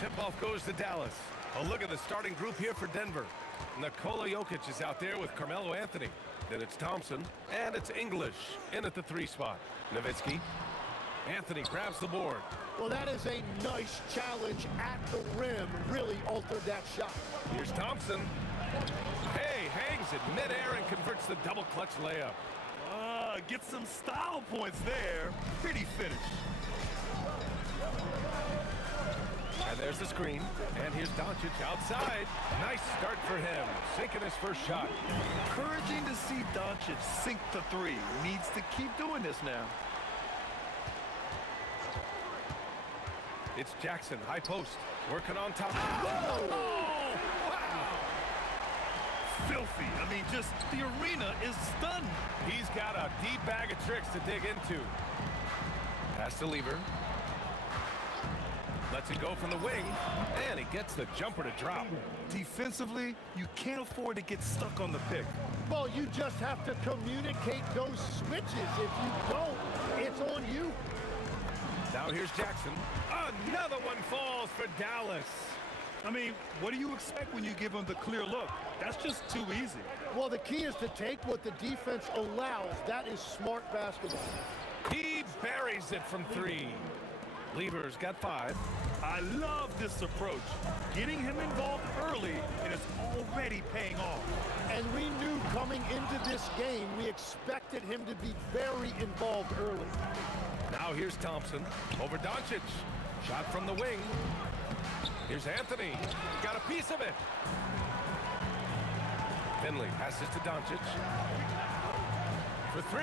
Tip-off goes to Dallas. A look at the starting group here for Denver. Nikola Jokic is out there with Carmelo Anthony. Then it's Thompson, and it's English in at the 3 spot. Nowitzki. Anthony grabs the board. Well, that is a nice challenge at the rim. Really altered that shot. Here's Thompson. Hey, hangs it midair and converts the double clutch layup. Get some style points there. Pretty finish. And there's the screen. And here's Doncic outside. Nice start for him. Sinking his first shot. Encouraging to see Doncic sink the 3. Needs to keep doing this now. It's Jackson, high post, working on top. Oh, wow. Filthy. I mean, just the arena is stunned. He's got a deep bag of tricks to dig into. Pass to Lever. Lets it go from the wing, and he gets the jumper to drop. Defensively, you can't afford to get stuck on the pick. Well, you just have to communicate those switches. If you don't, it's on you. Now here's Jackson. Another one falls for Dallas. I mean, what do you expect when you give him the clear look? That's just too easy. Well, the key is to take what the defense allows. That is smart basketball. He buries it from 3. Lever's got 5. I love this approach. Getting him involved early, and it's already paying off. And we knew coming into this game, we expected him to be very involved early. Now here's Thompson over Doncic. Shot from the wing. Here's Anthony. Got a piece of it. Finley passes to Doncic. For 3.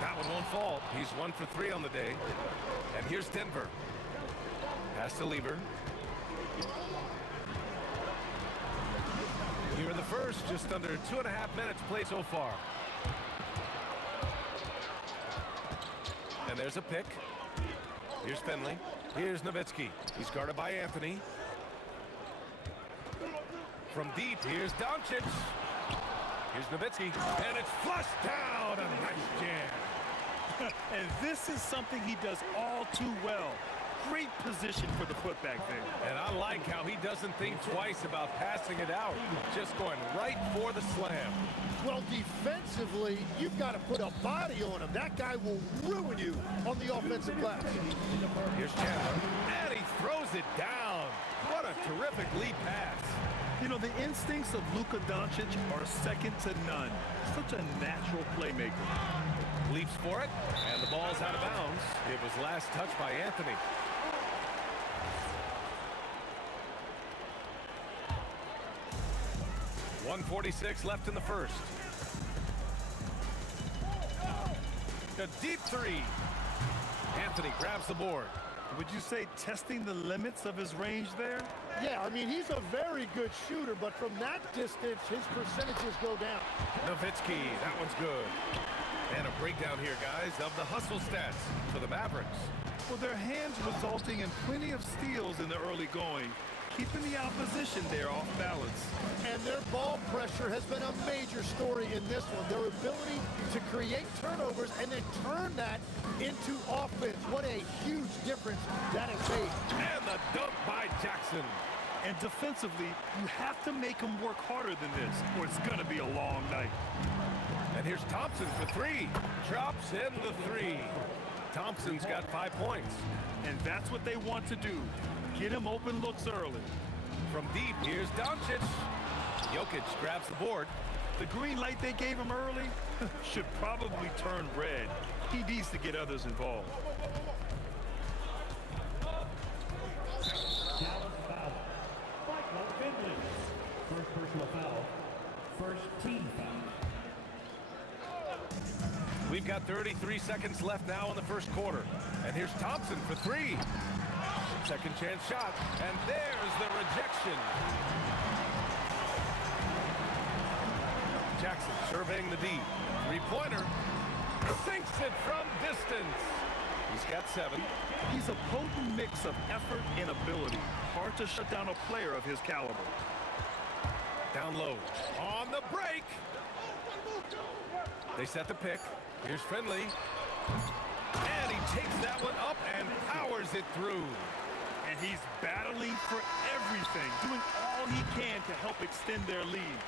That one won't fall. He's 1 for 3 on the day. And here's Denver. Pass to Lever. Here in the first, just under 2.5 minutes played so far. And there's a pick. Here's Finley. Here's Nowitzki. He's guarded by Anthony. From deep, here's Doncic. Here's Nowitzki. And it's flushed down. A nice jam. And this is something he does all too well. Great position for the putback there. And I like how he doesn't think twice about passing it out. Just going right for the slam. Well, defensively, you've got to put a body on him. That guy will ruin you on the offensive glass. Here's Chandler. And he throws it down. What a terrific lead pass. You know, the instincts of Luka Doncic are second to none. Such a natural playmaker. Leaps for it, and the ball's out of bounds. It was last touched by Anthony. .146 left in the first. A deep 3. Anthony grabs the board. Would you say testing the limits of his range there? Yeah, I mean, he's a very good shooter, but from that distance, his percentages go down. Nowitzki, that one's good. And a breakdown here, guys, of the hustle stats for the Mavericks. Well, their hands resulting in plenty of steals in the early going, keeping the opposition there off balance. And their ball pressure has been a major story in this one. Their ability to create turnovers and then turn that into offense. What a huge difference that has made. And the dunk by Jackson. And defensively, you have to make them work harder than this, or it's going to be a long night. And here's Thompson for 3. Drops in the 3. Thompson's got 5 points. And that's what they want to do. Get him open looks early. from deep. Here's Doncic. Jokic grabs the board. The green light they gave him early should probably turn red. He needs to get others involved. First personal foul. First team foul. We've got 33 seconds left now in the first quarter. And here's Thompson for three. Second chance shot. And there's the rejection. Jackson surveying the D. Three-pointer. Sinks it from distance. He's got 7. He's a potent mix of effort and ability. Hard to shut down a player of his caliber. Down low. On the break. They set the pick. Here's Finley. And he takes that one up and powers it through. And he's battling for everything, doing all he can to help extend their lead.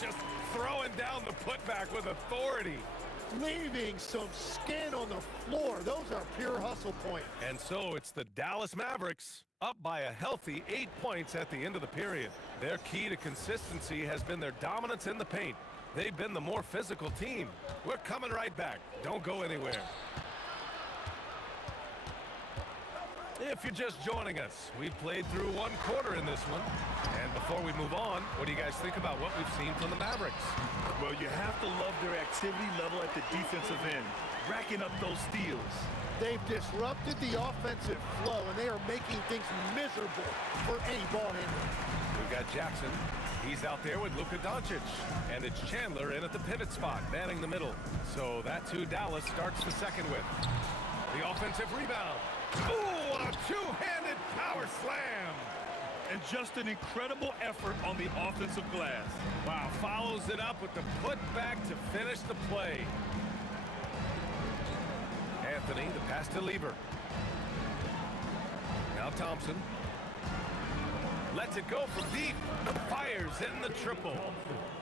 Just throwing down the putback with authority. Leaving some skin on the floor. Those are pure hustle points. And so it's the Dallas Mavericks up by a healthy 8 points at the end of the period. Their key to consistency has been their dominance in the paint. They've been the more physical team. We're coming right back. Don't go anywhere. If you're just joining us, we've played through one quarter in this one. And before we move on, what do you guys think about what we've seen from the Mavericks? Well, you have to love their activity level at the defensive end, racking up those steals. They've disrupted the offensive flow, and they are making things miserable for any ball handler. We've got Jackson. He's out there with Luka Doncic. And it's Chandler in at the pivot spot, manning the middle. So that's who Dallas starts the second with. The offensive rebound. Ooh, a two-handed power slam. And just an incredible effort on the offensive glass. Wow, follows it up with the putback to finish the play. Anthony, the pass to Lieber. Now Thompson. Lets it go from deep. Fires in the triple.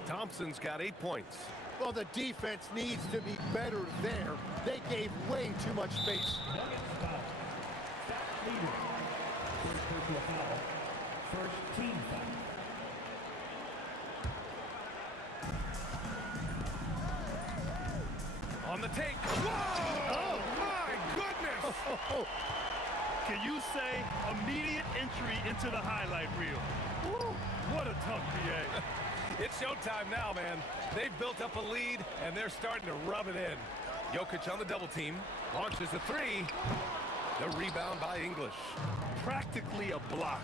Thompson's got 8 points. Well, the defense needs to be better there. They gave way too much space. First personal foul. First team foul. On the take. Whoa! Oh, my goodness! Can you say immediate entry into the highlight reel? Woo, what a tough PA. It's showtime now, man. They've built up a lead, and they're starting to rub it in. Jokic on the double team. Launches a three. The rebound by English. Practically a block.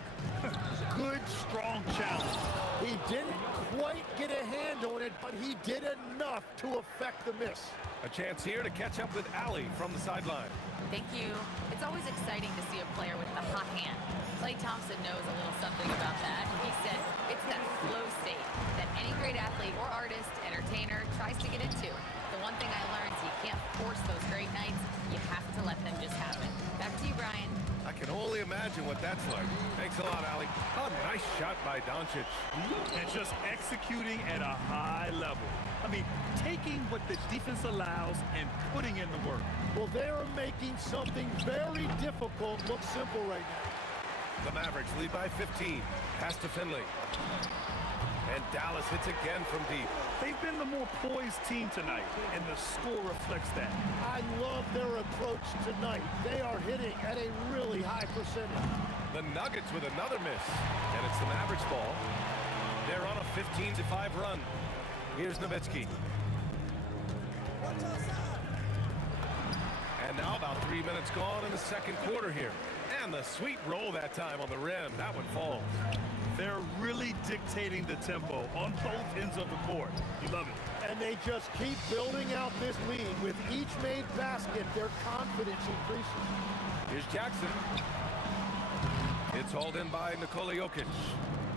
Good, strong challenge. He didn't quite get a hand on it, but he did enough to affect the miss. A chance here to catch up with Allie from the sideline. Thank you. It's always exciting to see a player with the hot hand. Klay Thompson knows a little something about that. He said it's that flow state that any great athlete or artist, entertainer tries to get into. The one thing I learned is you can't force those great nights. You have to let them just happen. Back to you, Brian. I can only imagine what that's like. Thanks a lot, Allie. A nice shot by Doncic. And just executing at a high level. I mean, taking what the defense allows and putting in the work. Well, they are making something very difficult look simple right now. The Mavericks lead by 15. Pass to Finley. And Dallas hits again from deep. They've been the more poised team tonight, and the score reflects that. I love their approach tonight. They are hitting at a really high percentage. The Nuggets with another miss. And it's the Mavericks ball. They're on a 15-5 run. Here's Nowitzki. And now about 3 minutes gone in the second quarter here. And the sweet roll that time on the rim. That one falls. They're really dictating the tempo on both ends of the court. You love it. And they just keep building out this lead. With each made basket, their confidence increases. Here's Jackson. It's hauled in by Nikola Jokic.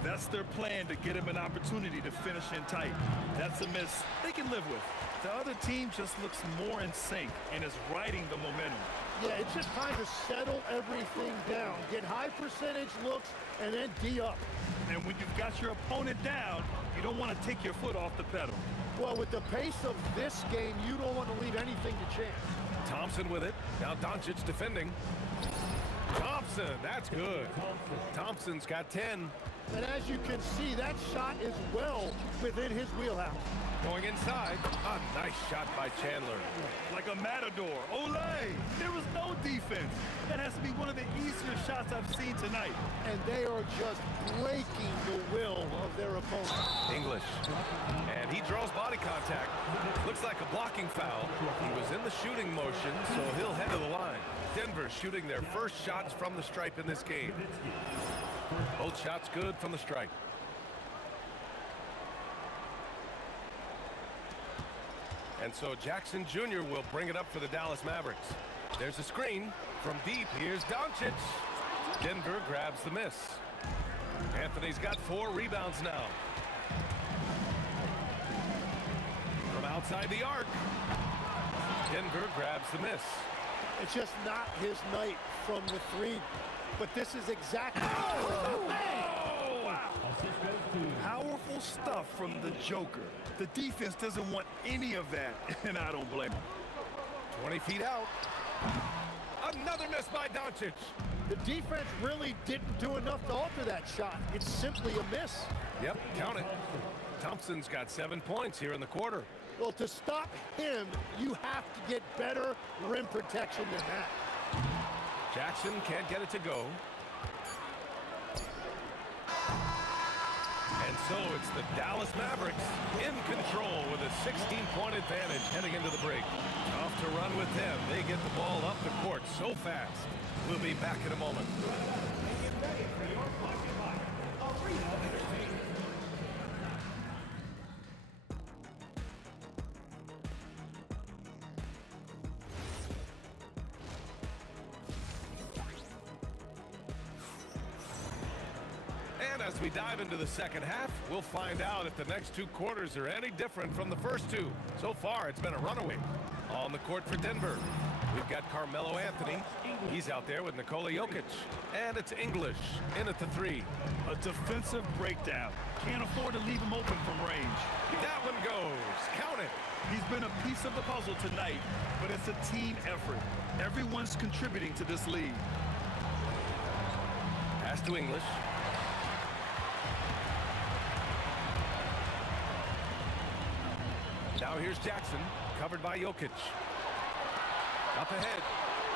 That's their plan, to get him an opportunity to finish in tight. That's a miss they can live with. The other team just looks more in sync and is riding the momentum. Yeah, it's just time to settle everything down. Get high percentage looks and then D up. And when you've got your opponent down, you don't want to take your foot off the pedal. Well, with the pace of this game, you don't want to leave anything to chance. Thompson with it. Now Doncic defending. Thompson, that's good. Thompson's got 10. And as you can see, that shot is well within his wheelhouse. Going inside. A nice shot by Chandler. Like a matador. Olay! There was no defense. That has to be one of the easier shots I've seen tonight. And they are just breaking the will of their opponent. English. And he draws body contact. Looks like a blocking foul. He was in the shooting motion, so he'll head to the line. Denver shooting their first shots from the stripe in this game. Both shots good from the stripe. And so Jackson Jr. will bring it up for the Dallas Mavericks. There's a screen. From deep, here's Doncic. Denver grabs the miss. Anthony's got 4 rebounds now. From outside the arc, Denver grabs the miss. It's just not his night from the 3. But this is exactly... Oh, wow. Powerful stuff from the Joker. The defense doesn't want any of that, and I don't blame him. 20 feet out. Another miss by Doncic. The defense really didn't do enough to alter that shot. It's simply a miss. Yep, count it. Thompson's got 7 points here in the quarter. Well, to stop him, you have to get better rim protection than that. Jackson can't get it to go. And so it's the Dallas Mavericks in control with a 16-point advantage heading into the break. Tough to run with them. They get the ball up the court so fast. We'll be back in a moment. And as we dive into the second half, we'll find out if the next 2 quarters are any different from the first 2. So far, it's been a runaway. On the court for Denver, we've got Carmelo Anthony. He's out there with Nikola Jokic. And it's English in at the 3. A defensive breakdown. Can't afford to leave him open from range. That one goes. Count it. He's been a piece of the puzzle tonight, but it's a team effort. Everyone's contributing to this lead. Pass to English. Now here's Jackson, covered by Jokic. Up ahead,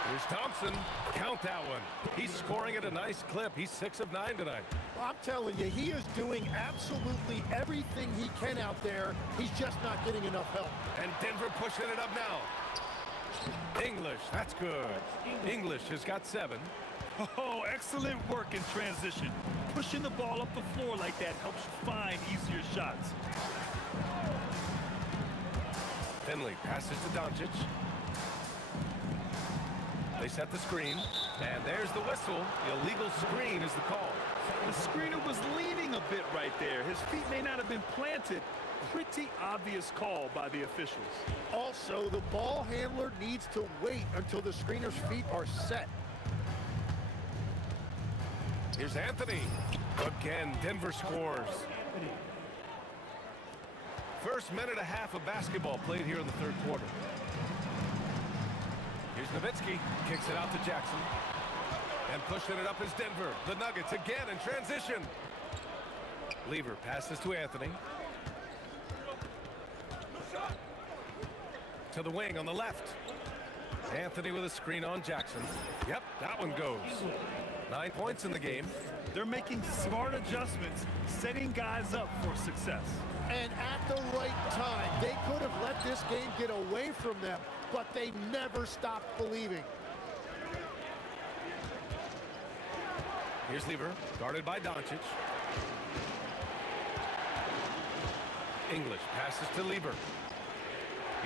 here's Thompson. Count that one. He's scoring at a nice clip. He's 6 of 9 tonight. Well, I'm telling you, he is doing absolutely everything he can out there. He's just not getting enough help. And Denver pushing it up now. English, that's good. English has got 7. Oh, excellent work in transition. Pushing the ball up the floor like that helps you find easier shots. Finley passes to Doncic. They set the screen, and there's the whistle. Illegal screen is the call. The screener was leaning a bit right there. His feet may not have been planted. Pretty obvious call by the officials. Also, the ball handler needs to wait until the screener's feet are set. Here's Anthony. Again, Denver scores. First minute and a half of basketball played here in the 3rd quarter. Here's Nowitzki, kicks it out to Jackson. And pushing it up is Denver. The Nuggets again in transition. Lever passes to Anthony. To the wing on the left. Anthony with a screen on Jackson. Yep, that one goes. 9 points in the game. They're making smart adjustments, setting guys up for success. And at the right time, they could have let this game get away from them, but they never stopped believing. Here's Lever, guarded by Doncic. English passes to Lever.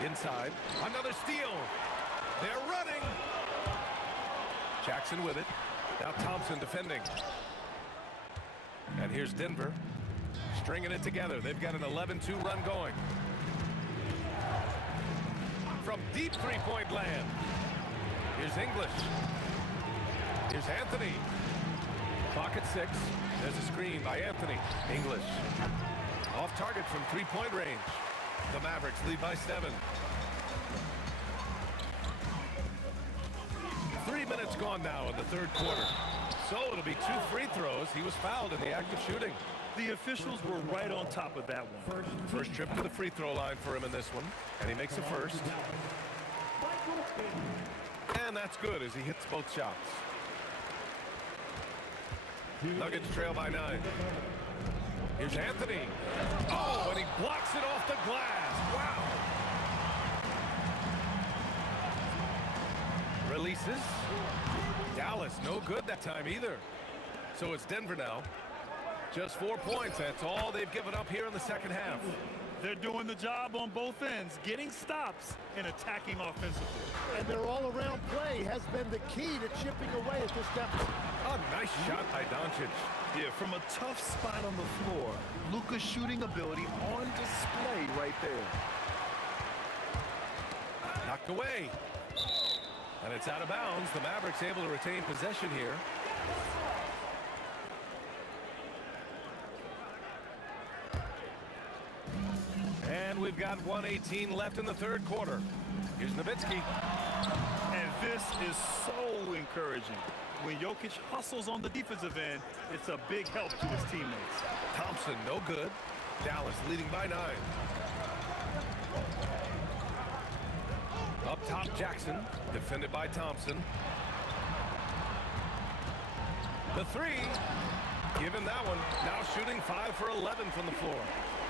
Inside, another steal. They're running. Jackson with it. Now Thompson defending. And here's Denver, stringing it together. They've got an 11-2 run going. From deep three-point land. Here's English. Here's Anthony. Clock at 6. There's a screen by Anthony. English. Off target from three-point range. The Mavericks lead by 7. 3 minutes gone now in the 3rd quarter. So it'll be 2 free throws. He was fouled in the act of shooting. The officials were right on top of that one. First trip to the free throw line for him in this one, and he makes a first. And that's good as he hits both shots. Nuggets trail by 9. Here's Anthony. Oh, and he blocks it off the glass. Wow. Releases. Dallas, no good that time either. So it's Denver now. Just 4 points. That's all they've given up here in the second half. They're doing the job on both ends, getting stops and attacking offensively. And their all-around play has been the key to chipping away at this deficit. A nice shot by Doncic. Yeah, from a tough spot on the floor. Luka's shooting ability on display right there. Knocked away. And it's out of bounds. The Mavericks able to retain possession here. And we've got 1:18 left in the third quarter. Here's Nowitzki. And this is so encouraging. When Jokic hustles on the defensive end, it's a big help to his teammates. Thompson, no good. Dallas leading by 9. Up top, Jackson, defended by Thompson. The 3, give him that one. Now shooting 5 for 11 from the floor.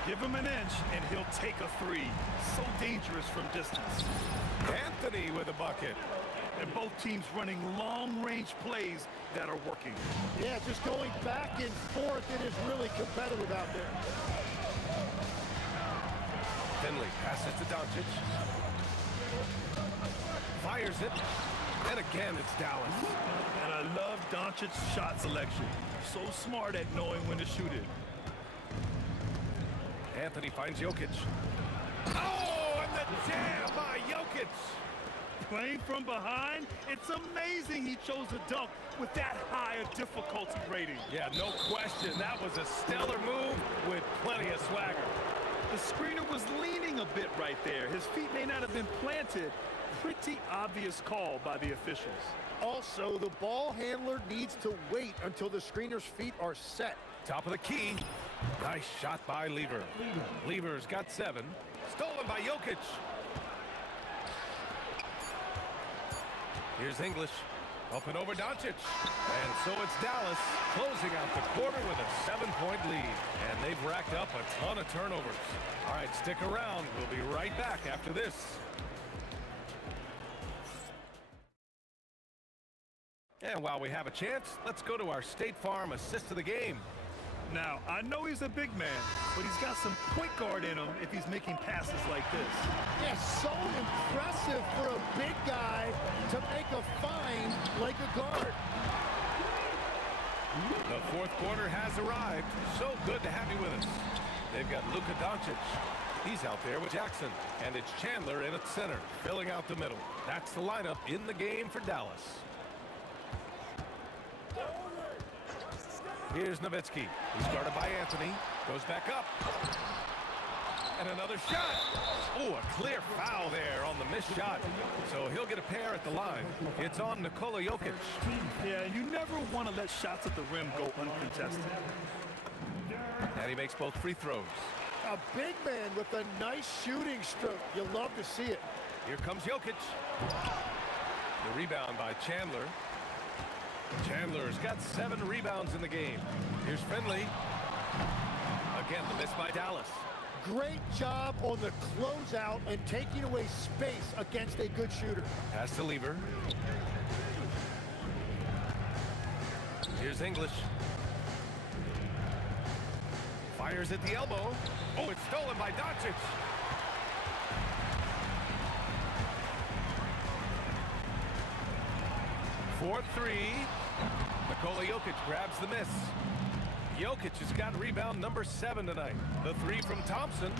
Give him an inch, and he'll take a 3. So dangerous from distance. Anthony with a bucket. And both teams running long-range plays that are working. Yeah, just going back and forth. It is really competitive out there. Finley passes to Doncic. Fires it. And again, it's Dallas. And I love Doncic's shot selection. So smart at knowing when to shoot it. Anthony finds Jokic. Oh, and the jam by Jokic. Playing from behind, it's amazing he chose a dunk with that high a difficulty rating. Yeah, no question. That was a stellar move with plenty of swagger. The screener was leaning a bit right there. His feet may not have been planted. Pretty obvious call by the officials. Also, the ball handler needs to wait until the screener's feet are set. Top of the key. Nice shot by Lever. Lever's got 7. Stolen by Jokic. Here's English. Up and over Doncic. And so it's Dallas closing out the quarter with a 7-point lead. And they've racked up a ton of turnovers. All right, stick around. We'll be right back after this. And while we have a chance, let's go to our State Farm assist of the game. Now, I know he's a big man, but he's got some point guard in him if he's making passes like this. Yeah, so impressive for a big guy to make a find like a guard. The fourth quarter has arrived. So good to have you with us. They've got Luka Doncic. He's out there with Jackson. And it's Chandler in at center, filling out the middle. That's the lineup in the game for Dallas. Here's Nowitzki. He's guarded by Anthony. Goes back up. And another shot. Oh, a clear foul there on the missed shot. So he'll get a pair at the line. It's on Nikola Jokic. Yeah, you never want to let shots at the rim go uncontested. And he makes both free throws. A big man with a nice shooting stroke. You love to see it. Here comes Jokic. The rebound by Chandler. Chandler's got 7 rebounds in the game. Here's Finley. Again, the miss by Dallas. Great job on the closeout and taking away space against a good shooter. Pass to Lever. Here's English. Fires at the elbow. Oh, it's stolen by Doncic. Fourth 3. Nikola Jokic grabs the miss. Jokic has got rebound number 7 tonight. The 3 from Thompson.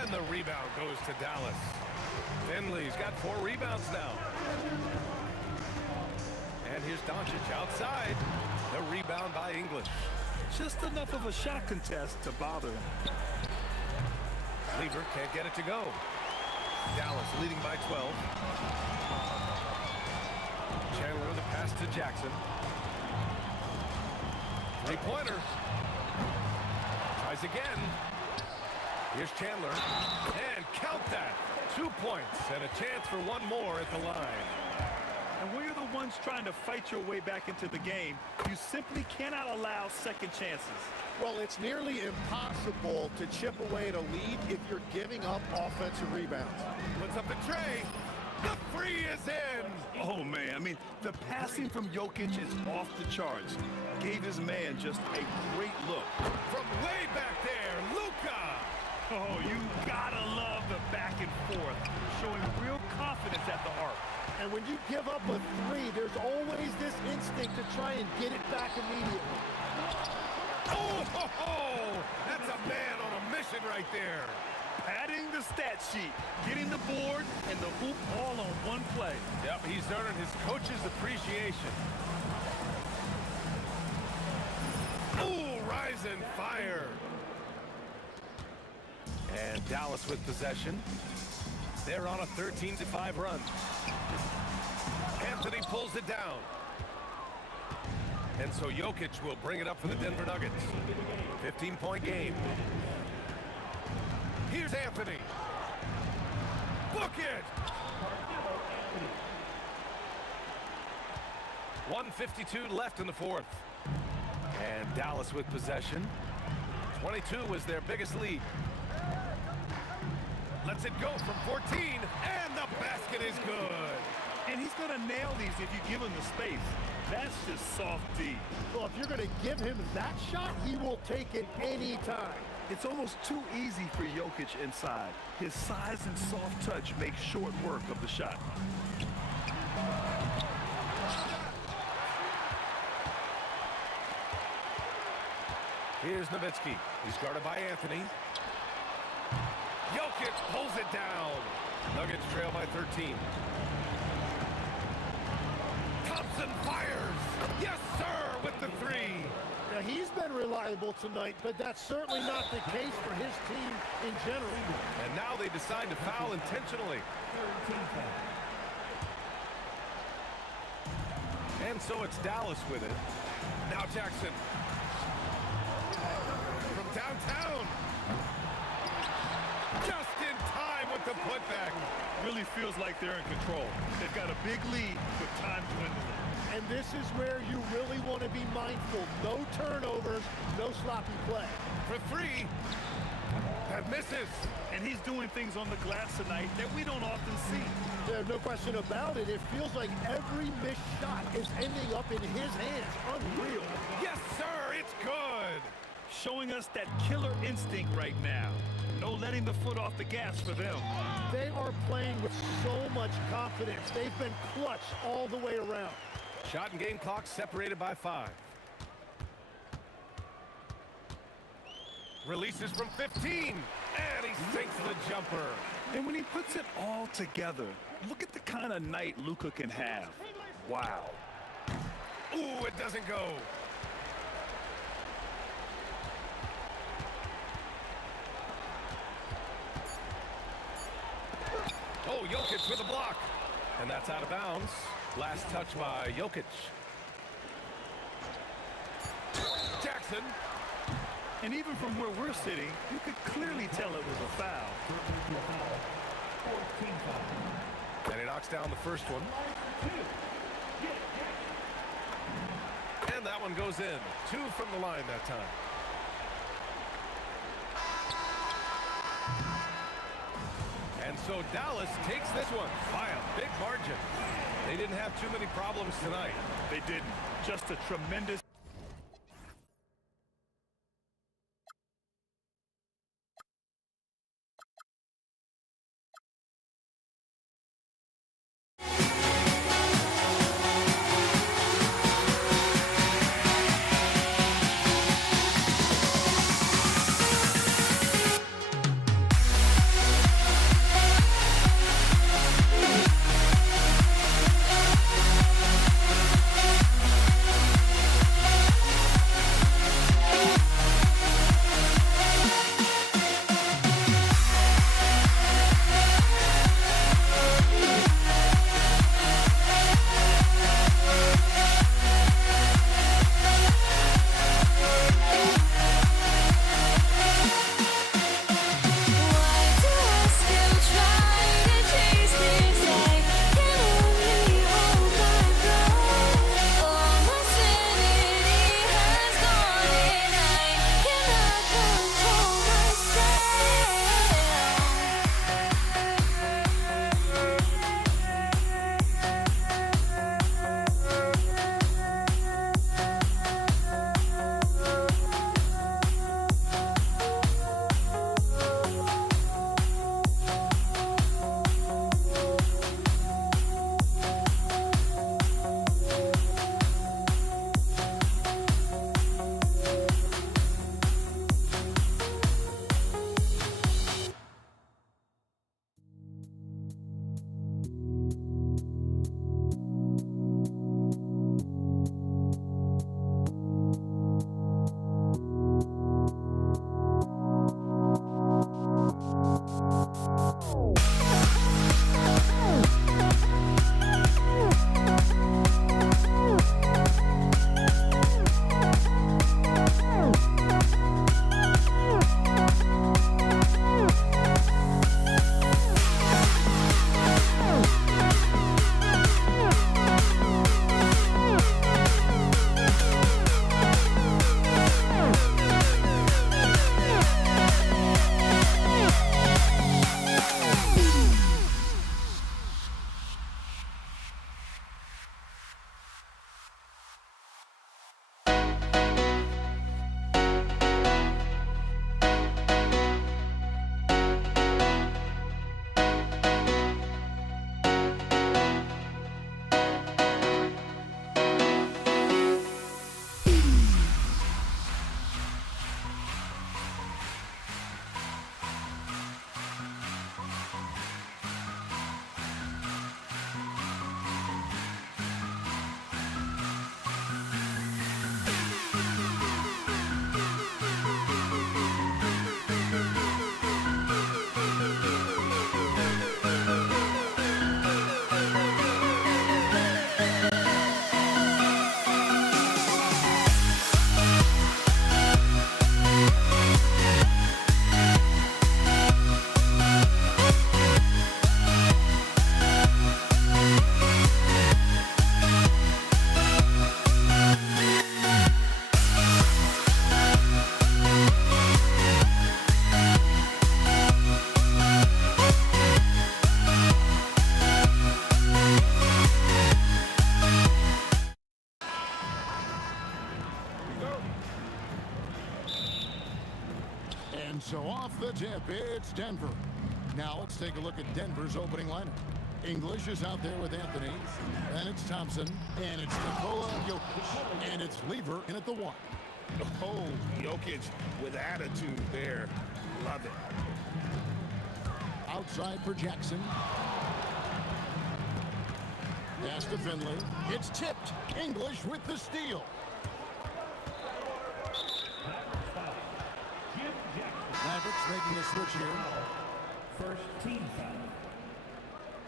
And the rebound goes to Dallas. Finley's got 4 rebounds now. And here's Doncic outside. The rebound by English. Just enough of a shot contest to bother him. Lever can't get it to go. Dallas leading by 12. Chandler the pass to Jackson. Three-pointer. Tries again. Here's Chandler. And count that. 2 points and a chance for one more at the line. And when you're the ones trying to fight your way back into the game, you simply cannot allow second chances. Well, it's nearly impossible to chip away at a lead if you're giving up offensive rebounds. Puts up the tray. The three is in. Oh, man. I mean, the passing from Jokic is off the charts. Gave his man just a great look. From way back there, Luka. Oh, you gotta love the back and forth, showing real confidence at the arc. And when you give up a three, there's always this instinct to try and get it back immediately. Oh, ho, ho. That's a man on a mission right there. Padding the stat sheet, getting the board and the hoop all on one play. Yep, he's earning his coach's appreciation. Ooh, rising fire. And Dallas with possession. They're on a 13-5 run. Anthony pulls it down. And so Jokic will bring it up for the Denver Nuggets. 15-point game. Here's Anthony. Book it! 1:52 left in the fourth. And Dallas with possession. 22 was their biggest lead. Lets it go from 14, and the basket is good. And he's going to nail these if you give him the space. That's just soft D. Well, if you're going to give him that shot, he will take it any time. It's almost too easy for Jokic inside. His size and soft touch make short work of the shot. Here's Nowitzki. He's guarded by Anthony. Jokic pulls it down. Nuggets trail by 13. Thompson fires. Yes, sir, with the three. Now, he's been reliable tonight, but that's certainly not the case for his team in general. And now they decide to foul intentionally. And so it's Dallas with it. Now Jackson. From downtown. Just in time with the putback. Really feels like they're in control. They've got a big lead with time dwindling. And this is where you really want to be mindful. No turnovers, no sloppy play. For three. That misses. And he's doing things on the glass tonight that we don't often see. There's no question about it. It feels like every missed shot is ending up in his hands. Unreal. Yes, sir, it's good. Showing us that killer instinct right now. No letting the foot off the gas for them. They are playing with so much confidence. They've been clutch all the way around. Shot and game clock separated by 5. Releases from 15. And he sinks the jumper. And when he puts it all together, look at the kind of night Luka can have. Wow. Ooh, it doesn't go. Oh, Jokic with a block. And that's out of bounds. Last touch by Jokic. Jackson. And even from where we're sitting, you could clearly tell it was a foul. And he knocks down the first one. And that one goes in. 2 from the line that time. And so Dallas takes this one by a big margin. They didn't have too many problems tonight. They didn't. Just a tremendous And so off the tip, it's Denver. Now let's take a look at Denver's opening lineup. English is out there with Anthony. Then it's Thompson. And it's Nikola Jokic. And it's Lever in at the 1. Oh, Jokic with attitude there. Love it. Outside for Jackson. Pass to Finley. It's tipped. English with the steal. Mavericks making a switch here. First team foul.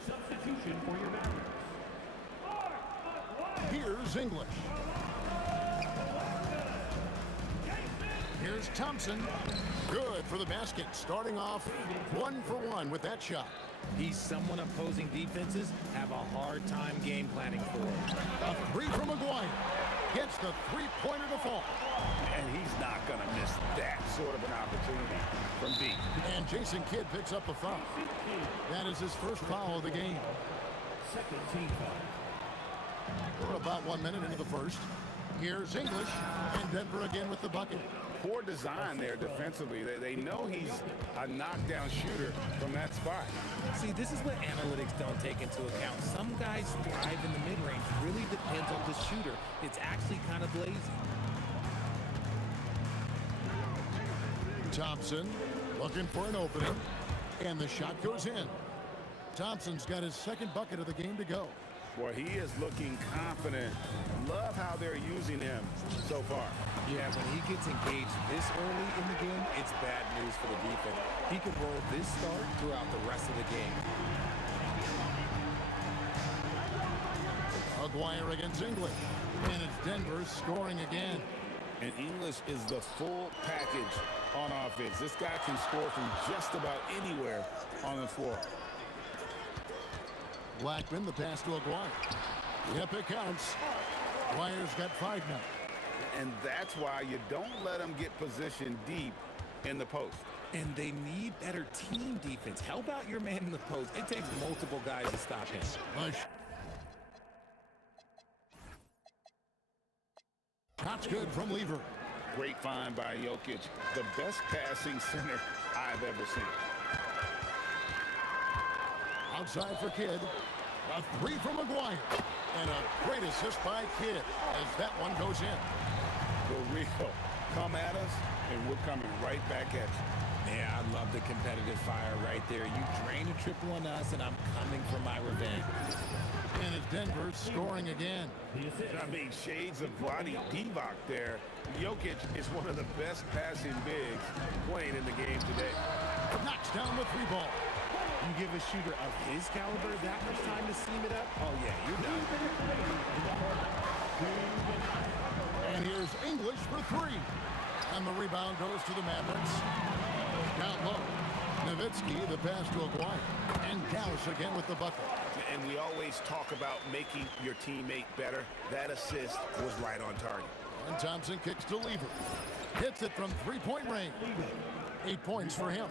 Substitution for your Mavericks. Here's English. Here's Thompson. Good for the basket. Starting off 1 for 1 with that shot. He's someone opposing defenses have a hard time game planning for. A 3 from McGuire. Gets the three-pointer to fall. And he's not going to miss that sort of an opportunity from deep. And Jason Kidd picks up the foul. That is his first foul of the game. Second team foul. We're about 1 minute into the first. Here's English, and Denver again with the bucket. Poor design there defensively. They know he's a knockdown shooter from that spot. See, this is what analytics don't take into account. Some guys thrive in the mid-range. Really depends on the shooter. It's actually kind of lazy. Thompson looking for an opening, and the shot goes in. Thompson's got his second bucket of the game to go. Boy, he is looking confident. Love how they're using him so far. Yeah, when he gets engaged this early in the game, it's bad news for the defense. He could roll this start throughout the rest of the game. McGuire against English, and it's Denver scoring again. And English is the full package on offense. This guy can score from just about anywhere on the floor. Blackman, the pass to Aguirre. Yep, it counts. Aguirre's got 5 now. And that's why you don't let them get positioned deep in the post. And they need better team defense. Help out your man in the post. It takes multiple guys to stop him. Push. Shot's good from Lever. Great find by Jokic. The best passing center I've ever seen. Outside for Kidd. A 3 from McGuire. And a great assist by Kidd as that one goes in. For real. Come at us, and we're coming right back at you. Yeah, I love the competitive fire right there. You drain a triple on us, and I'm coming for my revenge. And it's Denver scoring again. I mean, shades of Vlade Divac there. Jokic is one of the best passing bigs playing in the game today. Knocks down the 3 ball. You give a shooter of his caliber that much time to seam it up? Oh, yeah, you're done. And here's English for 3. And the rebound goes to the Mavericks. Down low. Nowitzki, the pass to Aguirre. And Dallas again with the bucket. And we always talk about making your teammate better. That assist was right on target. And Thompson kicks to Lever. Hits it from 3-point range. 8 points for him.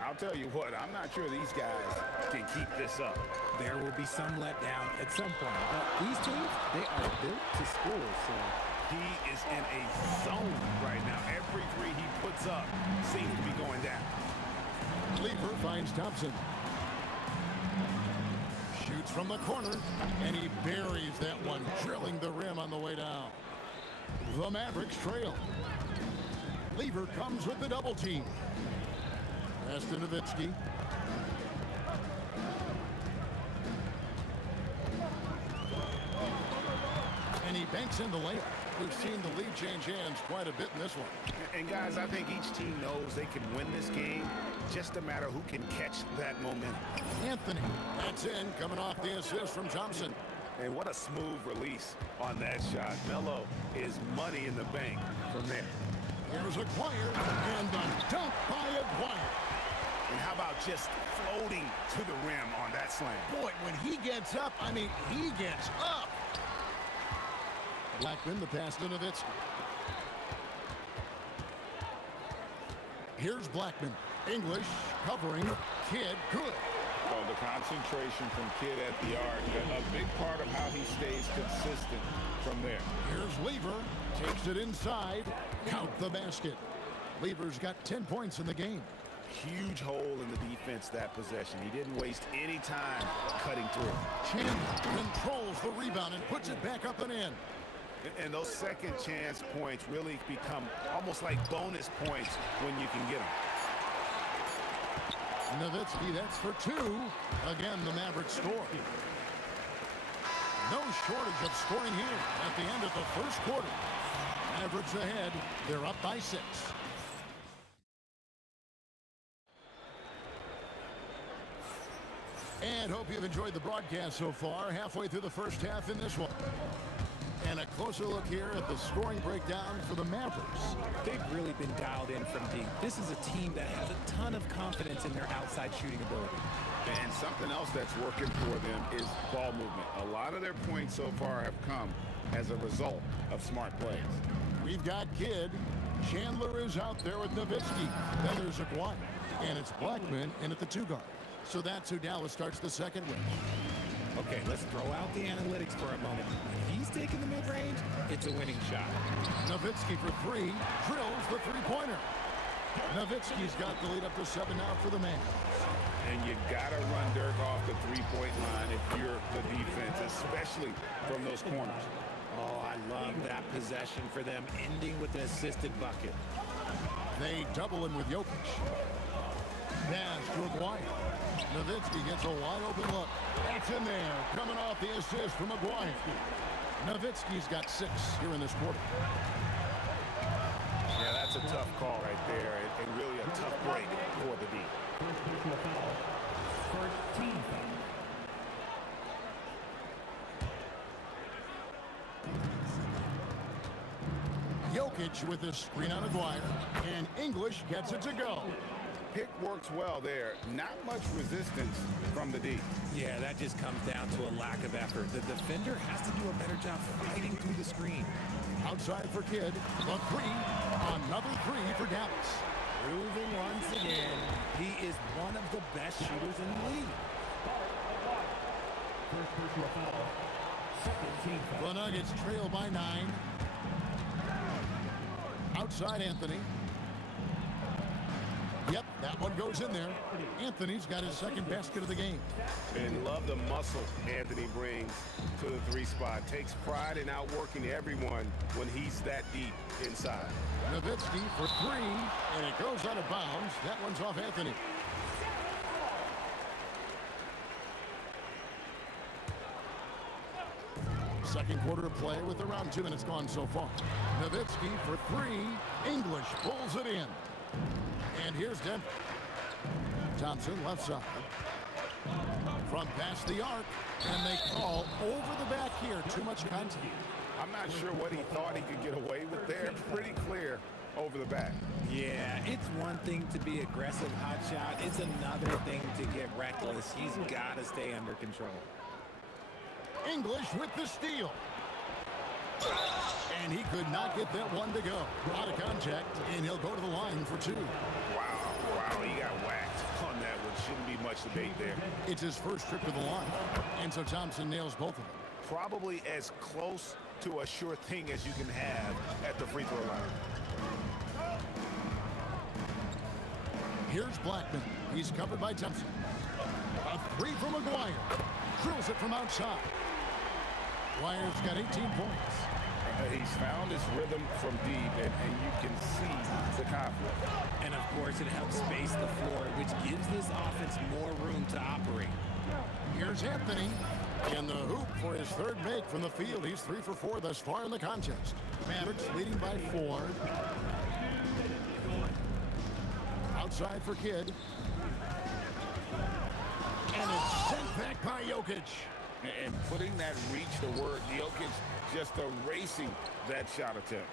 I'll tell you what, I'm not sure these guys can keep this up. There will be some letdown at some point. But these teams, they are built to score, so... He is in a zone right now. Every 3 he puts up seems to be going down. Lever finds Thompson. Shoots from the corner, and he buries that one, drilling the rim on the way down. The Mavericks trail. Lever comes with the double team. Pass to Nowitzki. And he banks in the layup. We've seen the lead change hands quite a bit in this one. And guys, I think each team knows they can win this game. Just a matter who can catch that momentum. Anthony, that's in, coming off the assist from Thompson. And what a smooth release on that shot. Melo is money in the bank from there. Here's Aguirre, and the dunk by Aguirre. And how about just floating to the rim on that slam? Boy, when he gets up, I mean, he gets up. Blackman, the pass to Nowitzki. Here's Blackman. English covering. Kidd, good. Well, the concentration from Kidd at the arc, a big part of how he stays consistent from there. Here's Lever. Takes it inside. Count the basket. Lever's got 10 points in the game. Huge hole in the defense that possession. He didn't waste any time cutting through. Chandler controls the rebound and puts it back up and in. And those second chance points really become almost like bonus points when you can get them. Nowitzki, that's for two. Again, the Mavericks score. No shortage of scoring here at the end of the first quarter. Mavericks ahead. They're up by 6. And hope you've enjoyed the broadcast so far. Halfway through the first half in this one. And a closer look here at the scoring breakdown for the Mavericks. They've really been dialed in from deep. This is a team that has a ton of confidence in their outside shooting ability. And something else that's working for them is ball movement. A lot of their points so far have come as a result of smart plays. We've got Kidd. Chandler is out there with Nowitzki. Then there's Aguirre. And it's Blackman in at the 2 guard. So that's who Dallas starts the second with. Okay, let's throw out the analytics for a moment. If he's taking the mid-range, it's a winning shot. Nowitzki for 3. Drills the 3-pointer. Nowitzki's got the lead up to 7 now for the man. And you got to run Dirk off the 3-point line if you're the defense, especially from those corners. Oh, I love that possession for them, ending with an assisted bucket. They double him with Jokic. Pass to Aguirre. Nowitzki gets a wide open look. That's in there. Coming off the assist from Aguirre. Nowitzki's got 6 here in this quarter. Yeah, that's a tough call right there, and really a tough break for the D. First personal foul. First team foul. Jokic with the screen on Aguirre, and English gets it to go. Pick works well there. Not much resistance from the D. Yeah, that just comes down to a lack of effort. The defender has to do a better job fighting through the screen. Outside for Kidd. The 3. Another 3 for Dallas. Proving once again, he is one of the best shooters in the league. First personal foul. Second team foul. The Nuggets trail by 9. Outside Anthony. Yep, that one goes in there. Anthony's got his second basket of the game. And love the muscle Anthony brings to the 3 spot. Takes pride in outworking everyone when he's that deep inside. Nowitzki for 3, and it goes out of bounds. That one's off Anthony. Second quarter of play with around 2 minutes gone so far. Nowitzki for 3. English pulls it in. And here's Denver. Thompson left side. From past the arc. And they call over the back here. Too much contact. I'm not sure what he thought he could get away with there. Pretty clear over the back. Yeah, it's one thing to be aggressive hot shot. It's another thing to get reckless. He's got to stay under control. English with the steal. And he could not get that one to go. Out of contact, and he'll go to the line for 2. Wow, he got whacked on that one. Shouldn't be much debate there. It's his first trip to the line. And so Thompson nails both of them. Probably as close to a sure thing as you can have at the free throw line. Here's Blackman. He's covered by Thompson. A 3 from Aguirre. Drills it from outside. Aguirre's got 18 points. He's found his rhythm from deep, and you can see the confidence. And of course, it helps space the floor, which gives this offense more room to operate. Here's Anthony. And the hoop for his 3rd make from the field. He's 3 for 4 thus far in the contest. Mavericks leading by 4. Outside for Kidd. And it's sent back by Jokic. And putting that reach to work, Jokic just erasing that shot attempt.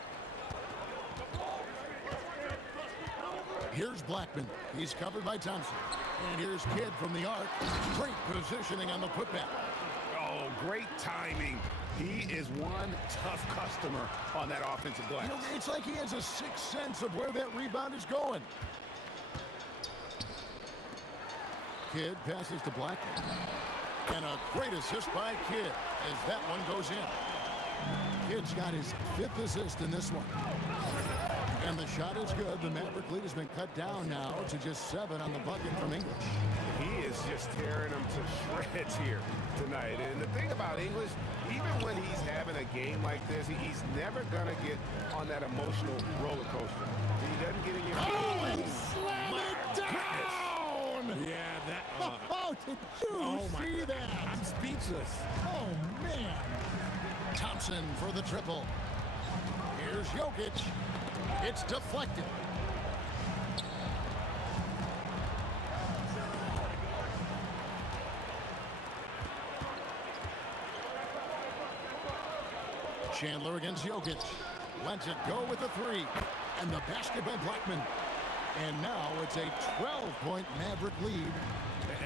Here's Blackman. He's covered by Thompson. And here's Kidd from the arc. Great positioning on the putback. Oh, great timing. He is one tough customer on that offensive glass. You know, it's like he has a sixth sense of where that rebound is going. Kidd passes to Blackman. And a great assist by Kidd as that one goes in. Kidd's got his 5th assist in this one. And the shot is good. The Maverick lead has been cut down now to just 7 on the bucket from English. He is just tearing them to shreds here tonight. And the thing about English, even when he's having a game like this, he's never going to get on that emotional roller coaster. He doesn't get in your Oh, and slam it down! Yeah, that. Oh, did you see that? I'm speechless. Oh, man. Thompson for the triple. Here's Jokic. It's deflected. Chandler against Jokic. Lets it go with the 3. And the basket by Blackman. And now it's a 12-point Maverick lead.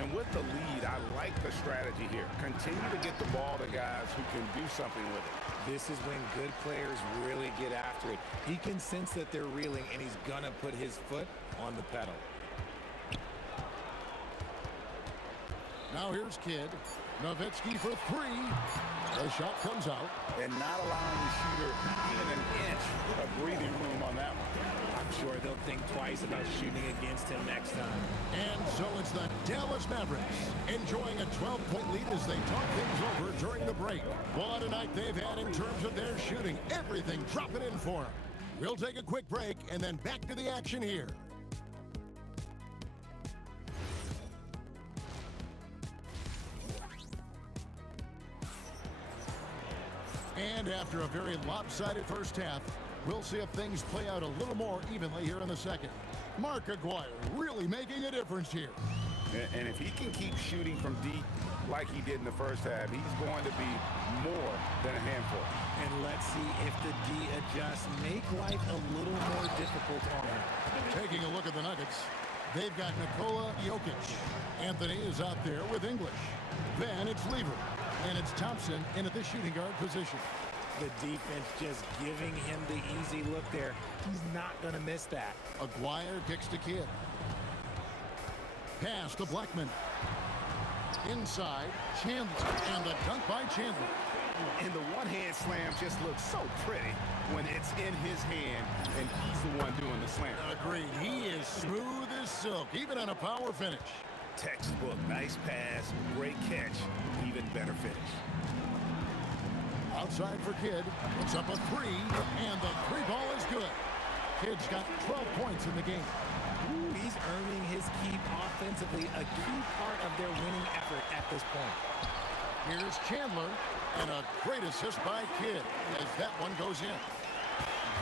And with the lead, I like the strategy here. Continue to get the ball to guys who can do something with it. This is when good players really get after it. He can sense that they're reeling, and he's going to put his foot on the pedal. Now here's Kidd. Nowitzki for 3. The shot comes out. And not allowing the shooter even an inch of breathing room on that one. I'm sure they'll think twice about shooting against him next time. And so it's the Dallas Mavericks enjoying a 12-point lead as they talk things over during the break. What a night they've had in terms of their shooting. Everything dropping in for them. We'll take a quick break and then back to the action here. And after a very lopsided first half, we'll see if things play out a little more evenly here in the second. Mark Aguirre really making a difference here. And if he can keep shooting from deep like he did in the first half, he's going to be more than a handful. And let's see if the D adjusts, make life a little more difficult on him. Taking a look at the Nuggets, they've got Nikola Jokic. Anthony is out there with English. Then it's Lever. And it's Thompson in at the shooting guard position. The defense just giving him the easy look there. He's not going to miss that. Aguirre kicks to Kidd. Pass to Blackman. Inside, Chandler. And the dunk by Chandler. And the one-hand slam just looks so pretty when it's in his hand and he's the one doing the slam. Agreed. He is smooth as silk, even on a power finish. Textbook, nice pass, great catch, even better finish. Outside for Kidd. It's up a 3, and the 3 ball is good. Kidd's got 12 points in the game. He's earning his keep offensively, a key part of their winning effort at this point. Here's Chandler, and a great assist by Kidd as that one goes in.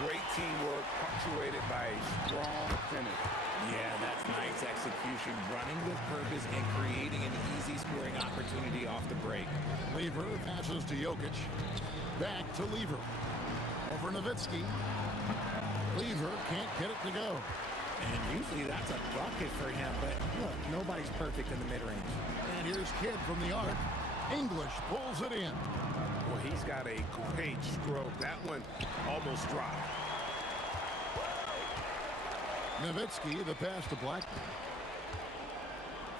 Great teamwork, punctuated by a strong finish. Yeah, that's nice execution, running with purpose and creating an easy scoring opportunity off the break. Lever passes to Jokic. Back to Lever. Over Nowitzki. Lever can't get it to go. And usually that's a bucket for him, but look, nobody's perfect in the mid-range. And here's Kidd from the arc. English pulls it in. Well, he's got a great stroke. That one almost dropped. Nowitzki, the pass to Blackman.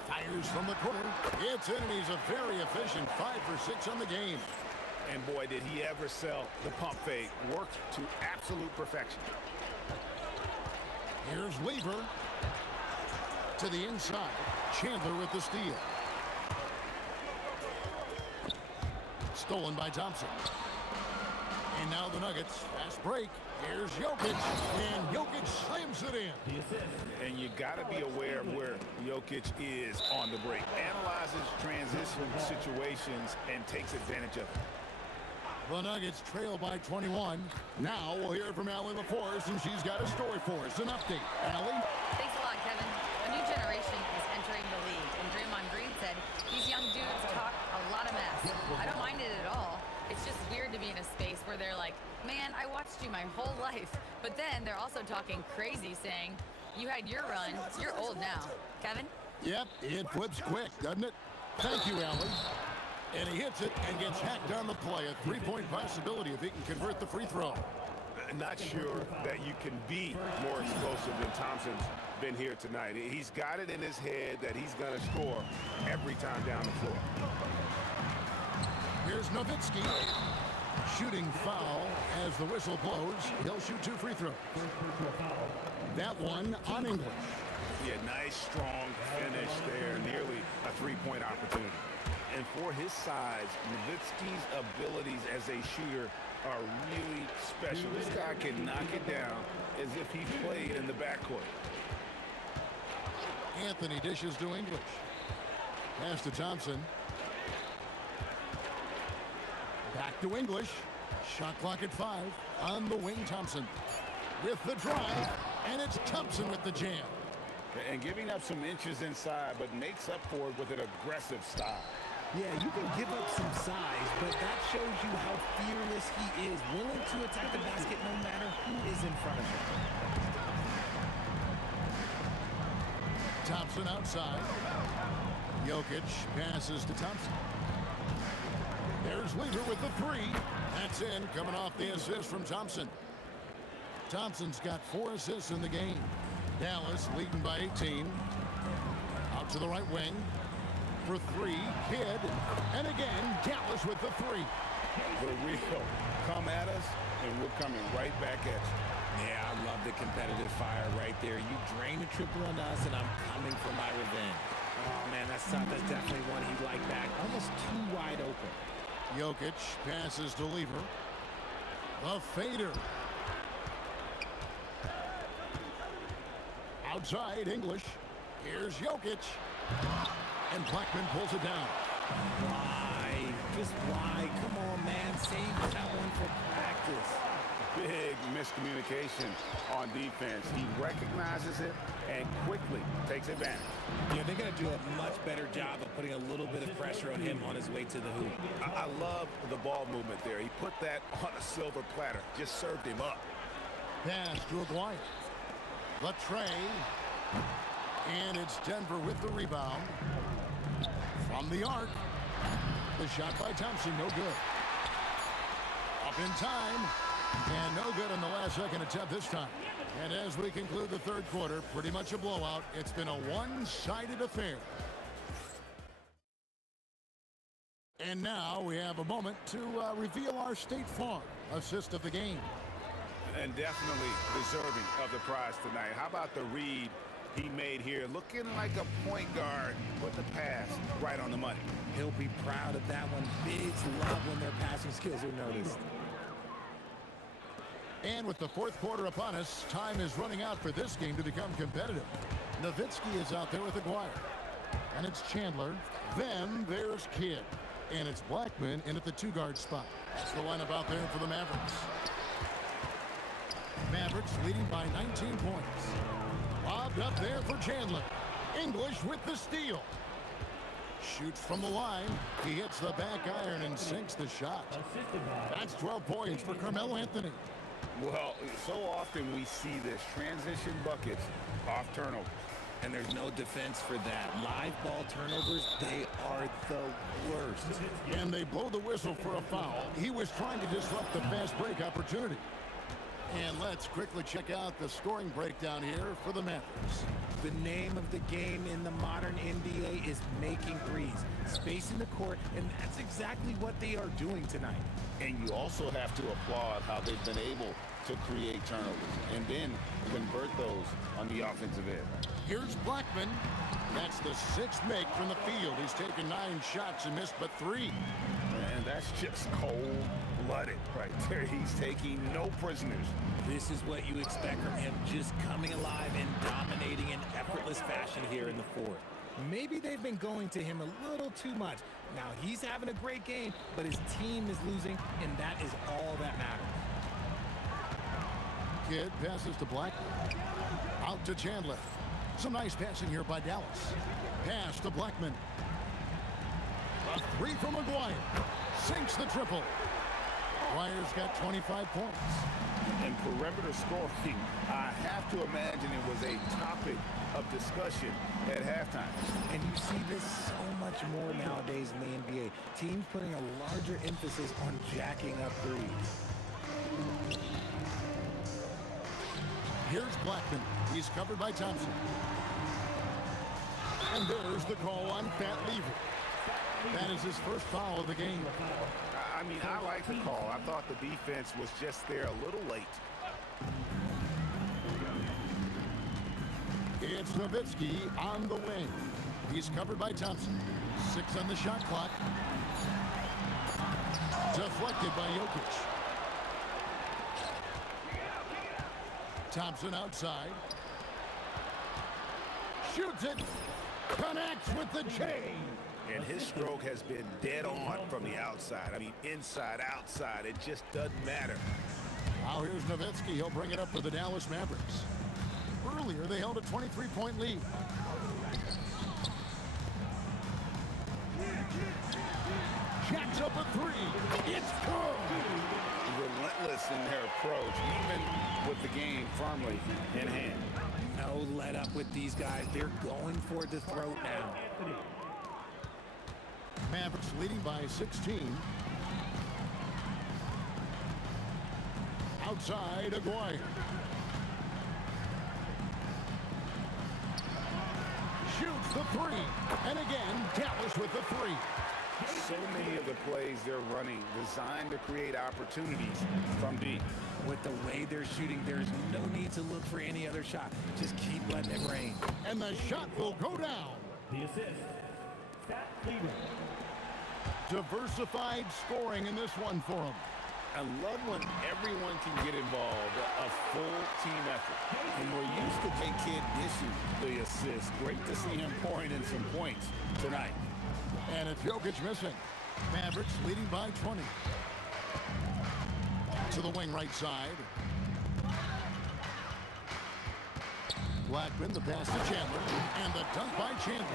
Fires from the corner. It's in, and he's a very efficient 5 for 6 on the game. And boy, did he ever sell the pump fake. Worked to absolute perfection. Here's Lever. To the inside. Chandler with the steal. Stolen by Thompson. And now the Nuggets. Fast break. Here's Jokic. And Jokic slams it in. And you got to be aware of where Jokic is on the break. Analyzes transition situations and takes advantage of it. The Nuggets trail by 21. Now we'll hear from Allie LaForce, and she's got a story for us. An update. Allie? Thanks a lot, Kevin. A new generation is entering the league, and Draymond Green said these young dudes talk a lot of mess. I don't mind it at all. It's just weird to be in a space where they're like, man, I watched you my whole life. But then they're also talking crazy, saying, you had your run, you're old now. Kevin? Yep, it flips quick, doesn't it? Thank you, Allie. And he hits it and gets hacked on the play. A three-point possibility if he can convert the free throw. Not sure that you can be more explosive than Thompson's been here tonight. He's got it in his head that he's going to score every time down the floor. Here's Nowitzki. Shooting foul as the whistle blows. He'll shoot 2 free throws. First personal foul. That one on English. Yeah, nice, strong finish there. Nearly a three-point opportunity. And for his size, Nowitzki's abilities as a shooter are really special. This guy can knock it down as if he played in the backcourt. Anthony dishes to English. Pass to Thompson. Back to English. Shot clock at 5. On the wing, Thompson. With the drive. And it's Thompson with the jam. And giving up some inches inside, but makes up for it with an aggressive style. Yeah, you can give up some size, but that shows you how fearless he is, willing to attack the basket no matter who is in front of him. Thompson outside. Jokic passes to Thompson. There's Lever with the 3. That's in, coming off the assist from Thompson. Thompson's got 4 assists in the game. Dallas leading by 18. Out to the right wing. For 3, Kidd. And again, Dallas with the 3. The real come at us, and we're coming right back at you. Yeah, I love the competitive fire right there. You drain the triple on us, and I'm coming for my revenge. Oh, man, that's tough. That's definitely one he'd like back. Almost too wide open. Jokic passes to Lever. The fader. Outside, English. Here's Jokic. And Blackman pulls it down. Why? Just why? Come on, man. Save that one for practice. Big miscommunication on defense. He recognizes it and quickly takes advantage. Yeah, they're going to do a much better job of putting a little bit of pressure on him on his way to the hoop. I love the ball movement there. He put that on a silver platter. Just served him up. Pass to Aguirre. The tray. And it's Denver with the rebound. From the arc. The shot by Thompson, no good. Up in time. And no good in the last second attempt this time. And as we conclude the third quarter, pretty much a blowout. It's been a one-sided affair. And now we have a moment to reveal our State Farm assist of the game. And definitely deserving of the prize tonight. How about the read he made here? Looking like a point guard with the pass right on the money. He'll be proud of that one. Bigs love when their passing skills are noticed. And with the fourth quarter upon us, time is running out for this game to become competitive. Nowitzki is out there with Aguirre. And it's Chandler. Then there's Kidd. And it's Blackman in at the 2-guard spot. That's the lineup out there for the Mavericks. Mavericks leading by 19 points. Lobbed up there for Chandler. English with the steal. Shoots from the line. He hits the back iron and sinks the shot. That's 12 points for Carmelo Anthony. Well, so often we see this. Transition buckets off turnovers. And there's no defense for that. Live ball turnovers, they are the worst. And they blow the whistle for a foul. He was trying to disrupt the fast break opportunity. And let's quickly check out the scoring breakdown here for the Mavericks. The name of the game in the modern NBA is making threes. Spacing the court, and that's exactly what they are doing tonight. And you also have to applaud how they've been able to create turnovers and then convert those on the offensive end. Here's Blackman. That's the 6th make from the field. He's taken 9 shots and missed but 3. And that's just cold-blooded right there. He's taking no prisoners. This is what you expect from him, just coming alive and dominating in effortless fashion here in the fourth. Maybe they've been going to him a little too much. Now, he's having a great game, but his team is losing, and that is all that matters. Kidd passes to Blackman. Out to Chandler. Some nice passing here by Dallas. Pass to Blackman. A 3 from Aguirre. Sinks the triple. Aguirre's got 25 points. And perimeter scoring, I have to imagine it was a topic of discussion at halftime. And you see this so much more nowadays in the NBA. Teams putting a larger emphasis on jacking up threes. Here's Blackman. He's covered by Thompson. And there's the call on Pat Lever. That is his first foul of the game. I mean, I like the call. I thought the defense was just there a little late. It's Nowitzki on the wing. He's covered by Thompson. 6 on the shot clock. Deflected by Jokic. Thompson outside. Shoots it. Connects with the chain. And his stroke has been dead on from the outside. I mean, inside, outside, it just doesn't matter. Now here's Nowitzki. He'll bring it up for the Dallas Mavericks. Earlier, they held a 23-point lead. Jacks up a 3. It's good. Relentless in their approach, even with the game firmly in hand. No let up with these guys. They're going for the throat now. Mavericks leading by 16. Outside, Aguirre. Shoots the 3. And again, Dallas with the 3. So many of the plays they're running designed to create opportunities from deep. With the way they're shooting, there's no need to look for any other shot. Just keep letting it rain. And the shot will go down. The assist. Stat leader. Diversified scoring in this one for him. I love when everyone can get involved, a full team effort. And we're used to big kid dishing the assist. Great to see him pouring in some points tonight. And it's Jokic missing. Mavericks leading by 20. To the wing right side. Blackman, the pass to Chandler. And the dunk by Chandler.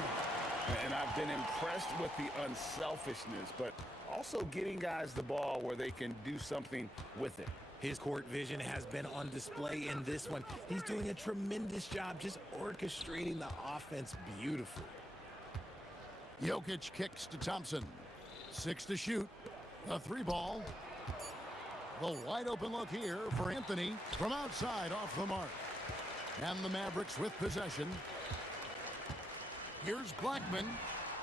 And I've been impressed with the unselfishness, but also getting guys the ball where they can do something with it. His court vision has been on display in this one. He's doing a tremendous job just orchestrating the offense beautifully. Jokic kicks to Thompson. 6 to shoot. A 3 ball. The wide open look here for Anthony from outside off the mark. And the Mavericks with possession. Here's Blackman.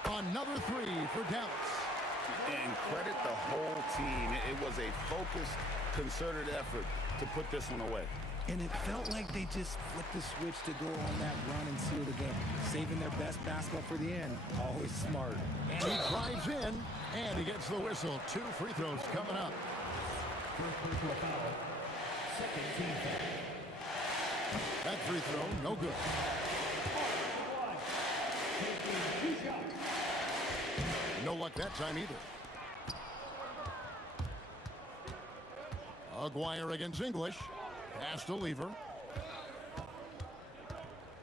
Another 3 for Dallas. And credit the whole team. It was a focused, concerted effort to put this one away. And it felt like they just flipped the switch to go on that run and seal the game. Saving their best basketball for the end. Always smart. And he drives in, and he gets the whistle. 2 free throws coming up. First personal foul. Second team foul. That free throw, no good. No luck that time either. Aguirre against English. Pass to Lever.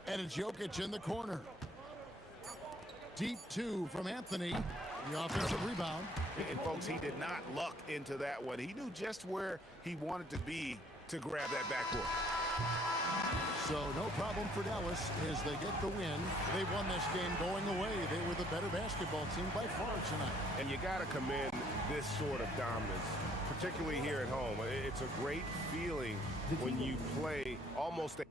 And it's Jokic in the corner. Deep 2 from Anthony. The offensive rebound. And folks, he did not luck into that one. He knew just where he wanted to be to grab that backboard. So no problem for Dallas as they get the win. They won this game going away. They were the better basketball team by far tonight. And you got to commend this sort of dominance, particularly here at home. It's a great feeling when you play almost a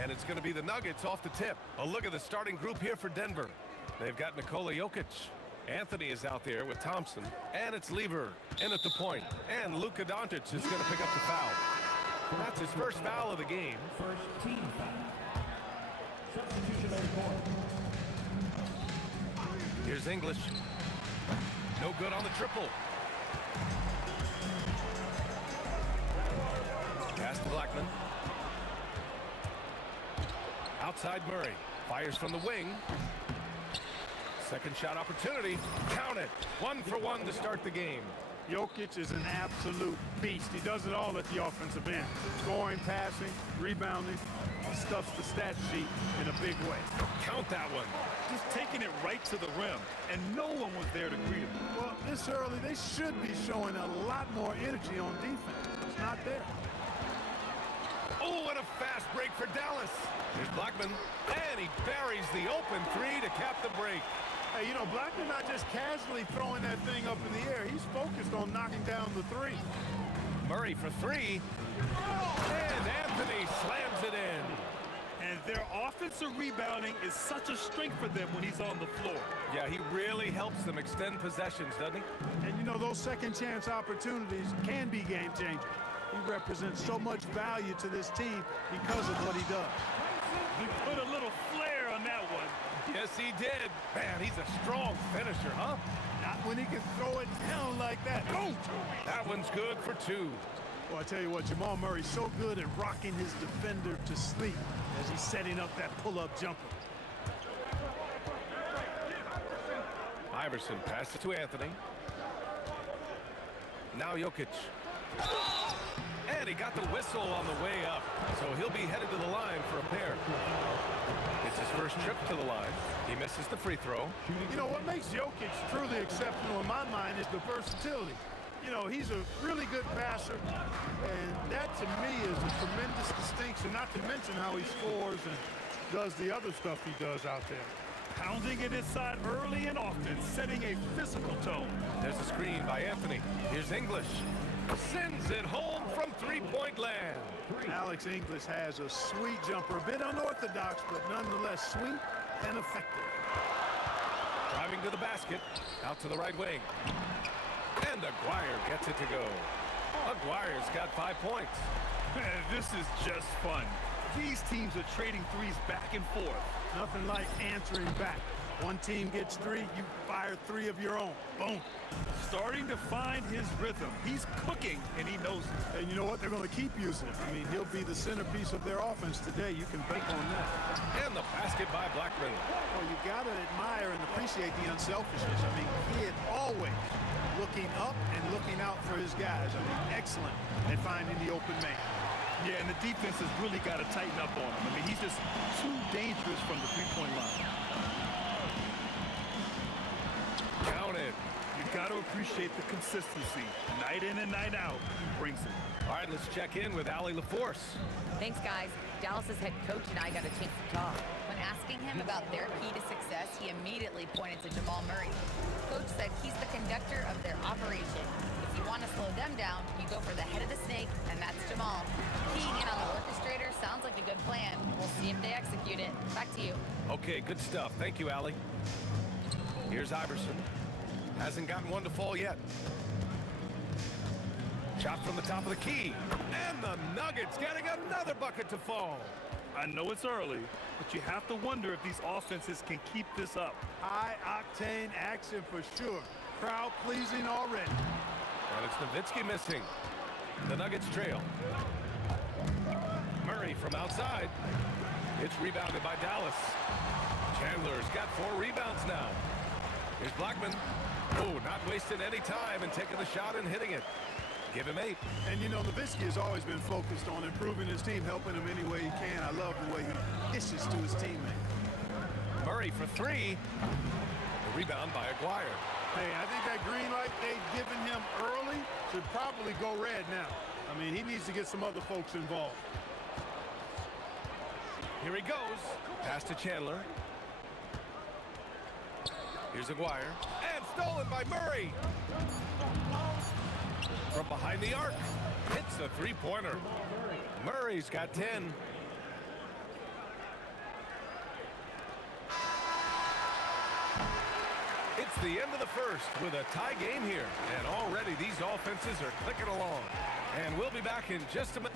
And it's going to be the Nuggets off the tip. A look at the starting group here for Denver. They've got Nikola Jokic. Anthony is out there with Thompson. And it's Lever in at the point. And Luka Doncic is going to pick up the foul. That's his first foul of the game. First team foul. Substitution on the court. Here's English. No good on the triple. Pass to Blackman. Outside Murray. Fires from the wing. Second shot opportunity. Count it. 1 for 1 to start the game. Jokic is an absolute beast. He does it all at the offensive end. Scoring, passing, rebounding. He stuffs the stat sheet in a big way. Count that one. Just taking it right to the rim, and no one was there to greet him. Well, this early, they should be showing a lot more energy on defense. It's not there. Oh, what a fast break for Dallas. Here's Blackman, and he buries the open three to cap the break. Hey, you know, Blackman not just casually throwing that thing up in the air. He's focused on knocking down the three. Murray for three, and Anthony slams it in. And their offensive rebounding is such a strength for them when he's on the floor. Yeah, he really helps them extend possessions, doesn't he? And you know, those second chance opportunities can be game changers. He represents so much value to this team because of what he does. He put a little flair on that one. Yes, he did. Man, he's a strong finisher, huh? Not when he can throw it down like that. Boom! That one's good for two. Well, I tell you what, Jamal Murray's so good at rocking his defender to sleep as he's setting up that pull-up jumper. Iverson passes to Anthony. Now Jokic. And he got the whistle on the way up, so he'll be headed to the line for a pair. It's his first trip to the line. He misses the free throw. You know, what makes Jokic truly exceptional in my mind is the versatility. You know, he's a really good passer, and that to me is a tremendous distinction, not to mention how he scores and does the other stuff he does out there. Pounding it inside early and often, setting a physical tone. There's a screen by Anthony. Here's English. Sends it home from three-point land. Alex English has a sweet jumper, a bit unorthodox, but nonetheless sweet and effective. Driving to the basket, out to the right wing. And Aguirre gets it to go. Aguirre's got 5 points. Man, this is just fun. These teams are trading threes back and forth. Nothing like answering back. One team gets three, you fire three of your own. Boom. Starting to find his rhythm. He's cooking, and he knows it. And you know what? They're going to keep using it. I mean, he'll be the centerpiece of their offense today. You can bank on that. And the basket by Blackman. Well, you got to admire and appreciate the unselfishness. I mean, he is always looking up and looking out for his guys. I mean, excellent at finding the open man. Yeah, and the defense has really got to tighten up on him. I mean, he's just too dangerous from the three-point line. Count it. You got to appreciate the consistency. Night in and night out, he brings it. All right, let's check in with Allie LaForce. Thanks, guys. Dallas's head coach and I got a chance to talk. When asking him about their key to success, he immediately pointed to Jamal Murray. Coach said he's the conductor of their operation. If you want to slow them down, you go for the head of the snake, and that's Jamal. Keying in on the orchestrator sounds like a good plan. We'll see if they execute it. Back to you. Okay, good stuff. Thank you, Allie. Here's Iverson. Hasn't gotten one to fall yet. Shot from the top of the key. And the Nuggets getting another bucket to fall. I know it's early, but you have to wonder if these offenses can keep this up. High-octane action for sure. Crowd pleasing already. And it's Nowitzki missing. The Nuggets trail. Murray from outside. It's rebounded by Dallas. Chandler's got 4 rebounds now. Here's Blackman. Oh, not wasting any time and taking the shot and hitting it. Give him 8. And you know, Nowitzki has always been focused on improving his team, helping him any way he can. I love the way he dishes to his teammate. Murray for 3. The rebound by Aguirre. Hey, I think that green light they've given him early should probably go red now. I mean, he needs to get some other folks involved. Here he goes. Pass to Chandler. Here's Aguirre. And stolen by Murray. From behind the arc. Hits the three-pointer. Murray's got 10. the end of the first with a tie game here. And already these offenses are clicking along. And we'll be back in just a minute.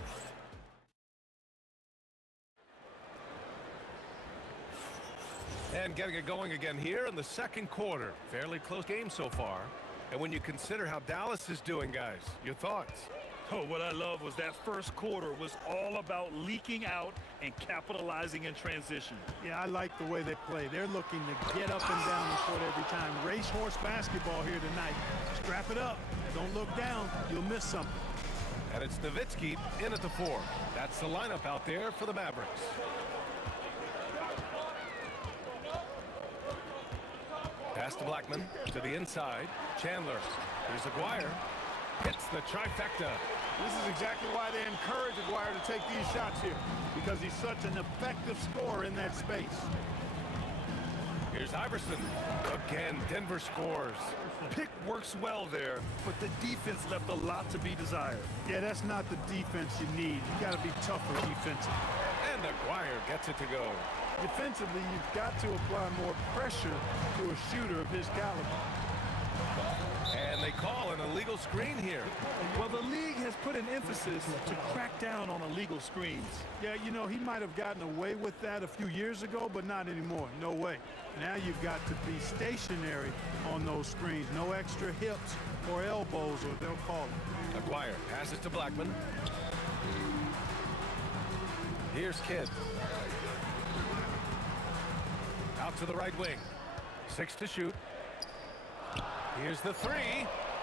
And getting it going again here in the second quarter. Fairly close game so far. And when you consider how Dallas is doing, guys, your thoughts? Oh, what I love was that first quarter was all about leaking out and capitalizing in transition. Yeah, I like the way they play. They're looking to get up and down the court every time. Racehorse basketball here tonight. Strap it up. Don't look down. You'll miss something. And it's Nowitzki in at the 4. That's the lineup out there for the Mavericks. Pass to Blackman, to the inside. Chandler. Here's Aguirre. Hits the trifecta. This is exactly why they encourage Aguirre to take these shots here, because he's such an effective scorer in that space. Here's Iverson. Again, Denver scores. Pick works well there, but the defense left a lot to be desired. Yeah, that's not the defense you need. You got to be tougher defensively. And Aguirre gets it to go. Defensively, you've got to apply more pressure to a shooter of his caliber. And they call an illegal screen here. Well, the league has put an emphasis to crack down on illegal screens. Yeah, you know, he might have gotten away with that a few years ago, but not anymore. No way. Now you've got to be stationary on those screens. No extra hips or elbows, or they'll call it. Aguirre passes to Blackman. Here's Kidd. Out to the right wing. 6 to shoot. Here's the 3.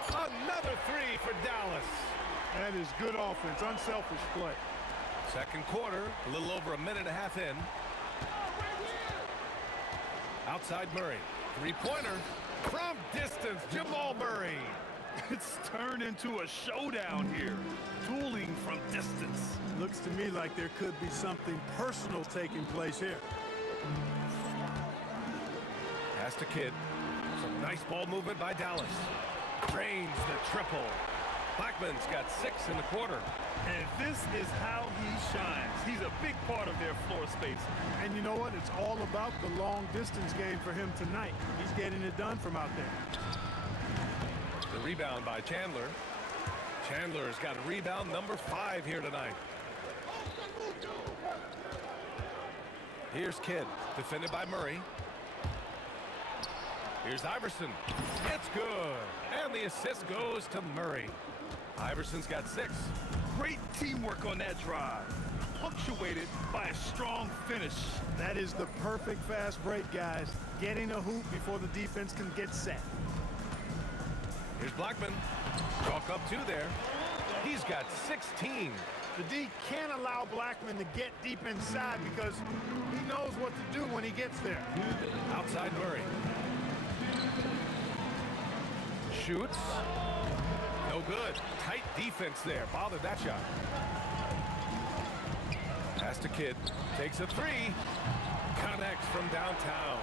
Another 3 for Dallas. That is good offense, unselfish play. Second quarter, a little over a minute and a half in. Outside Murray. Three-pointer from distance, Jamal Murray. It's turned into a showdown here. Dueling from distance. Looks to me like there could be something personal taking place here. Pass to Kidd. Some nice ball movement by Dallas. Drains the triple. Blackman's got 6 in the quarter. And this is how he shines. He's a big part of their floor space. And you know what? It's all about the long distance game for him tonight. He's getting it done from out there. The rebound by Chandler. Chandler's got rebound number 5 here tonight. Here's Kidd, defended by Murray. Here's Iverson. It's good. And the assist goes to Murray. Iverson's got 6. Great teamwork on that drive. Punctuated by a strong finish. That is the perfect fast break, guys. Getting a hoop before the defense can get set. Here's Blackman. Chalk up 2 there. He's got 16. The D can't allow Blackman to get deep inside because he knows what to do when he gets there. Outside Murray. Shoots. No good. Tight defense there. Bothered that shot. Pass to Kidd. Takes a 3. Connects from downtown.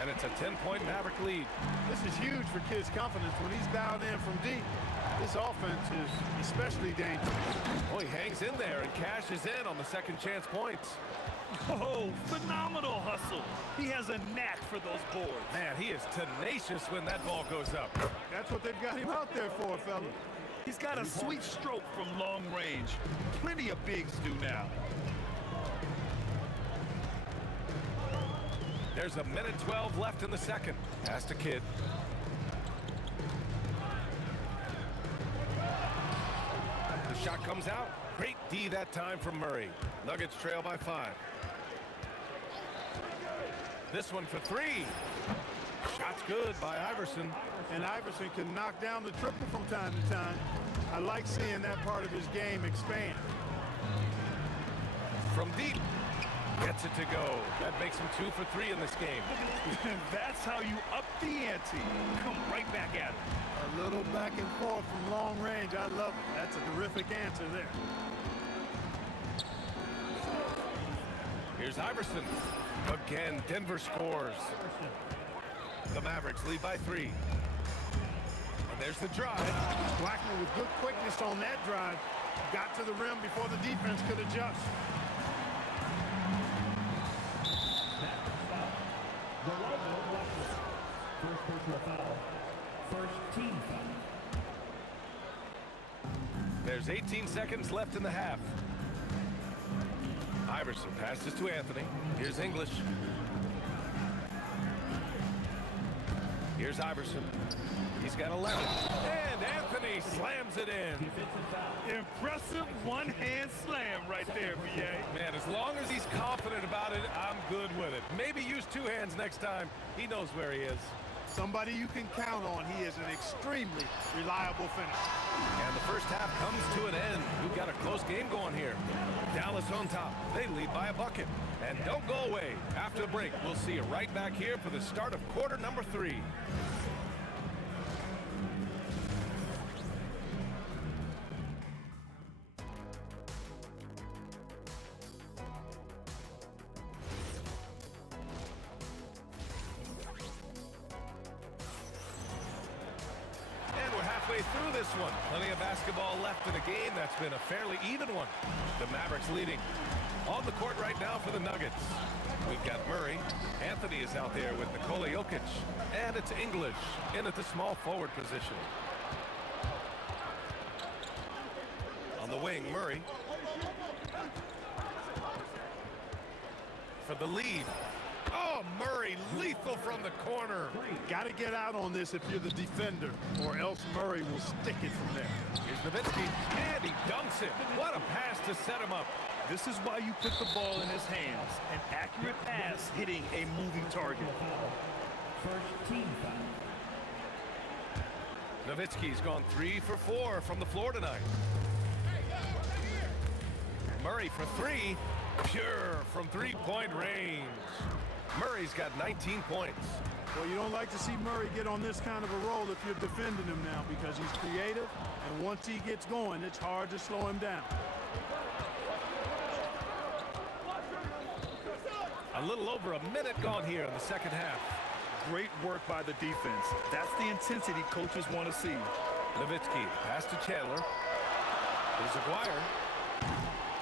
And it's a 10-point Maverick lead. This is huge for Kidd's confidence when he's dialed in from deep. This offense is especially dangerous. Oh, he hangs in there and cashes in on the second chance points. Oh, phenomenal hustle. He has a knack for those boards. Man, he is tenacious when that ball goes up. That's what they've got him out there for, fella. He's got a sweet stroke from long range. Plenty of bigs do now. There's a minute 12 left in the second. Pass to Kidd. The shot comes out. Great D that time from Murray. Nuggets trail by 5. This one for 3. Shot's good by Iverson. And Iverson can knock down the triple from time to time. I like seeing that part of his game expand. From deep. Gets it to go. That makes him 2 for 3 in this game. That's how you up the ante. Come right back at it. A little back and forth from long range. I love it. That's a terrific answer there. Here's Iverson. Again, Denver scores. The Mavericks lead by 3. And there's the drive. Blackman with good quickness on that drive. Got to the rim before the defense could adjust. First personal foul. First team foul. There's 18 seconds left in the half. Iverson passes to Anthony. Here's English. Here's Iverson. He's got 11. And Anthony slams it in. Impressive one-hand slam right there, B.A. Man, as long as he's confident about it, I'm good with it. Maybe use two hands next time. He knows where he is. Somebody you can count on. He is an extremely reliable finisher. And the first half comes to an end. We've got a close game going here. Dallas on top. They lead by a bucket. And don't go away. After the break, we'll see you right back here for the start of quarter number 3. Through this one. Plenty of basketball left in a game that's been a fairly even one. The Mavericks leading. On the court right now for the Nuggets. We've got Murray. Anthony is out there with Nikola Jokic. And it's English in at the small forward position. On the wing, Murray. For the lead. Oh, Murray, lethal from the corner. Got to get out on this if you're the defender, or else Murray will stick it from there. Here's Nowitzki, and he dunks it. What a pass to set him up. This is why you put the ball in his hands. An accurate pass hitting a moving target. First team foul. Nowitzki's gone 3 for 4 from the floor tonight. Murray for 3. Pure from three-point range. Murray's got 19 points. Well, you don't like to see Murray get on this kind of a roll if you're defending him now, because he's creative, and once he gets going, it's hard to slow him down. A little over a minute gone here in the second half. Great work by the defense. That's the intensity coaches want to see. Nowitzki, pass to Chandler. There's Aguirre.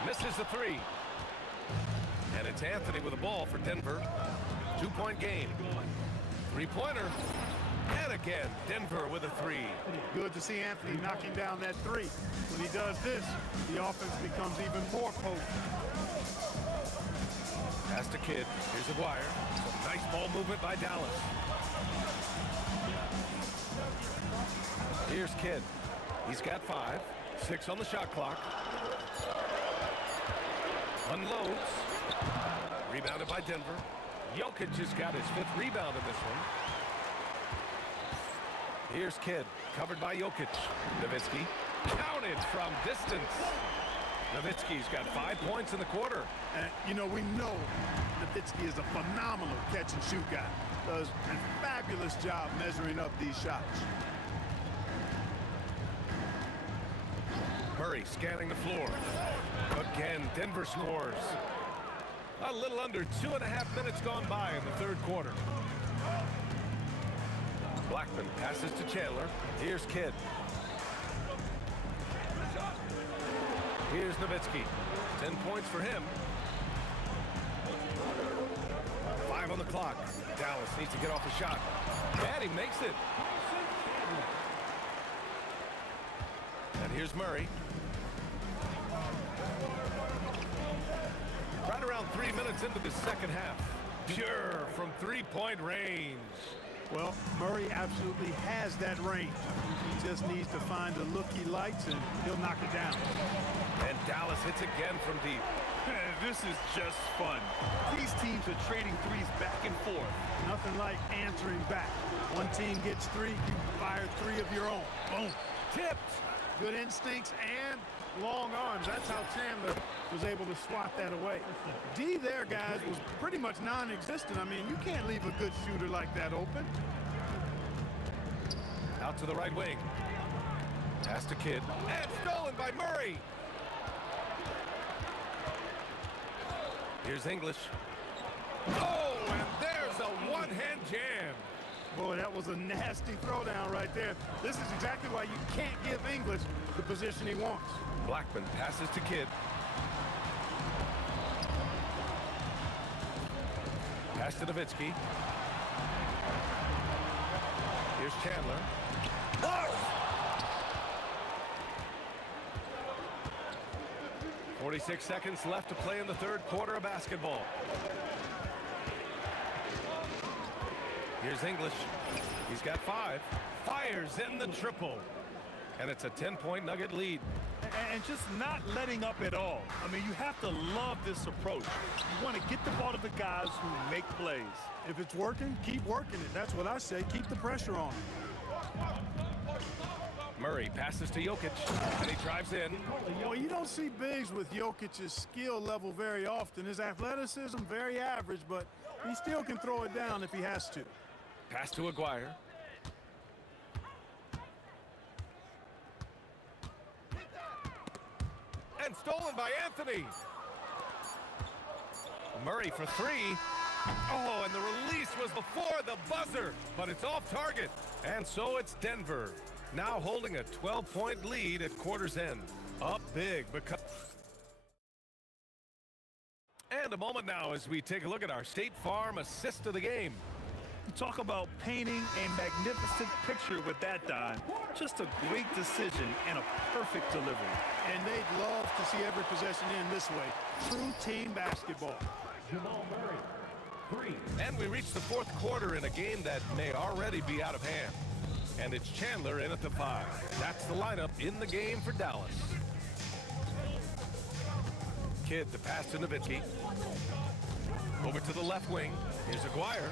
Misses the 3. And it's Anthony with the ball for Denver. 2-point game. 3-pointer. And again, Denver with a 3. Good to see Anthony knocking down that 3. When he does this, the offense becomes even more potent. Pass to Kidd. Here's Aguirre. Some nice ball movement by Dallas. Here's Kidd. He's got 5. 6 on the shot clock. Unloads. Rebounded by Denver. Jokic has got his 5th rebound in this one. Here's Kidd, covered by Jokic. Nowitzki, counted from distance. Nowitzki's got 5 points in the quarter. And, you know, we know Nowitzki is a phenomenal catch-and-shoot guy. Does a fabulous job measuring up these shots. Murray scanning the floor. Again, Denver scores. A little under 2.5 minutes gone by in the third quarter. Blackman passes to Chandler. Here's Kidd. Here's Nowitzki. 10 points for him. 5 on the clock. Dallas needs to get off the shot. And he makes it. And here's Murray. Right around 3 minutes into the second half. Pure from three-point range. Well, Murray absolutely has that range. He just needs to find the look he likes, and he'll knock it down. And Dallas hits again from deep. This is just fun. These teams are trading threes back and forth. Nothing like answering back. One team gets 3, you fire 3 of your own. Boom. Tipped. Good instincts and long arms. That's how Chandler was able to swat that away. D there, guys, was pretty much non-existent. I mean, you can't leave a good shooter like that open. Out to the right wing. Pass to Kidd. And stolen by Murray. Here's English. Oh, and there's a one-hand jam. Boy, that was a nasty throwdown right there. This is exactly why you can't give English the position he wants. Blackman passes to Kidd. Pass to Nowitzki. Here's Chandler. 46 seconds left to play in the third quarter of basketball. Here's English. He's got 5. Fires in the triple. And it's a 10-point Nugget lead. And just not letting up at all. I mean, you have to love this approach. You want to get the ball to the guys who make plays. If it's working, keep working it. That's what I say. Keep the pressure on. Murray passes to Jokic, and he drives in. Well, you don't see bigs with Jokic's skill level very often. His athleticism, very average, but he still can throw it down if he has to. Pass to Aguirre. And stolen by Anthony. Murray for 3. Oh, and the release was before the buzzer, but it's off target. And so it's Denver, now holding a 12-point lead at quarter's end. Up big because... And a moment now as we take a look at our State Farm assist of the game. You talk about painting a magnificent picture with that dime. Just a great decision and a perfect delivery. And they'd love to see every possession end this way. True team basketball. Jamal Murray, 3. And we reach the fourth quarter in a game that may already be out of hand. And it's Chandler in at the 5. That's the lineup in the game for Dallas. Kidd the pass to Nowitzki. Over to the left wing. Here's Aguirre.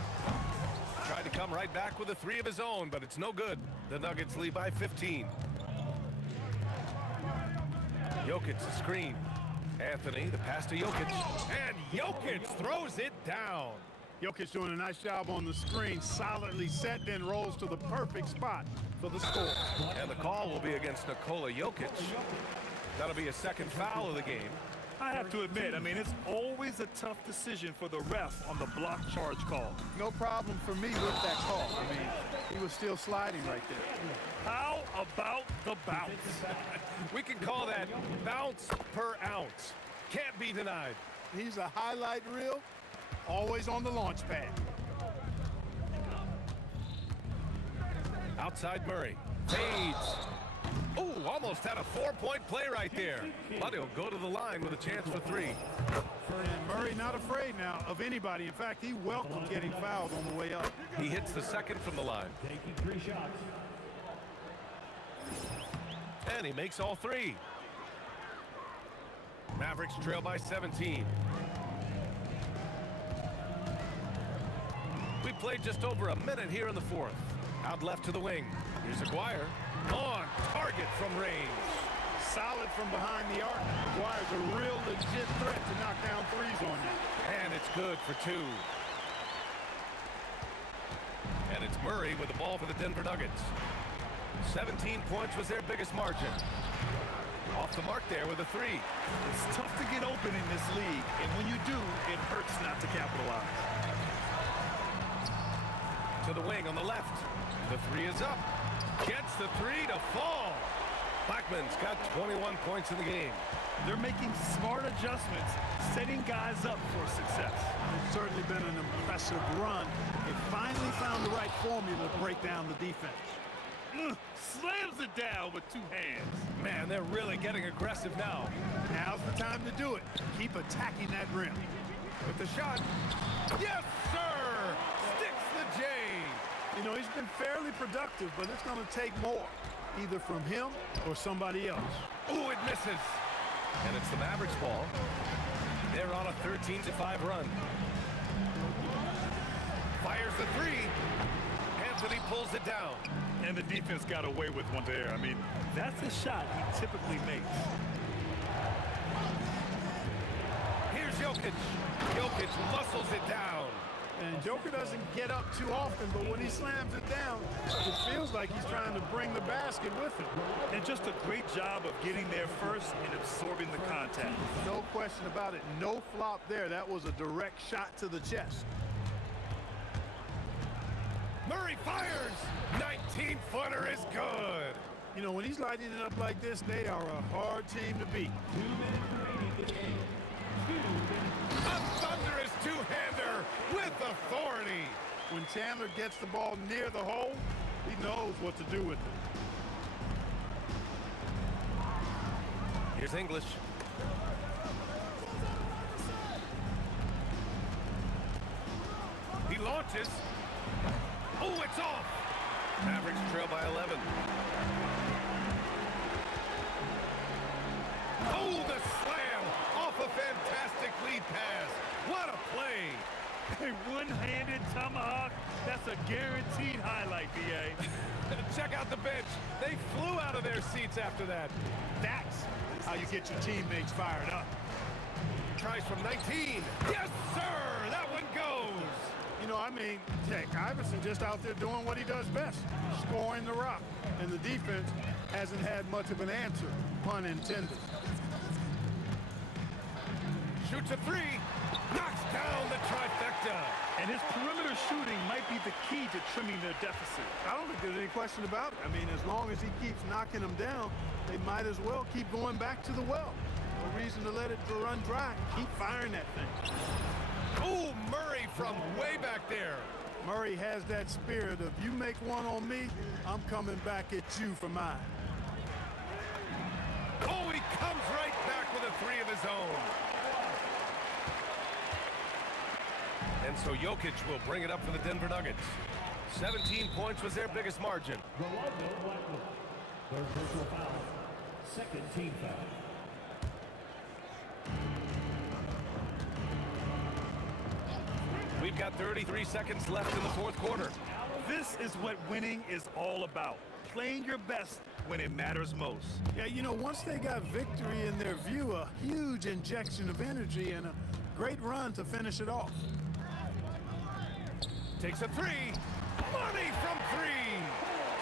Tried to come right back with a 3 of his own, but it's no good. The Nuggets lead by 15. Jokic the screen. Anthony, the pass to Jokic. And Jokic throws it down. Jokic doing a nice job on the screen. Solidly set, then rolls to the perfect spot for the score. And the call will be against Nikola Jokic. That'll be a second foul of the game. I have to admit, I mean, it's always a tough decision for the ref on the block charge call. No problem for me with that call. I mean, he was still sliding right there. How about the bounce? We can call that bounce per ounce. Can't be denied. He's a highlight reel, always on the launch pad. Outside Murray. Fades. Oh, almost had a 4-point play right there. But he'll go to the line with a chance for 3. And Murray not afraid now of anybody. In fact, he welcomed getting fouled on the way up. He hits the second from the line. Taking 3 shots. And he makes all 3. Mavericks trail by 17. We played just over a minute here in the fourth. Out left to the wing. Here's Aguirre. On target from range. Solid from behind the arc. Aguirre's a real legit threat to knock down 3s on you. And it's good for 2. And it's Murray with the ball for the Denver Nuggets. 17 points was their biggest margin. Off the mark there with a 3. It's tough to get open in this league, and when you do, it hurts not to capitalize. To the wing on the left. The 3 is up. Gets the 3 to fall. Blackman's got 21 points in the game. They're making smart adjustments, setting guys up for success. It's certainly been an impressive run. They finally found the right formula to break down the defense. Slams it down with 2 hands. Man, they're really getting aggressive now. Now's the time to do it. Keep attacking that rim. With the shot. Yes, sir! Sticks the J. You know, he's been fairly productive, but it's going to take more, either from him or somebody else. Ooh, it misses. And it's the Mavericks ball. They're on a 13-5 run. Fires the 3. Anthony pulls it down. And the defense got away with one there. I mean, that's a shot he typically makes. Here's Jokic. Jokic muscles it down. And Joker doesn't get up too often, but when he slams it down, it feels like he's trying to bring the basket with him. And just a great job of getting there first and absorbing the contact. No question about it. No flop there. That was a direct shot to the chest. Murray fires. 19-footer is good. You know, when he's lighting it up like this, they are a hard team to beat. 2 minutes remaining in the game. 2 minutes. A thunderous two-hander with authority. When Chandler gets the ball near the hole, he knows what to do with it. Here's English. He launches. Oh, it's off. Mavericks trail by 11. Oh, the slam off a fantastic lead pass. What a play. A one-handed tomahawk. That's a guaranteed highlight, B.A. Check out the bench. They flew out of their seats after that. That's how you get your teammates fired up. Tries from 19. Yes, sir. That one goes. You know, I mean, heck, Iverson just out there doing what he does best, scoring the rock. And the defense hasn't had much of an answer, pun intended. Shoots a three. Knocks down the trifecta. And his perimeter shooting might be the key to trimming their deficit. I don't think there's any question about it. I mean, as long as he keeps knocking them down, they might as well keep going back to the well. No reason to let it run dry. Keep firing that thing. Oh, Murray from way back there. Murray has that spirit of, you make one on me, I'm coming back at you for mine. Oh, he comes right back with a three of his own. And so Jokic will bring it up for the Denver Nuggets. 17 points was their biggest margin. Rolando Blackman. Third personal foul. Second team foul. We've got 33 seconds left in the fourth quarter. This is what winning is all about. Playing your best when it matters most. Yeah, you know, once they got victory in their view, a huge injection of energy and a great run to finish it off. Takes a three. Money from three.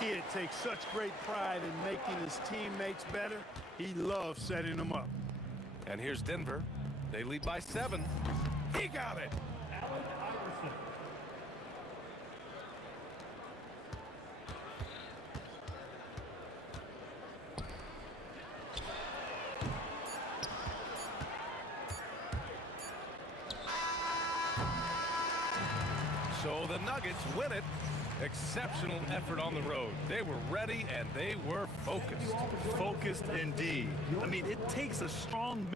Kid takes such great pride in making his teammates better. He loves setting them up. And here's Denver. They lead by 7. He got it. Allen Iverson. So the Nuggets win it. Exceptional effort on the road. They were ready and they were focused. Focused indeed. I mean, it takes a strong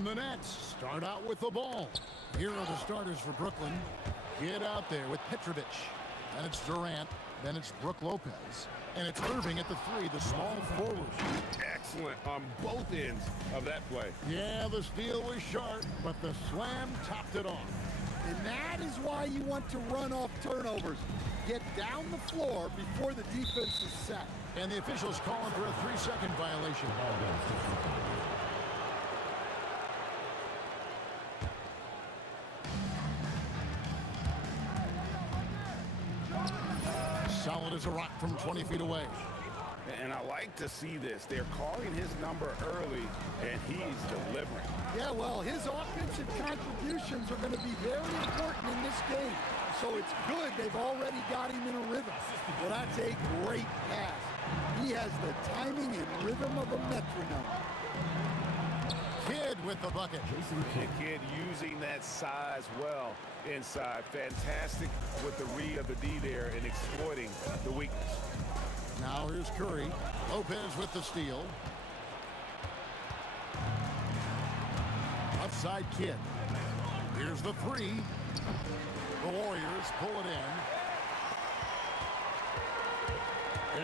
And the Nets start out with the ball. Here are the starters for Brooklyn. Get out there with Petrovic. Then it's Durant. Then it's Brook Lopez. And it's Irving at the 3, the small forward. Excellent on both ends of that play. Yeah, the steal was sharp, but the slam topped it off. And that is why you want to run off turnovers. Get down the floor before the defense is set. And the officials calling for a 3-second violation. Solid as a rock from 20 feet away. And I like to see this. They're calling his number early, and he's delivering. Yeah, well, his offensive contributions are going to be very important in this game. So it's good they've already got him in a rhythm. Well, that's a great pass. He has the timing and rhythm of a metronome. Kidd with the bucket. The kid using that size well inside. Fantastic with the read of the D there and exploiting the weakness. Now here's Curry. Lopez with the steal. Outside Kidd. Here's the 3. The Warriors pull it in.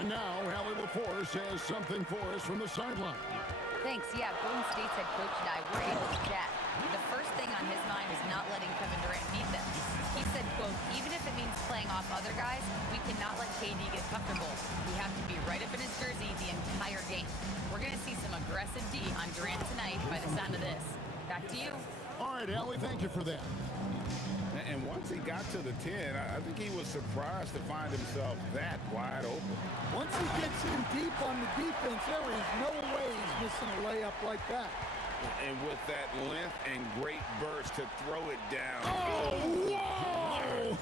And now Hallie LaForce has something for us from the sideline. Thanks. Yeah, Golden State's head coach and I were able to chat. The first thing on his mind is not letting Kevin Durant beat them. He said, quote, even if it means playing off other guys, we cannot let KD get comfortable. We have to be right up in his jersey the entire game. We're going to see some aggressive D on Durant tonight by the sound of this. Back to you. All right, Hallie, thank you for that. And once he got to the 10, I think he was surprised to find himself that wide open. Once he gets in deep on the defense, there is no way he's missing a layup like that. And with that length and great burst to throw it down. Oh, whoa!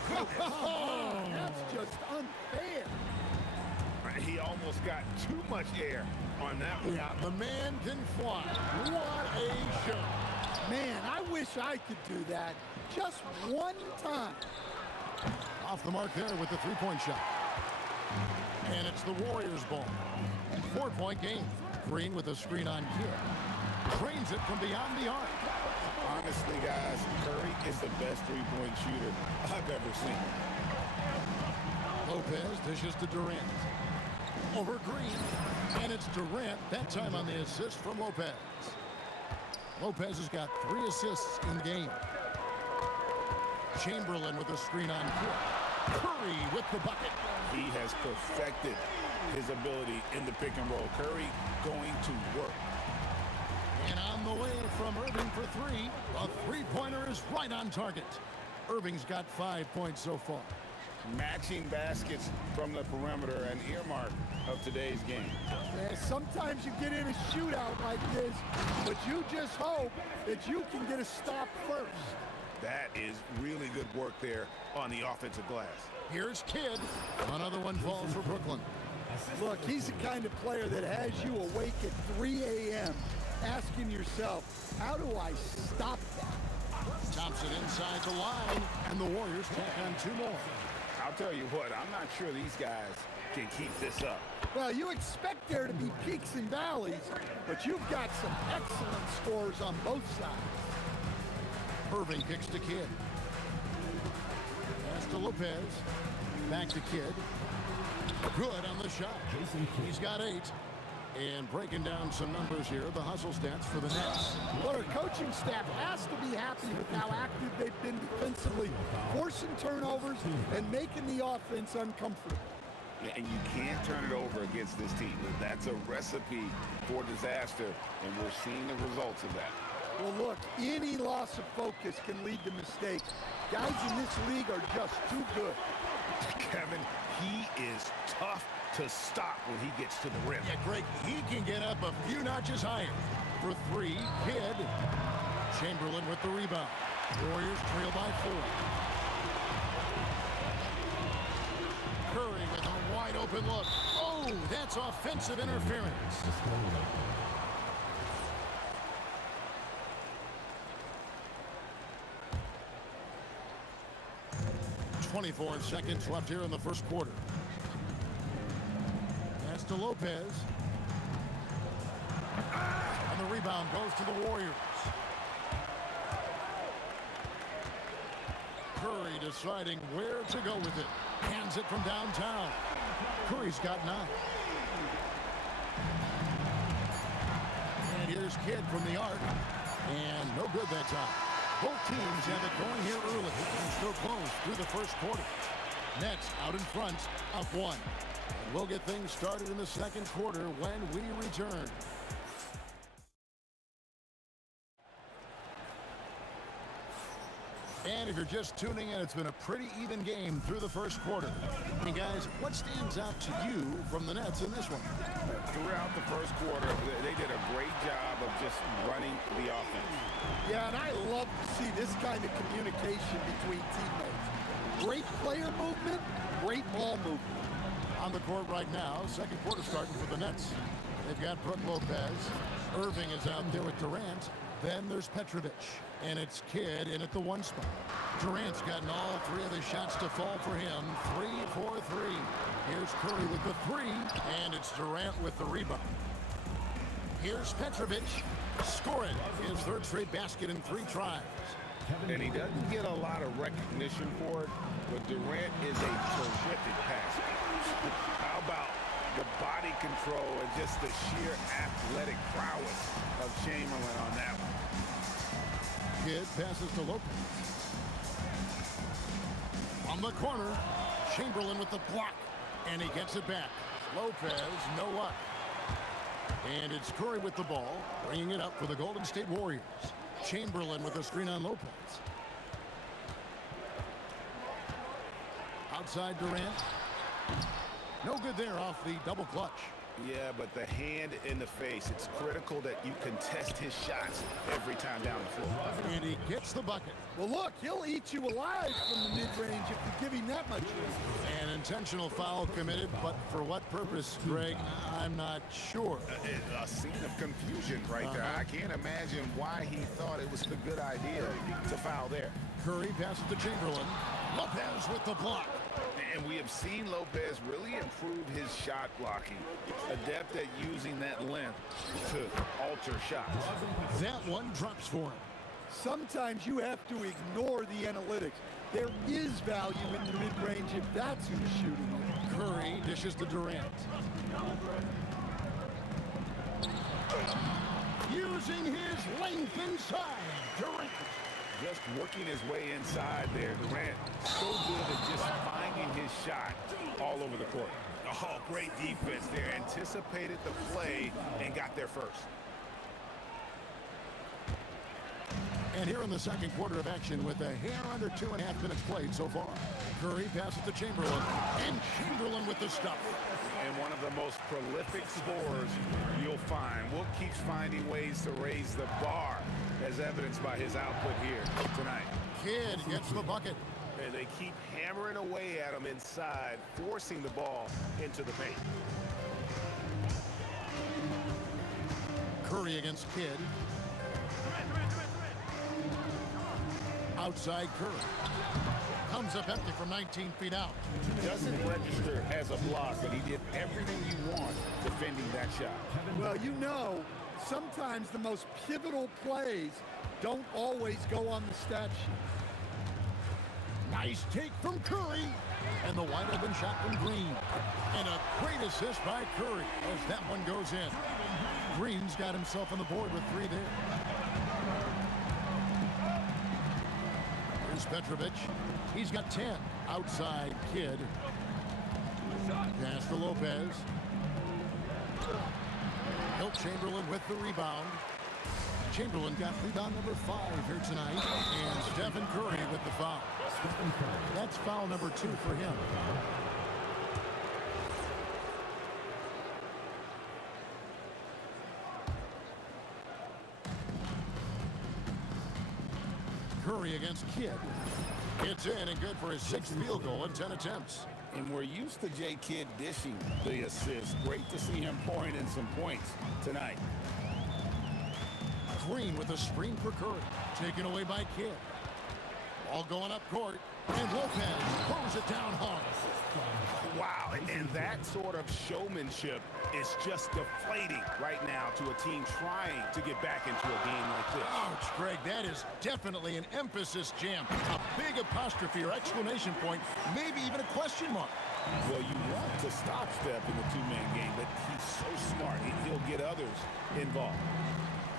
That's just unfair. He almost got too much air on that one. Yeah, the man can fly. What a show. Man, I wish I could do that just one time. Off the mark there with the 3-point shot. And it's the Warriors' ball. 4-point game. Green with a screen on Kidd. Drains it from beyond the arc. Honestly, guys, Curry is the best three-point shooter I've ever seen. Lopez dishes to Durant. Over Green. And it's Durant, that time on the assist from Lopez. Lopez has got 3 assists in the game. Chamberlain with a screen on Kidd. Curry with the bucket. He has perfected his ability in the pick and roll. Curry going to work. And on the way from Irving for 3. A 3-pointer is right on target. Irving's got 5 points so far. Matching baskets from the perimeter, an earmark of today's game. Yeah, sometimes you get in a shootout like this, but you just hope that you can get a stop first. That is really good work there on the offensive glass. Here's Kidd. Another one falls for Brooklyn. Look, he's the kind of player that has you awake at 3 a.m. asking yourself, how do I stop that? Thompson inside the line, and the Warriors tack on 2 more. I'll tell you what, I'm not sure these guys can keep this up. Well, you expect there to be peaks and valleys, but you've got some excellent scores on both sides. Irving kicks to Kidd. Pass to Lopez. Back to Kidd. Good on the shot. He's got 8. And breaking down some numbers here, the hustle stats for the Nets. Well, our coaching staff has to be happy with how active they've been defensively, forcing turnovers and making the offense uncomfortable. And you can't turn it over against this team. That's a recipe for disaster, and we're seeing the results of that. Well, look, any loss of focus can lead to mistakes. Guys in this league are just too good. Kevin, he is tough to stop when he gets to the rim. Yeah, Greg, he can get up a few notches higher. For 3, Kidd. Chamberlain with the rebound. Warriors trail by 4. Curry with a wide open look. Oh, that's offensive interference. 24 seconds left here in the first quarter. Pass to Lopez. And the rebound goes to the Warriors. Curry deciding where to go with it. Hands it from downtown. Curry's got 9. And here's Kidd from the arc. And no good that time. Both teams have it going here early and still close through the first quarter. Nets out in front, up 1. And we'll get things started in the second quarter when we return. And if you're just tuning in, it's been a pretty even game through the first quarter. Hey guys, what stands out to you from the Nets in this one? Throughout the first quarter, they did a great job of just running the offense. Yeah, and I love to see this kind of communication between teammates. Great player movement, great ball movement. On the court right now, second quarter starting for the Nets. They've got Brook Lopez. Irving is out there with Durant. Then there's Petrovic, and it's Kidd in at the 1 spot. Durant's gotten all 3 of the shots to fall for him. 3 for 3. Here's Curry with the 3, and it's Durant with the rebound. Here's Petrovic, scoring his 3rd straight basket in 3 tries. And he doesn't get a lot of recognition for it, but Durant is a terrific passer. How about the body control and just the sheer athletic prowess of Chamberlain on that one? Kidd passes to Lopez. On the corner, Chamberlain with the block, and he gets it back. Lopez, no luck. And it's Curry with the ball, bringing it up for the Golden State Warriors. Chamberlain with a screen on Lopez. Outside Durant. No good there off the double clutch. Yeah, but the hand in the face, it's critical that you contest his shots every time down the floor. And he gets the bucket. Well, look, he'll eat you alive from the mid-range if you give him that much room. An intentional foul committed, but for what purpose, Greg, I'm not sure. A scene of confusion right there. I can't imagine why he thought it was a good idea to foul there. Curry passes to Chamberlain. Lopez with the block. And we have seen Lopez really improve his shot blocking. Adept at using that length to alter shots. That one drops for him. Sometimes you have to ignore the analytics. There is value in the mid-range if that's who's shooting. Curry dishes to Durant. Using his length inside. Durant. Just working his way inside there. Durant, so good at just finding his shot all over the court. Oh, great defense there. Anticipated the play and got there first. And here in the second quarter of action with a hair under 2.5 minutes played so far. Curry passes to Chamberlain. And Chamberlain with the stuff. And one of the most prolific scorers you'll find. Will keeps finding ways to raise the bar, as evidenced by his output here tonight. Kidd gets the bucket. And they keep hammering away at him inside, forcing the ball into the paint. Curry against Kidd. Outside Curry. Comes up empty from 19 feet out. Doesn't register as a block, but he did everything you want defending that shot. Well, you know, sometimes the most pivotal plays don't always go on the stat sheet. Nice take from Curry. And the wide open shot from Green. And a great assist by Curry as that one goes in. Green's got himself on the board with 3 there. Here's Petrovic. He's got 10. Outside Kidd. Pass to Lopez. Wilt Chamberlain with the rebound. Chamberlain got rebound number 5 here tonight. And Stephen Curry with the foul. That's foul number 2 for him. Curry against Kidd. It's in and good for his 6th field goal in 10 attempts. And we're used to J. Kidd dishing the assist. Great to see him pouring in some points tonight. Green with a screen for Curry. Taken away by Kidd. Ball going up court. And Lopez throws it down hard. Wow, and that sort of showmanship is just deflating right now to a team trying to get back into a game like this. Ouch, Greg, that is definitely an emphasis jam. A big apostrophe or exclamation point, maybe even a question mark. Well, you want to stop Steph in the two-man game, but he's so smart. He'll get others involved.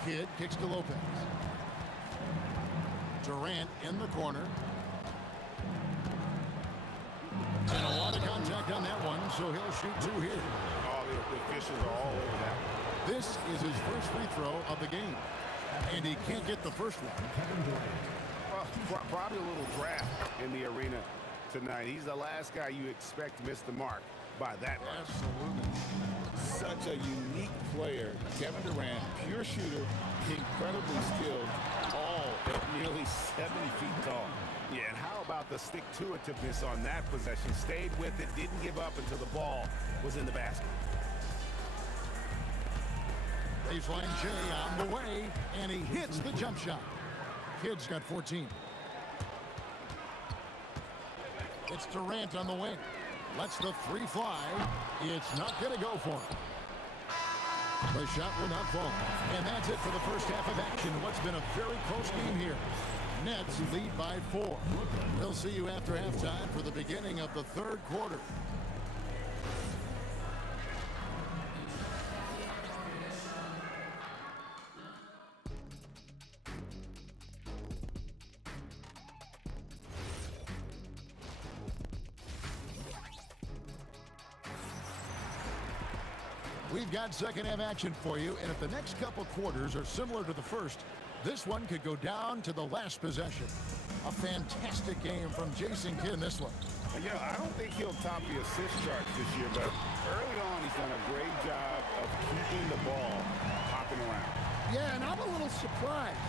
Kidd kicks to Lopez. Durant in the corner. And a lot of contact on that one, so he'll shoot two here. All the officials are all over that. This is his first free throw of the game. And he can't get the first one. Well, probably a little draft in the arena tonight. He's the last guy you expect to miss the mark by that much. Absolutely. Such a unique player. Kevin Durant, pure shooter, incredibly skilled, all at nearly 70 feet tall. Yeah, and how about the stick-to-itiveness on that possession? Stayed with it, didn't give up until the ball was in the basket. Baseline J on the way, and he hits the jump shot. Kidd's got 14. It's Durant on the wing. Lets the three fly. It's not going to go for him. The shot will not fall. And that's it for the first half of action. What's been a very close game here. Nets lead by 4. We'll see you after halftime for the beginning of the third quarter. We've got second half action for you, and if the next couple quarters are similar to the first, this one could go down to the last possession. A fantastic game from Jason Kidd in this one. You know, I don't think he'll top the assist charts this year, but early on he's done a great job of keeping the ball hopping around. Yeah, and I'm a little surprised,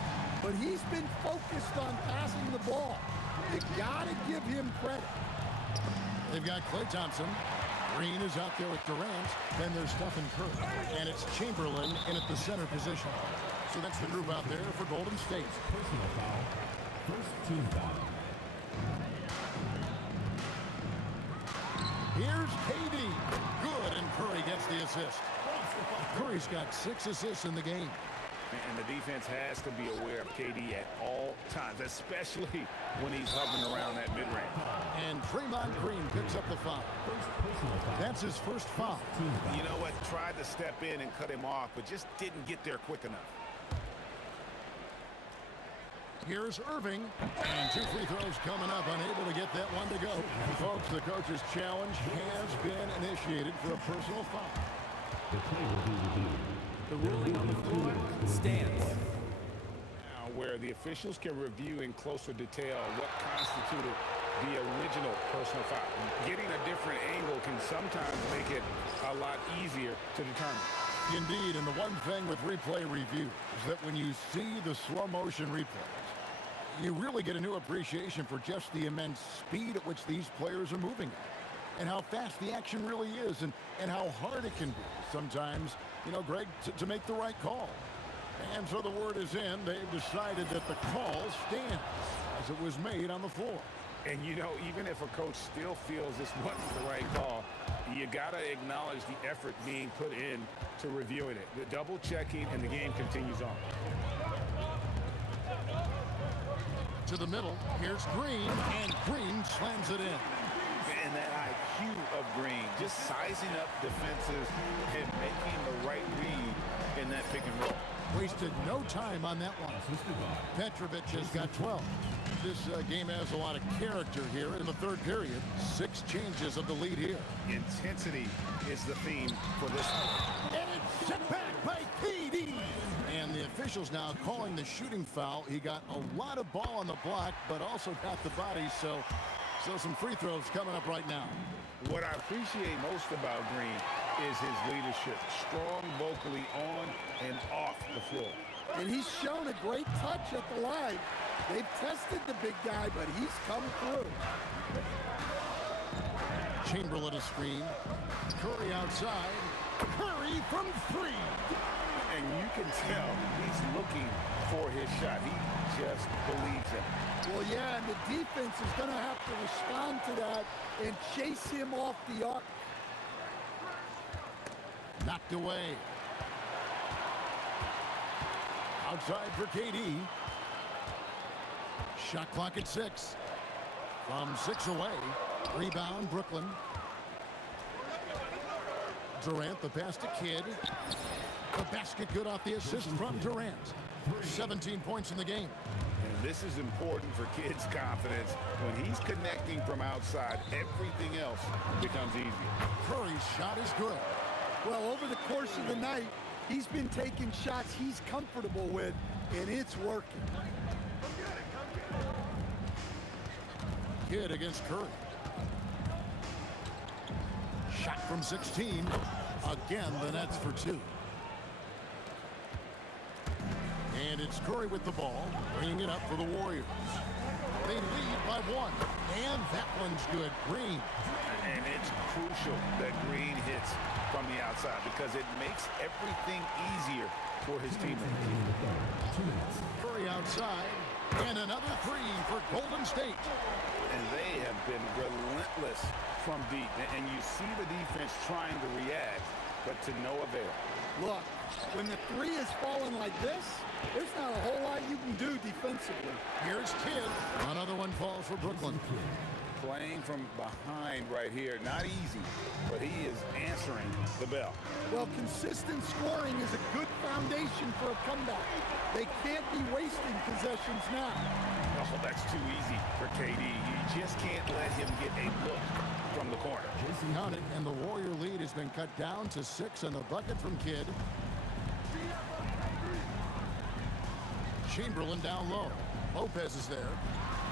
but he's been focused on passing the ball. You gotta give him credit. They've got Klay Thompson. Green is out there with Durant. Then there's Stephen Curry. And it's Chamberlain in at the center position. So that's the group out there for Golden State. Personal foul. First team foul. Here's KD. Good, and Curry gets the assist. Curry's got 6 assists in the game. And the defense has to be aware of KD at all times, especially when he's hovering around that mid-range. And Draymond Green picks up the foul. That's his first foul. You know what? Tried to step in and cut him off, but just didn't get there quick enough. Here's Irving, and 2 free throws coming up, unable to get that one to go. Folks, the coach's challenge has been initiated for a personal foul. The play will be reviewed. The ruling on the floor stands. Now, where the officials can review in closer detail what constituted the original personal foul. Getting a different angle can sometimes make it a lot easier to determine. Indeed, and the one thing with replay review is that when you see the slow motion replays, you really get a new appreciation for just the immense speed at which these players are moving at, and how fast the action really is, and how hard it can be sometimes, you know, Greg, to make the right call. And so the word is in. They've decided that the call stands as it was made on the floor. And, you know, even if a coach still feels this wasn't the right call, you got to acknowledge the effort being put in to reviewing it. The double checking, and the game continues on. To the middle, here's Green, and Green slams it in. And that IQ of Green, just sizing up defenses and making the right read in that pick and roll. Wasted no time on that one. Petrovic has got 12. This game has a lot of character here in the third period. 6 changes of the lead here. Intensity is the theme for this one. And it's sent back by KD. And the officials now calling the shooting foul. He got a lot of ball on the block, but also got the body, so some free throws coming up right now. What I appreciate most about Green is his leadership. Strong vocally on and off the floor. And he's shown a great touch at the line. They've tested the big guy, but he's come through. Chamberlain a screen. Curry outside. Curry from 3. And you can tell he's looking for his shot. He just believes in it. Well, yeah, and the defense is going to have to respond to that and chase him off the arc. Knocked away. Outside for KD. Shot clock at 6. From 6 away. Rebound, Brooklyn. Durant, the pass to Kidd. The basket good off the assist from Durant. 17 points in the game. And this is important for Kidd's confidence. When he's connecting from outside, everything else becomes easier. Curry's shot is good. Well, over the course of the night, he's been taking shots he's comfortable with, and it's working. Kidd against Curry. Shot from 16. Again, the Nets for 2. And it's Curry with the ball, bringing it up for the Warriors. They lead by 1. And that one's good. Green. And it's crucial that Green hits from the outside because it makes everything easier for his teammates. Curry outside. And another 3 for Golden State. And they have been relentless from deep. And you see the defense trying to react, but to no avail. Look, when the 3 is falling like this, there's not a whole lot you can do defensively. Here's Kidd. Another one falls for Brooklyn. Playing from behind right here, not easy, but he is answering the bell. Well, consistent scoring is a good foundation for a comeback. They can't be wasting possessions now. Oh, that's too easy for KD. You just can't let him get a look from the corner. Count it, and the Warrior lead has been cut down to 6 on the bucket from Kidd. Chamberlain down low. Lopez is there.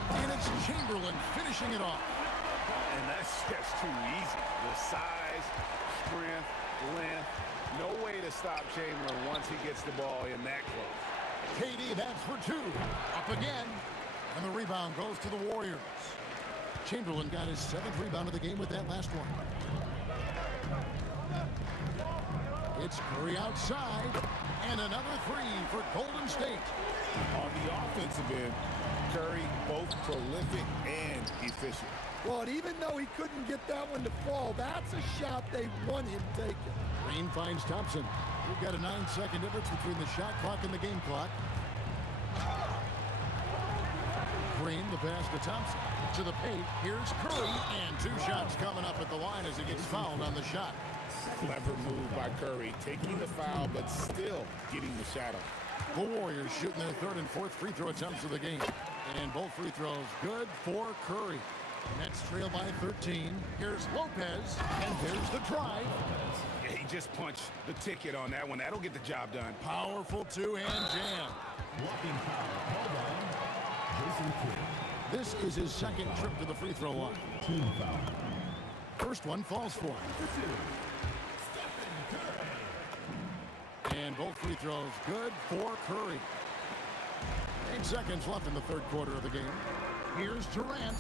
And it's Chamberlain finishing it off. And that's just too easy. The size, strength, length, no way to stop Chamberlain once he gets the ball in that close. KD, that's for 2. Up again. And the rebound goes to the Warriors. Chamberlain got his 7th rebound of the game with that last one. It's Curry outside. And another 3 for Golden State. On the offensive end, Curry both prolific and efficient. Well, and even though he couldn't get that one to fall, that's a shot they want him taking. Green finds Thompson. We've got a 9-second difference between the shot clock and the game clock. Green, the pass to Thompson. To the paint, here's Curry. And 2 shots coming up at the line as he gets fouled on the shot. Clever move by Curry, taking the foul, but still getting the shot off. The Warriors shooting their 3rd and 4th free throw attempts of the game. And both free throws good for Curry. Nets trail by 13. Here's Lopez. And there's the drive. Yeah, he just punched the ticket on that one. That'll get the job done. Powerful 2-hand jam. Walking foul called on Jason Kidd. This is his 2nd trip to the free throw line. Team foul. First one falls for him. And both free throws good for Curry. 8 seconds left in the 3rd quarter of the game. Here's Durant.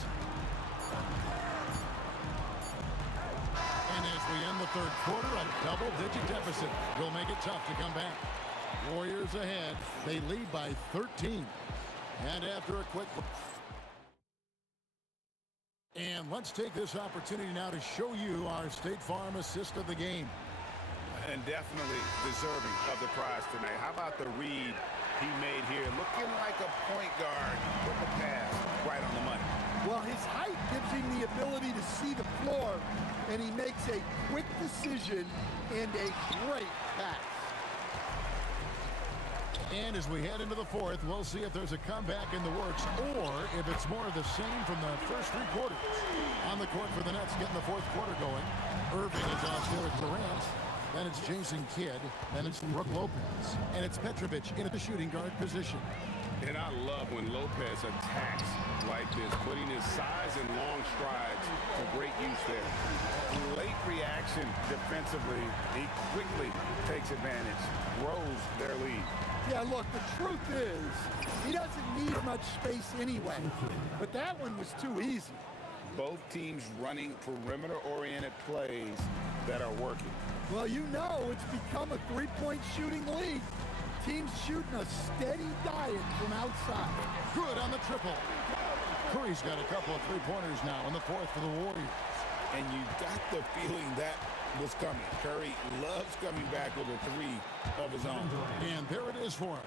And as we end the 3rd quarter, a double-digit deficit will make it tough to come back. Warriors ahead. They lead by 13. And after a quick... And let's take this opportunity now to show you our State Farm assist of the game. And definitely deserving of the prize tonight. How about the read he made here? Looking like a point guard with the pass right on the money. Well, his height gives him the ability to see the floor, and he makes a quick decision and a great pass. And as we head into the 4th, we'll see if there's a comeback in the works or if it's more of the same from the first 3 quarters. On the court for the Nets, getting the 4th quarter going. Irving is out there with Durant. Then it's Jason Kidd. Then it's Brook Lopez. And it's Petrovic in at the shooting guard position. And I love when Lopez attacks like this, putting his size and long strides to great use there. Late reaction defensively, he quickly takes advantage, grows their lead. Yeah, look, the truth is, he doesn't need much space anyway. But that one was too easy. Both teams running perimeter-oriented plays that are working. Well, you know it's become a 3-point shooting league. team's shooting a steady diet from outside. Good on the triple. Curry's got a couple of three-pointers now in the fourth for the Warriors. And you got the feeling that was coming. Curry loves coming back with a three of his own. And there it is for him.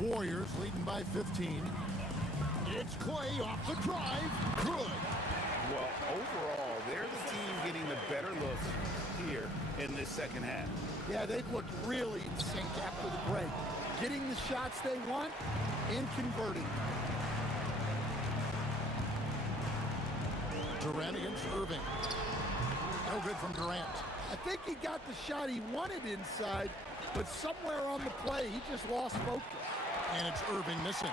Warriors leading by 15. It's Clay off the drive. Good. Well, overall, they're the team getting the better looks here in this second half. Yeah, they've looked really in sync after the break. Getting the shots they want and converting. Durant against Irving. No good from Durant. I think he got the shot he wanted inside, but somewhere on the play, he just lost focus. And it's Irving missing.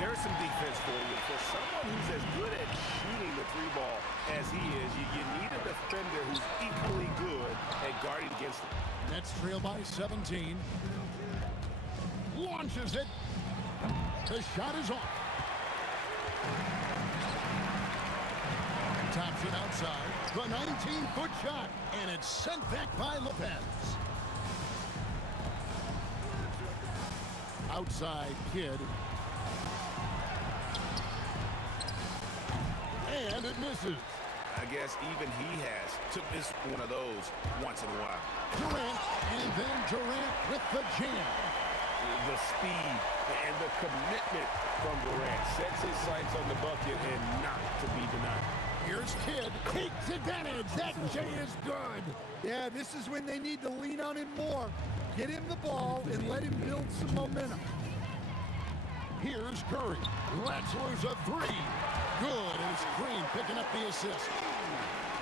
There's some defense for you. For someone who's as good at shooting the three ball as he is, you need a defender who's equally good at guarding against him. Nets trail by 17. Launches it. The shot is off. Thompson outside. The 19-foot shot. And it's sent back by Lopez. Outside Kidd. And it misses. I guess even he has to miss one of those once in a while. Durant, and then Durant with the jam. The speed and the commitment from Durant sets his sights on the bucket and not to be denied. Here's Kidd. Takes advantage. That J is good. Yeah, this is when they need to lean on him more. Get him the ball and let him build some momentum. Here's Curry. Let's lose a three. Good. And it's Green picking up the assist.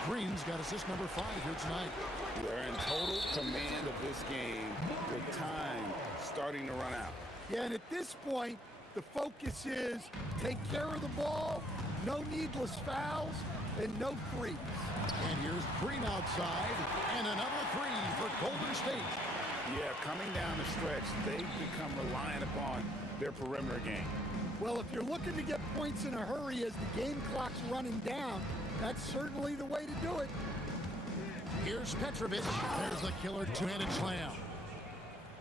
Green's got assist number 5 here tonight. They're in total command of this game with time starting to run out. Yeah, and at this point, the focus is take care of the ball, no needless fouls, and no threes. And here's Green outside, and another three for Golden State. Yeah, coming down the stretch, they've become reliant upon their perimeter game. Well, if you're looking to get points in a hurry as the game clock's running down, that's certainly the way to do it. Here's Petrovic. There's the killer two-handed slam.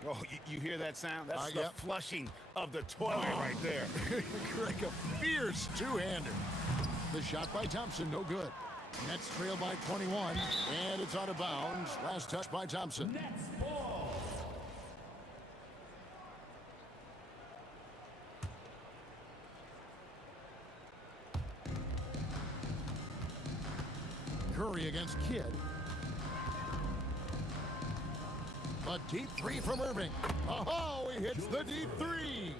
Oh, you hear that sound? That's the yep. flushing of the toilet right there. Greg, a fierce two-hander. The shot by Thompson, no good. Nets trail by 21, and it's out of bounds. Last touch by Thompson. Nets ball. Curry against Kidd. A deep three from Irving. Oh, he hits the deep three.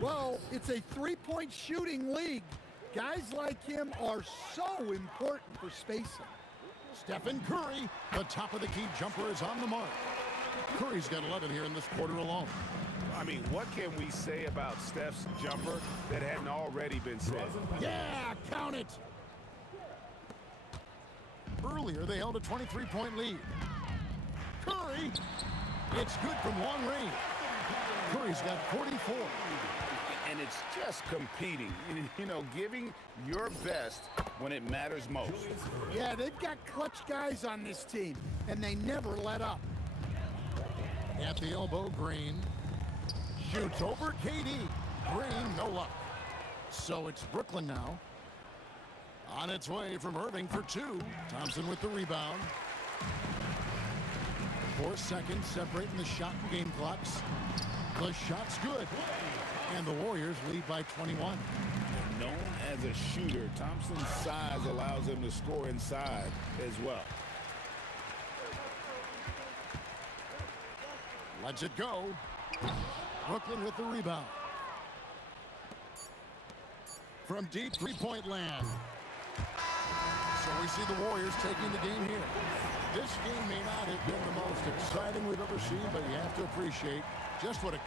Well, it's a three-point shooting league. Guys like him are so important for spacing. Stephen Curry, the top of the key jumper is on the mark. Curry's got 11 here in this quarter alone. I mean, what can we say about Steph's jumper that hadn't already been said? Yeah, count it. Earlier, they held a 23-point lead. Curry, it's good from long range. Curry's got 44. And it's just competing, you know, giving your best when it matters most. Yeah, they've got clutch guys on this team, and they never let up. At the elbow, Green shoots over KD. Green, no luck. So it's Brooklyn now. On its way from Irving for 2. Thompson with the rebound. 4 seconds separating the shot and game clocks. The shot's good. And the Warriors lead by 21. Known as a shooter, Thompson's size allows him to score inside as well. Lets it go. Brooklyn with the rebound. From deep three-point land. So we see the Warriors taking the game here. This game may not have been the most exciting we've ever seen, but you have to appreciate just what a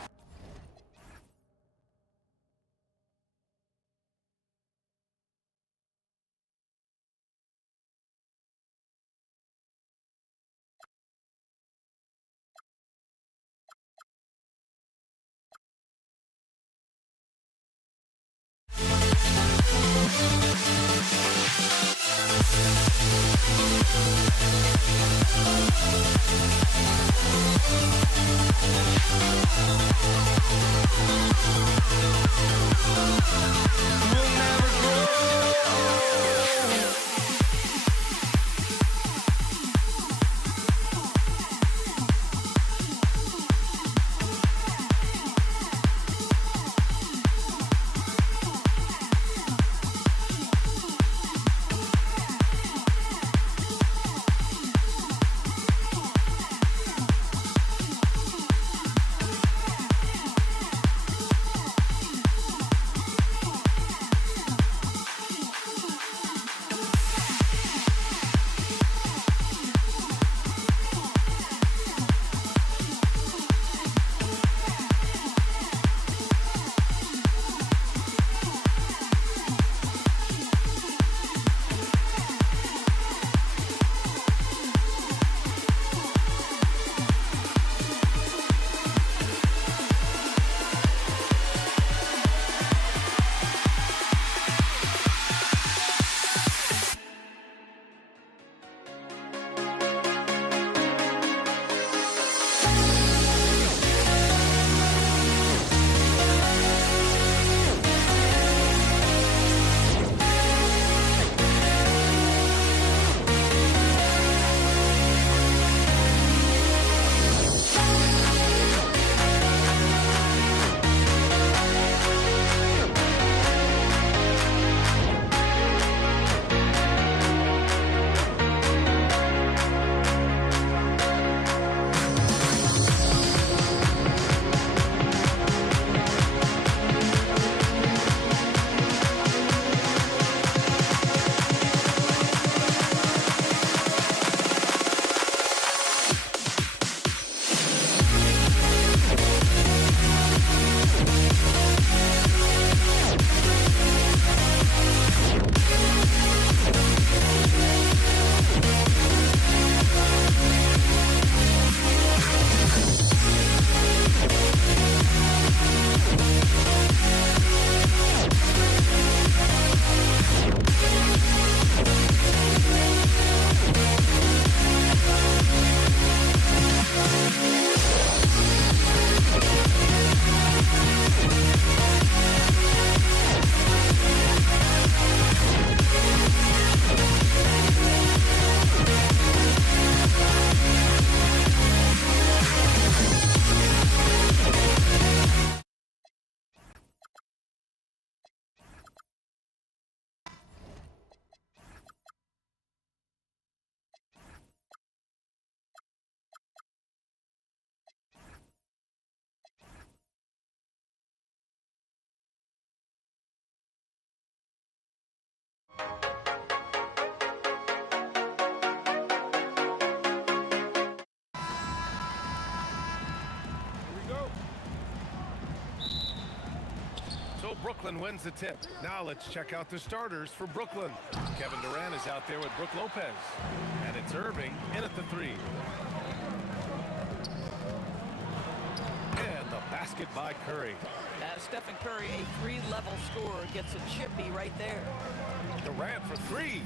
Brooklyn wins the tip. Now let's check out the starters for Brooklyn. Kevin Durant is out there with Brook Lopez. And it's Irving in at the 3. And the basket by Curry. Stephen Curry, a 3-level scorer, gets a chippy right there. Durant for 3.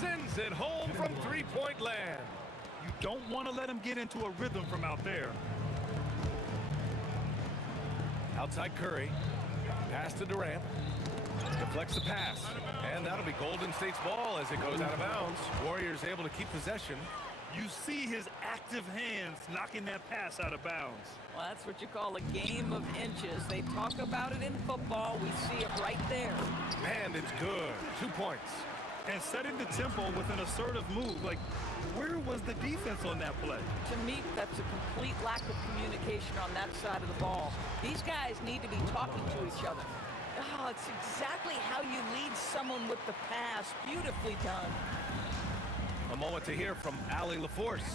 Sends it home from three-point land. You don't want to let him get into a rhythm from out there. Outside Curry. Pass to Durant. Deflects the pass. And that'll be Golden State's ball as it goes out of bounds. Warriors able to keep possession. You see his active hands knocking that pass out of bounds. Well, that's what you call a game of inches. They talk about it in football. We see it right there. And it's good. 2 points. And setting the tempo with an assertive move. Like, where was the defense on that play? To me, that's a complete lack of communication on that side of the ball. These guys need to be talking to each other. Oh, it's exactly how you lead someone with the pass. Beautifully done. A moment to hear from Allie LaForce.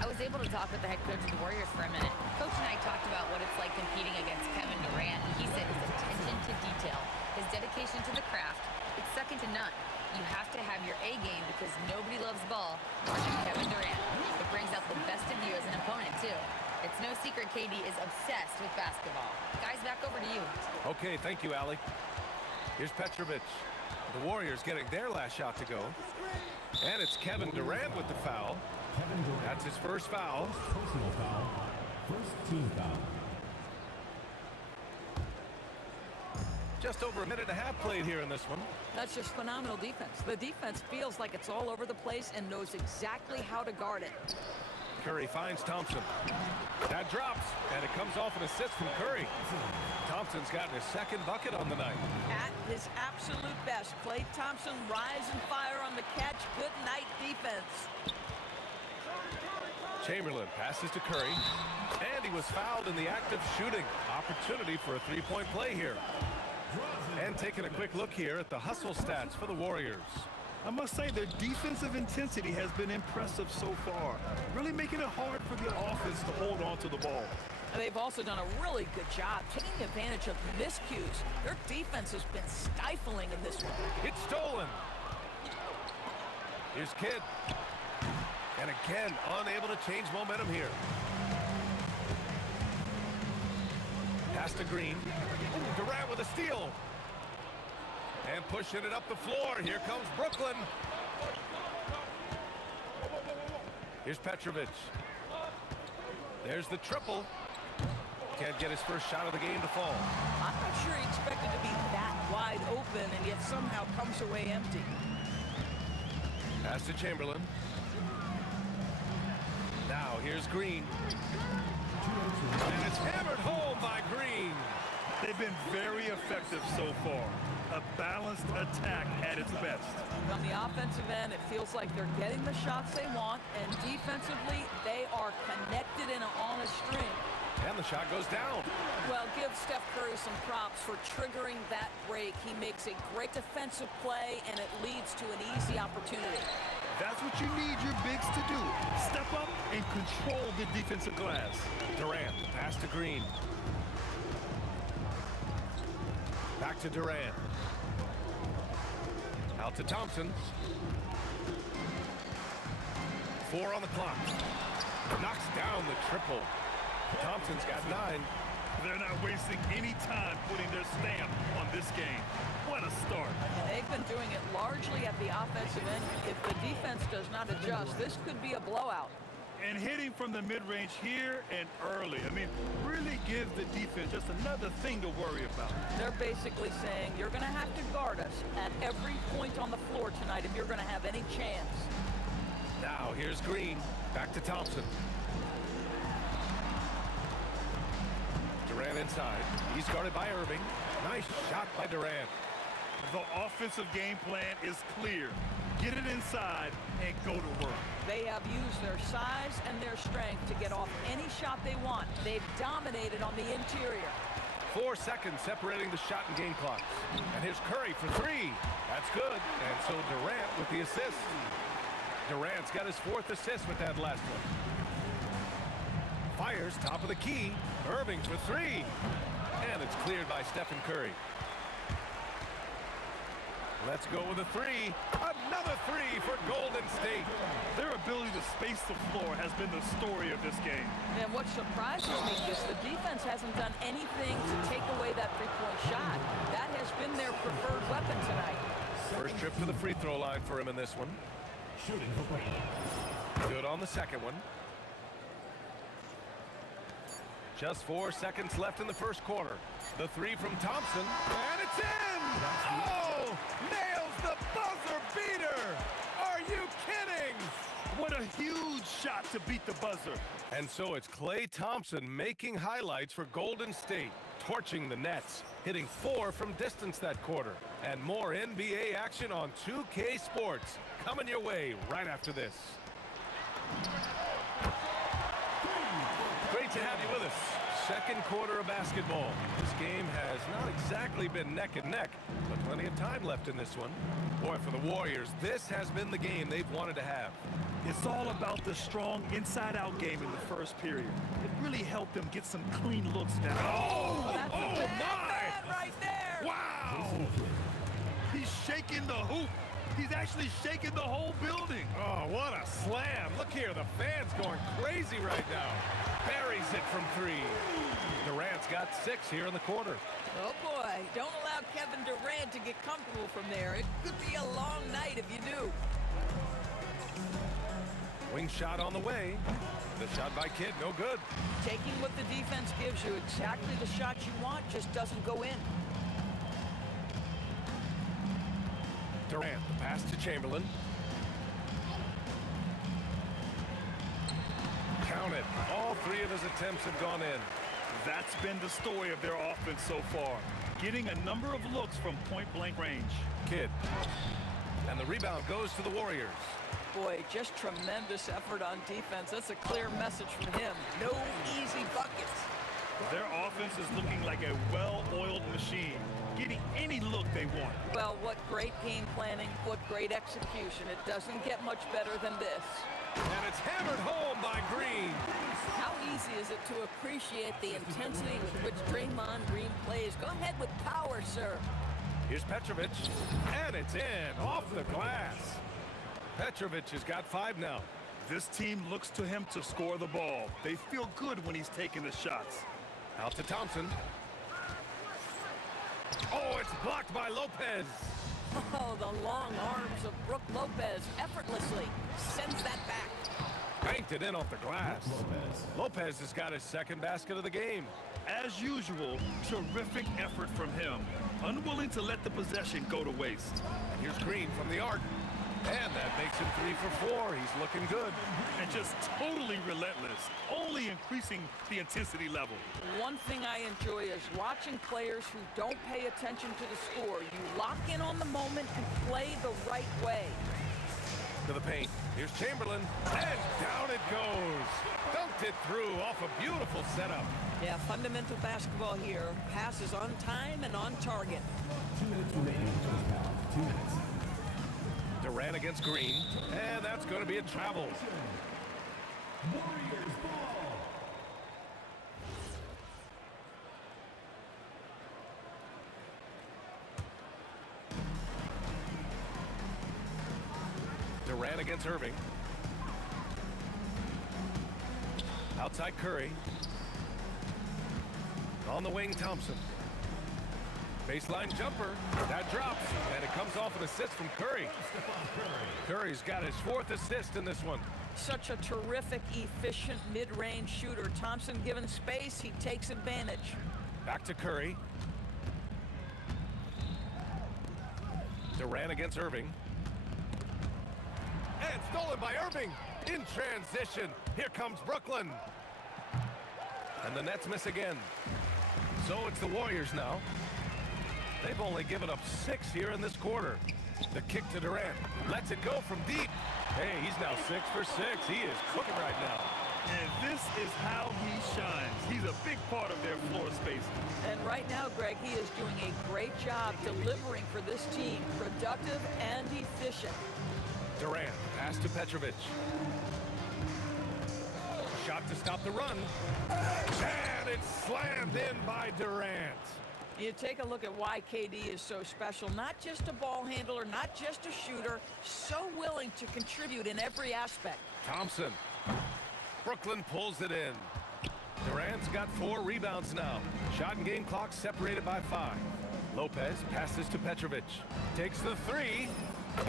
I was able to talk with the head coach of the Warriors for a minute. Coach and I talked about what it's like competing against Kevin Durant. He said his attention to detail, his dedication to the craft, it's second to none. You have to have your A game because nobody loves ball more than Kevin Durant. It brings out the best of you as an opponent, too. It's no secret KD is obsessed with basketball. Guys, back over to you. Okay, thank you, Allie. Here's Petrovic. The Warriors getting their last shot to go. And it's Kevin Durant with the foul. That's his first foul. Personal foul. First team foul. Just over a minute and a half played here in this one. That's just phenomenal defense. The defense feels like it's all over the place and knows exactly how to guard it. Curry finds Thompson. That drops, and it comes off an assist from Curry. Thompson's gotten his second bucket on the night. At his absolute best, Klay Thompson rise and fire on the catch. Good night defense. Chamberlain passes to Curry, and he was fouled in the act of shooting. Opportunity for a three-point play here. And taking a quick look here at the hustle stats for the Warriors. I must say their defensive intensity has been impressive so far, really making it hard for the offense to hold on to the ball. And they've also done a really good job taking advantage of miscues. Their defense has been stifling in this one. It's stolen. Here's Kidd. And again, unable to change momentum here. Pass to Green. Durant with a steal. And pushing it up the floor. Here comes Brooklyn. Here's Petrovic. There's the triple. Can't get his first shot of the game to fall. I'm not sure he expected to be that wide open and yet somehow comes away empty. Pass to Chamberlain. Now here's Green. And it's hammered home by Green. They've been very effective so far. A balanced attack at its best. On the offensive end, it feels like they're getting the shots they want, and defensively, they are connected and on a string. And the shot goes down. Well, give Steph Curry some props for triggering that break. He makes a great defensive play, and it leads to an easy opportunity. That's what you need your bigs to do. Step up and control the defensive glass. Durant, pass to Green. Back to Durant. Out to Thompson. 4 on the clock. Knocks down the triple. Thompson's got 9. They're not wasting any time putting their stamp on this game. What a start. And they've been doing it largely at the offensive end. If the defense does not adjust, this could be a blowout. And hitting from the mid-range here and early. I mean, really gives the defense just another thing to worry about. They're basically saying, you're going to have to guard us at every point on the floor tonight if you're going to have any chance. Now here's Green. Back to Thompson. Durant inside. He's guarded by Irving. Nice shot by Durant. The offensive game plan is clear. Get it inside and go to work. They have used their size and their strength to get off any shot they want. They've dominated on the interior. 4 seconds separating the shot and game clocks. And here's Curry for 3. That's good. And so Durant with the assist. Durant's got his 4th assist with that last one. Fires top of the key. Irving for 3. And it's cleared by Stephen Curry. Let's go with a three. Another three for Golden State. Their ability to space the floor has been the story of this game. And what surprises me is the defense hasn't done anything to take away that three-point shot. That has been their preferred weapon tonight. First trip to the free throw line for him in this one. Shooting for three. Good on the second one. Just 4 seconds left in the first quarter. The three from Thompson, and it's in! Oh! Nails the buzzer beater! Are you kidding? What a huge shot to beat the buzzer. And so it's Klay Thompson making highlights for Golden State, torching the Nets, hitting 4 from distance that quarter. And more NBA action on 2K Sports coming your way right after this. Great to have you with us. Second quarter of basketball. This game has not exactly been neck and neck, but plenty of time left in this one. Boy, for the Warriors, this has been the game they've wanted to have. It's all about the strong inside-out game in the first period. It really helped them get some clean looks down. That's a bad man right there. Wow! He's shaking the hoop. He's actually shaking the whole building. Oh, what a slam. Look here, the fans going crazy right now. Buries it from 3. Durant's got 6 here in the quarter. Oh boy, don't allow Kevin Durant to get comfortable from there. It could be a long night if you do. Wing shot on the way. The shot by Kidd, no good. Taking what the defense gives you, exactly the shot you want, just doesn't go in. Durant, the pass to Chamberlain. Count it. All 3 of his attempts have gone in. That's been the story of their offense so far. Getting a number of looks from point-blank range. Kidd. And the rebound goes to the Warriors. Boy, just tremendous effort on defense. That's a clear message from him. No easy buckets. Their offense is looking like a well-oiled machine, getting any look they want. Well, what great game planning, what great execution. It doesn't get much better than this. And it's hammered home by Green. How easy is it to appreciate the intensity with which Draymond Green plays? Go ahead with power, sir. Here's Petrovic, and it's in, off the glass. Petrovic has got 5 now. This team looks to him to score the ball. They feel good when he's taking the shots. Out to Thompson. Oh, it's blocked by Lopez. Oh, the long arms of Brook Lopez effortlessly sends that back. Banked it in off the glass. Lopez has got his second basket of the game. As usual, terrific effort from him. Unwilling to let the possession go to waste. Here's Green from the arc. And that makes him 3 for 4. He's looking good. And just totally relentless, only increasing the intensity level. One thing I enjoy is watching players who don't pay attention to the score. You lock in on the moment and play the right way. To the paint. Here's Chamberlain. And down it goes. Dunked it through off a beautiful setup. Yeah, fundamental basketball here. Passes on time and on target. 2 minutes remaining. 2 minutes. Durant against Green, and that's going to be a travel. Warriors ball. Durant against Irving. Outside Curry. On the wing, Thompson. Baseline jumper. That drops, and it comes off an assist from Curry. Curry's got his 4th assist in this one. Such a terrific, efficient mid-range shooter. Thompson given space, he takes advantage. Back to Curry. Durant against Irving. And stolen by Irving. In transition. Here comes Brooklyn. And the Nets miss again. So it's the Warriors now. They've only given up 6 here in this quarter. The kick to Durant. Lets it go from deep. Hey, he's now 6 for 6. He is cooking right now. And this is how he shines. He's a big part of their floor space. And right now, Greg, he is doing a great job delivering for this team. Productive and efficient. Durant, pass to Petrovic. Shot to stop the run. And it's slammed in by Durant. You take a look at why KD is so special. Not just a ball handler, not just a shooter, so willing to contribute in every aspect. Thompson. Brooklyn pulls it in. Durant's got 4 rebounds now. Shot and game clock separated by 5. Lopez passes to Petrovic. Takes the 3.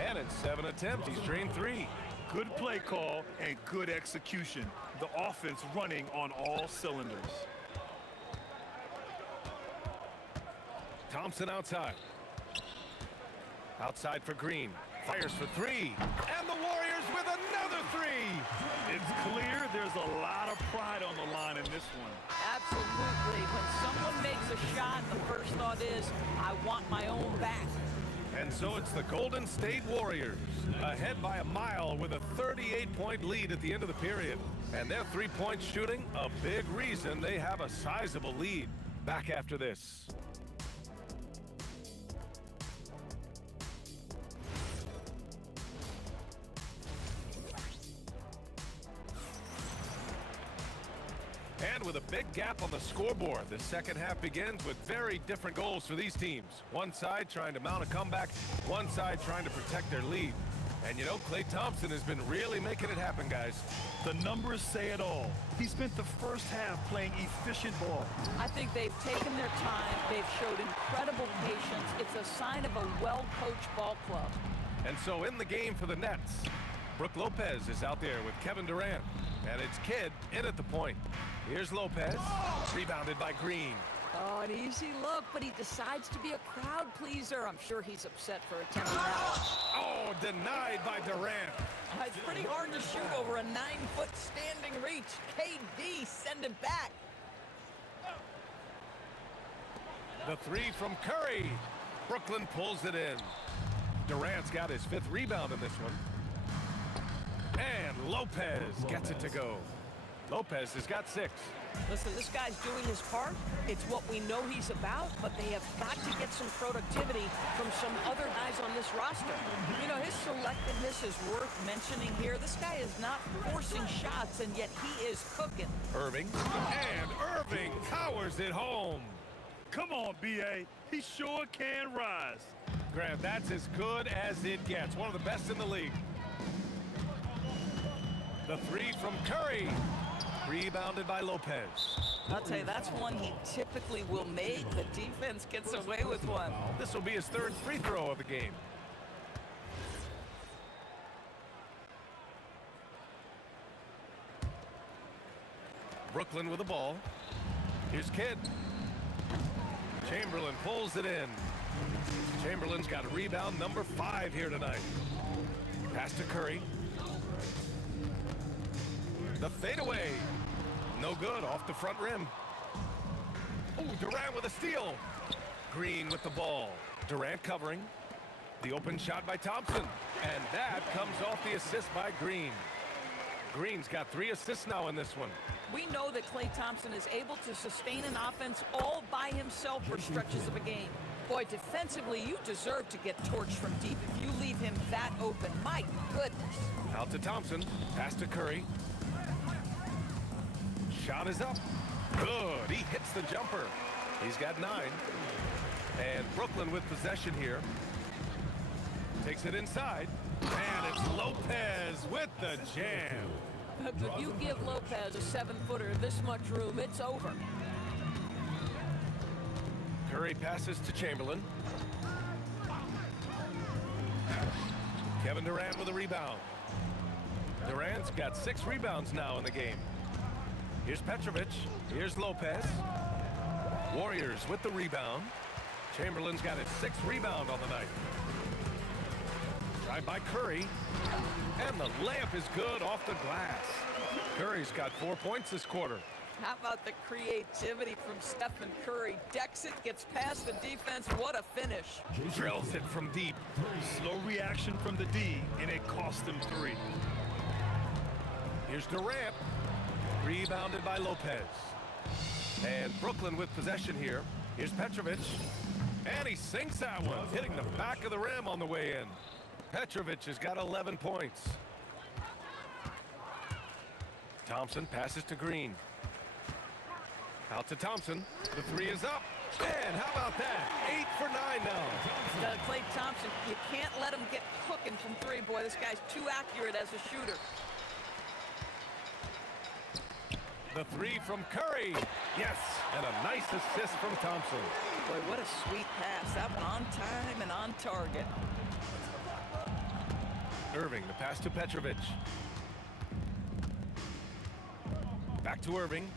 And in 7 attempts, he's drained 3. Good play call and good execution. The offense running on all cylinders. Thompson outside. Outside for Green. Fires for 3. And the Warriors with another 3. It's clear there's a lot of pride on the line in this one. Absolutely. When someone makes a shot, the first thought is, I want my own back. And so it's the Golden State Warriors, ahead by a mile with a 38-point lead at the end of the period. And their three-point shooting, a big reason they have a sizable lead. Back after this. And with a big gap on the scoreboard, the second half begins with very different goals for these teams. One side trying to mount a comeback, one side trying to protect their lead. And you know, Klay Thompson has been really making it happen, guys. The numbers say it all. He spent the first half playing efficient ball. I think they've taken their time. They've showed incredible patience. It's a sign of a well-coached ball club. And so in the game for the Nets, Brook Lopez is out there with Kevin Durant. And it's Kidd in at the point. Here's Lopez, rebounded by Green. Oh, an easy look, but he decides to be a crowd pleaser. I'm sure he's upset for attempting that one. Oh, denied by Durant. It's pretty hard to shoot over a 9-foot standing reach. KD, send it back. The 3 from Curry. Brooklyn pulls it in. Durant's got his 5th rebound in this one. And Lopez gets it to go. Lopez has got 6. Listen, this guy's doing his part. It's what we know he's about, but they have got to get some productivity from some other guys on this roster. You know, his selectiveness is worth mentioning here. This guy is not forcing shots, and yet he is cooking. Irving. And Irving powers it home. Come on, B.A. He sure can rise. Grant, that's as good as it gets. One of the best in the league. The 3 from Curry. Rebounded by Lopez. I'll tell you, that's one he typically will make. The defense gets away with one. This will be his 3rd free throw of the game. Brooklyn with the ball. Here's Kidd. Chamberlain pulls it in. Chamberlain's got a rebound, number 5 here tonight. Pass to Curry. The fadeaway. No good, off the front rim. Oh, Durant with a steal. Green with the ball. Durant covering. The open shot by Thompson. And that comes off the assist by Green. Green's got 3 assists now in this one. We know that Klay Thompson is able to sustain an offense all by himself for stretches of a game. Boy, defensively, you deserve to get torched from deep if you leave him that open. My goodness. Out to Thompson. Pass to Curry. Shot is up. Good. He hits the jumper. He's got 9. And Brooklyn with possession here. Takes it inside. And it's Lopez with the jam. If you give Lopez a 7-footer this much room, it's over. Curry passes to Chamberlain. Kevin Durant with a rebound. Durant's got 6 rebounds now in the game. Here's Petrovic. Here's Lopez. Warriors with the rebound. Chamberlain's got his 6th rebound on the night. Drive by Curry. And the layup is good off the glass. Curry's got 4 points this quarter. How about the creativity from Stephen Curry? Decks it, gets past the defense. What a finish. Drills it from deep. Slow reaction from the D, and it cost him 3. Here's Durant. Rebounded by Lopez. And Brooklyn with possession here. Here's Petrovic. And he sinks that one, hitting the back of the rim on the way in. Petrovic has got 11 points. Thompson passes to Green. Out to Thompson. The three is up. And how about that? 8 for 9 now. Klay Thompson, you can't let him get cooking from three. Boy, this guy's too accurate as a shooter. The three from Curry. Yes, and a nice assist from Thompson. Boy, what a sweet pass. That one on time and on target. Irving, the pass to Petrovic. Back to Irving.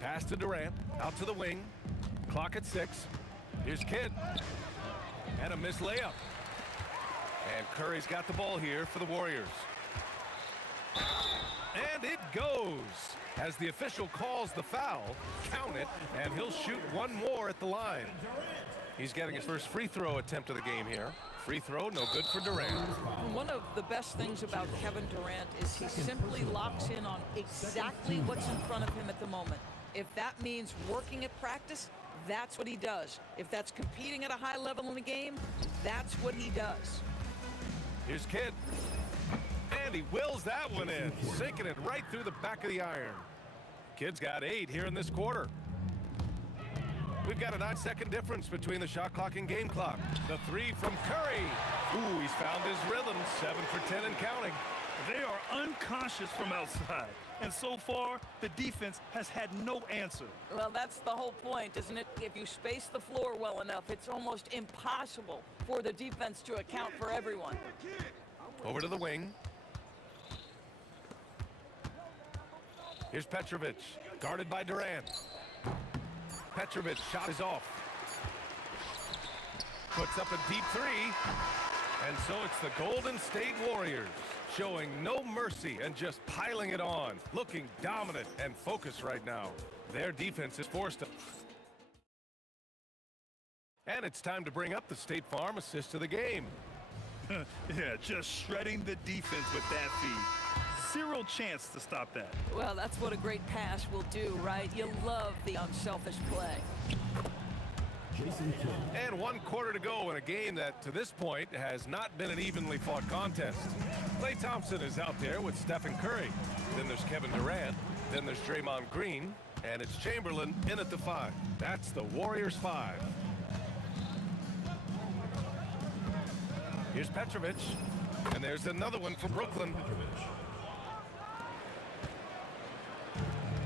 Pass to Durant. Out to the wing. Clock at 6. Here's Kidd. And a missed layup. And Curry's got the ball here for the Warriors. And it goes. As the official calls the foul, count it, and he'll shoot one more at the line. He's getting his first free throw attempt of the game here. Free throw, no good for Durant. One of the best things about Kevin Durant is he simply locks in on exactly what's in front of him at the moment. If that means working at practice, that's what he does. If that's competing at a high level in the game, that's what he does. Here's Kidd. And he wills that one in, sinking it right through the back of the iron. Kidd's got 8 here in this quarter. We've got a 9-second difference between the shot clock and game clock. The three from Curry. Ooh, he's found his rhythm. 7 for 10 and counting. They are unconscious from outside. And so far, the defense has had no answer. Well, that's the whole point, isn't it? If you space the floor well enough, it's almost impossible for the defense to account for everyone. Over to the wing. Here's Petrovic, guarded by Durant. Petrovic, shot is off. Puts up a deep three. And so it's the Golden State Warriors showing no mercy and just piling it on. Looking dominant and focused right now. Their defense is forced to. And it's time to bring up the State Farm assist of the game. Yeah, just shredding the defense with that feed. Zero chance to stop that. Well, that's what a great pass will do, right? You love the unselfish play. And 1 quarter to go in a game that, to this point, has not been an evenly fought contest. Klay Thompson is out there with Stephen Curry. Then there's Kevin Durant. Then there's Draymond Green. And it's Chamberlain in at the 5. That's the Warriors 5. Here's Petrovic. And there's another one for Brooklyn.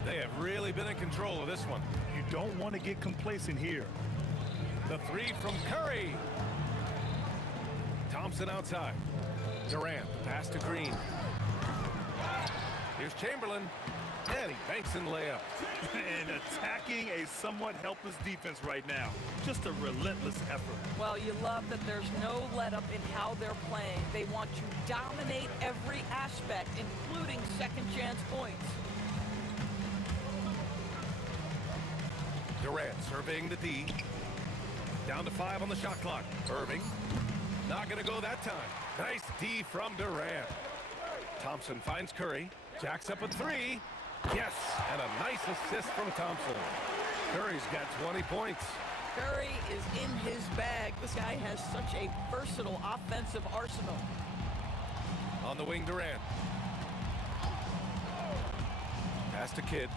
They have really been in control of this one. You don't want to get complacent here. The three from Curry. Thompson outside. Durant, pass to Green. Here's Chamberlain. And he banks in the layup. And attacking a somewhat helpless defense right now. Just a relentless effort. Well, you love that there's no let-up in how they're playing. They want to dominate every aspect, including second-chance points. Durant surveying the D. Down to 5 on the shot clock. Irving. Not going to go that time. Nice D from Durant. Thompson finds Curry. Jacks up a 3. Yes, and a nice assist from Thompson. Curry's got 20 points. Curry is in his bag. This guy has such a versatile offensive arsenal. On the wing, Durant. Pass to Kidd.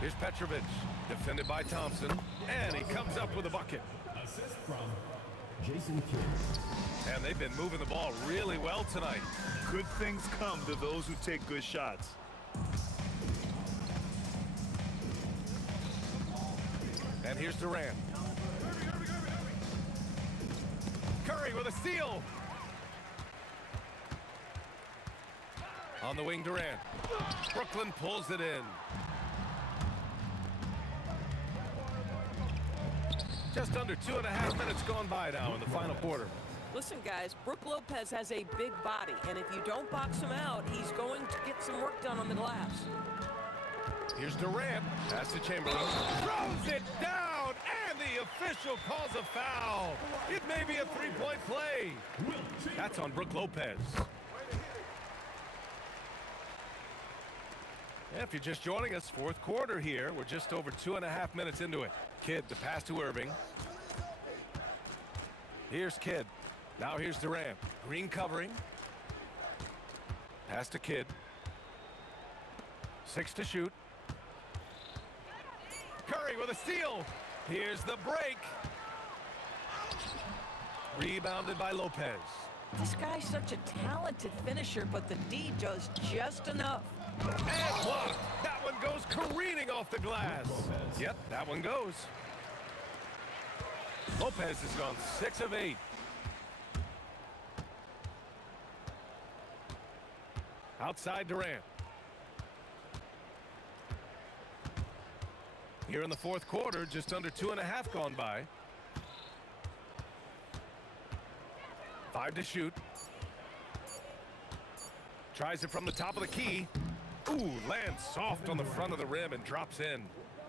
Here's Petrovic, defended by Thompson, and he comes up with a bucket. Assist from Jason Kidd. And they've been moving the ball really well tonight. Good things come to those who take good shots. And here's Durant. Curry with a steal. On the wing, Durant. Brooklyn pulls it in. Just under 2.5 minutes gone by now in the final quarter. Listen, guys, Brook Lopez has a big body, and if you don't box him out, he's going to get some work done on the glass. Here's Durant. Pass to Chamberlain. Throws it down, and the official calls a foul. It may be a three-point play. That's on Brook Lopez. If you're just joining us, fourth quarter here. We're just over 2.5 minutes into it. Kidd, the pass to Irving. Here's Kidd. Now here's Durant. Green covering. Pass to Kidd. 6 to shoot. Curry with a steal. Here's the break. Rebounded by Lopez. This guy's such a talented finisher, but the D does just enough. And blocked. That one goes careening off the glass. Yep, that one goes. Lopez has gone 6 of 8. Outside Durant. Here in the fourth quarter, just under 2.5 gone by. 5 to shoot. Tries it from the top of the key. Ooh, lands soft on the front of the rim and drops in.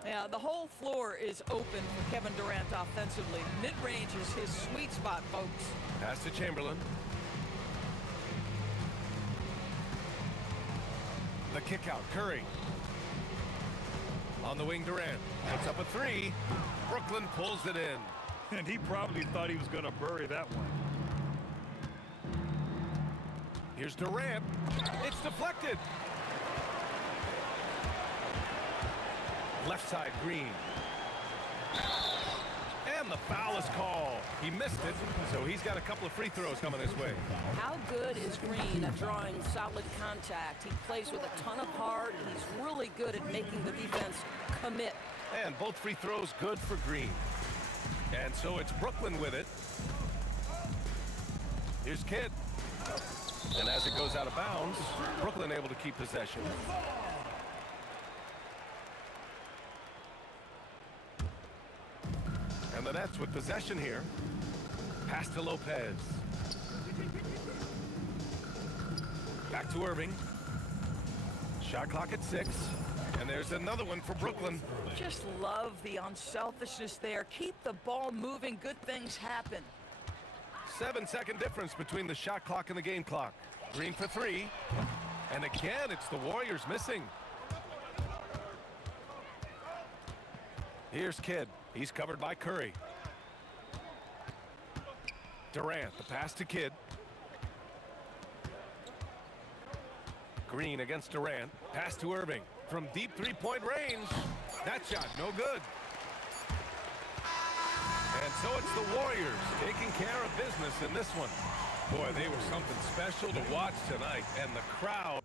Yeah, the whole floor is open for Kevin Durant offensively. Mid-range is his sweet spot, folks. Pass to Chamberlain. The kick out, Curry. On the wing, Durant. Puts up a 3. Brooklyn pulls it in. And he probably thought he was going to bury that one. Here's Durant. It's deflected. Left side, Green. And the foul is called. He missed it, so he's got a couple of free throws coming his way. How good is Green at drawing solid contact? He plays with a ton of heart, and he's really good at making the defense commit. And both free throws good for Green. And so it's Brooklyn with it. Here's Kidd. And as it goes out of bounds, Brooklyn able to keep possession. And the Nets with possession here. Pass to Lopez. Back to Irving. Shot clock at 6. And there's another one for Brooklyn. Just love the unselfishness there. Keep the ball moving. Good things happen. 7-second difference between the shot clock and the game clock. Green for 3. And again, it's the Warriors missing. Here's Kidd. He's covered by Curry. Durant, the pass to Kidd. Green against Durant. Pass to Irving. From deep three-point range. That shot, no good. And so it's the Warriors taking care of business in this one. Boy, they were something special to watch tonight, and the crowd.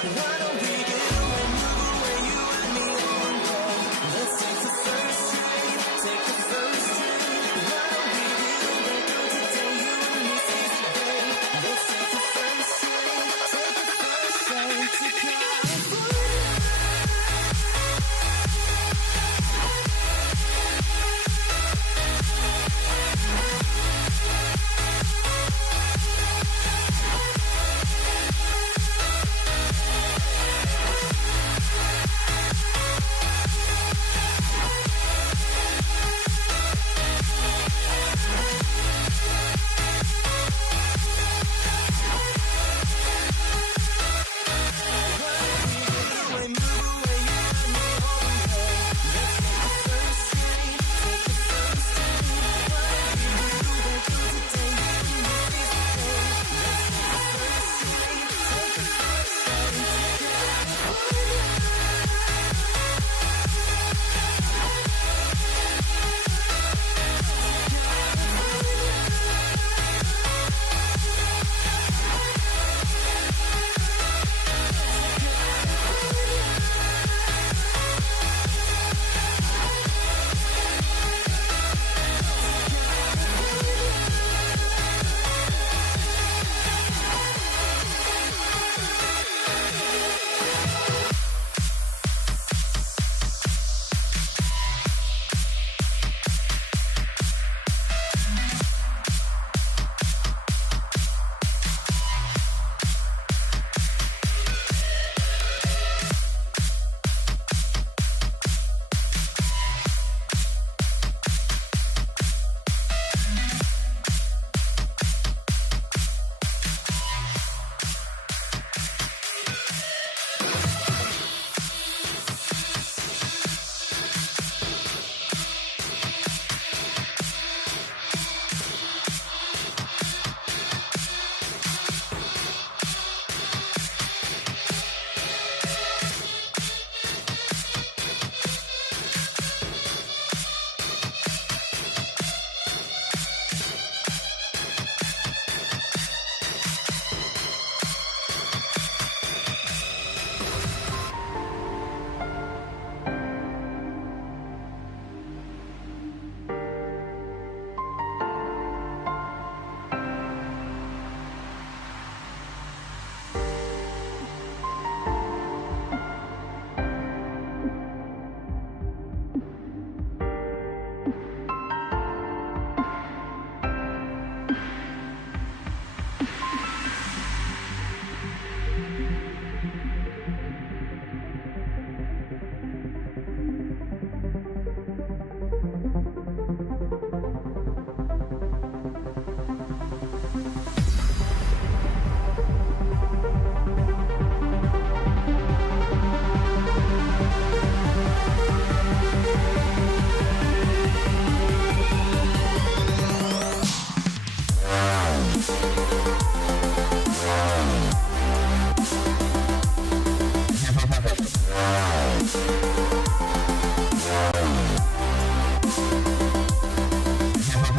What?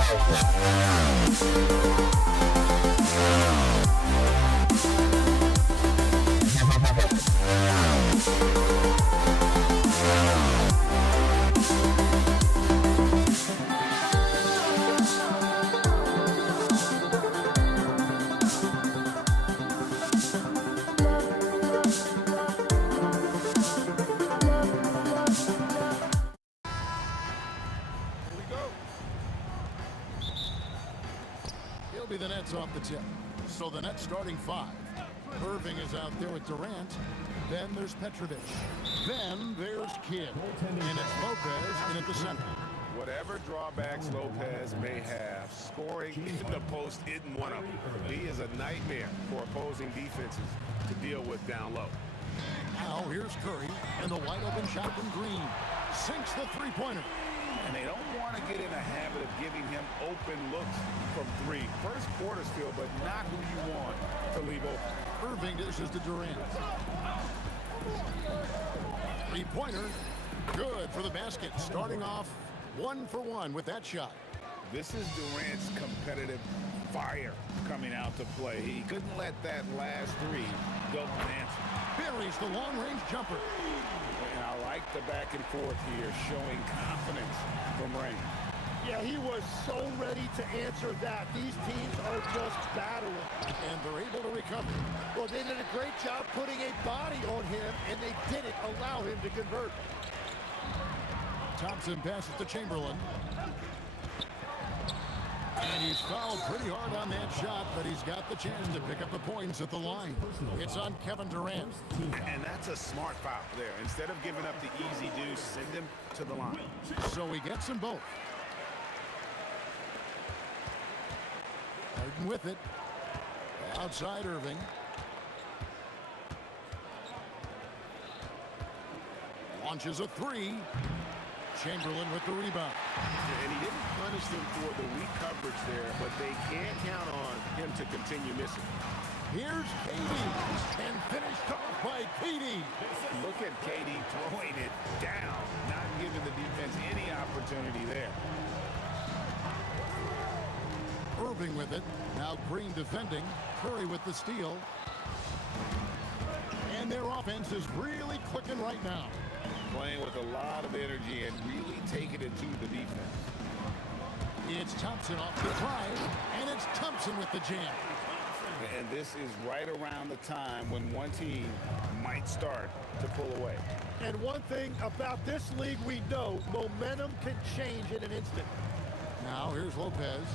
He'll be the Nets off the tip. So the Nets starting five. Irving is out there with Durant. Then there's Petrovic. Then there's Kidd. And it's Lopez in at the center. Whatever drawbacks Lopez may have, scoring in the post isn't one of them. He is a nightmare for opposing defenses to deal with down low. Now here's Curry, and the wide open shot from Green. Sinks the three-pointer. And they don't want to get in a habit of giving him open looks from three. First quarter still, but not who you want to leave open. Irving dishes to Durant. Three-pointer. Good for the basket. Starting off 1 for 1 with that shot. This is Durant's competitive fire coming out to play. He couldn't let that last three go unanswered. Buries the long-range jumper. And I like the back and forth here, showing confidence from Rain. Yeah, he was so ready to answer that. These teams are just battling. And they're able to recover. Well, they did a great job putting a body on him, and they didn't allow him to convert. Thompson passes to Chamberlain. And he's fouled pretty hard on that shot, but he's got the chance to pick up the points at the line. It's on Kevin Durant. And that's a smart foul there. Instead of giving up the easy deuce, send him to the line. So he gets them both. Harden with it. Outside Irving. Launches a three. Chamberlain with the rebound. And he didn't punish them for the weak coverage there, but they can't count on him to continue missing. Here's KD. And finished off by KD. Look at KD throwing it down, not giving the defense any opportunity there. Irving with it. Now Green defending. Curry with the steal. And their offense is really clicking right now. Playing with a lot of energy and really taking it to the defense. It's Thompson off the drive, and it's Thompson with the jam. And this is right around the time when one team might start to pull away. And one thing about this league we know, momentum can change in an instant. Now here's Lopez.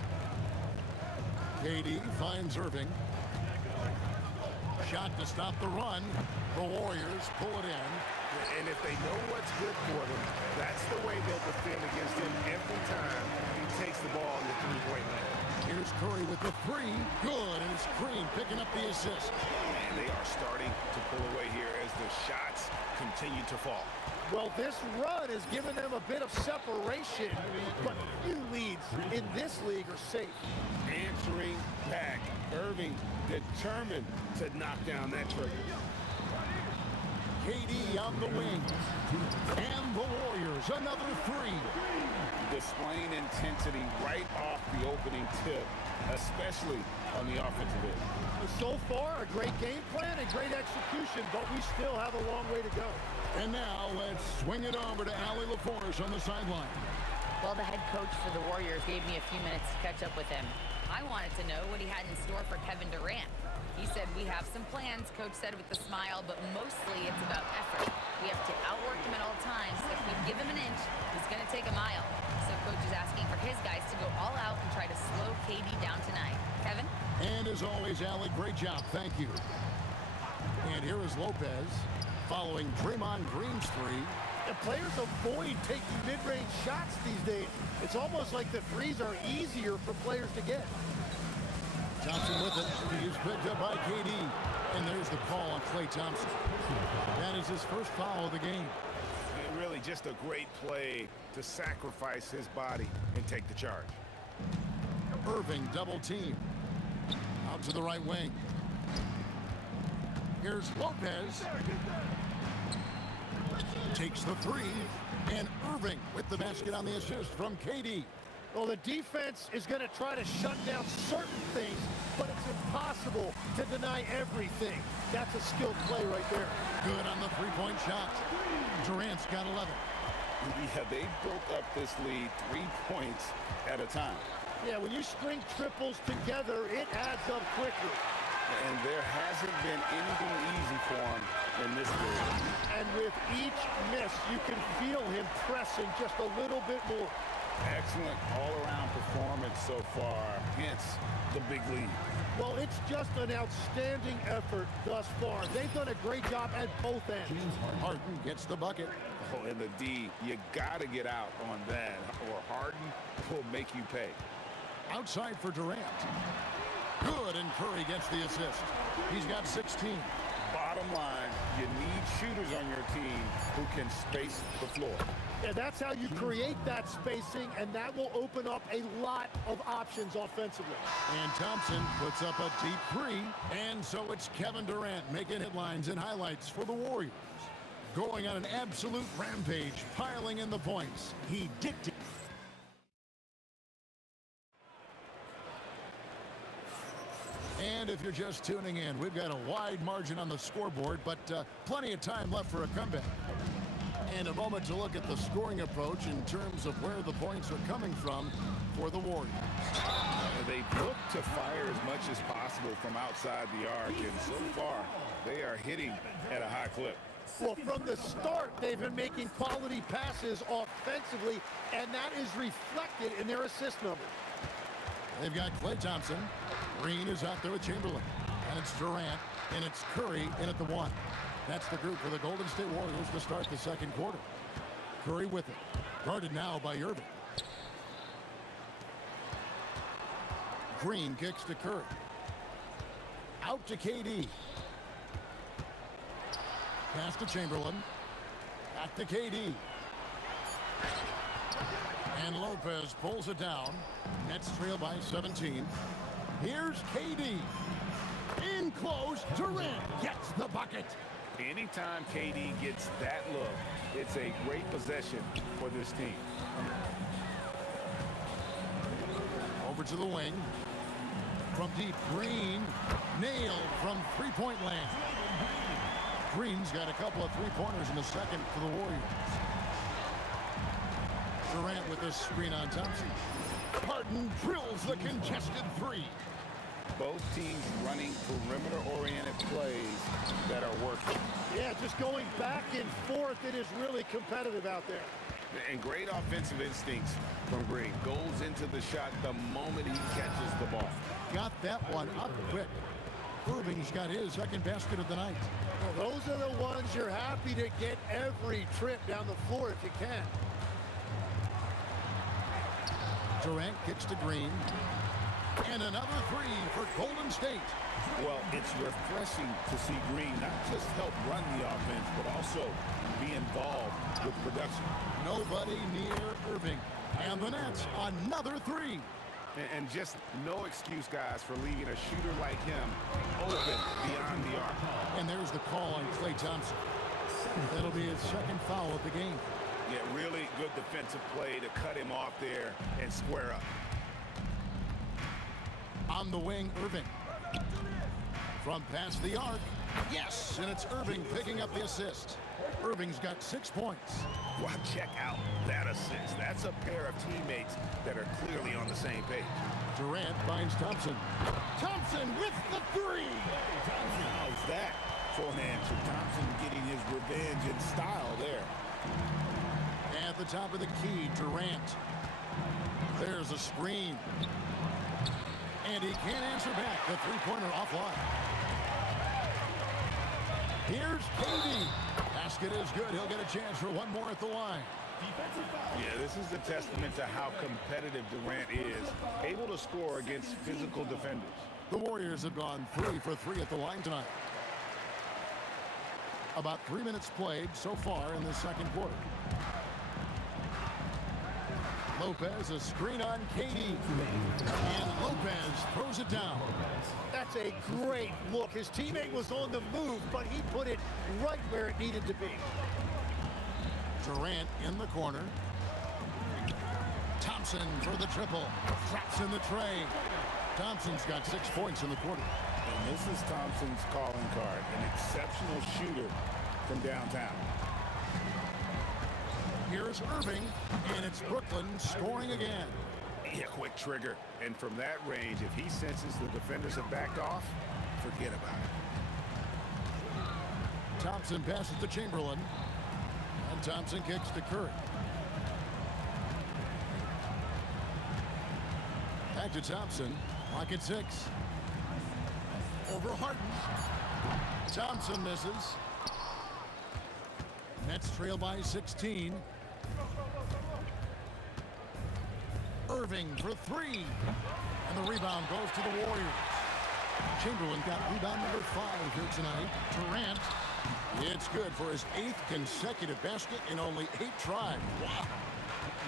KD finds Irving. Shot to stop the run. The Warriors pull it in. And if they know what's good for them, that's the way they'll defend against him every time he takes the ball in the three-point line. Here's Curry with the three. Good, and it's Green picking up the assist. And they are starting to pull away here as the shots continue to fall. Well, this run has given them a bit of separation, but few leads in this league are safe. Answering back. Irving determined to knock down that trigger. KD on the wing. And the Warriors, another three. Displaying intensity right off the opening tip, especially on the offensive end. So far, a great game plan and great execution, but we still have a long way to go. And now let's swing it over to Allie LaForce on the sideline. Well, the head coach for the Warriors gave me a few minutes to catch up with him. I wanted to know what he had in store for Kevin Durant. He said, we have some plans, Coach said with a smile, but mostly it's about effort. We have to outwork him at all times. If we give him an inch, he's going to take a mile. So Coach is asking for his guys to go all out and try to slow KD down tonight. Kevin? And as always, Allie, great job. Thank you. And here is Lopez following Draymond Green's three. And players avoid taking mid-range shots these days. It's almost like the threes are easier for players to get. Thompson with it. He's picked up by KD. And there's the call on Klay Thompson. That is his first foul of the game. And really just a great play to sacrifice his body and take the charge. Irving double team. Out to the right wing. Here's Lopez. Takes the three. And Irving with the basket on the assist from KD. Well, the defense is going to try to shut down certain things, but it's impossible to deny everything. That's a skilled play right there. Good on the three-point shot. Durant's got 11. Yeah, they built up this lead 3 points at a time. Yeah, when you string triples together, it adds up quickly. And there hasn't been anything easy for him in this period. And with each miss, you can feel him pressing just a little bit more. Excellent all-around performance so far, hence the big lead. Well, it's just an outstanding effort thus far. They've done a great job at both ends. Harden gets the bucket. Oh, and the D, you got to get out on that, or Harden will make you pay. Outside for Durant. Good, and Curry gets the assist. He's got 16. Bottom line, you need shooters on your team who can space the floor. And that's how you create that spacing, and that will open up a lot of options offensively. And Thompson puts up a deep three. And so it's Kevin Durant making headlines and highlights for the Warriors. Going on an absolute rampage, piling in the points. He dictates. And if you're just tuning in, we've got a wide margin on the scoreboard, but plenty of time left for a comeback. And a moment to look at the scoring approach in terms of where the points are coming from for the Warriors. They look to fire as much as possible from outside the arc, and so far, they are hitting at a high clip. Well, from the start, they've been making quality passes offensively, and that is reflected in their assist numbers. They've got Klay Thompson. Green is out there with Chamberlain. And it's Durant, and it's Curry in at the one. That's the group for the Golden State Warriors to start the second quarter. Curry with it. Guarded now by Irving. Green kicks to Curry. Out to KD. Pass to Chamberlain. Back to KD. And Lopez pulls it down. Nets trail by 17. Here's KD. In close, Durant gets the bucket. Anytime KD gets that look, it's a great possession for this team. Over to the wing. From deep, Green. Nailed from three-point land. Green's got a couple of three-pointers in the second for the Warriors. Durant with this screen on Thompson. Harden drills the contested three. Both teams running perimeter-oriented plays that are working. Yeah, just going back and forth, it is really competitive out there. And great offensive instincts from Green. Goes into the shot the moment he catches the ball. Got that one up quick. Irving's got his second basket of the night. Well, those are the ones you're happy to get every trip down the floor if you can. Durant kicks to Green. And another three for Golden State. Well, it's refreshing to see Green not just help run the offense, but also be involved with production. Nobody near Irving. And the Nets, another three. And just no excuse, guys, for leaving a shooter like him open beyond the arc. And there's the call on Klay Thompson. That'll be his second foul of the game. Yeah, really good defensive play to cut him off there and square up. On the wing, Irving. From past the arc. Yes, and it's Irving picking up the assist. Irving's got 6 points. Well, check out that assist. That's a pair of teammates that are clearly on the same page. Durant finds Thompson. Thompson with the three. How's that for an answer? Thompson getting his revenge in style there. At the top of the key, Durant. There's a screen. And he can't answer back. The three-pointer offline. Here's KD. Basket is good. He'll get a chance for one more at the line. Yeah, this is a testament to how competitive Durant is. Able to score against physical defenders. The Warriors have gone 3 for 3 at the line tonight. About 3 minutes played so far in the second quarter. Lopez, a screen on KD. And Lopez throws it down. That's a great look. His teammate was on the move, but he put it right where it needed to be. Durant in the corner. Thompson for the triple. Drops in the tray. Thompson's got 6 points in the quarter. And this is Thompson's calling card, an exceptional shooter from downtown. Here's Irving, and it's Brooklyn scoring again. Yeah, quick trigger. And from that range, if he senses the defenders have backed off, forget about it. Thompson passes to Chamberlain, and Thompson kicks to Curry. Back to Thompson, lock at 6. Over Harden. Thompson misses. Nets trail by 16. Irving for 3. And the rebound goes to the Warriors. Chamberlain got rebound number 5 here tonight. Durant. It's good for his 8th consecutive basket in only 8 tries. Wow.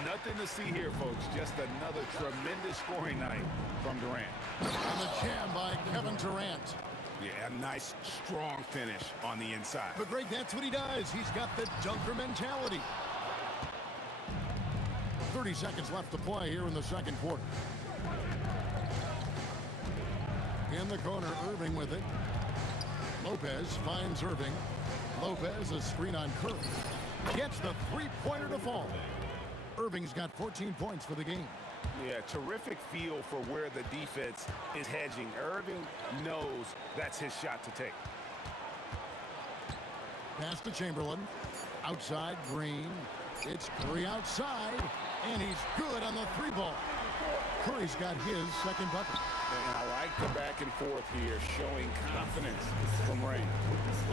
Nothing to see here, folks. Just another tremendous scoring night from Durant. And the jam by Kevin Durant. Yeah, a nice, strong finish on the inside. But Greg, that's what he does. He's got the dunker mentality. 30 seconds left to play here in the second quarter. In the corner, Irving with it. Lopez finds Irving. Lopez, a screen on Curry. Gets the three-pointer to fall. Irving's got 14 points for the game. Yeah, terrific feel for where the defense is hedging. Irving knows that's his shot to take. Pass to Chamberlain. Outside, Green. It's Curry outside, and he's good on the 3-ball. Curry's got his second bucket. And I like the back and forth here, showing confidence from Ray.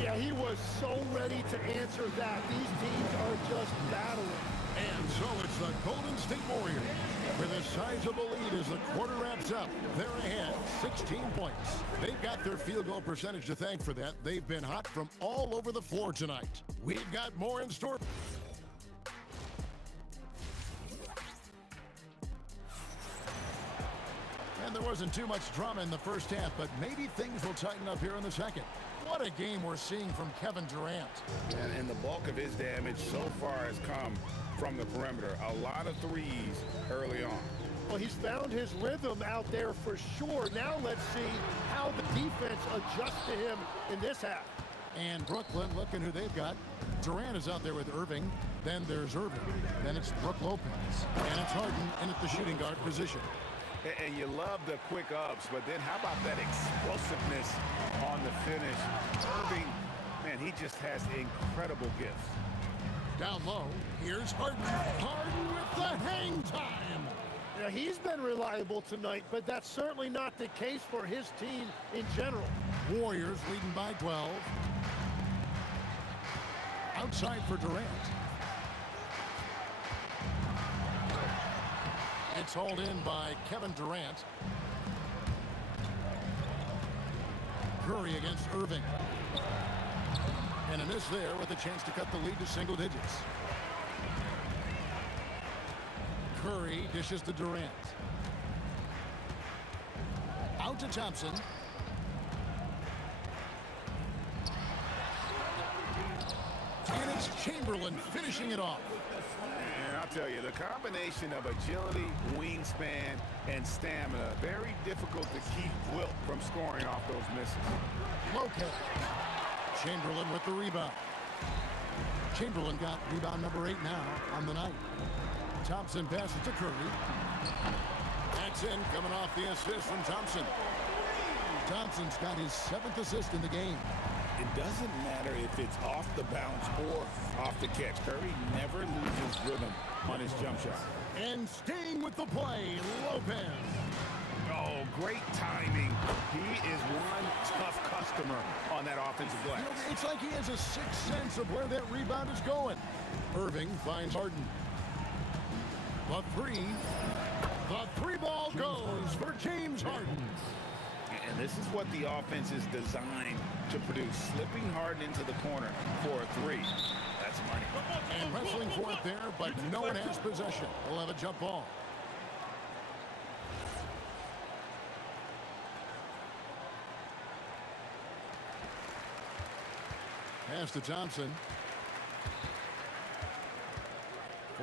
Yeah, he was so ready to answer that. These teams are just battling. And so it's the Golden State Warriors with a sizable lead as the quarter wraps up. They're ahead 16 points. They've got their field goal percentage to thank for that. They've been hot from all over the floor tonight. We've got more in store. And there wasn't too much drama in the first half, but maybe things will tighten up here in the second. What a game we're seeing from Kevin Durant. And the bulk of his damage so far has come from the perimeter. A lot of threes early on. Well, he's found his rhythm out there for sure. Now let's see how the defense adjusts to him in this half. And Brooklyn, looking who they've got. Durant is out there with Irving. Then there's Irving. Then it's Brook Lopez. And it's Harden in at the shooting guard position. And you love the quick ups, but then how about that explosiveness on the finish? Irving, man, he just has incredible gifts. Down low, here's Harden. Harden with the hang time. Now, he's been reliable tonight, but that's certainly not the case for his team in general. Warriors leading by 12. Outside for Durant. It's hauled in by Kevin Durant. Curry against Irving. And a miss there with a chance to cut the lead to single digits. Curry dishes to Durant. Out to Thompson. And it's Chamberlain finishing it off. And I'll tell you, the combination of agility, wingspan, and stamina, very difficult to keep Wilt from scoring off those misses. Lopez. Chamberlain with the rebound. Chamberlain got rebound number 8 now on the night. Thompson passes to Curry. That's in, coming off the assist from Thompson. Thompson's got his 7th assist in the game. It doesn't matter if it's off the bounce or off the catch. Curry never loses rhythm on his jump shot. And staying with the play, Lopez. Oh, great timing. He is one tough customer on that offensive glass. You know, it's like he has a sixth sense of where that rebound is going. Irving finds Harden. The three ball goes for James Harden. And this is what the offense is designed to produce. Slipping Harden into the corner for a 3. That's money. And wrestling for it there, but no one has possession. We'll have a jump ball. Pass to Thompson.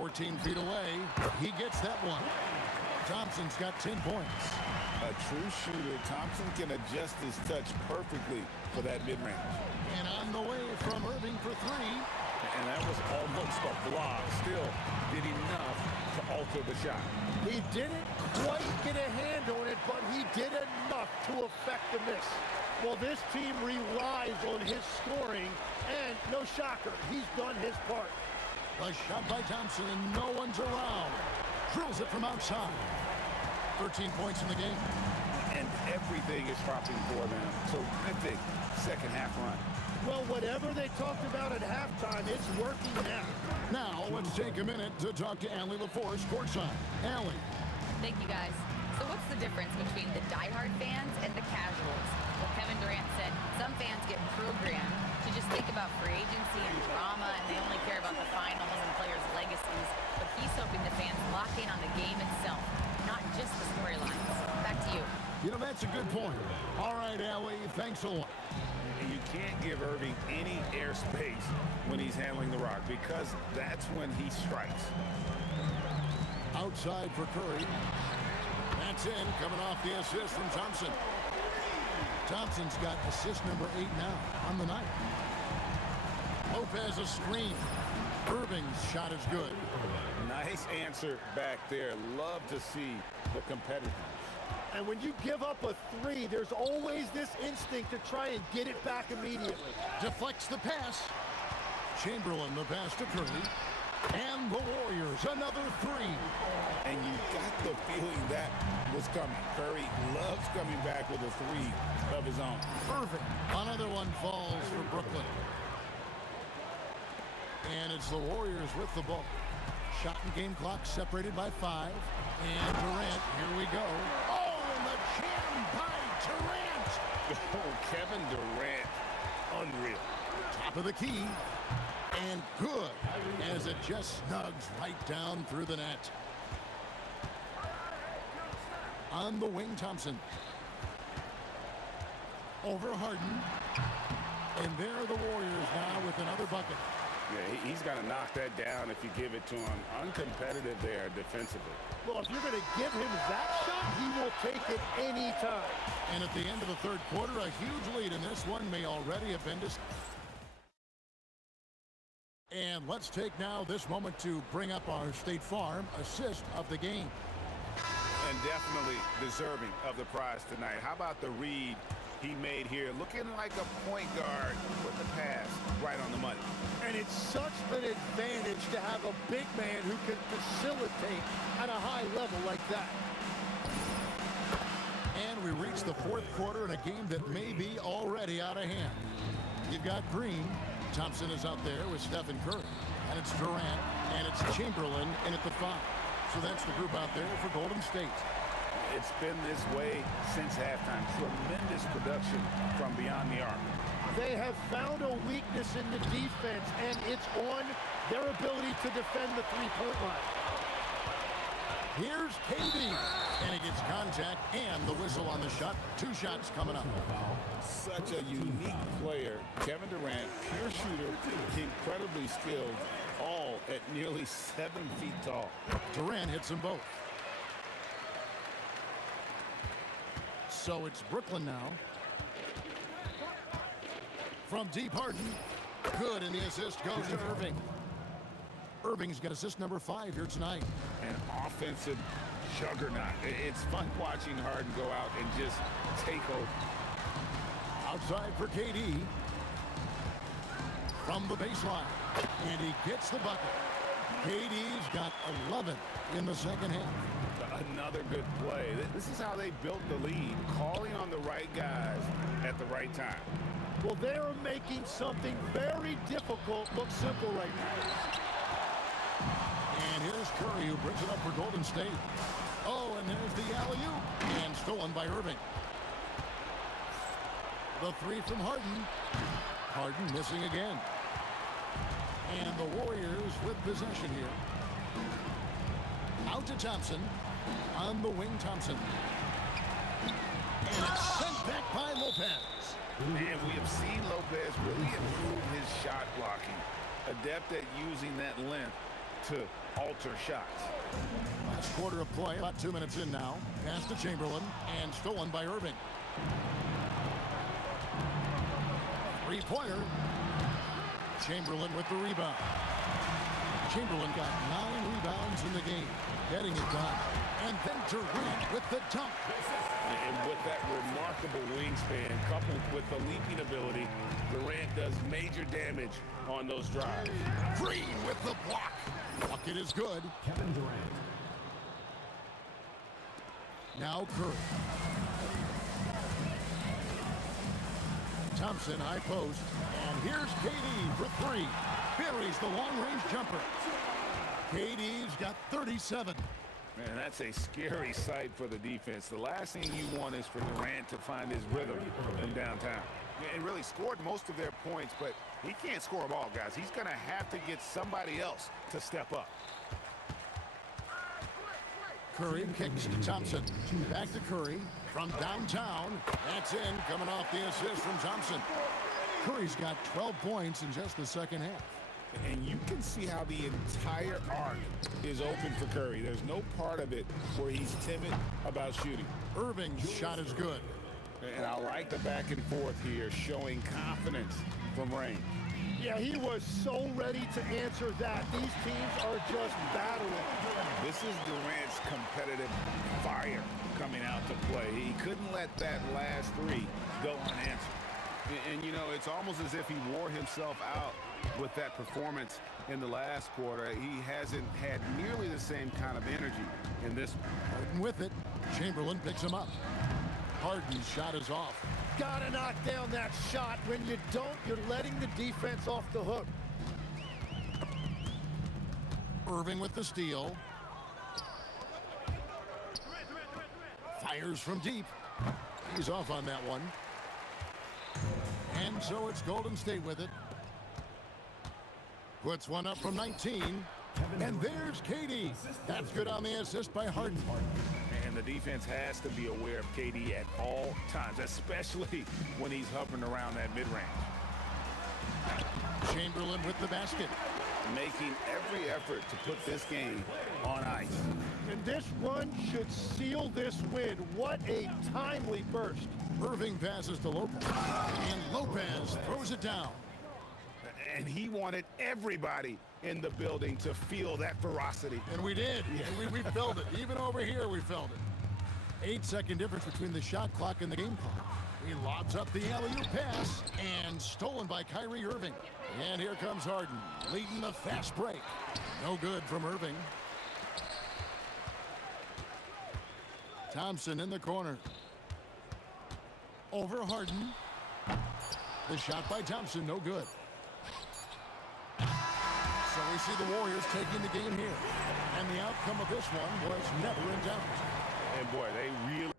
14 feet away. He gets that one. Thompson's got 10 points. A true shooter, Thompson can adjust his touch perfectly for that mid-range. And on the way from Irving for three. And that was almost a block. Still did enough to alter the shot. He didn't quite get a hand on it, but he did enough to affect the miss. Well, this team relies on his scoring, and no shocker, he's done his part. A shot by Thompson, and no one's around. Drills it from outside. 13 points in the game. And everything is dropping for them. Terrific second half run. Well, whatever they talked about at halftime, it's working now. Now, let's take a minute to talk to Allie LaForce courtside. Allie. Thank you, guys. So what's the difference between the diehard fans and the casuals? Well, Kevin Durant said some fans get programmed to just think about free agency and drama, and they only care about the finals and players' legacies. But he's hoping the fans lock in on the game itself, not just the storylines. Back to you. You know, that's a good point. All right, Allie, thanks a lot. You can't give Irving any airspace when he's handling the rock, because that's when he strikes. Outside for Curry. That's in, coming off the assist from Thompson. Thompson's got assist number 8 now on the night. Lopez a screen. Irving's shot is good. Nice answer back there. Love to see the competitiveness. And when you give up a three, there's always this instinct to try and get it back immediately. Deflects the pass. Chamberlain the pass to Curry. And the Warriors, another three. And you got the feeling that was coming. Curry loves coming back with a three of his own. Irving. Another one falls for Brooklyn. And it's the Warriors with the ball. Shot and game clock separated by 5. And Durant, here we go. Oh, and the jam by Durant. Oh, Kevin Durant, unreal. Top of the key. And good, as it just snugs right down through the net. On the wing, Thompson. Over Harden. And there are the Warriors now with another bucket. Yeah, he's got to knock that down if you give it to him. Uncompetitive there defensively. Well, if you're going to give him that shot, he will take it any time. And at the end of the third quarter, a huge lead in this one may already have been discussed. And let's take now this moment to bring up our State Farm assist of the game. And definitely deserving of the prize tonight. How about the read he made here? Looking like a point guard with the pass right on the money. And it's such an advantage to have a big man who can facilitate at a high level like that. And we reach the fourth quarter in a game that may be already out of hand. You've got Green. Thompson is out there with Stephen Curry. And it's Durant. And it's Chamberlain in at the 5. So that's the group out there for Golden State. It's been this way since halftime. Tremendous production from beyond the arc. They have found a weakness in the defense, and it's on their ability to defend the three-point line. Here's KD, and he gets contact and the whistle on the shot. 2 shots coming up. Such a unique player. Kevin Durant, pure shooter, incredibly skilled, all at nearly 7 feet tall. Durant hits them both. So it's Brooklyn now. From deep, Harden. Good, and the assist goes to Irving. Irving's got assist number 5 here tonight. An offensive juggernaut. It's fun watching Harden go out and just take over. Outside for KD. From the baseline. And he gets the bucket. KD's got 11 in the second half. Another good play. This is how they built the lead, calling on the right guys at the right time. Well, they're making something very difficult look simple right now. And here's Curry, who brings it up for Golden State. Oh, and there's the alley-oop. And stolen by Irving. The 3 from Harden. Harden missing again. And the Warriors with possession here. Out to Thompson. On the wing, Thompson. And it's sent back by Lopez. And we have seen Lopez really improve his shot blocking. Adept at using that length to alter shots. Last quarter of play, about 2 minutes in now. Pass to Chamberlain, and stolen by Irving. Three-pointer. Chamberlain with the rebound. Chamberlain got 9 rebounds in the game, getting it done. And then Durant with the dunk. And with that remarkable wingspan, coupled with the leaping ability, Durant does major damage on those drives. Green with the block. Bucket is good. Kevin Durant. Now Curry. Thompson, high post. And here's KD for 3. Buries the long-range jumper. KD's got 37. Man, that's a scary sight for the defense. The last thing you want is for Durant to find his rhythm in downtown. Yeah, and really scored most of their points, but he can't score them all, guys. He's going to have to get somebody else to step up. Curry kicks to Thompson. Back to Curry from downtown. That's in, coming off the assist from Thompson. Curry's got 12 points in just the second half. And you can see how the entire arc is open for Curry. There's no part of it where he's timid about shooting. Irving's shot is good. And I like the back and forth here, showing confidence from range. Yeah, he was so ready to answer that. These teams are just battling. This is Durant's competitive fire coming out to play. He couldn't let that last 3 go unanswered. And, you know, it's almost as if he wore himself out with that performance in the last quarter. He hasn't had nearly the same kind of energy in this one. Harden with it. Chamberlain picks him up. Harden's shot is off. Gotta knock down that shot. When you don't, you're letting the defense off the hook. Irving with the steal. Fires from deep. He's off on that one. And so it's Golden State with it. Puts one up from 19. And there's KD. That's good on the assist by Harden. And the defense has to be aware of KD at all times, especially when he's hovering around that mid-range. Chamberlain with the basket. Making every effort to put this game on ice. And this run should seal this win. What a timely burst. Irving passes to Lopez. And Lopez throws it down. And he wanted everybody in the building to feel that ferocity. And we did. Yeah. We felt it. Even over here, we felt it. 8-second difference between the shot clock and the game clock. He lobs up the alley-oop pass, and stolen by Kyrie Irving. And here comes Harden, leading the fast break. No good from Irving. Thompson in the corner. Over Harden. The shot by Thompson, no good. So we see the Warriors taking the game here. And the outcome of this one was never in doubt. And boy, they really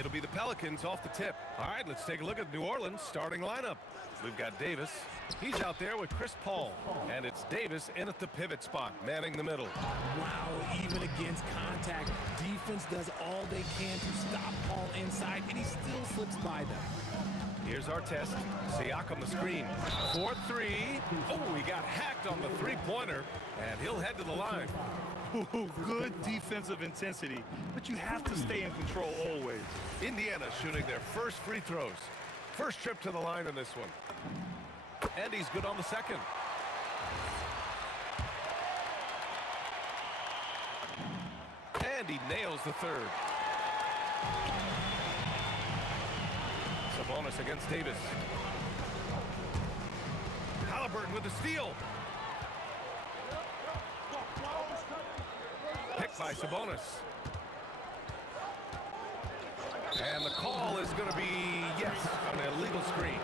It'll be the Pelicans off the tip. All right, let's take a look at New Orleans starting lineup. We've got Davis. He's out there with Chris Paul. And it's Davis in at the pivot spot, manning the middle. Wow, even against contact, defense does all they can to stop Paul inside, and he still slips by them. Here's our test. Siakam the screen. 4-3. Oh, he got hacked on the three-pointer, and he'll head to the line. Ooh, good defensive intensity, but you have to stay in control always. Indiana shooting their first free throws. First trip to the line in this one. And he's good on the second. And he nails the third. Sabonis against Davis. Halliburton with the steal. Picked by Sabonis. And the call is going to be, yes, an illegal screen.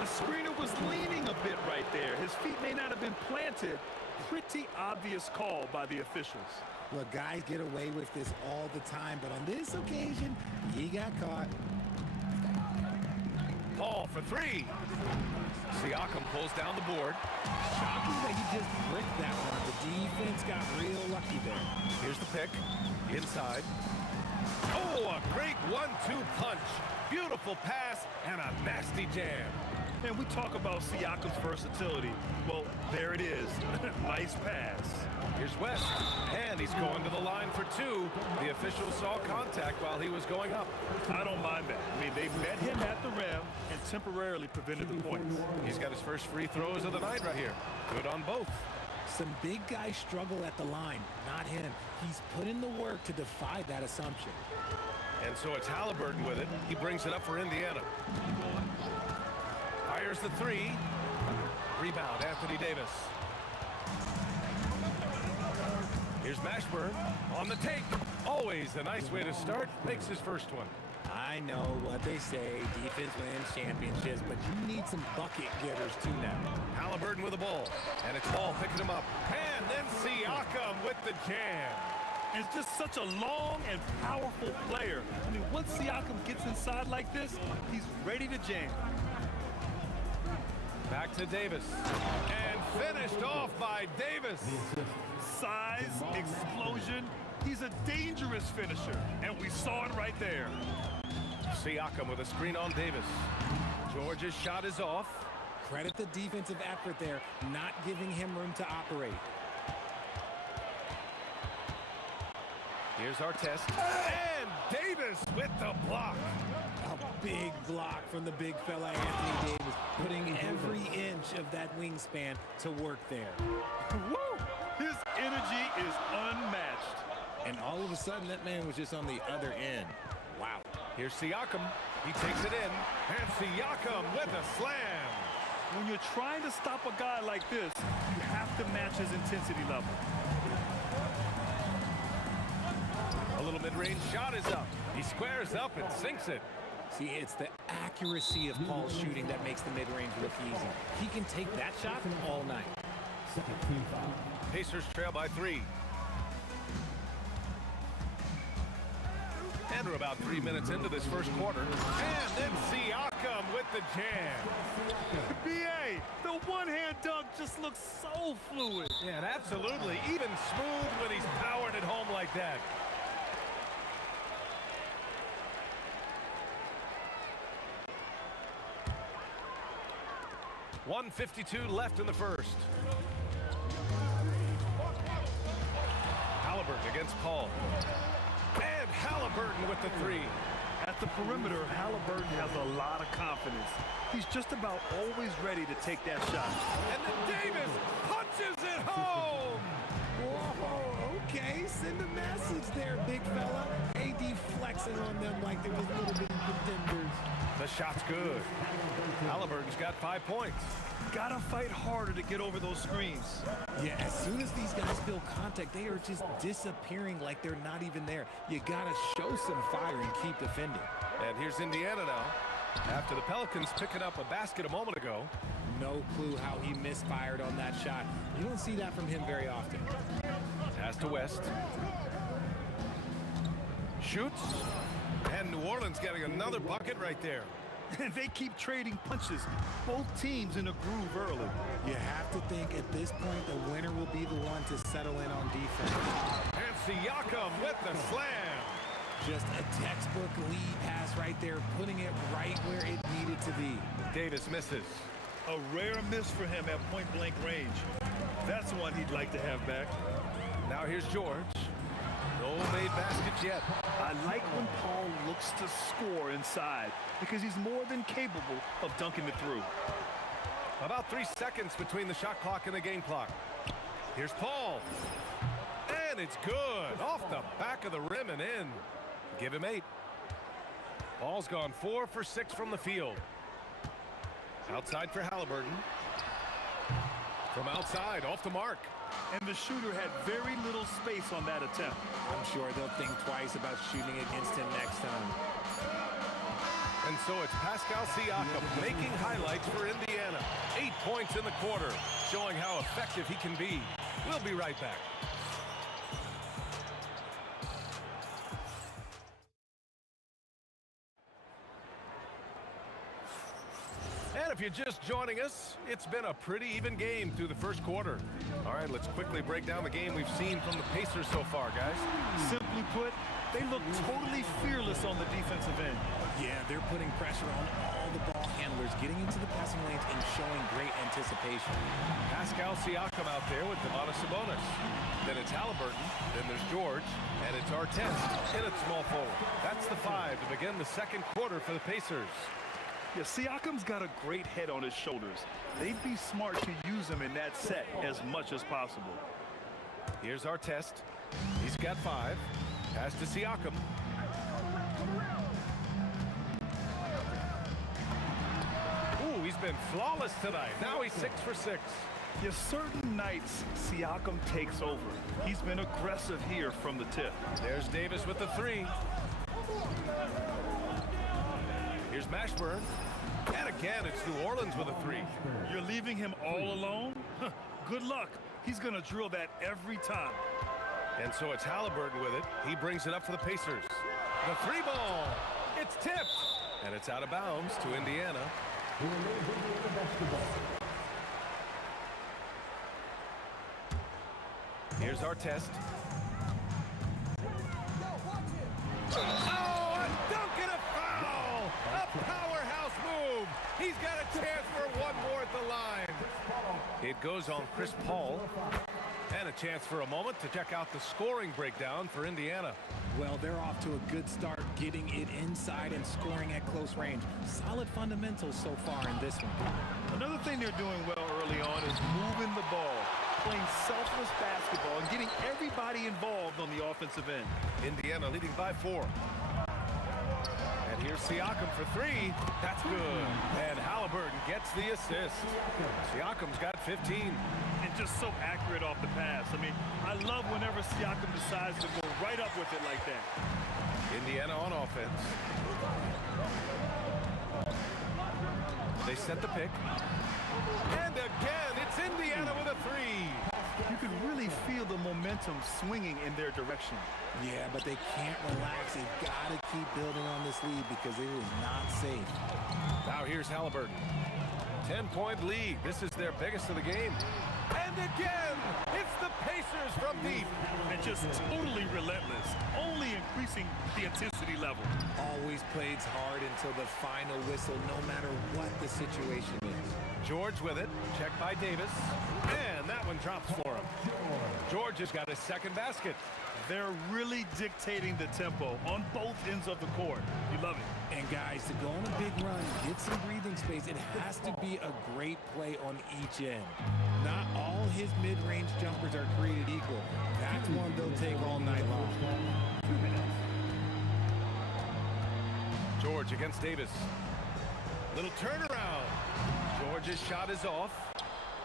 The screener was leaning a bit right there. His feet may not have been planted. Pretty obvious call by the officials. Look, guys get away with this all the time, but on this occasion, he got caught. Paul for three. Siakam pulls down the board. Shocking that he just bricked that one. The defense got real lucky there. Here's the pick. Inside. Oh, a great 1-2 punch. Beautiful pass and a nasty jam. And we talk about Siakam's versatility. Well, there it is. Nice pass. Here's West, and he's going to the line for two. The official saw contact while he was going up. I don't mind that. I mean, they met him at the rim and temporarily prevented the points. He's got his first free throws of the night right here. Good on both. Some big guys struggle at the line, not him. He's put in the work to defy that assumption. And so it's Halliburton with it. He brings it up for Indiana. Fires the three. Rebound, Anthony Davis. Here's Mashburn on the take. Always a nice way to start. Makes his first one. I know what they say, defense wins championships, but you need some bucket getters too now. Halliburton with the ball, and it's Paul picking him up. And then Siakam with the jam. It's just such a long and powerful player. I mean, once Siakam gets inside like this, he's ready to jam. Back to Davis. And finished off by Davis. Size, explosion. He's a dangerous finisher, and we saw it right there. Siakam with a screen on Davis. George's shot is off. Credit the defensive effort there, not giving him room to operate. Here's our test. And Davis with the block. A big block from the big fella Anthony Davis, putting every inch of that wingspan to work there. Woo! His energy is unmatched. And all of a sudden, that man was just on the other end. Wow. Here's Siakam. He takes it in. And Siakam with a slam. When you're trying to stop a guy like this, you have to match his intensity level. A little mid-range shot is up. He squares up and sinks it. See, it's the accuracy of Paul's shooting that makes the mid-range look easy. He can take that shot all night. Pacers trail by 3. And we're about 3 minutes into this first quarter. And then Siakam with the jam. B.A., the one-hand dunk just looks so fluid. Yeah, and absolutely. Even smooth when he's powered it home like that. .152 left in the first. Halliburton against Paul. And Halliburton with the three. At the perimeter, Halliburton has a lot of confidence. He's just about always ready to take that shot. And then Davis punches it home. Whoa, okay, send a message there, big fella. AD flexing on them like they're just little bitty contenders. The shot's good. Halliburton's got 5 points. Gotta fight harder to get over those screens. Yeah, as soon as these guys feel contact, they are just disappearing like they're not even there. You gotta show some fire and keep defending. And here's Indiana now. After the Pelicans picking up a basket a moment ago. No clue how he misfired on that shot. You don't see that from him very often. Pass to West. Shoots. And New Orleans getting another bucket right there. And they keep trading punches. Both teams in a groove early. You have to think at this point the winner will be the one to settle in on defense. And Siakam with the slam. Just a textbook lead pass right there, putting it right where it needed to be. Davis misses. A rare miss for him at point-blank range. That's one he'd like to have back. Now here's George. No made baskets yet. I like when Paul looks to score inside because he's more than capable of dunking it through. About 3 seconds between the shot clock and the game clock. Here's Paul. And it's good. Off the back of the rim and in. Give him 8. Paul's gone 4 for 6 from the field. Outside for Halliburton. From outside, off the mark. And the shooter had very little space on that attempt. I'm sure they'll think twice about shooting against him next time. And so it's Pascal Siakam making highlights for Indiana. 8 points in the quarter, showing how effective he can be. We'll be right back. And if you're just joining us, it's been a pretty even game through the first quarter. All right, let's quickly break down the game we've seen from the Pacers so far, guys. Simply put, they look totally fearless on the defensive end. Yeah, they're putting pressure on all the ball handlers, getting into the passing lanes and showing great anticipation. Pascal Siakam out there with Domantas Sabonis. Then it's Halliburton, then there's George, and it's Artest in at small forward. That's the 5 to begin the second quarter for the Pacers. Yeah, Siakam's got a great head on his shoulders. They'd be smart to use him in that set as much as possible. Here's Artest. He's got 5. Pass to Siakam. Ooh, he's been flawless tonight. Now he's 6 for 6. Yeah, certain nights, Siakam takes over. He's been aggressive here from the tip. There's Davis with the 3. Here's Mashburn. And again, it's New Orleans with a 3. You're leaving him all alone? Good luck. He's going to drill that every time. And so it's Halliburton with it. He brings it up for the Pacers. The 3 ball. It's tipped. And it's out of bounds to Indiana. Here's Artest. Oh, a dunk and a foul! A powerhouse move! He's got a chance for one more at the line. It goes on Chris Paul. And a chance for a moment to check out the scoring breakdown for Indiana. Well, they're off to a good start, getting it inside and scoring at close range. Solid fundamentals so far in this one. Another thing they're doing well early on is moving the ball, playing selfless basketball, and getting everybody involved on the offensive end. Indiana leading by 4. And here's Siakam for 3. That's good. And Halliburton gets the assist. Siakam's got 15. And just so accurate off the pass. I mean, I love whenever Siakam decides to go right up with it like that. Indiana on offense. They set the pick. And again, it's Indiana with a 3. You can really feel the momentum swinging in their direction. Yeah, but they can't relax. They've got to keep building on this lead because it is not safe. Now here's Halliburton. 10-point lead. This is their biggest of the game. And again, it's the Pacers from deep. And just totally relentless, only increasing the intensity level. Always plays hard until the final whistle, no matter what the situation is. George with it, checked by Davis, and that one drops for him. George has got his second basket. They're really dictating the tempo on both ends of the court. You love it. And guys, to go on a big run, get some breathing space, it has to be a great play on each end. Not all his mid-range jumpers are created equal. That's one they'll take all night long. George against Davis. Little turnaround. George's shot is off.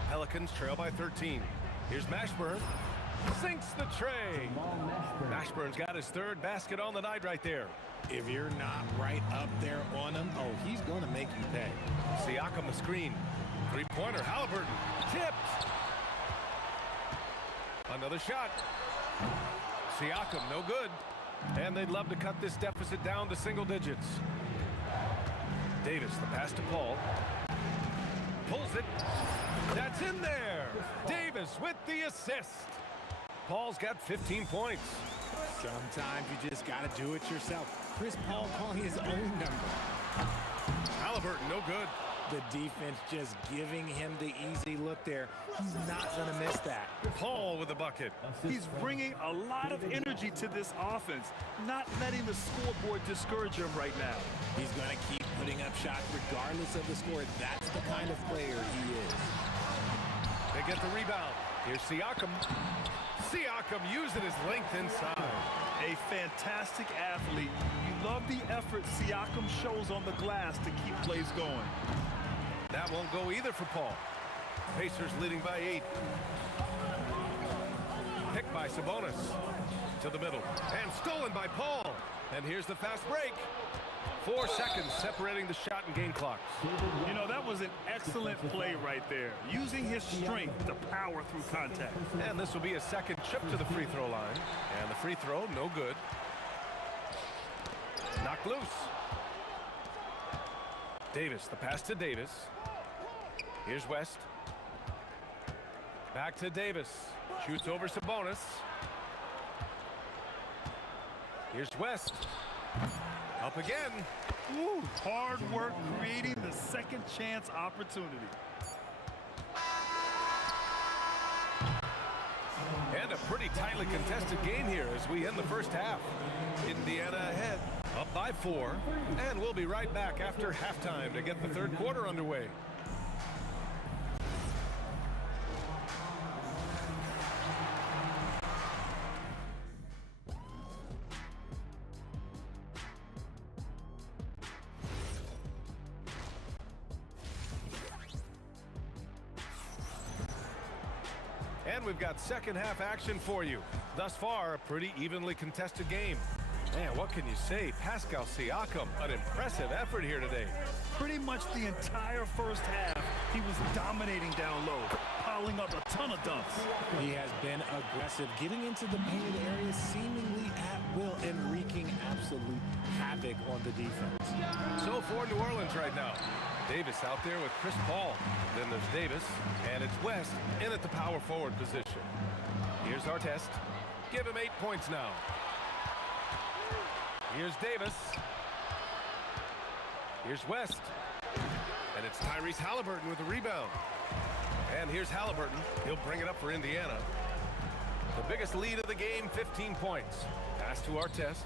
Pelicans trail by 13. Here's Mashburn. Sinks the tray. Mashburn's got his 3rd basket on the night right there. If you're not right up there on him, oh, he's going to make you pay. Siakam the screen. 3-pointer, Halliburton. Tipped. Another shot. Siakam, no good. And they'd love to cut this deficit down to single digits. Davis, the pass to Paul. Pulls it. That's in there. Davis with the assist. Paul's got 15 points. Sometimes you just got to do it yourself. Chris Paul calling his own number. Halliburton, no good. The defense just giving him the easy look there. He's not going to miss that. Paul with the bucket. He's bringing a lot of energy to this offense, not letting the scoreboard discourage him right now. He's going to keep putting up shots regardless of the score. That's the kind of player he is. They get the rebound. Here's Siakam. Siakam using his length inside. A fantastic athlete. You love the effort Siakam shows on the glass to keep plays going. That won't go either for Paul. Pacers leading by 8. Picked by Sabonis. To the middle. And stolen by Paul. And here's the fast break. 4 seconds separating the shot and game clocks. You know, that was an excellent play right there. Using his strength to power through contact. And this will be a second trip to the free throw line. And the free throw, no good. Knocked loose. Davis, the pass to Davis. Here's West. Back to Davis. Shoots over Sabonis. Here's West. Up again. Woo, hard work creating the second chance opportunity. And a pretty tightly contested game here as we end the first half. Indiana ahead, up by 4. And we'll be right back after halftime to get the third quarter underway. And we've got second half action for you. Thus far, a pretty evenly contested game. Man, what can you say? Pascal Siakam, an impressive effort here today. Pretty much the entire first half, he was dominating down low, piling up a ton of dunks. He has been aggressive, getting into the painted area seemingly at will and wreaking absolute havoc on the defense. So for New Orleans right now. Davis out there with Chris Paul. Then there's Davis, and it's West in at the power forward position. Here's our test. Give him 8 points now. Here's Davis. Here's West. And it's Tyrese Halliburton with the rebound. And here's Halliburton. He'll bring it up for Indiana. The biggest lead of the game, 15 points. Pass to our test.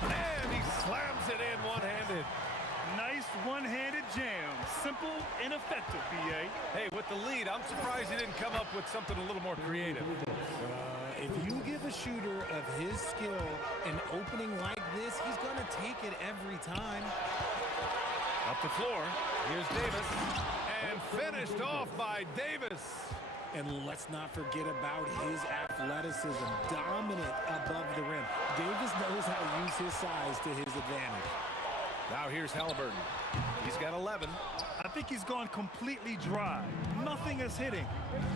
And he slams it in one-handed. Nice one-handed jam. Simple and effective, B.A. Hey, with the lead, I'm surprised he didn't come up with something a little more creative. If you give a shooter of his skill an opening like this, he's going to take it every time. Up the floor, here's Davis, and finished off by Davis. And let's not forget about his athleticism, dominant above the rim. Davis knows how to use his size to his advantage. Now here's Halliburton. He's got 11. I think he's gone completely dry. Nothing is hitting.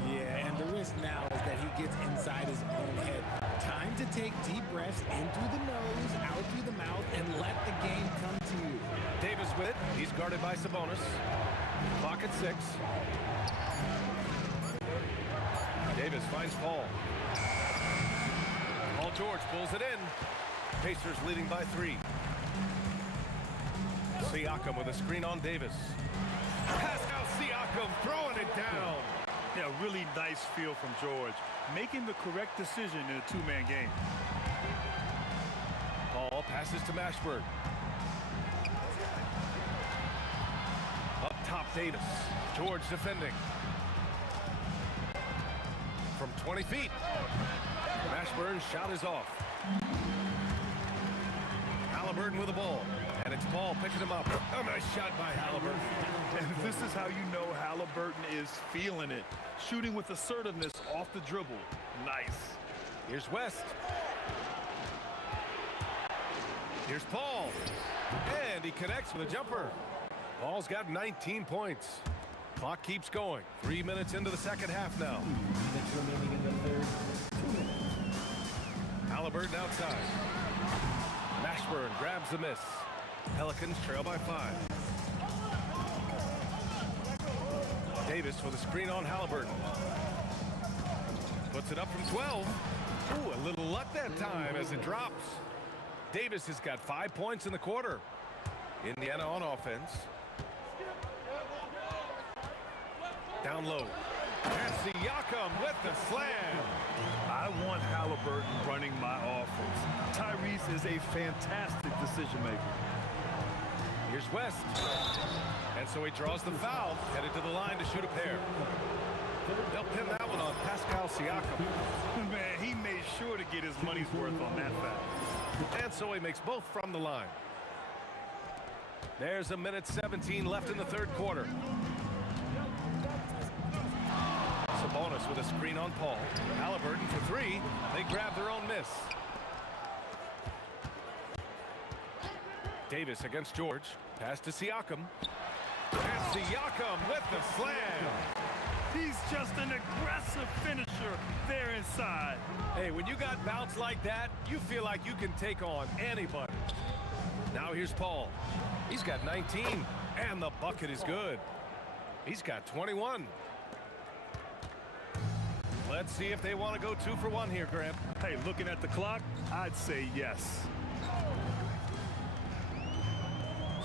Yeah, and the risk now is that he gets inside his own head. Time to take deep breaths in through the nose, out through the mouth, and let the game come to you. Davis with it. He's guarded by Sabonis. Clock at 6. Davis finds Paul. Paul George pulls it in. Pacers leading by 3. Siakam with a screen on Davis. Pascal Siakam throwing it down. Yeah, really nice feel from George. Making the correct decision in a two-man game. Paul passes to Mashburn. Up top, Davis. George defending. From 20 feet. Mashburn's shot is off. Halliburton with the ball. And it's Paul picking him up. A nice shot by Halliburton. And this is how you know Halliburton is feeling it. Shooting with assertiveness off the dribble. Nice. Here's West. Here's Paul. And he connects with a jumper. Paul's got 19 points. Clock keeps going. 3 minutes into the second half now. 2 minutes remaining in the third. 2 minutes. Halliburton outside. Mashburn grabs the miss. Pelicans trail by 5. Davis with a screen on Halliburton. Puts it up from 12. Ooh, a little luck that time as it drops. Davis has got 5 points in the quarter. Indiana on offense. Down low. And Siakam with the slam. I want Halliburton running my offense. Tyrese is a fantastic decision maker. Here's West. And so he draws the foul, headed to the line to shoot a pair. They'll pin that one on Pascal Siakam. Man, he made sure to get his money's worth on that foul. And so he makes both from the line. There's a minute 17 left in the third quarter. Sabonis with a screen on Paul. Halliburton for 3. They grab their own miss. Davis against George. Pass to Siakam. And Siakam with the slam. He's just an aggressive finisher there inside. Hey, when you got bounce like that, you feel like you can take on anybody. Now here's Paul. He's got 19, and the bucket is good. He's got 21. Let's see if they want to go 2 for 1 here, Grant. Hey, looking at the clock, I'd say yes.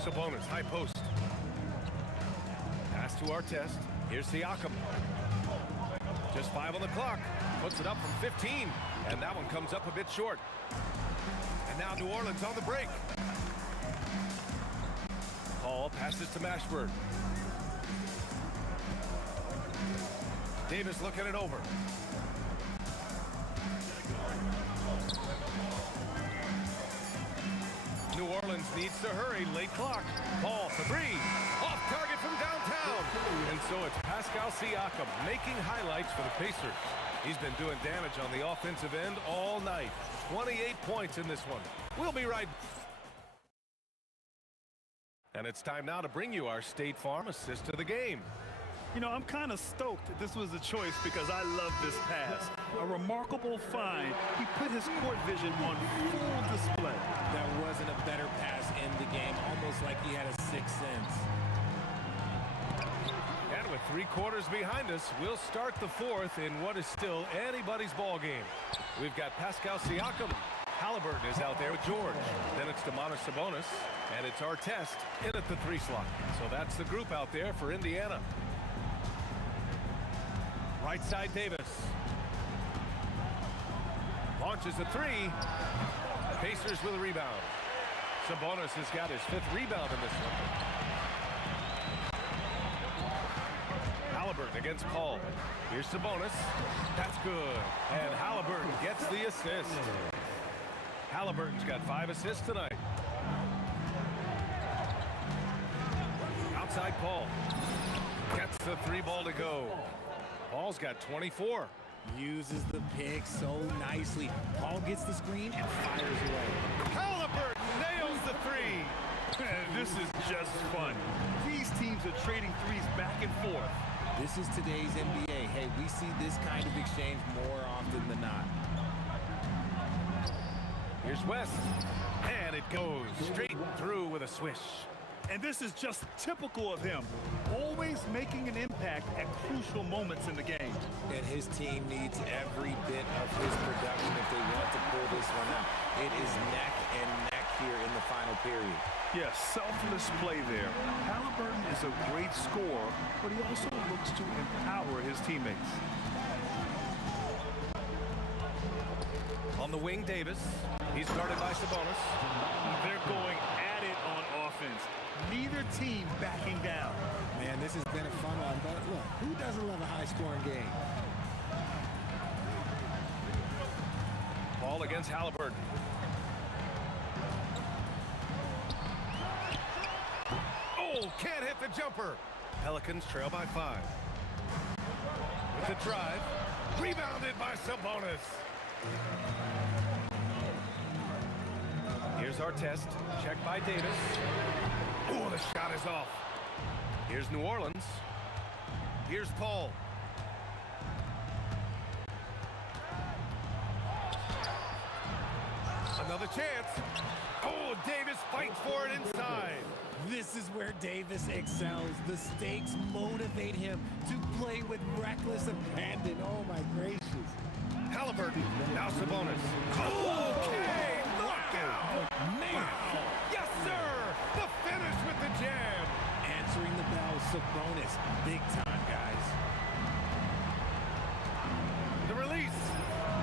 Sabonis, high post. Pass to Artest. Here's Siakam. Just 5 on the clock. Puts it up from 15. And that one comes up a bit short. And now New Orleans on the break. Paul passes to Mashburn. Davis looking it over. New Orleans needs to hurry. Late clock. Paul for 3. Off target from downtown. And so it's Pascal Siakam making highlights for the Pacers. He's been doing damage on the offensive end all night. 28 points in this one. We'll be right back. And it's time now to bring you our State Farm assist of the game. You know, I'm kind of stoked that this was a choice because I love this pass. A remarkable find. He put his court vision on full display. There wasn't a better pass in the game, almost like he had a sixth sense. And with 3 quarters behind us, we'll start the 4th in what is still anybody's ball game. We've got Pascal Siakam. Halliburton is out there with George. Then it's Domantas Sabonis, and it's Artest in at the 3 slot. So that's the group out there for Indiana. Right side Davis. Launches a 3. Pacers with a rebound. Sabonis has got his 5th rebound in this one. Halliburton against Paul. Here's Sabonis. That's good. And Halliburton gets the assist. Halliburton's got 5 assists tonight. Outside Paul. Gets the 3 ball to go. Paul's got 24. Uses the pick so nicely. Paul gets the screen and fires away. Halliburton nails the 3. This is just fun. These teams are trading threes back and forth. This is today's NBA. Hey, we see this kind of exchange more often than not. Here's West. And it goes straight through with a swish. And this is just typical of him. Always making an impact at crucial moments in the game. And his team needs every bit of his production if they want to pull this one out. It is neck and neck here in the final period. Yes, selfless play there. Halliburton is a great scorer, but he also looks to empower his teammates. On the wing, Davis. He's guarded by Sabonis. They're going at it on offense. Neither team backing down. Man, this has been a fun one, but look, who doesn't love a high-scoring game? Paul against Halliburton. Oh, can't hit the jumper. Pelicans trail by 5. With the drive. Rebounded by Sabonis. Here's Artest. Check by Davis. Oh, the shot is off. Here's New Orleans. Here's Paul. Another chance. Oh, Davis fights for it inside. This is where Davis excels. The stakes motivate him to play with reckless abandon. Oh, my gracious. Halliburton, now Sabonis. Okay, knockout. Man. Wow. Yes, sir. The finish with the jam. Answering the bell, Sabonis. Big time, guys. The release.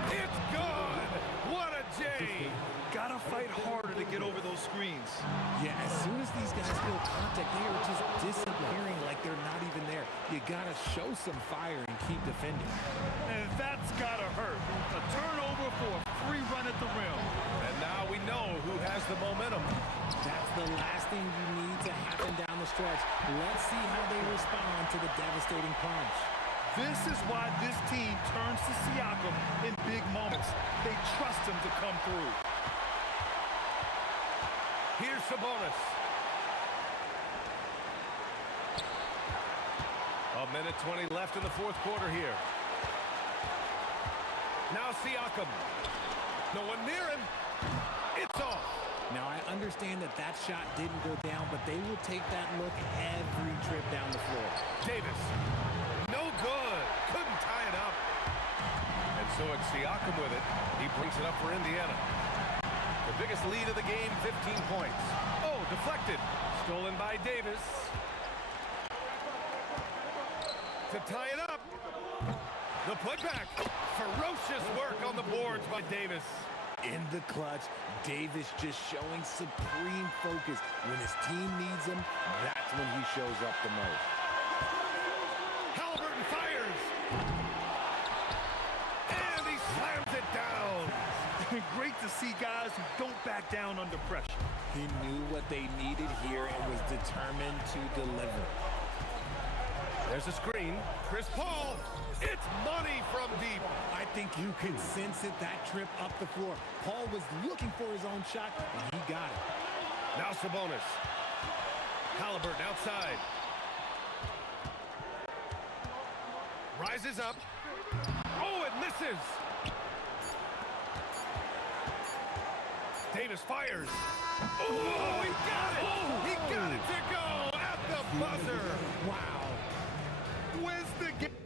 It's good. What a J. Gotta fight harder to get over those screens. Yeah, as soon as these guys feel contact, they are just disappearing like they're not even there. You gotta show some fire and keep defending. And that's gotta hurt. A turnover for a free run at the rim. And now we know who has the momentum. That's the last thing you need to happen down the stretch. Let's see how they respond to the devastating punch. This is why this team turns to Siakam in big moments. They trust him to come through. Here's Sabonis. A minute 20 left in the fourth quarter here. Now Siakam. No one near him. It's off. Now, I understand that that shot didn't go down, but they will take that look every trip down the floor. Davis. No good. Couldn't tie it up. And so it's Siakam with it. He brings it up for Indiana. The biggest lead of the game, 15 points. Oh, deflected. Stolen by Davis. To tie it up. The putback. Ferocious work on the boards by Davis. In the clutch, Davis just showing supreme focus. When his team needs him, that's when he shows up the most. Halliburton fires. And he slams it down. Great to see guys who don't back down under pressure. He knew what they needed here and was determined to deliver. There's a screen. Chris Paul. It's money from deep. I think you can sense it, that trip up the floor. Paul was looking for his own shot, and he got it. Now Sabonis. Halliburton outside. Rises up. Oh, it misses. Davis fires. Oh, he got it. He got it to go at the buzzer. Wow. Wins the game.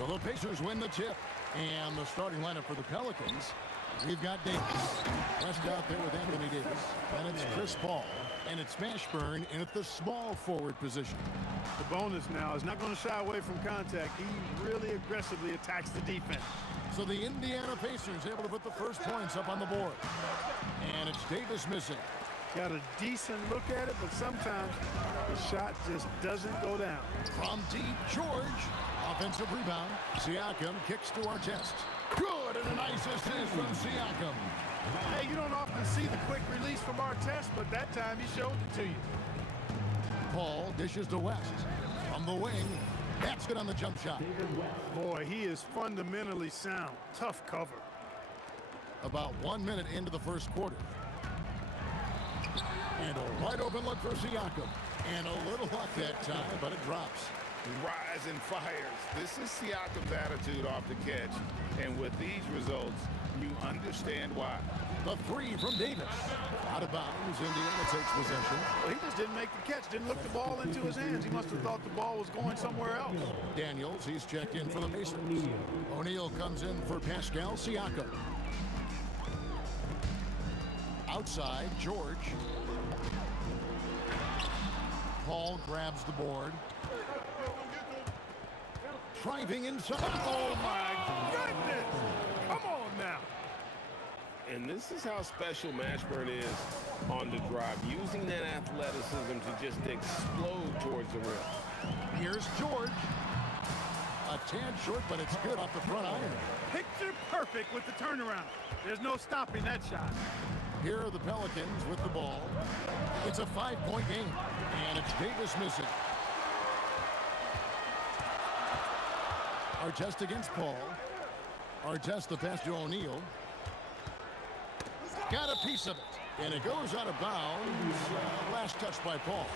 So the Pacers win the tip. And the starting lineup for the Pelicans, we've got Davis. West out there with Anthony Davis. And it's Chris Paul. And it's Mashburn in at the small forward position. The bonus now is not going to shy away from contact. He really aggressively attacks the defense. So the Indiana Pacers able to put the first points up on the board. And it's Davis missing. Got a decent look at it, but sometimes the shot just doesn't go down. From deep, George. Offensive rebound. Siakam kicks to our chest. Good, and a nice assist from Siakam. Hey, you don't often see the quick release from Artest, but that time he showed it to you. Paul dishes to West. From the wing, that's good on the jump shot. Boy, he is fundamentally sound. Tough cover. About 1 minute into the first quarter. And a wide open look for Siakam. And a little luck that time, but it drops. Rise and fires. This is Siakam's attitude off the catch. And with these results, you understand why. The three from Davis. Out of bounds, Indiana takes possession. Well, he just didn't make the catch, didn't look the ball into his hands. He must have thought the ball was going somewhere else. Daniels, he's checked in for the Pacers. O'Neal comes in for Pascal Siakam. Outside, George. Paul grabs the board. Driving inside. Oh, my goodness. Come on now. And this is how special Mashburn is on the drive, using that athleticism to just explode towards the rim. Here's George. A tad short, but it's good off the front iron. Picture perfect with the turnaround. There's no stopping that shot. Here are the Pelicans with the ball. It's a 5-point game, and it's Davis missing. Artest against Paul. Artest the pass to O'Neal. Got a piece of it, and it goes out of bounds. Last touch by Paul.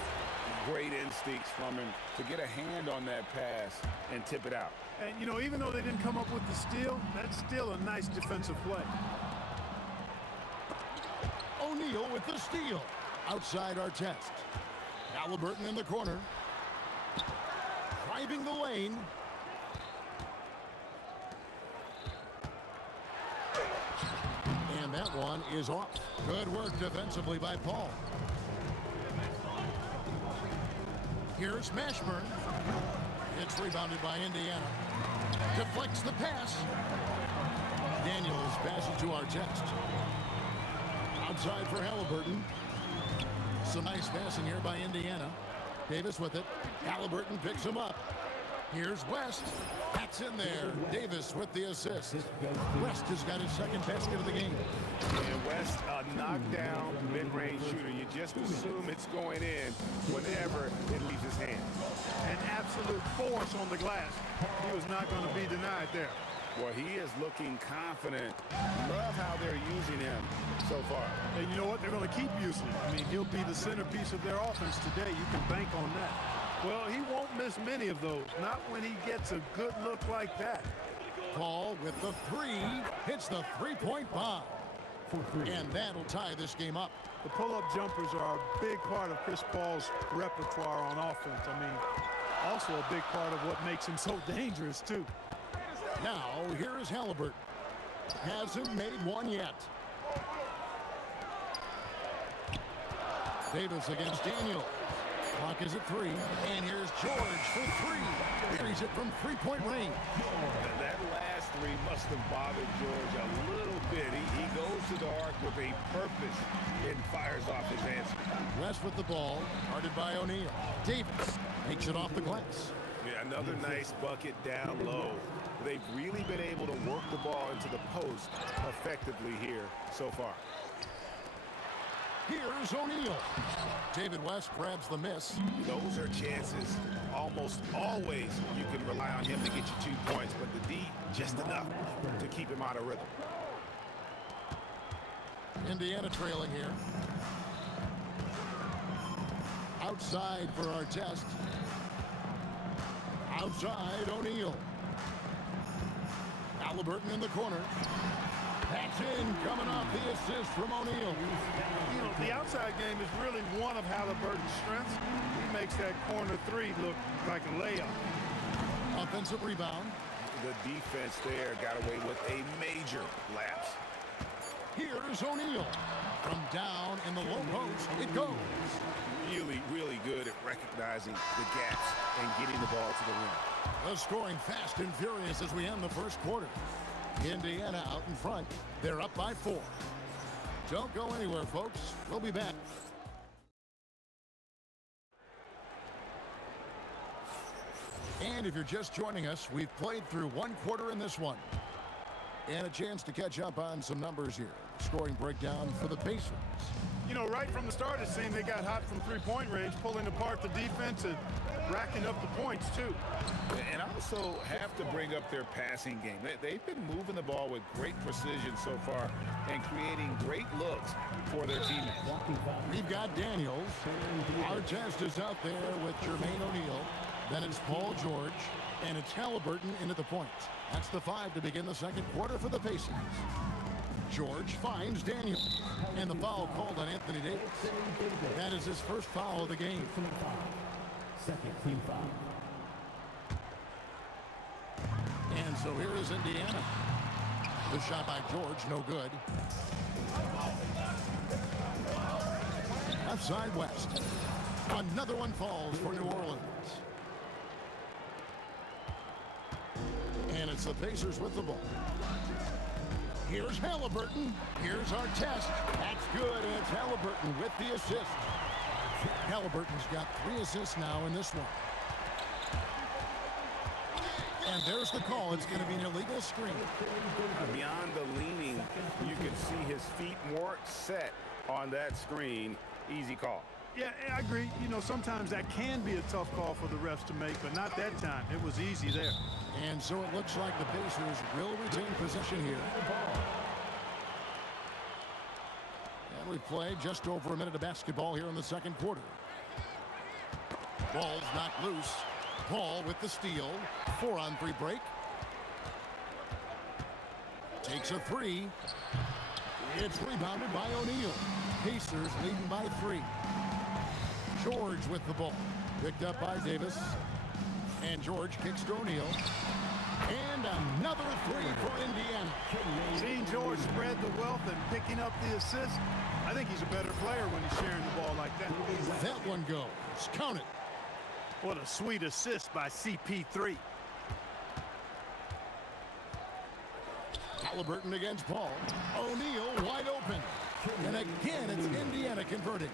Great instincts from him to get a hand on that pass and tip it out. And, you know, even though they didn't come up with the steal, that's still a nice defensive play. O'Neal with the steal. Outside Artest. Halliburton in the corner. Driving the lane. And that one is off. Good work defensively by Paul. Here's Mashburn. It's rebounded by Indiana. Deflects the pass. Daniels passes to Artest. Outside for Halliburton. Some nice passing here by Indiana. Davis with it. Halliburton picks him up. Here's West. That's in there. Davis with the assist. West has got his second basket of the game. And West, a knockdown mid-range shooter. You just assume it's going in whenever it leaves his hands. An absolute force on the glass. He was not going to be denied there. Well, he is looking confident. Love how they're using him so far. And you know what? They're going to keep using him. I mean, he'll be the centerpiece of their offense today. You can bank on that. Well, he won't miss many of those. Not when he gets a good look like that. Paul with the three. Hits the three-point bomb. And that'll tie this game up. The pull-up jumpers are a big part of Chris Paul's repertoire on offense. I mean, also a big part of what makes him so dangerous, too. Now, here is Halliburton. Hasn't made one yet. Davis against Daniel. Clock is at 3. And here's George for 3. Carries it from three-point range. That last three must have bothered George a little bit. He goes to the arc with a purpose and fires off his answer. West with the ball. Guarded by O'Neal. Davis takes it off the glass. Yeah, another nice bucket down low. They've really been able to work the ball into the post effectively here so far. Here's O'Neal. David West grabs the miss. Those are chances. Almost always you can rely on him to get you 2 points, but the D, just enough to keep him out of rhythm. Indiana trailing here. Outside for Artest. Outside O'Neal. Halliburton in the corner. That's in, coming off the assist from O'Neal. You know, the outside game is really one of Halliburton's strengths. He makes that corner three look like a layup. Offensive rebound. the defense there got away with a major lapse. Here's O'Neal. From down in the low post, it goes. Really, really good at recognizing the gaps and getting the ball to the rim. The scoring fast and furious as we end the first quarter. Indiana out in front. They're up by 4. Don't go anywhere, folks. We'll be back. And if you're just joining us, we've played through 1 quarter in this one. And a chance to catch up on some numbers here. Scoring breakdown for the Pacers. You know, right from the start, it seemed they got hot from three-point range, pulling apart the defense and racking up the points, too. And I also have to bring up their passing game. They've been moving the ball with great precision so far and creating great looks for their teammates. We've got Daniels. Our test is out there with Jermaine O'Neal. Then it's Paul George. And it's Halliburton into the point. That's the 5 to begin the second quarter for the Pacers. George finds Daniels. And the foul called on Anthony Davis. That is his first foul of the game. Second team foul. And so here is Indiana. The shot by George, no good. Left side West. Another one falls for New Orleans. And it's the Pacers with the ball. Here's Halliburton. Here's our test. That's good, and it's Halliburton with the assist. Halliburton's got 3 assists now in this one. And there's the call. It's going to be an illegal screen. Beyond the leaning, you can see his feet more set on that screen. Easy call. Yeah, I agree. You know, sometimes that can be a tough call for the refs to make, but not that time. It was easy there. And so it looks like the Pacers will retain possession here. And we've played just over a minute of basketball here in the second quarter. Ball's knocked loose. Paul with the steal. 4-on-3 break. Takes a 3. It's rebounded by O'Neal. Pacers leading by 3. George with the ball. Picked up by Davis. And George kicks to O'Neal. And another 3 for Indiana. Seeing George spread the wealth and picking up the assist, I think he's a better player when he's sharing the ball like that. That one goes. Count it. What a sweet assist by CP3. Halliburton against Paul. O'Neal wide open. And again, it's Indiana converting.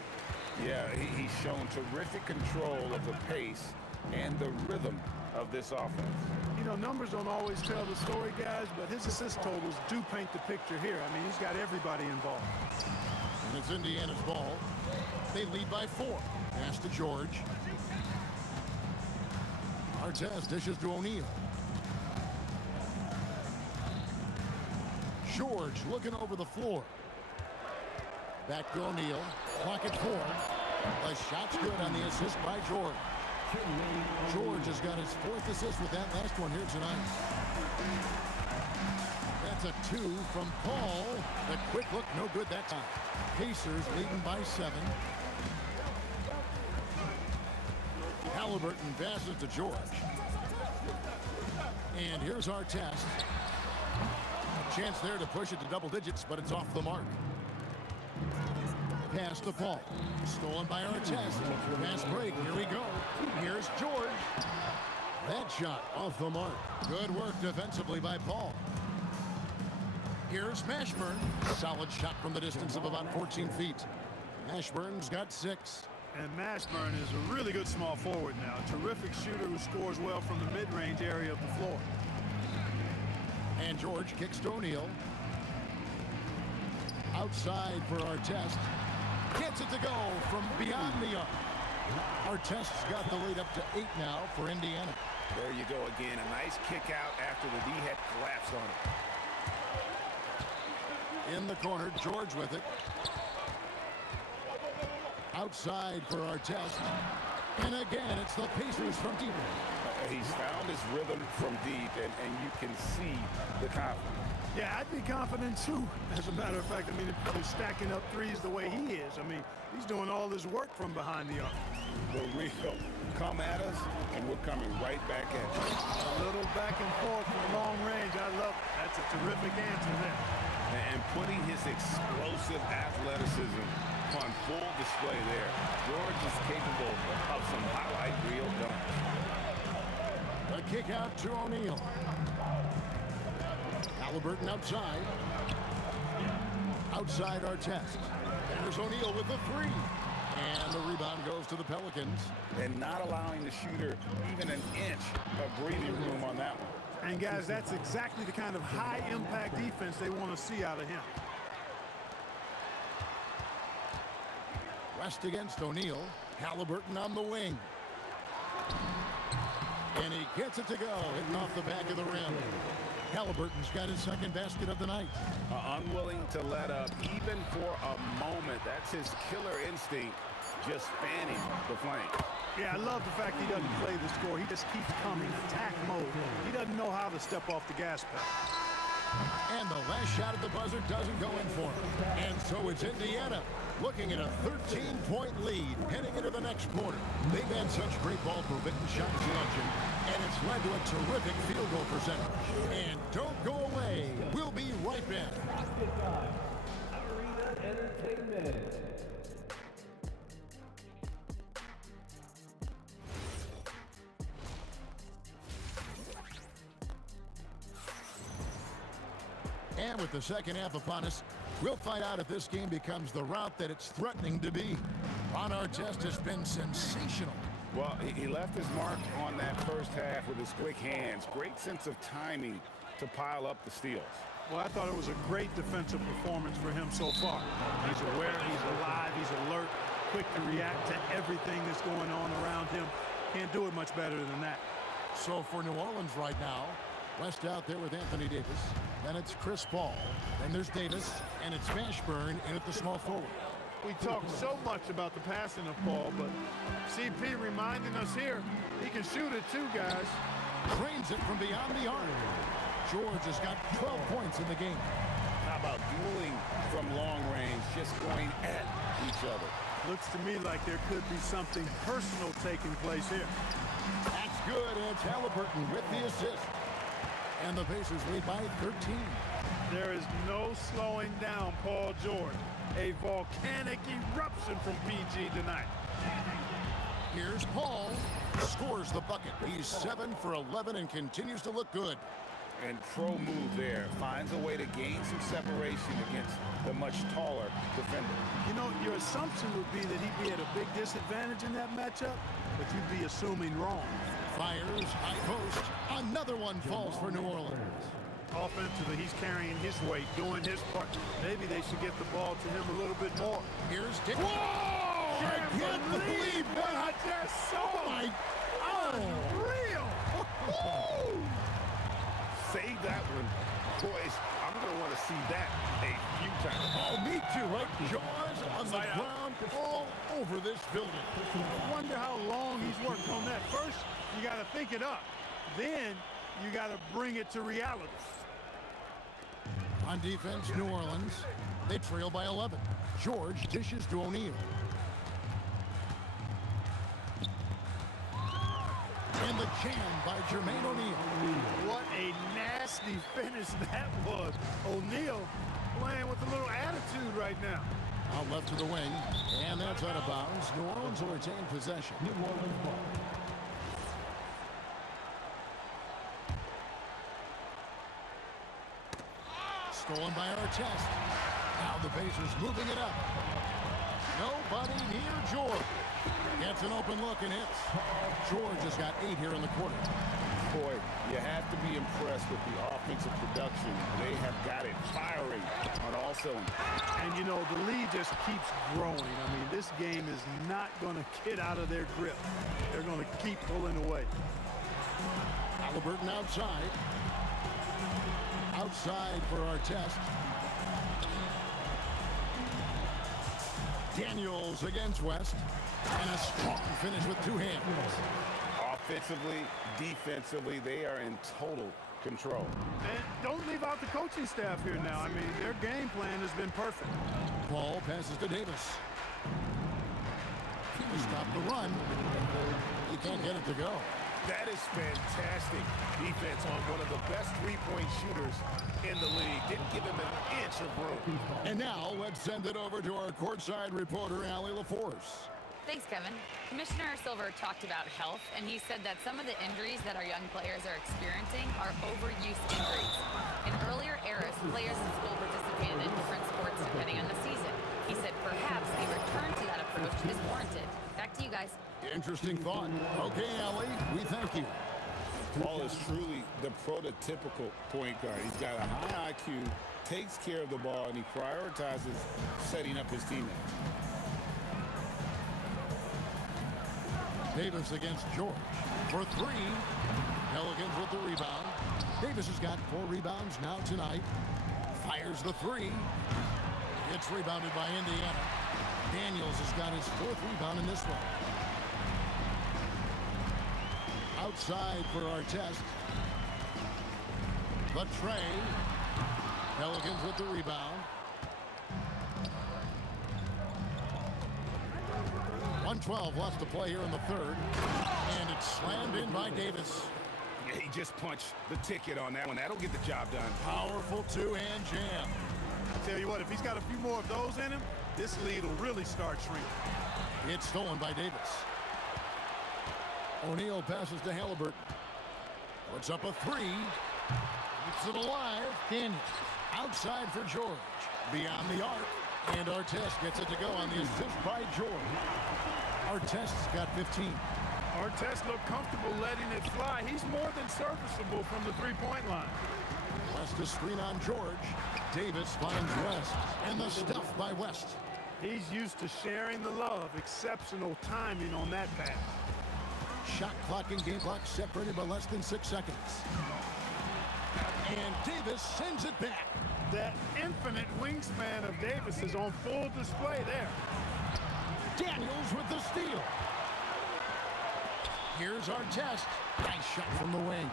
Yeah, he's shown terrific control of the pace and the rhythm of this offense. You know, numbers don't always tell the story, guys, but his assist totals do paint the picture here. I mean, he's got everybody involved. And it's Indiana's ball. They lead by 4. Pass to George. Artest dishes to O'Neal. George looking over the floor. Back to O'Neal. Clock at 4. The shot's good on the assist by George. George has got his 4th assist with that last one here tonight. That's a 2 from Paul. The quick look, no good that time. Pacers leading by 7. Halliburton passes to George. And here's our test. A chance there to push it to double digits, but it's off the mark. Pass to Paul. Stolen by Artest. Pass break. Here we go. Here's George. That shot off the mark. Good work defensively by Paul. Here's Mashburn. Solid shot from the distance of about 14 feet. Mashburn's got 6. And Mashburn is a really good small forward now. A terrific shooter who scores well from the mid-range area of the floor. And George kicks to O'Neal. Outside for Artest. Gets it to go from beyond the arc. Artest's got the lead up to 8 now for Indiana. There you go again. A nice kick out after the D had collapsed on it. In the corner, George with it. Outside for Artest. And again, it's the Pacers from deep. He's found his rhythm from deep, and you can see the confidence. Yeah, I'd be confident too. As a matter of fact, I mean, if he's stacking up threes the way he is, I mean, he's doing all this work from behind the arc. The real come at us, and we're coming right back at you. A little back and forth from long range. I love it. That's a terrific answer there. And putting his explosive athleticism on full display there. George is capable of some highlight reel dunks. The kick out to O'Neal. Halliburton outside. Outside Artest. There's O'Neal with the three. And the rebound goes to the Pelicans. And not allowing the shooter even an inch of breathing room on that one. And guys, that's exactly the kind of high-impact defense they want to see out of him. West against O'Neal. Halliburton on the wing. And he gets it to go, hitting off the back of the rim. Halliburton's got his second basket of the night. Unwilling to let up even for a moment. That's his killer instinct, just fanning the flank. Yeah, I love the fact he doesn't play the score. He just keeps coming, attack mode. He doesn't know how to step off the gas pedal. And the last shot at the buzzer doesn't go in for him. And so it's Indiana looking at a 13-point lead heading into the next quarter. They've had such great ball movement and shot selection, and it's led to a terrific field goal percentage. And don't go away. We'll be right back. Arena Entertainment. And with the second half upon us, we'll find out if this game becomes the route that it's threatening to be. Ron Artest has been sensational. Well, he left his mark on that first half with his quick hands. Great sense of timing to pile up the steals. Well, I thought it was a great defensive performance for him so far. He's aware, he's alive, he's alert, quick to react to everything that's going on around him. Can't do it much better than that. So for New Orleans right now, West out there with Anthony Davis. Then it's Chris Paul. Then there's Davis. And it's Mashburn in at the small forward. We talk so much about the passing of Paul, but CP reminding us here, he can shoot it too, guys. Trains it from beyond the arc. George has got 12 points in the game. How about dueling from long range, just going at each other? Looks to me like there could be something personal taking place here. That's good, and it's Halliburton with the assist. And the Pacers lead by 13. There is no slowing down Paul George. A volcanic eruption from PG tonight. Here's Paul. Scores the bucket. He's 7 for 11 and continues to look good. And pro move there. Finds a way to gain some separation against the much taller defender. You know, your assumption would be that he'd be at a big disadvantage in that matchup, but you'd be assuming wrong. Fires, high post. Another one falls for New Orleans. Offensively, he's carrying his weight, doing his part. Maybe they should get the ball to him a little bit more. Here's Dick. Whoa! I can't believe what I just saw. Unreal! Save that one. Boys, I'm going to want to see that a few times. Oh, me too, right? Jaws on the ground all over this building. I wonder how long he's worked on that. First, you got to think it up. Then, you got to bring it to reality. On defense, New Orleans, they trail by 11. George dishes to O'Neal. And the jam by Jermaine O'Neal. What a nasty finish that was. O'Neal playing with a little attitude right now. Out left to the wing, and that's out of bounds. New Orleans will retain possession. New Orleans ball. Stolen by Artest. Now the Pacers moving it up. Nobody near George. Gets an open look and hits. George has got 8 here in the quarter. Boy, you have to be impressed with the offensive production. They have got it firing on all cylinders. And, you know, the lead just keeps growing. I mean, this game is not going to get out of their grip. They're going to keep pulling away. Halliburton outside. Outside for Artest. Daniels against West. And a strong finish with 2 hands. Offensively, defensively, they are in total control. And don't leave out the coaching staff here now. I mean, their game plan has been perfect. Paul passes to Davis. He will stop the run. He can't get it to go. That is fantastic defense on one of the best three-point shooters in the league. Didn't give him an inch of room. And now let's send it over to our courtside reporter, Allie LaForce. Thanks, Kevin. Commissioner Silver talked about health, and he said that some of the injuries that our young players are experiencing are overuse injuries. In earlier eras, players in school participated in different sports depending on the season. He said perhaps a return to that approach is warranted. Back to you guys. Interesting thought. Okay, Allie, we thank you. Paul is truly the prototypical point guard. He's got a high IQ, takes care of the ball, and he prioritizes setting up his teammates. Davis against George for three. Pelicans with the rebound. Davis has got 4 rebounds now tonight. Fires the three. It's rebounded by Indiana. Daniels has got his 4th rebound in this one. Outside for our test. The tray. Pelicans with the rebound. 1:12 left to play here in the third. And it's slammed in by Davis. Yeah, he just punched the ticket on that one. That'll get the job done. Powerful two-hand jam. I tell you what, if he's got a few more of those in him, this lead will really start shrinking. It's stolen by Davis. O'Neal passes to Halliburton. Puts up a 3. Keeps it alive. Daniels. Outside for George. Beyond the arc. And Artest gets it to go on the assist by George. Artest's got 15. Artest looked comfortable letting it fly. He's more than serviceable from the three-point line. West to screen on George. Davis finds West. And the stuff by West. He's used to sharing the love. Exceptional timing on that pass. Shot clock and game clock separated by less than 6 seconds. And Davis sends it back. That infinite wingspan of Davis is on full display there. Daniels with the steal. Here's our test. Nice shot from the wing.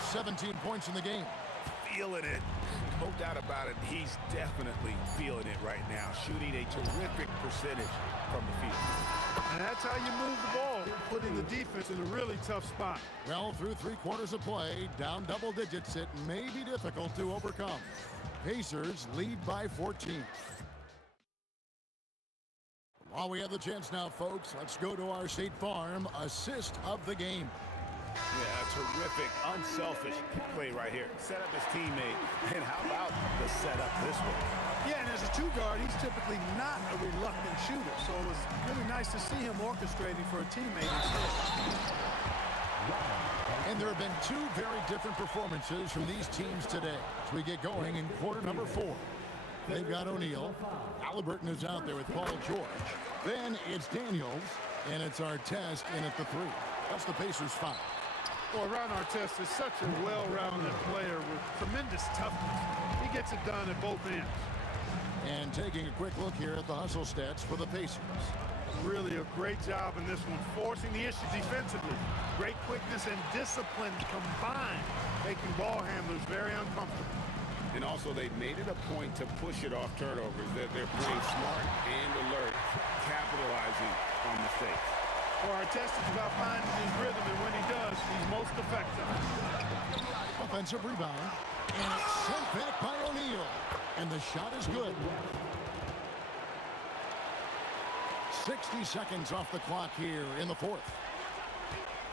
17 points in the game. Feeling it. No doubt about it. He's definitely feeling it right now. Shooting a terrific percentage from the field. And that's how you move the ball, putting the defense in a really tough spot. Well, through 3 quarters of play, down double digits, it may be difficult to overcome. Pacers lead by 14. While we have the chance now, folks, let's go to our State Farm assist of the game. Yeah, a terrific, unselfish play right here. Set up his teammate. And how about the setup this way? Yeah, and as a 2-guard, he's typically not a reluctant shooter. So it was really nice to see him orchestrating for a teammate instead. And there have been 2 very different performances from these teams today as we get going in quarter number 4. They've got O'Neal. Halliburton is out there with Paul George. Then it's Daniels, and it's Artest in at the 3. That's the Pacers' foul. Well, Ron Artest is such a well-rounded player with tremendous toughness. He gets it done at both ends. And taking a quick look here at the hustle stats for the Pacers. Really a great job in this one, forcing the issue defensively. Great quickness and discipline combined, making ball handlers very uncomfortable. And also, they made it a point to push it off turnovers. They're playing smart and alert, capitalizing on mistakes. Well, our test is about finding his rhythm, and when he does, he's most effective. Offensive rebound, and it's sent back by O'Neal. And the shot is good. 60 seconds off the clock here in the 4th.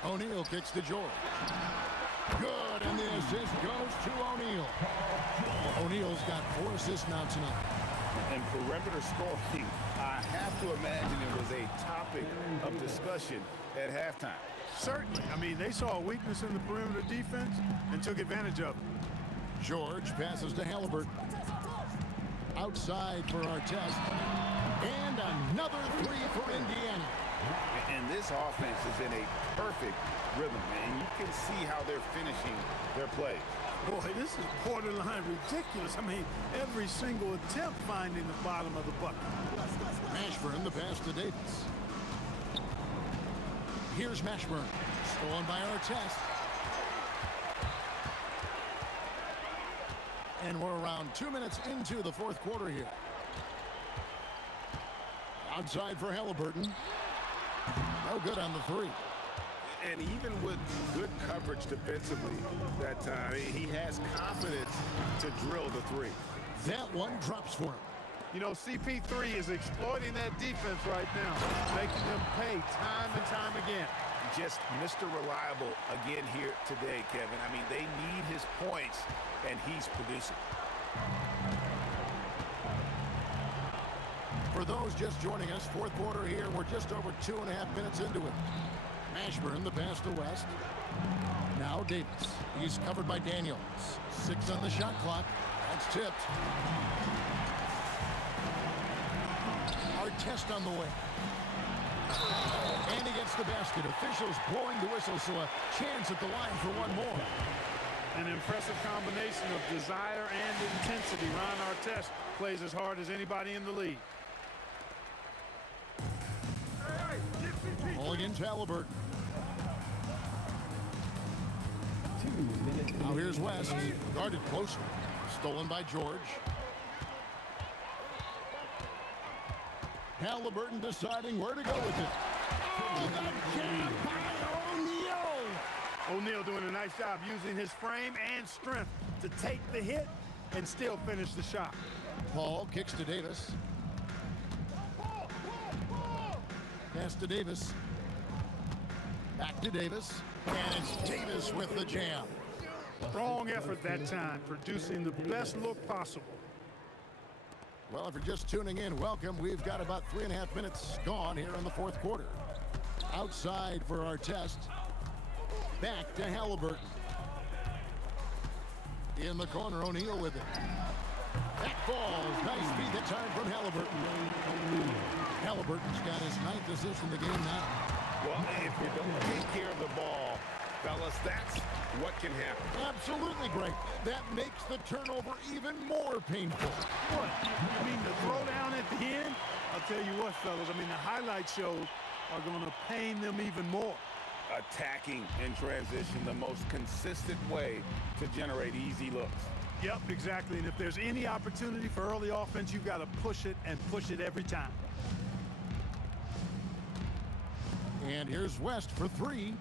O'Neal kicks to George. Good, and the assist goes to O'Neal. O'Neal's got 4 assists now tonight. And perimeter scoring, I have to imagine it was a topic of discussion at halftime. Certainly. I mean, they saw a weakness in the perimeter defense and took advantage of it. George passes to Halliburton. Outside for Artest. And another 3 for Indiana. And this offense is in a perfect rhythm, man. You can see how they're finishing their play. Boy, this is borderline ridiculous. I mean, every single attempt finding the bottom of the bucket. Mashburn, the pass to Davis. Here's Mashburn. Stolen by Artest. And we're around 2 minutes into the 4th quarter here. Outside for Halliburton. No good on the 3. And even with good coverage defensively that time, he has confidence to drill the three. That one drops for him. You know, CP3 is exploiting that defense right now, making them pay time and time again. Just Mr. Reliable again here today, Kevin. I mean, they need his points, and he's producing. For those just joining us, fourth quarter here. We're just over 2.5 minutes into it. Mashburn, the pass to West. Now Davis. He's covered by Daniels. 6 on the shot clock. That's tipped. Our test on the way. And he gets the basket. Officials blowing the whistle, so a chance at the line for one more. An impressive combination of desire and intensity. Ron Artest plays as hard as anybody in the league. Ball against Halliburton. 2 minutes. Now here's West. Guarded closely. Stolen by George. Halliburton deciding where to go with it. Oh, the jam by O'Neal. O'Neal doing a nice job using his frame and strength to take the hit and still finish the shot. Paul kicks to Davis. Pass to Davis. Back to Davis. And it's Davis with the jam. Strong effort that time, producing the best look possible. Well, if you're just tuning in, welcome. We've got about 3.5 minutes gone here in the fourth quarter. Outside for our test. Back to Halliburton. In the corner, O'Neal with it. That falls. Nice feed that time from Halliburton. Halliburton's got his 9th assist in the game now. Well, if you don't take care of the ball, fellas, that's what can happen. Absolutely great. That makes the turnover even more painful. What? You mean the throwdown at the end? I'll tell you what, fellas. I mean, the highlight shows are going to pain them even more. Attacking in transition, the most consistent way to generate easy looks. Yep, exactly. And if there's any opportunity for early offense, you've got to push it and push it every time. And here's West for 3.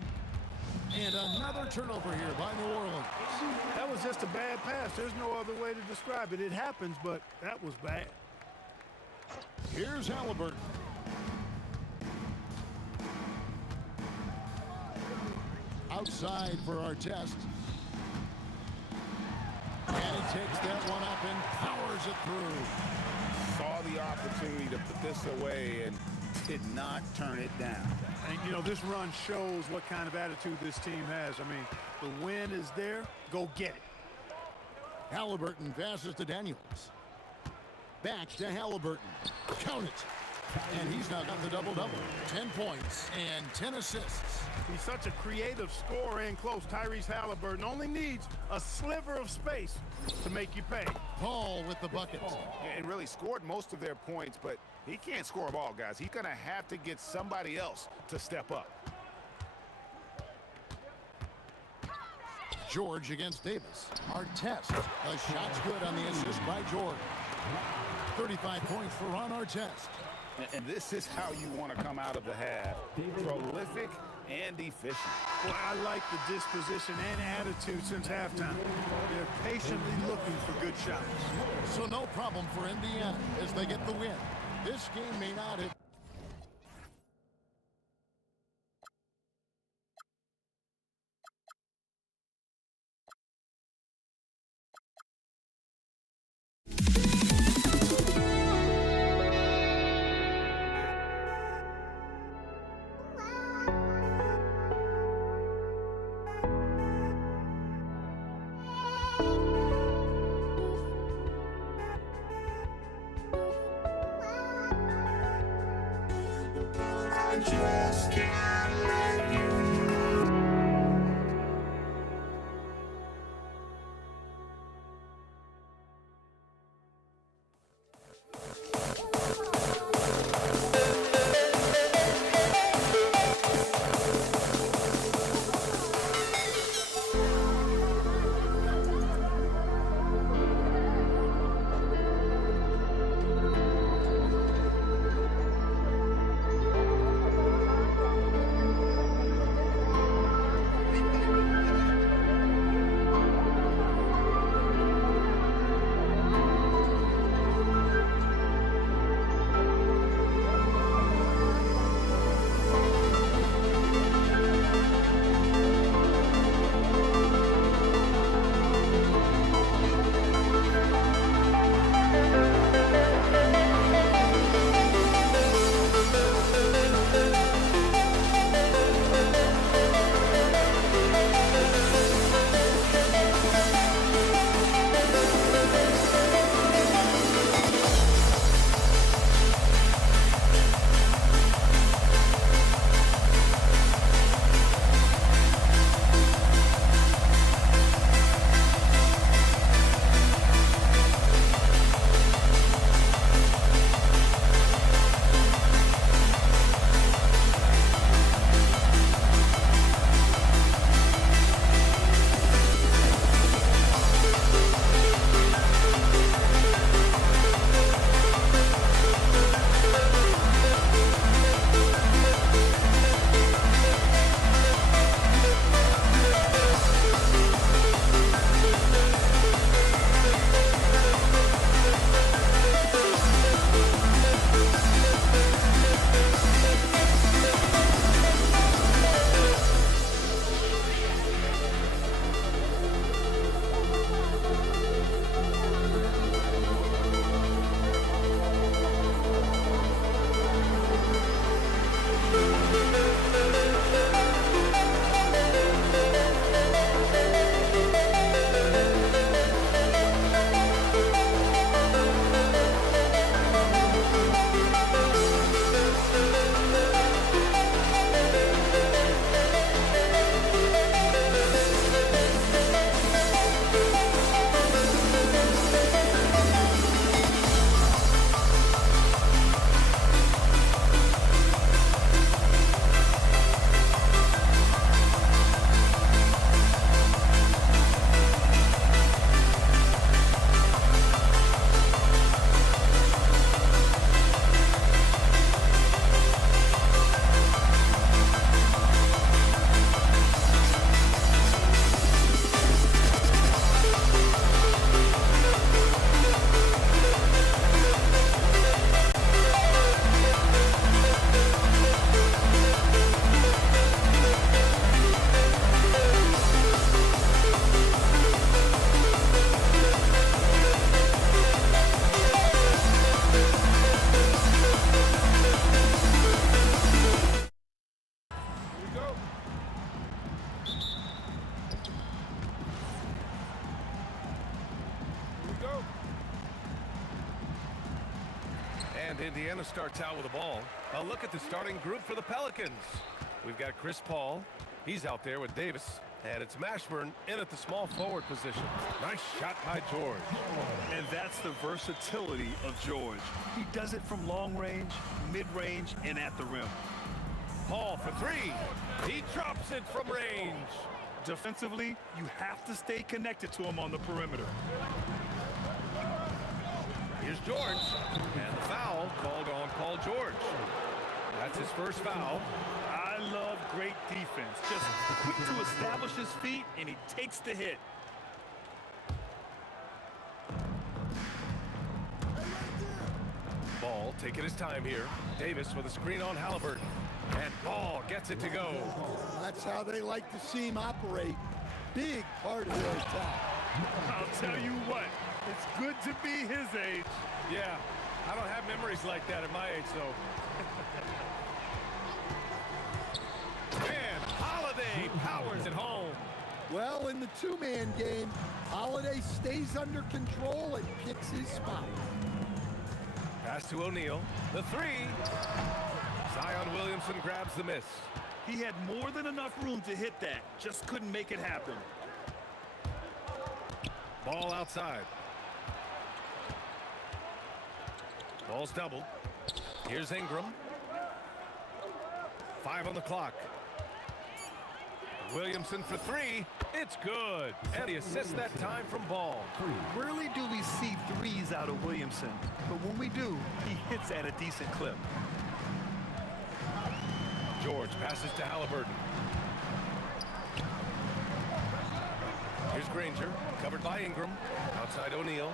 And another turnover here by New Orleans. That was just a bad pass. There's no other way to describe it. It happens, but that was bad. Here's Halliburton. Outside for our test. And he takes that one up and powers it through. Saw the opportunity to put this away and did not turn it down. And, you know, this run shows what kind of attitude this team has. I mean, the win is there. Go get it. Halliburton passes to Daniels. Back to Halliburton. Count it. And he's now got the double-double. 10 points and 10 assists. He's such a creative scorer in close. Tyrese Halliburton only needs a sliver of space to make you pay. Paul with the bucket. And really scored most of their points, but he can't score them all, guys. He's going to have to get somebody else to step up. George against Davis. Our test. The shot's good on the assist by George. 35 points for Ron Artest. And this is how you want to come out of the half. Prolific and efficient. Well, I like the disposition and attitude since halftime. They're patiently looking for good shots. So no problem for Indiana as they get the win. This game may not have... Indiana starts out with the ball. A look at the starting group for the Pelicans. We've got Chris Paul. He's out there with Davis. And it's Mashburn in at the small forward position. Nice shot by George. And that's the versatility of George. He does it from long range, mid-range, and at the rim. Paul for three. He drops it from range. Defensively, you have to stay connected to him on the perimeter. Here's George. And the foul called on Paul George. That's his first foul. I love great defense. Just quick to establish his feet, and he takes the hit. Ball taking his time here. Davis with a screen on Halliburton. And Ball gets it to go. That's how they like to see him operate. Big part of their attack. I'll tell you what, it's good to be his age. Yeah, I don't have memories like that at my age, though. And Holiday powers it home. Well, in the two-man game, Holiday stays under control and picks his spot. Pass to O'Neal. The three. Zion Williamson grabs the miss. He had more than enough room to hit that, just couldn't make it happen. Ball outside. Ball's doubled. Here's Ingram. 5 on the clock. Williamson for three. It's good. And he assists that time from Ball. Rarely do we see threes out of Williamson, but when we do, he hits at a decent clip. George passes to Halliburton. Here's Granger, covered by Ingram. Outside O'Neal.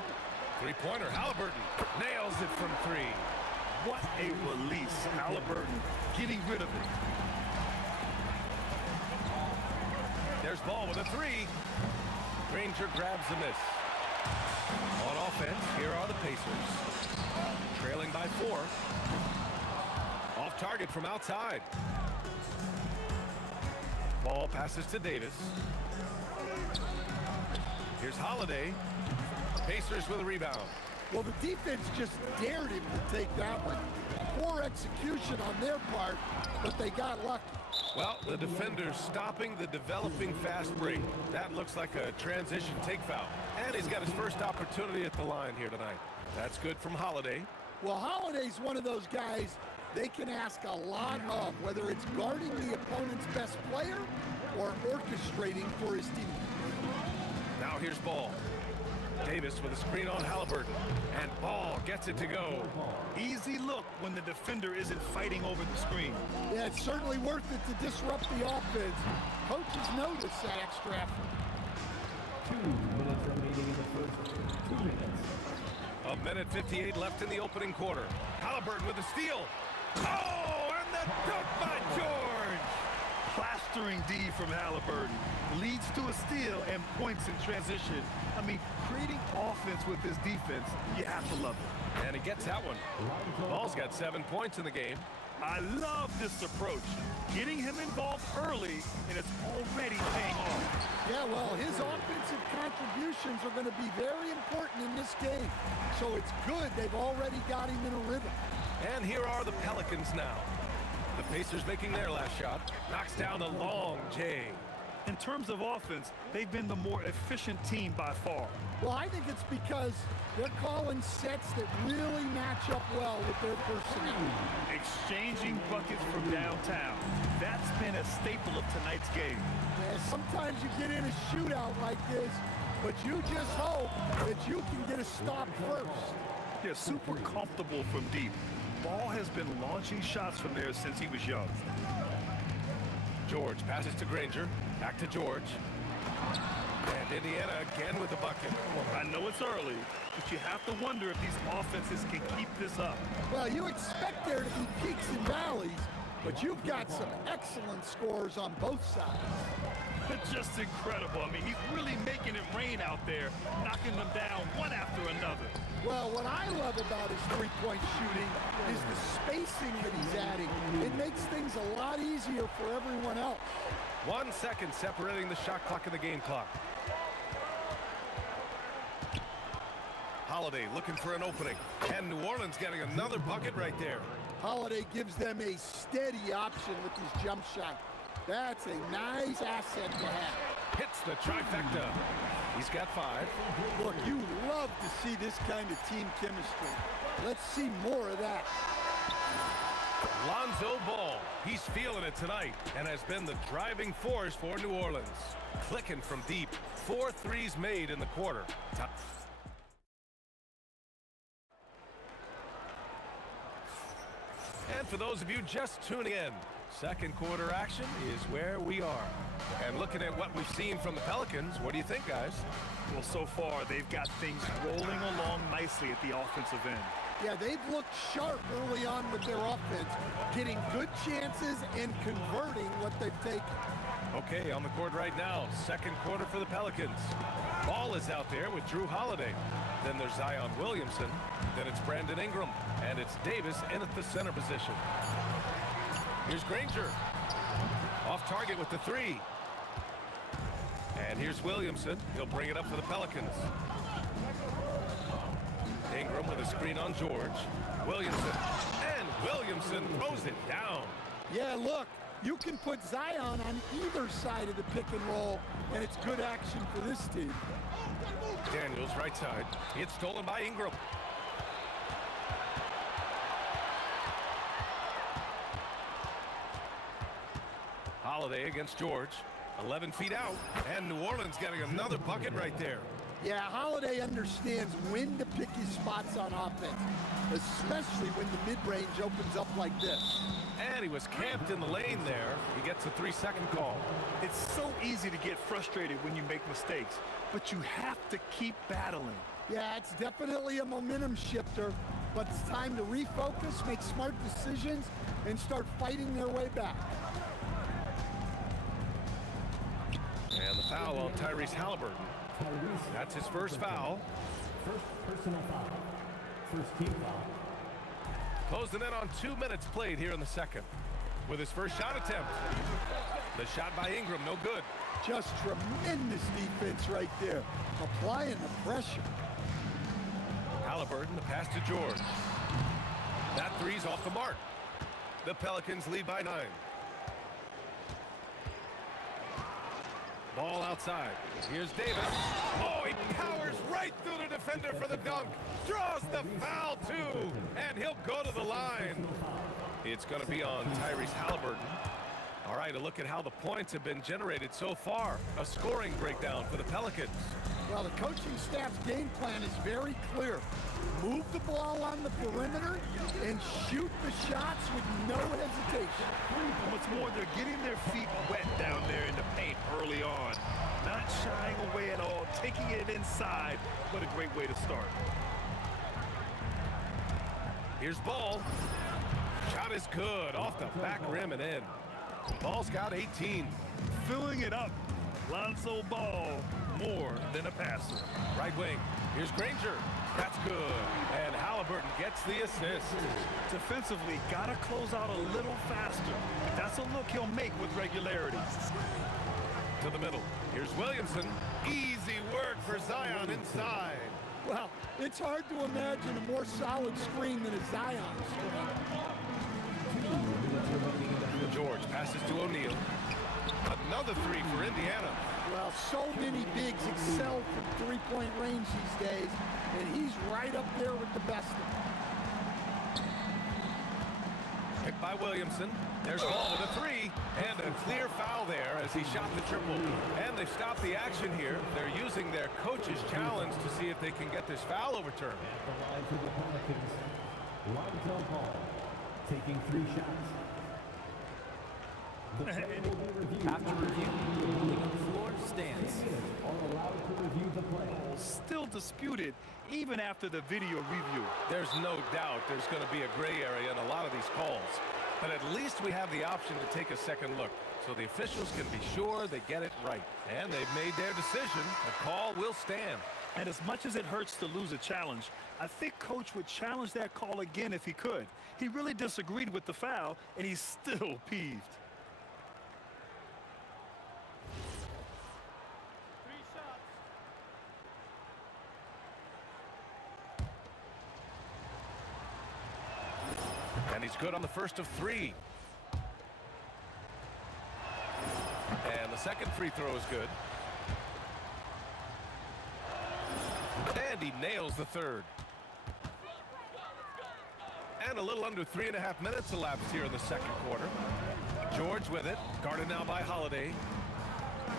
Three-pointer, Halliburton nails it from three. What a release, Halliburton getting rid of it. There's Ball with a three. Granger grabs the miss. On offense, here are the Pacers. Trailing by 4. Off target from outside. Ball passes to Davis. Here's Holiday. Pacers with a rebound. Well, the defense just dared him to take that one. Poor execution on their part, but they got lucky. Well, the defender's stopping the developing fast break. That looks like a transition take foul. And he's got his first opportunity at the line here tonight. That's good from Holiday. Well, Holiday's one of those guys they can ask a lot of, whether it's guarding the opponent's best player or orchestrating for his team. Now here's Ball. Davis with a screen on Halliburton. And Ball gets it to go. Easy look when the defender isn't fighting over the screen. Yeah, it's certainly worth it to disrupt the offense. Coaches notice that extra effort. 2 minutes remaining in the first. 2 minutes. A minute 58 left in the opening quarter. Halliburton with a steal. Oh, and the dunk by George. Plastering D from Halliburton leads to a steal and points in transition. I mean, creating offense with his defense, you have to love it. And he gets that one. Ball's got 7 points in the game. I love this approach. Getting him involved early, and it's already paying off. Yeah, well, his offensive contributions are going to be very important in this game. So it's good they've already got him in a rhythm. And here are the Pelicans now. The Pacers making their last shot. Knocks down the long J. In terms of offense, they've been the more efficient team by far. Well, I think it's because they're calling sets that really match up well with their personnel. Exchanging buckets from downtown. That's been a staple of tonight's game. Yeah, sometimes you get in a shootout like this, but you just hope that you can get a stop first. They're super comfortable from deep. Ball has been launching shots from there since he was young. George passes to Granger. Back to George. And Indiana again with the bucket. I know it's early, but you have to wonder if these offenses can keep this up. Well, you expect there to be peaks and valleys, but you've got some excellent scores on both sides. It's just incredible. I mean, he's really making it rain out there, knocking them down one after another. Well, what I love about his three-point shooting is the spacing that he's adding. It makes things a lot easier for everyone else. 1 second separating the shot clock and the game clock. Holiday looking for an opening. And New Orleans getting another bucket right there. Holiday gives them a steady option with his jump shot. That's a nice asset to have. Hits the trifecta. He's got 5. Look, you love to see this kind of team chemistry. Let's see more of that. Lonzo Ball. He's feeling it tonight and has been the driving force for New Orleans. Clicking from deep. 4 threes made in the quarter. And for those of you just tuning in, second quarter action is where we are. And looking at what we've seen from the Pelicans, what do you think, guys? Well, so far, they've got things rolling along nicely at the offensive end. Yeah, they've looked sharp early on with their offense, getting good chances and converting what they've taken. Okay, on the court right now, second quarter for the Pelicans. Ball is out there with Drew Holiday. Then there's Zion Williamson. Then it's Brandon Ingram. And it's Davis in at the center position. Here's Granger. Off target with the 3. And here's Williamson. He'll bring it up for the Pelicans. Ingram with a screen on George. Williamson. And Williamson throws it down. Yeah, look, you can put Zion on either side of the pick and roll, and it's good action for this team. Daniels right side. It's stolen by Ingram. Holiday against George. 11 feet out. And New Orleans getting another bucket right there. Yeah, Holiday understands when to pick his spots on offense, especially when the mid-range opens up like this. And he was camped in the lane there. He gets a 3-second call. It's so easy to get frustrated when you make mistakes, but you have to keep battling. Yeah, it's definitely a momentum shifter, but it's time to refocus, make smart decisions, and start fighting their way back. And the foul on Tyrese Halliburton. That's his first foul. First personal foul. First team foul. Closing in on 2 minutes played here in the second. With his first shot attempt. The shot by Ingram, no good. Just tremendous defense right there. Applying the pressure. Halliburton, the pass to George. That three's off the mark. The Pelicans lead by 9. Ball outside. Here's Davis. Oh, he powers right through the defender for the dunk. Draws the foul, too. And he'll go to the line. It's going to be on Tyrese Halliburton. All right, a look at how the points have been generated so far. A scoring breakdown for the Pelicans. Well, the coaching staff's game plan is very clear. Move the ball on the perimeter and shoot the shots with no hesitation. What's more, they're getting their feet wet down there in the paint early on. Not shying away at all, taking it inside. What a great way to start. Here's Ball. Shot is good. Off the back rim and in. Ball's got 18. Filling it up. Lonzo Ball, more than a passer. Right wing. Here's Granger. That's good. And Halliburton gets the assist. Defensively, got to close out a little faster. That's a look he'll make with regularity. To the middle. Here's Williamson. Easy work for Zion inside. Well, it's hard to imagine a more solid screen than a Zion screen. George passes to O'Neal. Another 3 for Indiana. Well, so many bigs excel from three-point range these days, and he's right up there with the best of them. Picked by Williamson. There's Ball with a 3, and a clear foul there as he shot the triple. And they've stopped the action here. They're using their coach's challenge to see if they can get this foul overturned. At the line for the Pelicans, Lonzo Ball taking 3 shots. The play will be reviewed. After review, the floor stands. Are allowed to review the play. Still disputed even after the video review. There's no doubt there's going to be a gray area in a lot of these calls. But at least we have the option to take a second look, so the officials can be sure they get it right. And they've made their decision. The call will stand. And as much as it hurts to lose a challenge, I think Coach would challenge that call again if he could. He really disagreed with the foul, and he's still peeved. And he's good on the first of 3. And the second free throw is good. And he nails the third. And a little under 3.5 minutes elapsed here in the second quarter. George with it, guarded now by Holiday.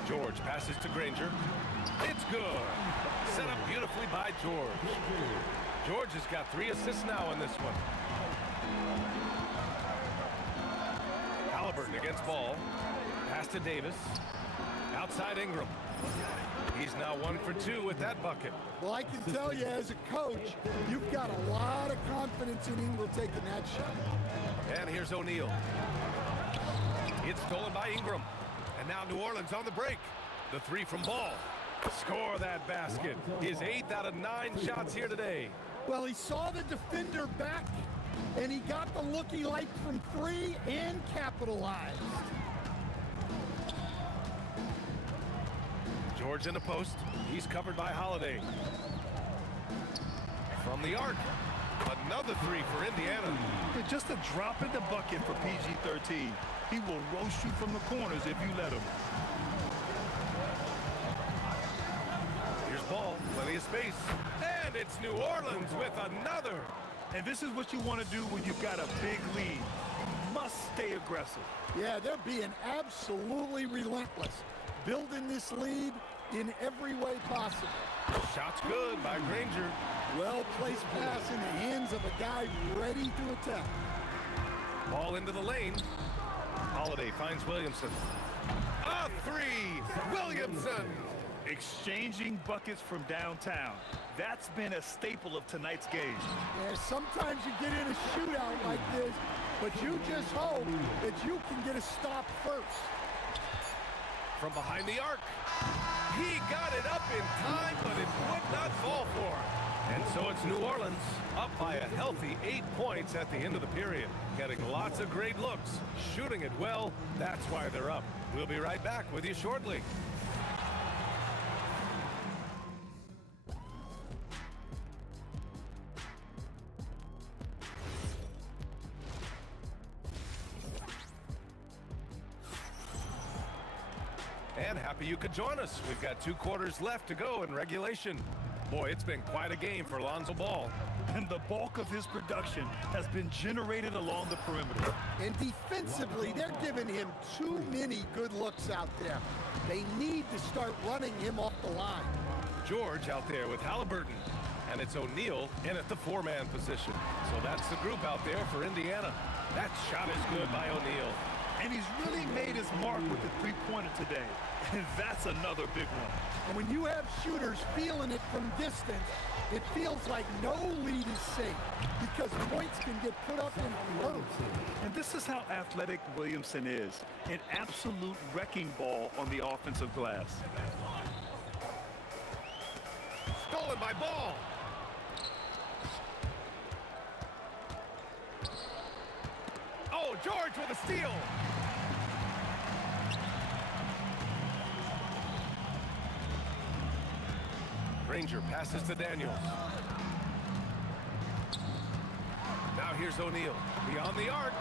George passes to Granger. It's good. Set up beautifully by George. George has got 3 assists now in this one. Halliburton against ball. Pass to Davis. Outside Ingram. He's now 1 for 2 with that bucket. Well, I can tell you as a coach, you've got a lot of confidence in Ingram taking that shot. And here's O'Neal. It's stolen by Ingram. And now New Orleans on the break. The 3 from Ball. Score that basket. His 8th out of 9 shots here today. Well, he saw the defender back, and he got the look he liked from 3 and capitalized. George in the post. He's covered by Holiday. From the arc. Another 3 for Indiana. Just a drop in the bucket for PG-13. He will roast you from the corners if you let him. Here's Ball. Plenty of space. And it's New Orleans with another. And this is what you want to do when you've got a big lead. You must stay aggressive. Yeah, they're being absolutely relentless, building this lead in every way possible. Shot's good by Granger. Well-placed pass in the hands of a guy ready to attack. Ball into the lane. Holiday finds Williamson. A 3! Williamson! Exchanging buckets from downtown. That's been a staple of tonight's game. Yeah, sometimes you get in a shootout like this, but you just hope that you can get a stop first. From behind the arc. He got it up in time, but it would not fall for him. And so it's New Orleans up by a healthy 8 points at the end of the period. Getting lots of great looks, shooting it well. That's why they're up. We'll be right back with you shortly. And happy you could join us. We've got 2 quarters left to go in regulation. Boy, it's been quite a game for Lonzo Ball. And the bulk of his production has been generated along the perimeter. And defensively, they're giving him too many good looks out there. They need to start running him off the line. George out there with Halliburton. And it's O'Neal in at the 4-man position. So that's the group out there for Indiana. That shot is good by O'Neal. And he's really made his mark with the 3-pointer today. And that's another big one. And when you have shooters feeling it from distance, it feels like no lead is safe because points can get put up in hurries. And this is how athletic Williamson is. An absolute wrecking ball on the offensive glass. Stolen by Ball. Oh, George with a steal. Granger passes to Daniels. Now here's O'Neal. Beyond the arc.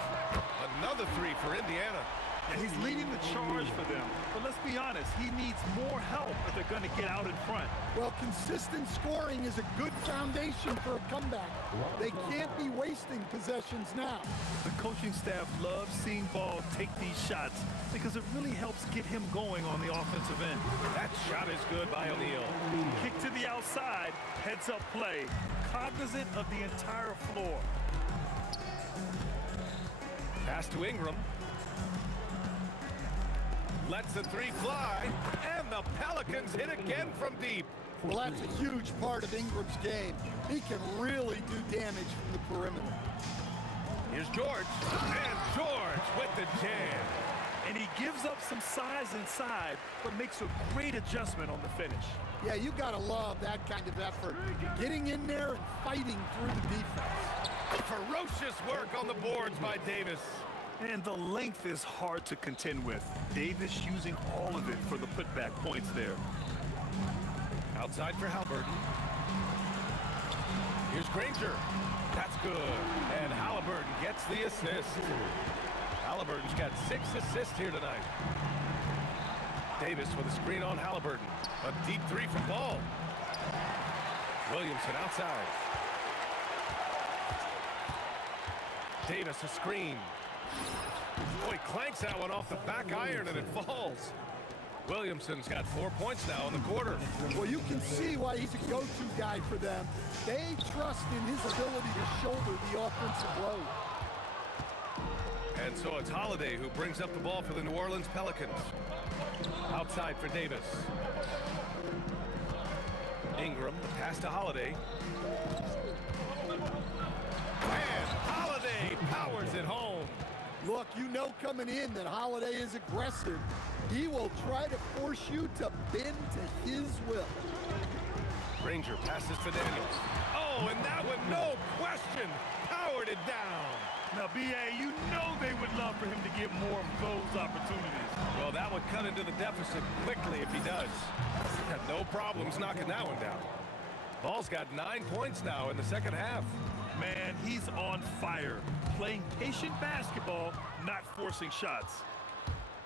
Another 3 for Indiana. And he's leading the charge for them. But let's be honest, he needs more help if they're going to get out in front. Well, consistent scoring is a good foundation for a comeback. They can't be wasting possessions now. The coaching staff loves seeing Ball take these shots because it really helps get him going on the offensive end. That shot is good by O'Neal. Kick to the outside, heads-up play, cognizant of the entire floor. Pass to Ingram. Lets the 3 fly, and the Pelicans hit again from deep. Well, that's a huge part of Ingram's game. He can really do damage from the perimeter. Here's George, and George with the jam. And he gives up some size inside, but makes a great adjustment on the finish. Yeah, you gotta love that kind of effort. Getting in there and fighting through the defense. Ferocious work on the boards by Davis. And the length is hard to contend with. Davis using all of it for the putback points there. Outside for Halliburton. Here's Granger. That's good. And Halliburton gets the assist. Halliburton's got 6 assists here tonight. Davis with a screen on Halliburton. A deep 3 from Ball. Williamson outside. Davis a screen. Oh, he clanks that one off the back iron and it falls. Williamson's got 4 points now in the quarter. Well, you can see why he's a go-to guy for them. They trust in his ability to shoulder the offensive load. And so it's Holiday who brings up the ball for the New Orleans Pelicans. Outside for Davis. Ingram, the pass to Holiday. And Holiday powers it home. Look, you know coming in that Holiday is aggressive. He will try to force you to bend to his will. Granger passes to Daniels. Oh, and that one, no question, powered it down. Now, B.A., you know they would love for him to get more of those opportunities. Well, that would cut into the deficit quickly if he does. Had no problems knocking that one down. Ball's got 9 points now in the second half. Man, he's on fire. Playing patient basketball, not forcing shots.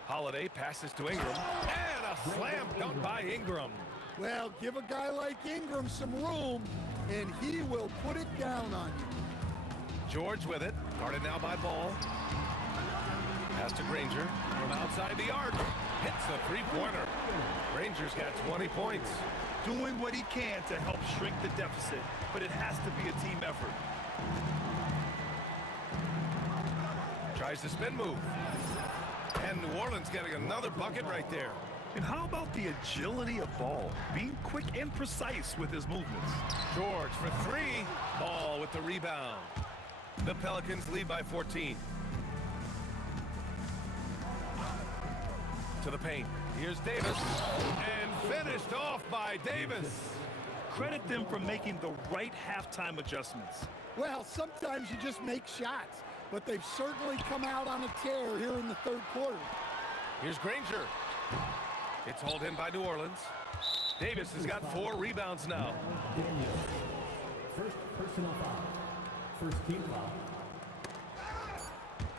Holiday passes to Ingram. And a slam dunk by Ingram. Well, give a guy like Ingram some room, and he will put it down on you. George with it. Guarded now by Ball. Pass to Granger from outside the arc. Hits a three-pointer. Granger's got 20 points. Doing what he can to help shrink the deficit, but it has to be a team effort. Tries the spin move. And New Orleans getting another bucket right there. And how about the agility of Ball? Being quick and precise with his movements. George for 3. Ball with the rebound. The Pelicans lead by 14. To the paint. Here's Davis. And finished off by Davis. Credit them for making the right halftime adjustments. Well, sometimes you just make shots, but they've certainly come out on a tear here in the third quarter. Here's Granger. It's hauled in by New Orleans. Davis has got 4 rebounds now. First personal foul. First team foul.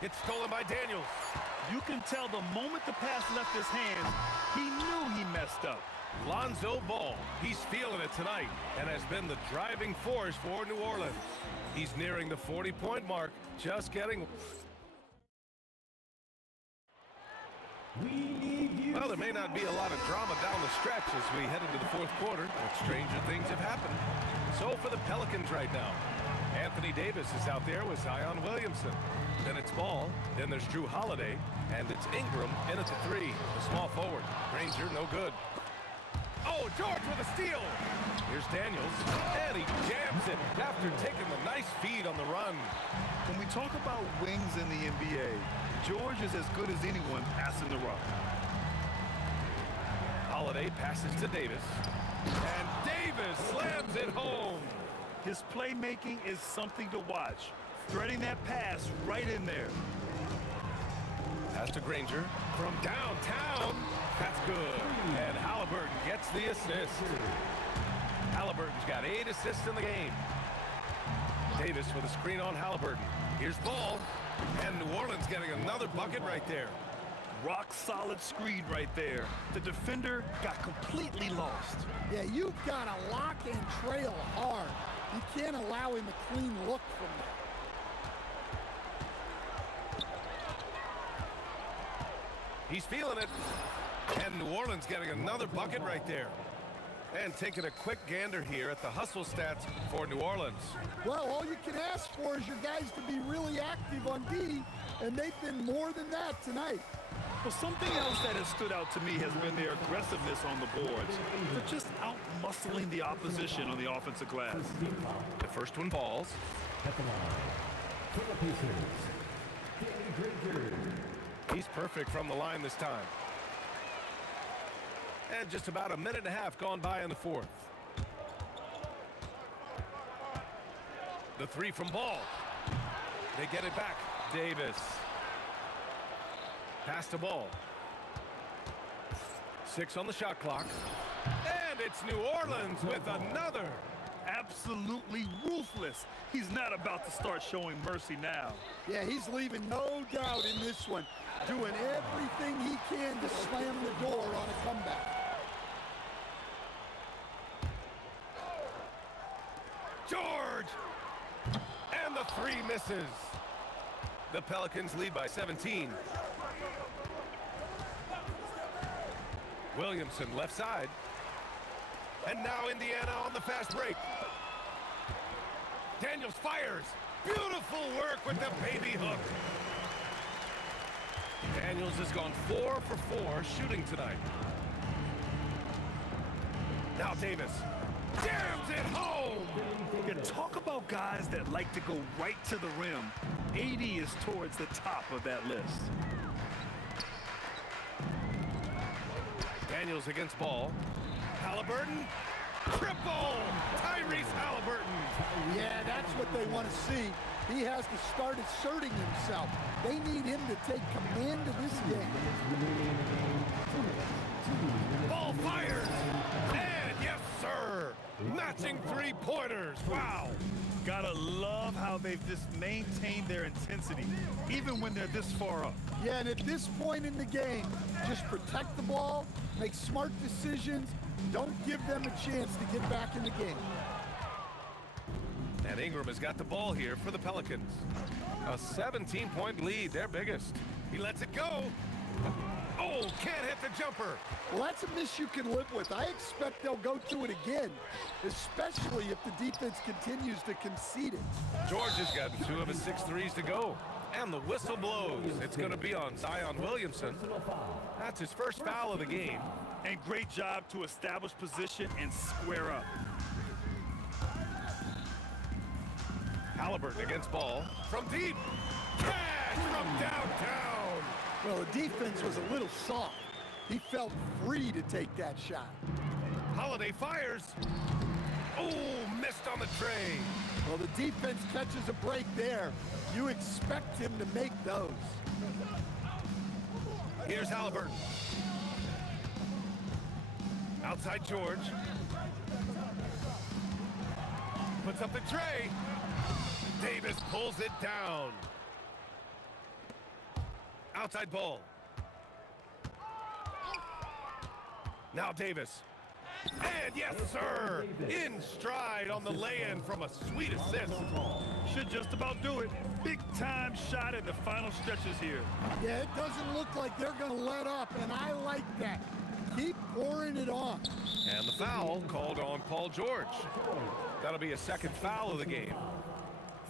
It's stolen by Daniels. You can tell the moment the pass left his hands, he knew he messed up. Lonzo Ball, he's feeling it tonight and has been the driving force for New Orleans. He's nearing the 40-point mark, just getting... Well, there may not be a lot of drama down the stretch as we head into the fourth quarter, but stranger things have happened. So for the Pelicans right now, Anthony Davis is out there with Zion Williamson. Then it's Ball, then there's Drew Holiday, and it's Ingram in at the 3, the small forward. Granger, no good. Oh, George with a steal. Here's Daniels, and he jams it after taking the nice feed on the run. When we talk about wings in the NBA, George is as good as anyone passing the rock. Holiday passes to Davis, and Davis slams it home. His playmaking is something to watch. Threading that pass right in there. Pass to Granger from downtown. That's good. And Halliburton gets the assist. Halliburton's got 8 assists in the game. Davis with a screen on Halliburton. Here's Ball. And New Orleans getting another bucket right there. Rock solid screen right there. The defender got completely lost. Yeah, you've got to lock and trail hard. You can't allow him a clean look from there. He's feeling it. And New Orleans getting another bucket right there. And taking a quick gander here at the hustle stats for New Orleans. Well, all you can ask for is your guys to be really active on D, and they've been more than that tonight. Well, something else that has stood out to me has been their aggressiveness on the boards. They're just out-muscling the opposition on the offensive glass. The first one falls. He's perfect from the line this time. And just about a minute and a half gone by in the fourth. The 3 from Ball. They get it back. Davis. Pass to Ball. 6 on the shot clock. And it's New Orleans with another. absolutely ruthless. He's not about to start showing mercy now. Yeah, he's leaving no doubt in this one, doing everything he can to slam the door on a comeback. George! And the three misses. The Pelicans lead by 17. Williamson left side. And now Indiana on the fast break. Daniels fires. Beautiful work with the baby hook. Daniels has gone 4 for 4 shooting tonight. Now Davis jams it home. You talk about guys that like to go right to the rim. AD is towards the top of that list. Daniels against ball. Halliburton. Triple! Tyrese Halliburton. Yeah, that's what they want to see. He has to start asserting himself. They need him to take command of this game. Ball fires. And yes, sir. Matching three-pointers. Wow. Gotta love how they've just maintained their intensity, even when they're this far up. Yeah, and at this point in the game, just protect the ball, make smart decisions, don't give them a chance to get back in the game. And Ingram has got the ball here for the Pelicans. A 17-point lead, their biggest. He lets it go. Oh, can't hit the jumper. Well, that's a miss you can live with. I expect they'll go to it again, especially if the defense continues to concede it. George has gotten 2 of his 6 threes to go. And the whistle blows. It's going to be on Zion Williamson. That's his first foul of the game. And great job to establish position and square up. Halliburton against ball. From deep. Cash from downtown. Well, the defense was a little soft. He felt free to take that shot. Holiday fires. Oh, missed on the tray. Well, the defense catches a break there. You expect him to make those. Here's Halliburton. Outside George. Puts up the tray. Davis pulls it down. Outside ball. Now Davis. And yes, sir. In stride on the lay-in from a sweet assist. Should just about do it. Big time shot in the final stretches here. Yeah, it doesn't look like they're going to let up, and I like that. Keep pouring it on. And the foul called on Paul George. That'll be a second foul of the game.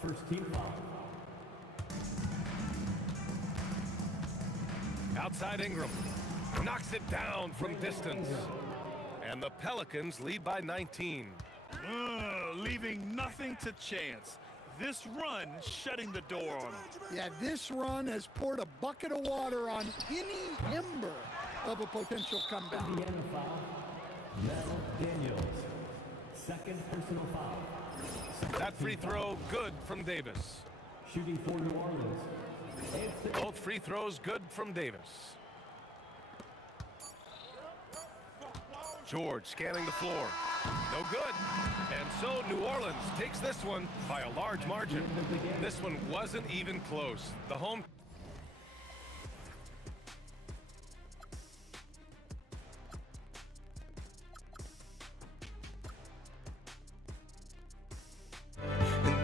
First team foul. Outside Ingram. Knocks it down from distance. And the Pelicans lead by 19. Leaving nothing to chance. This run shutting the door on them. Yeah, this run has poured a bucket of water on any ember of a potential comeback. Indiana foul. Mel Daniels. Second personal foul. That free throw good from Davis. Shooting for New Orleans. Both free throws good from Davis. George scanning the floor. No good. And so New Orleans takes this one by a large margin. This one wasn't even close. The home...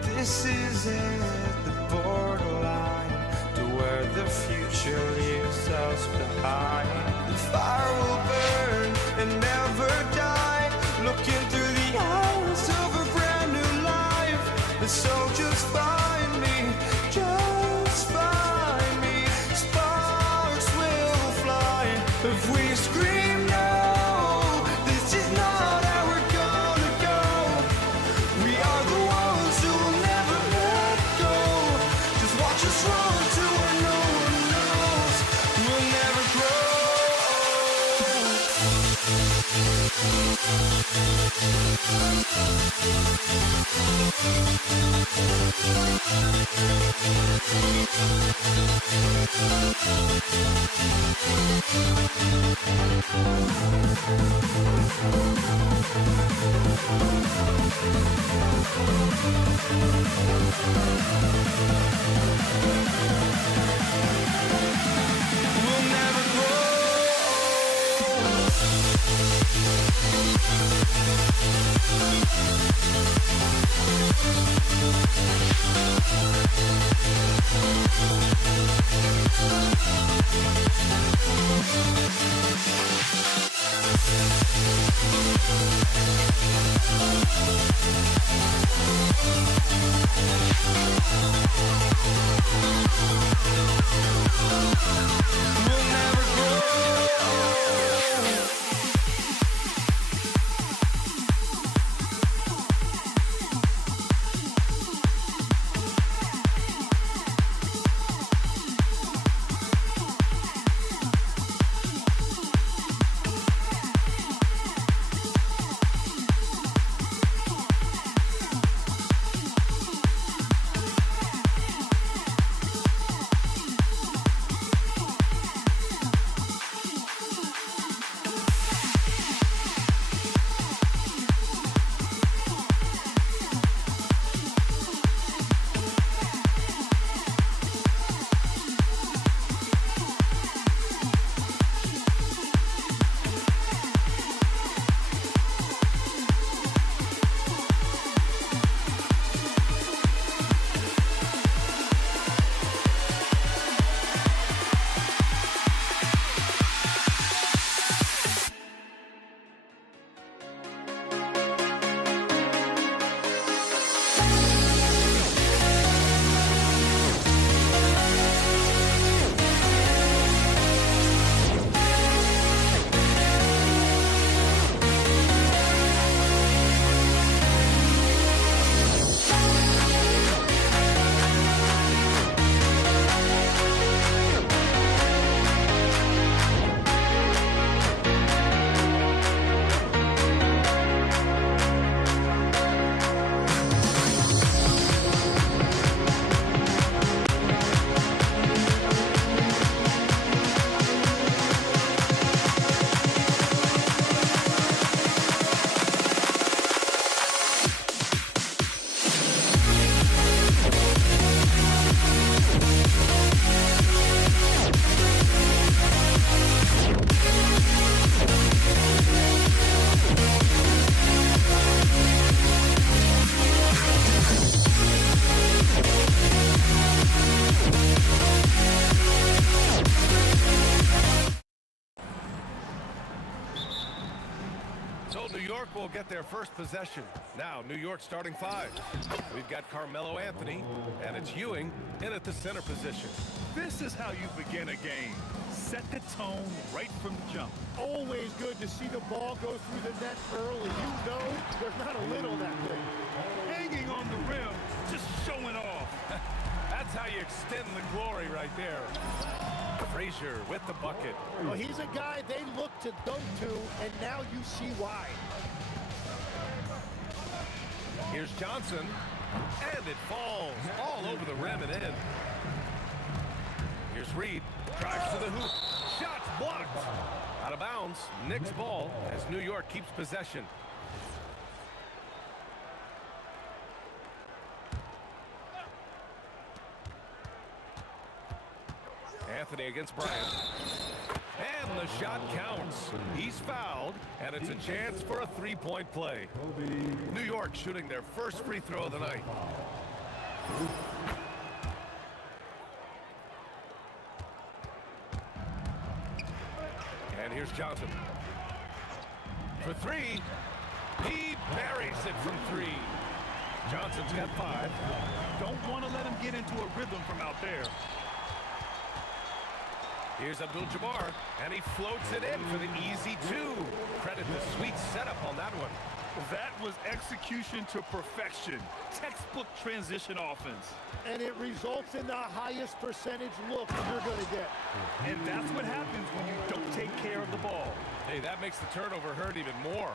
This is it, the borderline to where the future leaves us behind. The fire will burn and never die, looking through the eyes of a brand new life. And so just find me, just find me. Sparks will fly if we scream no. This is not how we're gonna go. We are the ones who will never let go. Just watch us run to where no one knows. We'll never grow. We'll never grow. We'll never grow. So New York will get their first possession. Now, New York starting five. We've got Carmelo Anthony, and it's Ewing in at the center position. This is how you begin a game. Set the tone right from the jump. Always good to see the ball go through the net early. You know there's not a lid on that thing. Hanging on the rim, just showing off. That's how you extend the glory right there. Frazier with the bucket. Well, he's a guy they look to dunk to, and now you see why. Here's Johnson, and it falls all over the rim and in. Here's Reed, drives to the hoop, shots blocked. Out of bounds, Knicks ball as New York keeps possession. Anthony against Bryant. And the shot counts. He's fouled, and it's a chance for a three-point play. New York shooting their first free throw of the night. And here's Johnson. For three, he buries it from three. Johnson's got 5. Don't want to let him get into a rhythm from out there. Here's Abdul-Jabbar, and he floats it in for the easy 2. Credit the sweet setup on that one. That was execution to perfection. Textbook transition offense. And it results in the highest percentage look you're going to get. And that's what happens when you don't take care of the ball. Hey, that makes the turnover hurt even more.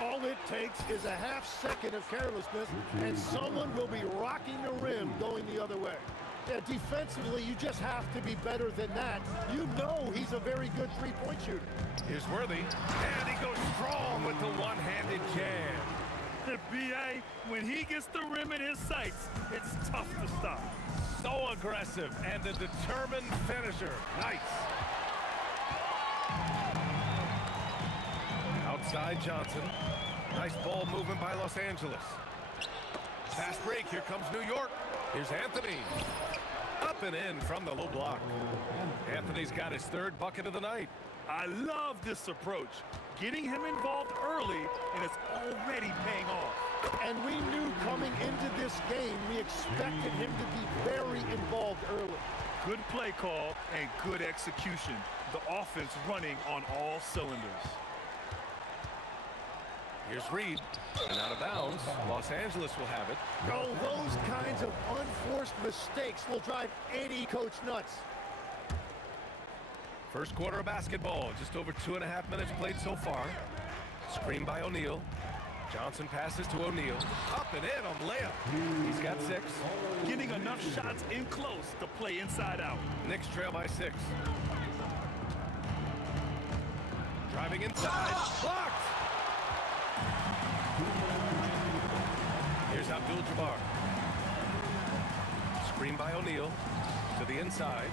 All it takes is a half second of carelessness, and someone will be rocking the rim going the other way. Yeah, defensively, you just have to be better than that. You know he's a very good three-point shooter. Here's Worthy, and he goes strong with the one-handed jam. The BA, when he gets the rim, him in his sights, it's tough to stop. So aggressive and a determined finisher. Nice. Outside Johnson. Nice ball movement by Los Angeles. Fast break. Here comes New York. Here's Anthony. Up and in from the low block. Anthony's got his third bucket of the night. I love this approach. Getting him involved early, and it's already paying off. And we knew coming into this game, we expected him to be very involved early. Good play call and good execution. The offense running on all cylinders. Here's Reed. And out of bounds. Los Angeles will have it. Oh, those kinds of unforced mistakes will drive any coach nuts. First quarter of basketball. Just over 2.5 minutes played so far. Screen by O'Neal. Johnson passes to O'Neal. Up and in on the layup. He's got 6. Getting enough shots in close to play inside out. Knicks trail by 6. Driving inside. Blocked. Here's Abdul-Jabbar. Screen by O'Neal. To the inside.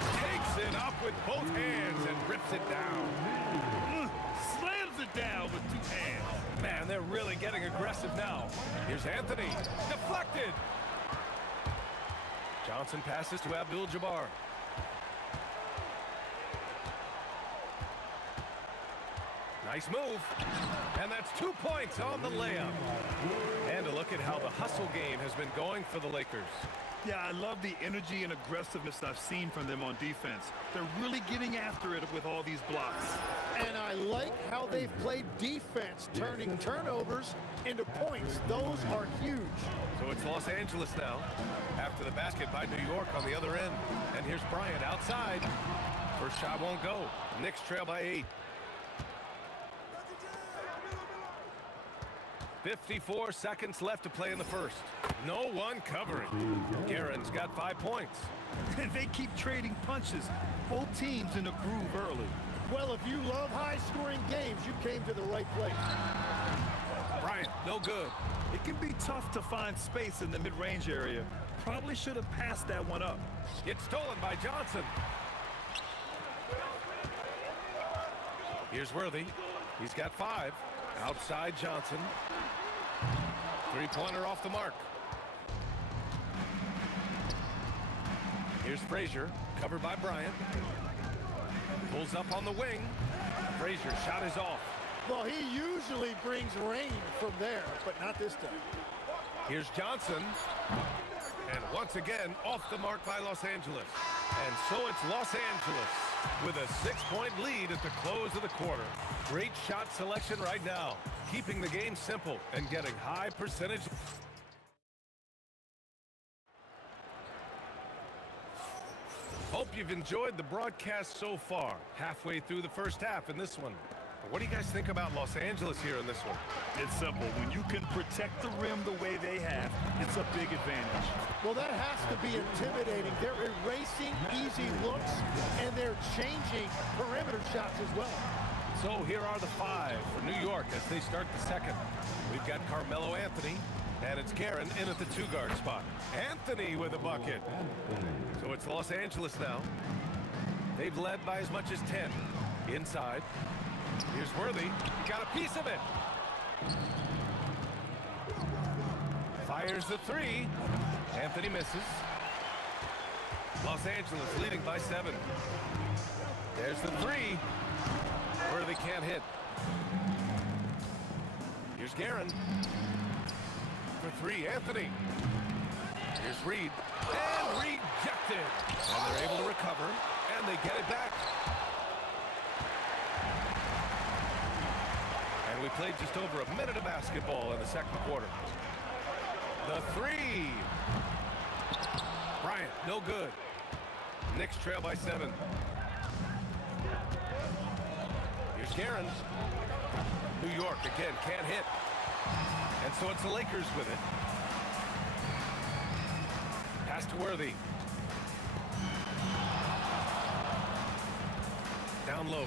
Takes it up with both hands and rips it down. Slams it down with 2 hands. Man, they're really getting aggressive now. Here's Anthony. Deflected. Johnson passes to Abdul-Jabbar. Nice move. And that's 2 points on the layup. And a look at how the hustle game has been going for the Lakers. Yeah, I love the energy and aggressiveness I've seen from them on defense. They're really getting after it with all these blocks. And I like how they've played defense, turning turnovers into points. Those are huge. So it's Los Angeles now. After the basket by New York on the other end. And here's Bryant outside. First shot won't go. Knicks trail by 8. 54 seconds left to play in the first. No one covering. Guerin's got 5 points. And they keep trading punches. Both teams in the groove early. Well, if you love high-scoring games, you came to the right place. Bryant, no good. It can be tough to find space in the mid-range area. Probably should have passed that one up. It's stolen by Johnson. Here's Worthy. He's got 5. Outside Johnson. Three-pointer off the mark. Here's Frazier, covered by Bryant. Pulls up on the wing. Frazier's shot is off. Well, he usually brings rain from there, but not this time. Here's Johnson. And once again, off the mark by Los Angeles. And so it's Los Angeles with a 6-point lead at the close of the quarter. Great shot selection right now, keeping the game simple and getting high percentage. Hope you've enjoyed the broadcast so far. Halfway through the first half in this one. What do you guys think about Los Angeles here in this one? It's simple. When you can protect the rim the way they have, it's a big advantage. Well, that has to be intimidating. They're erasing easy looks, and they're changing perimeter shots as well. So here are the 5 for New York as they start the second. We've got Carmelo Anthony, and it's Guerin in at the 2-guard spot. Anthony with a bucket. So it's Los Angeles now. They've led by as much as 10. Inside. Here's Worthy. He got a piece of it. Fires the 3. Anthony misses. Los Angeles leading by 7. There's the 3. Worthy can't hit. Here's Guerin. For 3, Anthony. Here's Reed. And rejected. And they're able to recover. And they get it back. And we played just over a minute of basketball in the second quarter. The 3. Bryant, no good. Knicks trail by 7. Here's Guerin. New York again can't hit. And so it's the Lakers with it. Pass to Worthy. Down low.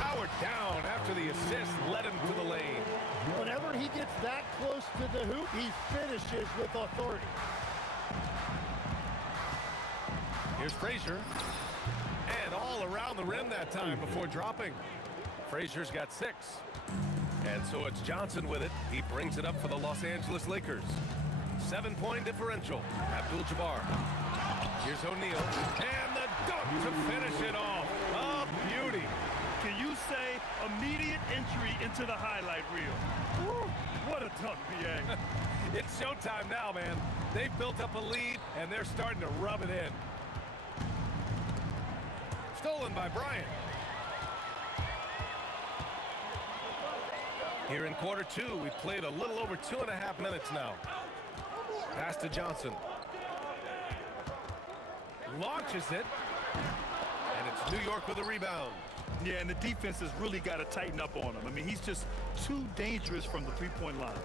Howard down after the assist led him to the lane. Whenever he he gets that close to the hoop, he finishes with authority. Here's Frazier. And all around the rim that time before dropping. Frazier's got 6. And so it's Johnson with it. He brings it up for the Los Angeles Lakers. 7-point differential. Abdul-Jabbar. Here's O'Neal. And the dunk to finish it off. A beauty. Can you say immediate entry into the highlight reel? Woo, what a dunk, BA. It's showtime now, man. They've built up a lead, and they're starting to rub it in. Stolen by Bryant. Here in quarter 2, we've played a little over 2.5 minutes now. Pass to Johnson. Launches it. And it's New York with a rebound. Yeah, and the defense has really got to tighten up on him. I mean, he's just too dangerous from the three-point line.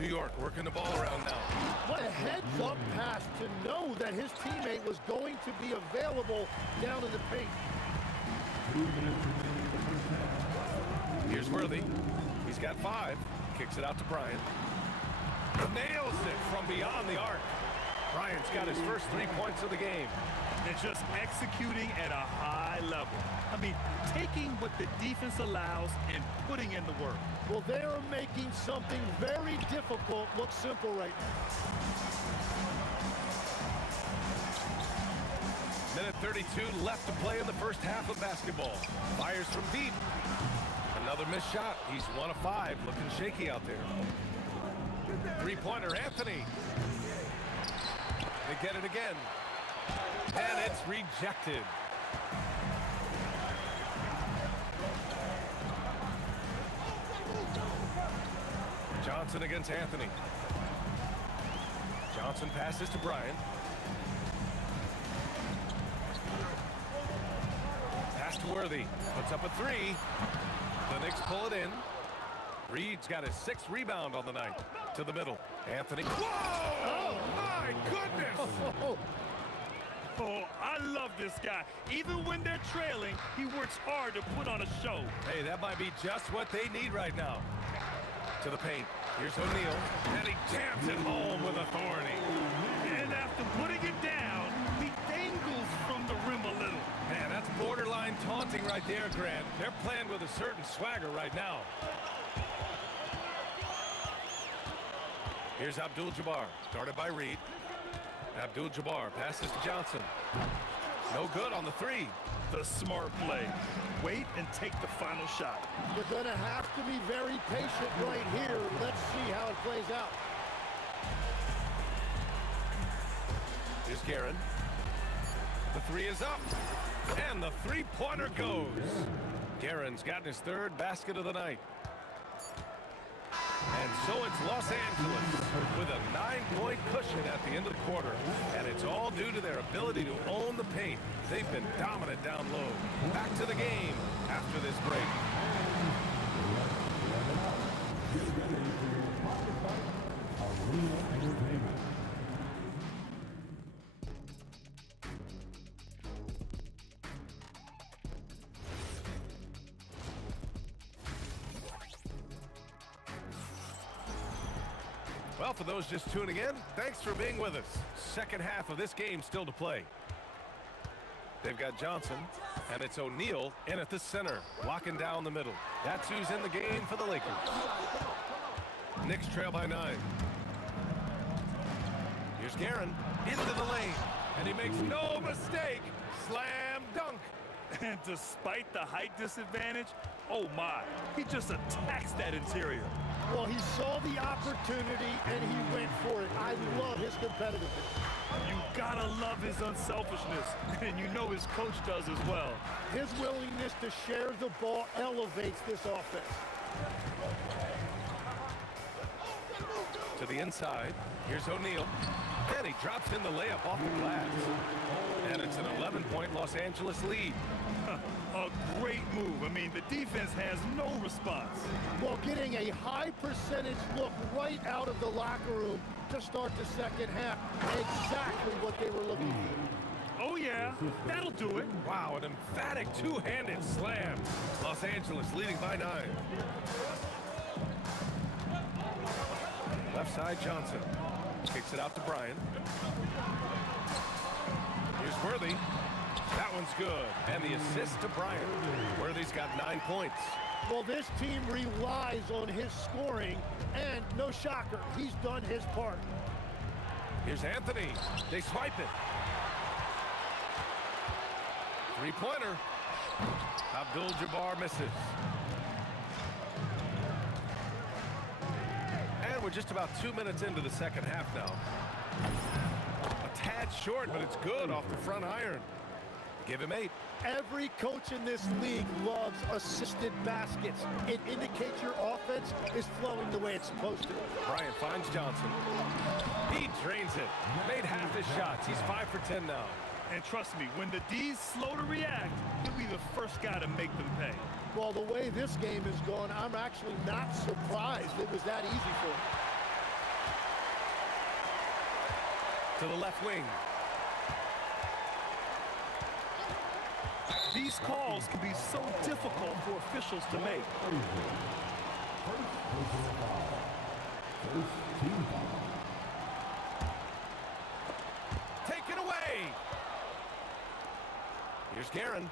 New York working the ball around now. What a heads-up pass to know that his teammate was going to be available down in the paint. Here's Worthy. He's got 5. Kicks it out to Bryant. Nails it from beyond the arc. Bryant's got his first 3 points of the game. And just executing at a high level. I mean, taking what the defense allows and putting in the work. Well, they are making something very difficult look simple right now. Minute 32 left to play in the first half of basketball. Fires from deep. Another missed shot. He's 1 of 5. Looking shaky out there. Three-pointer, Anthony. They get it again. And it's rejected. Johnson against Anthony. Johnson passes to Bryant. Pass to Worthy. Puts up a 3. The Knicks pull it in. Reed's got his 6th rebound on the night. To the middle. Anthony. Whoa! Oh, my goodness! Oh, I love this guy. Even when they're trailing, he works hard to put on a show. Hey, that might be just what they need right now. To the paint. Here's O'Neal. And he jams it home with authority. And after putting it down, he dangles from the rim a little. Man, that's borderline taunting right there, Grant. They're playing with a certain swagger right now. Here's Abdul-Jabbar. Started by Reed. Abdul-Jabbar passes to Johnson. No good on the 3. The smart play. Wait and take the final shot. You're going to have to be very patient right here. Let's see how it plays out. Here's Guerin. The 3 is up. And the 3-pointer goes. Guerin's gotten his 3rd basket of the night. And so it's Los Angeles with a 9-point cushion at the end of the quarter. And it's all due to their ability to own the paint. They've been dominant down low. Back to the game after this break. Well, for those just tuning in, thanks for being with us. Second half of this game still to play. They've got Johnson, and it's O'Neal in at the center, locking down the middle. That's who's in the game for the Lakers. Knicks trail by 9. Here's Guerin into the lane, and he makes no mistake. Slam dunk. And despite the height disadvantage, oh my, he just attacks that interior. Well, he saw the opportunity and he went for it. I love his competitiveness. You gotta love his unselfishness, and you know his coach does as well. His willingness to share the ball elevates this offense. To the inside, here's O'Neal. And he drops in the layup off the glass. And it's an 11-point Los Angeles lead. A great move. I mean, the defense has no response. Well, getting a high percentage look right out of the locker room to start the second half. Exactly what they were looking for. Oh, yeah. That'll do it. Wow, an emphatic two-handed slam. Los Angeles leading by 9. side, Johnson. Kicks it out to Bryant. Here's Worthy. That one's good. And the assist to Bryant. Worthy's got 9 points. Well, this team relies on his scoring, and no shocker, he's done his part. Here's Anthony. They swipe it. Three-pointer. Abdul-Jabbar misses. And we're just about 2 minutes into the second half now. A tad short, but it's good off the front iron. Give him 8. Every coach in this league loves assisted baskets. It indicates your offense is flowing the way it's supposed to. Bryant finds Johnson. He drains it. Made half his shots. He's 5 for 10 now. And trust me, when the D's slow to react, he'll be the first guy to make them pay. Well, the way this game is going, I'm actually not surprised it was that easy for him. To the left wing. These calls can be so difficult for officials to make. Take it away. Here's Guerin.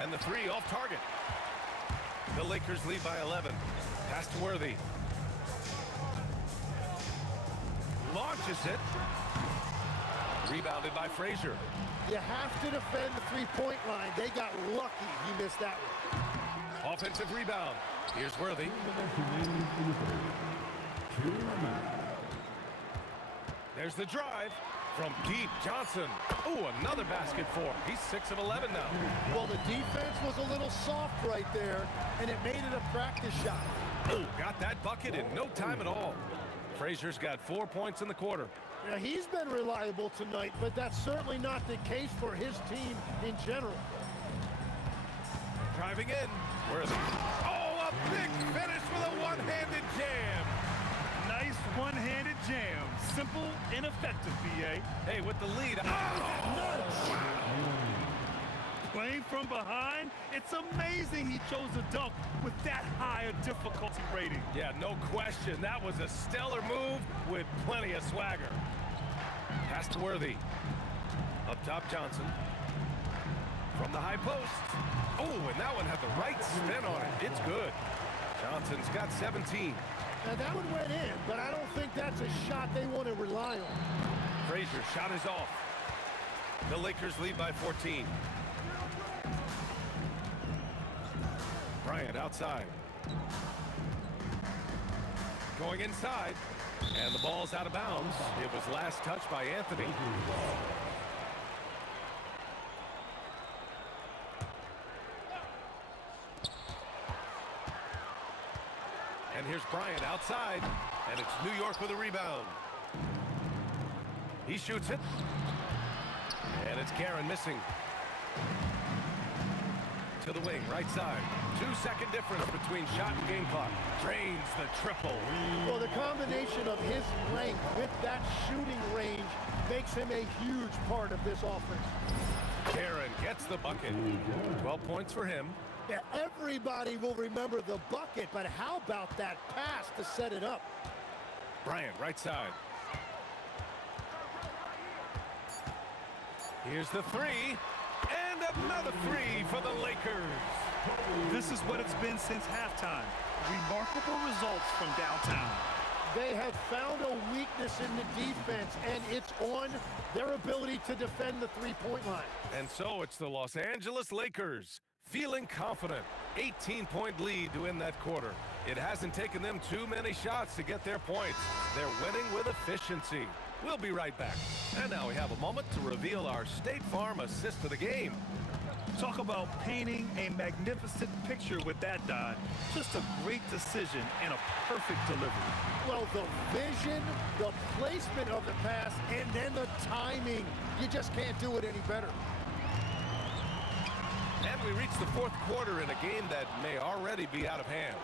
And the three off target. The Lakers lead by 11. Pass to Worthy. Launches it. Rebounded by Frazier. You have to defend the three-point line. They got lucky he missed that one. Offensive rebound. Here's Worthy. There's the drive. From deep, Johnson. Oh, another basket for him. He's 6 of 11 now. Well, the defense was a little soft right there, and it made it a practice shot. Oh, got that bucket in no time at all. Frazier's got 4 points in the quarter. Now, he's been reliable tonight, but that's certainly not the case for his team in general. Driving in. Worthy. Oh, a big finish with a one-handed jam. Nice one-handed jam. Simple and effective, B.A. Hey, with the lead. Oh! Playing from behind, it's amazing he chose a dunk with that high a difficulty rating. Yeah, no question. That was a stellar move with plenty of swagger. Pass to Worthy. Up top, Johnson. From the high post. Oh, and that one had the right spin on it. It's good. Johnson's got 17. Now, that one went in, but I don't think that's a shot they want to rely on. Frazier shot is off. The Lakers lead by 14. Bryant outside. Going inside. And the ball's out of bounds. It was last touched by Anthony. And here's Bryant outside. And it's New York with a rebound. He shoots it. And it's Guerin missing. To the wing, right side. 2-second difference between shot and game clock. Drains the triple. Well, the combination of his length with that shooting range makes him a huge part of this offense. Guerin gets the bucket. 12 points for him. Yeah, everybody will remember the bucket, but how about that pass to set it up? Bryant, right side. Here's the three. And another three for the Lakers. This is what it's been since halftime. Remarkable results from downtown. They have found a weakness in the defense, and it's on their ability to defend the three-point line. And so it's the Los Angeles Lakers feeling confident. 18-point lead to win that quarter. It hasn't taken them too many shots to get their points. They're winning with efficiency. We'll be right back. And now we have a moment to reveal our State Farm assist of the game. Talk about painting a magnificent picture with that, Don. Just a great decision and a perfect delivery. Well, the vision, the placement of the pass, and then the timing. You just can't do it any better. And we reach the fourth quarter in a game that may already be out of hand.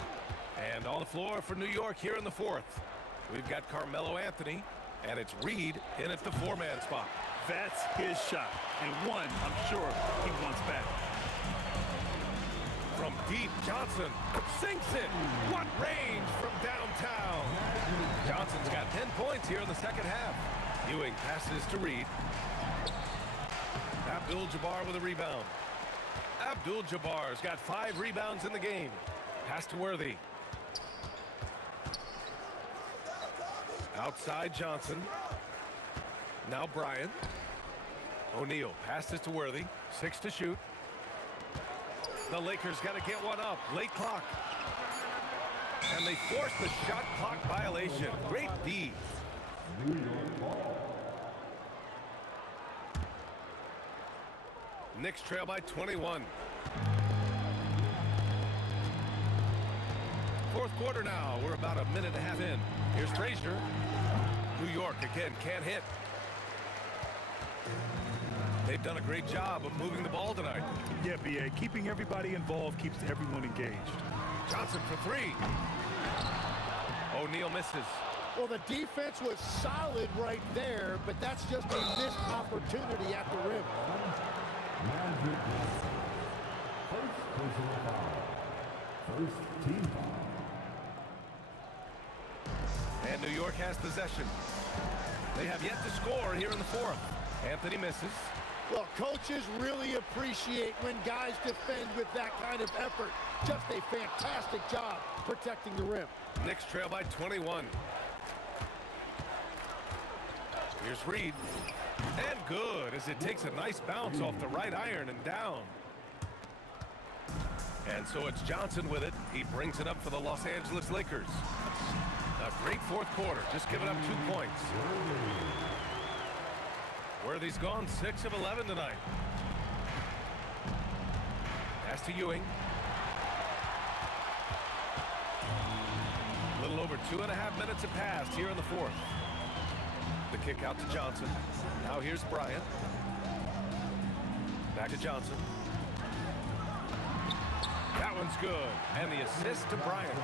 And on the floor for New York here in the fourth, we've got Carmelo Anthony, and it's Reed in at the four-man spot. That's his shot, and one I'm sure he wants back. From deep. Johnson sinks it. What range from downtown. Johnson's got 10 points here in the second half. Ewing passes to Reed. Abdul-Jabbar with a rebound. Abdul-Jabbar's got 5 rebounds in the game. Pass to Worthy. Outside Johnson. Now Bryant. O'Neal passes to Worthy. 6 to shoot. The Lakers got to get one up. Late clock. And they force the shot clock violation. Great D. Knicks trail by 21. Fourth quarter now. We're about a minute and a half in. Here's Frazier. New York again can't hit. They've done a great job of moving the ball tonight. Yeah, B.A. Keeping everybody involved keeps everyone engaged. Johnson for 3. O'Neal misses. Well, the defense was solid right there, but that's just a missed opportunity at the rim. First team foul. And New York has possession. They have yet to score here in the fourth. Anthony misses. Well, coaches really appreciate when guys defend with that kind of effort. Just a fantastic job protecting the rim. Knicks trail by 21. Here's Reed. And good as it takes a nice bounce off the right iron and down. And so it's Johnson with it. He brings it up for the Los Angeles Lakers. A great fourth quarter, just giving up 2 points. Worthy's gone 6 of 11 tonight. Pass to Ewing. A little over 2.5 minutes have passed here in the fourth. The kick out to Johnson. Now here's Bryant. Back to Johnson. That one's good. And the assist to Bryant.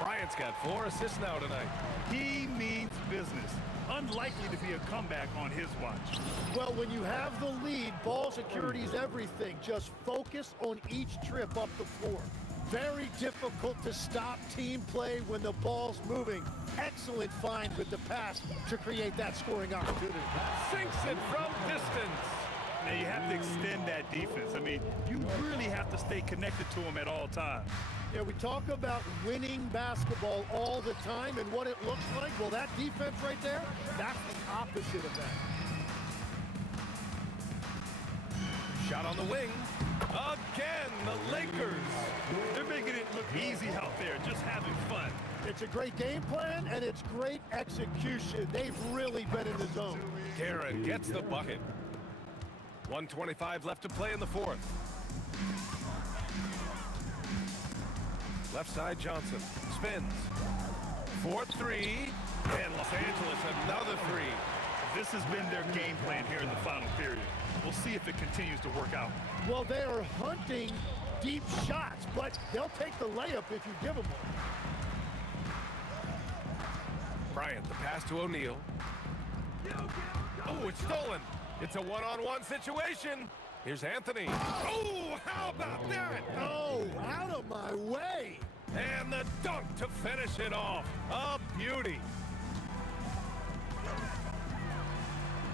Bryant's got 4 assists now tonight. He means business. Unlikely to be a comeback on his watch. Well, when you have the lead, ball security is everything. Just focus on each trip up the floor. Very difficult to stop team play when the ball's moving. Excellent find with the pass to create that scoring opportunity. Sinks it from distance. Now you have to extend that defense. I mean, you really have to stay connected to him at all times. Yeah, we talk about winning basketball all the time and what it looks like. Well, that defense right there, that's the opposite of that. Shot on the wing. Again, the Lakers. They're making it look easy out there, just having fun. It's a great game plan, and it's great execution. They've really been in the zone. Karen gets the bucket. 1:25 left to play in the fourth. Left side Johnson spins. 4-3. And Los Angeles another 3. This has been their game plan here in the final period. We'll see if it continues to work out. Well, they are hunting deep shots, but they'll take the layup if you give them one. Bryant, the pass to O'Neal. Oh, it's stolen. It's a one-on-one situation. Here's Anthony. Oh, how about that? Oh, out of my way. And the dunk to finish it off. A beauty.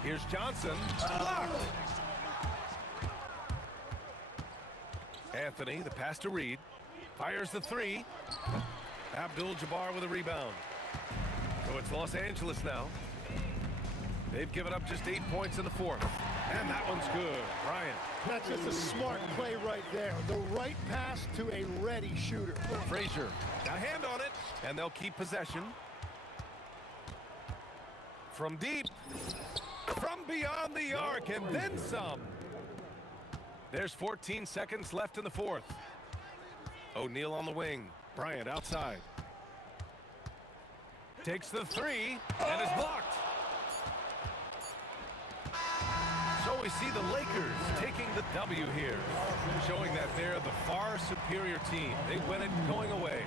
Here's Johnson. Blocked. Anthony, the pass to Reed. Fires the 3. Abdul-Jabbar with a rebound. So it's Los Angeles now. They've given up just 8 points in the fourth. And that one's good. Bryant. That's just a smart play right there. The right pass to a ready shooter. Frazier, a hand on it, and they'll keep possession. From deep. From beyond the arc, and then some. There's 14 seconds left in the fourth. O'Neal on the wing. Bryant outside. Takes the 3 and is blocked. So we see the Lakers taking the W here, showing that they're the far superior team. They win it going away.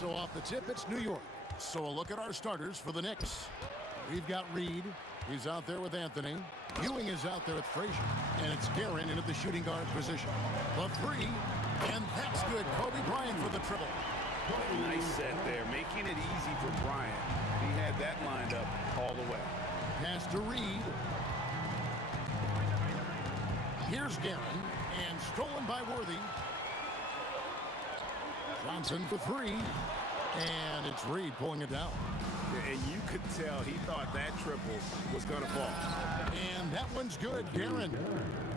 So off the tip, it's New York. So a look at our starters for the Knicks. We've got Reed. He's out there with Anthony. Ewing is out there with Frazier. And it's Guerin in at the shooting guard position. The three. And that's good. Kobe Bryant for the triple. Nice set there, making it easy for Bryant. He had that lined up all the way. Pass to Reed. Here's Guerin. And stolen by Worthy. Johnson for three. And it's Reed pulling it down. And you could tell he thought that triple was going to fall. And that one's good, Guerin.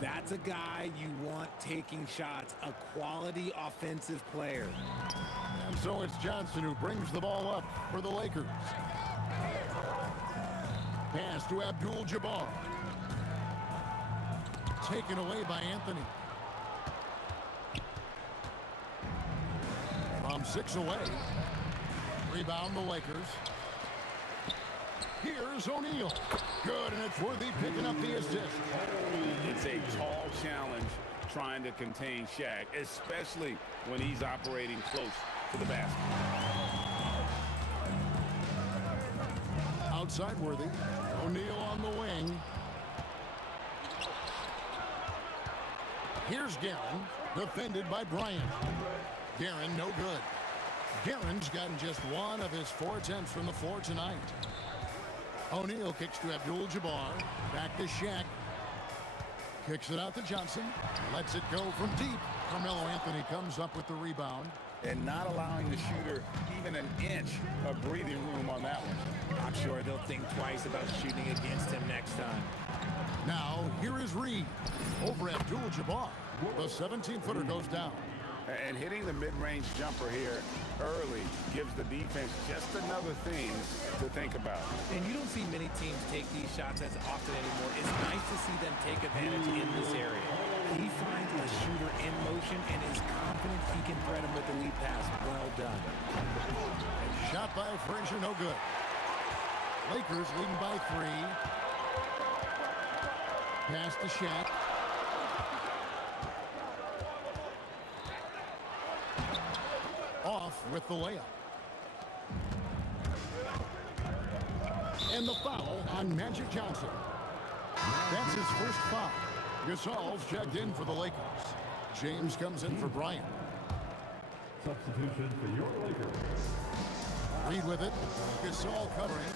That's a guy you want taking shots, a quality offensive player. And so it's Johnson who brings the ball up for the Lakers. Pass to Abdul-Jabbar. taken away by Anthony. From 6 away. Rebound the Lakers. Here's O'Neal. Good, and it's Worthy picking up the assist. It's a tall challenge trying to contain Shaq, especially when he's operating close to the basket. Outside Worthy. O'Neal on the wing. Here's Guerin, defended by Bryant. Guerin, no good. Guerin's gotten just 1 of his 4 attempts from the floor tonight. O'Neal kicks to Abdul-Jabbar. Back to Shaq. Kicks it out to Johnson. Lets it go from deep. Carmelo Anthony comes up with the rebound. And not allowing the shooter even an inch of breathing room on that one. I'm sure they'll think twice about shooting against him next time. Now, here is Reed. Over Abdul-Jabbar. The 17-footer goes down. And hitting the mid-range jumper here early gives the defense just another thing to think about. And you don't see many teams take these shots as often anymore. It's nice to see them take advantage in this area. He finds a shooter in motion and is confident he can thread him with the lead pass. Well done. Shot by Frazier, no good. Lakers leading by 3. Pass to Shaq. Off with the layup. And the foul on Magic Johnson. That's his first foul. Gasol's checked in for the Lakers. James comes in for Bryant. Substitution for your Lakers. Reed with it. Gasol covering.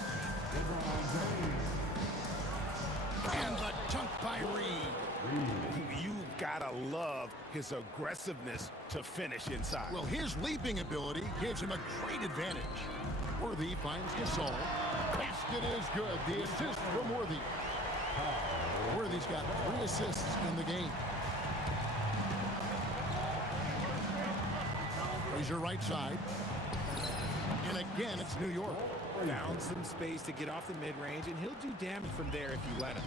And the dunk by Reed. You gotta love his aggressiveness to finish inside. Well, his leaping ability gives him a great advantage. Worthy finds Gasol. Basket is good. The assist from Worthy. Worthy's got 3 assists in the game. Frazier right side. And again, it's New York. Found some space to get off the mid-range, and he'll do damage from there if you let him.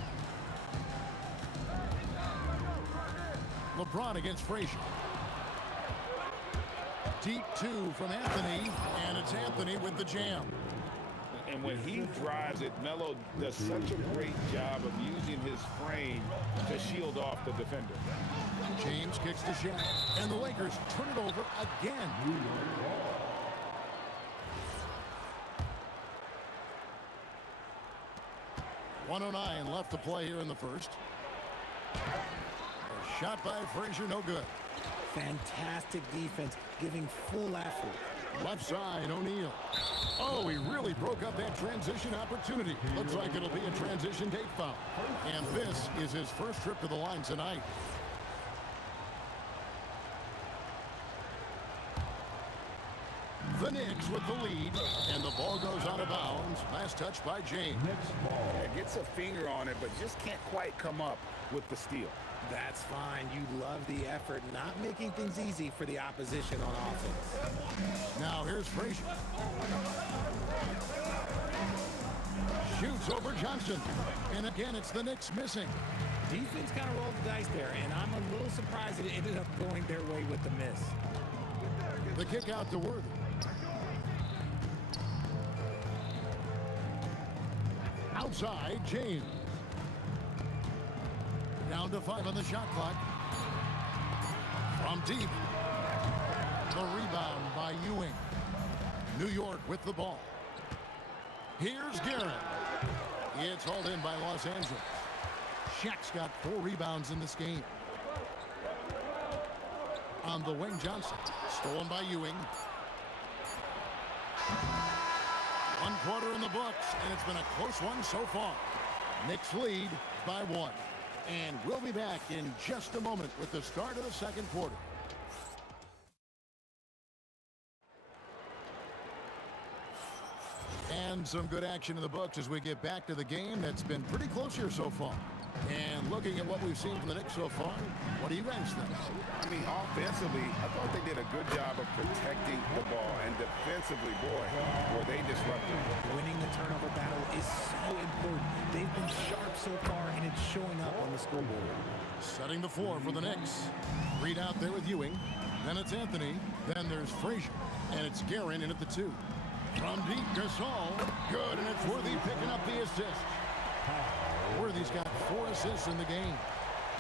LeBron against Frazier. Deep 2 from Anthony, and it's Anthony with the jam. And when he drives it, Melo does such a great job of using his frame to shield off the defender. James kicks to Shaq, and the Lakers turn it over again. 1:09 left to play here in the first. A shot by Frazier, no good. Fantastic defense, giving full effort. Left side, O'Neal. Oh, he really broke up that transition opportunity. Looks like it'll be a transition take foul. And this is his first trip to the line tonight. The Knicks with the lead, and the ball goes out of bounds. Last touch by James. Yeah, gets a finger on it, but just can't quite come up with the steal. That's fine. You love the effort, not making things easy for the opposition on offense. Now here's Frazier. Shoots over Johnson. And again, it's the Knicks missing. Defense kind of rolled the dice there, and I'm a little surprised it ended up going their way with the miss. The kick out to Worthy. Outside, James. Down to 5 on the shot clock. From deep. The rebound by Ewing. New York with the ball. Here's Guerin. It's hauled in by Los Angeles. Shaq's got 4 rebounds in this game. On the wing, Johnson. Stolen by Ewing. 1 quarter in the books, and it's been a close one so far. Knicks lead by 1. And we'll be back in just a moment with the start of the second quarter. And some good action in the books as we get back to the game that's been pretty close here so far. And looking at what we've seen from the Knicks so far, what do you guys think? I mean, offensively, I thought they did a good job of protecting the ball. And defensively, boy, were they disruptive. Winning the turnover battle is so important. They've been sharp so far, and it's showing up on the scoreboard. Setting the floor for the Knicks. Reed out there with Ewing. Then it's Anthony. Then there's Frazier. And it's Guerin in at the 2. From deep, Gasol. Good, and it's Worthy picking up the assist. Worthy's got 4 assists in the game.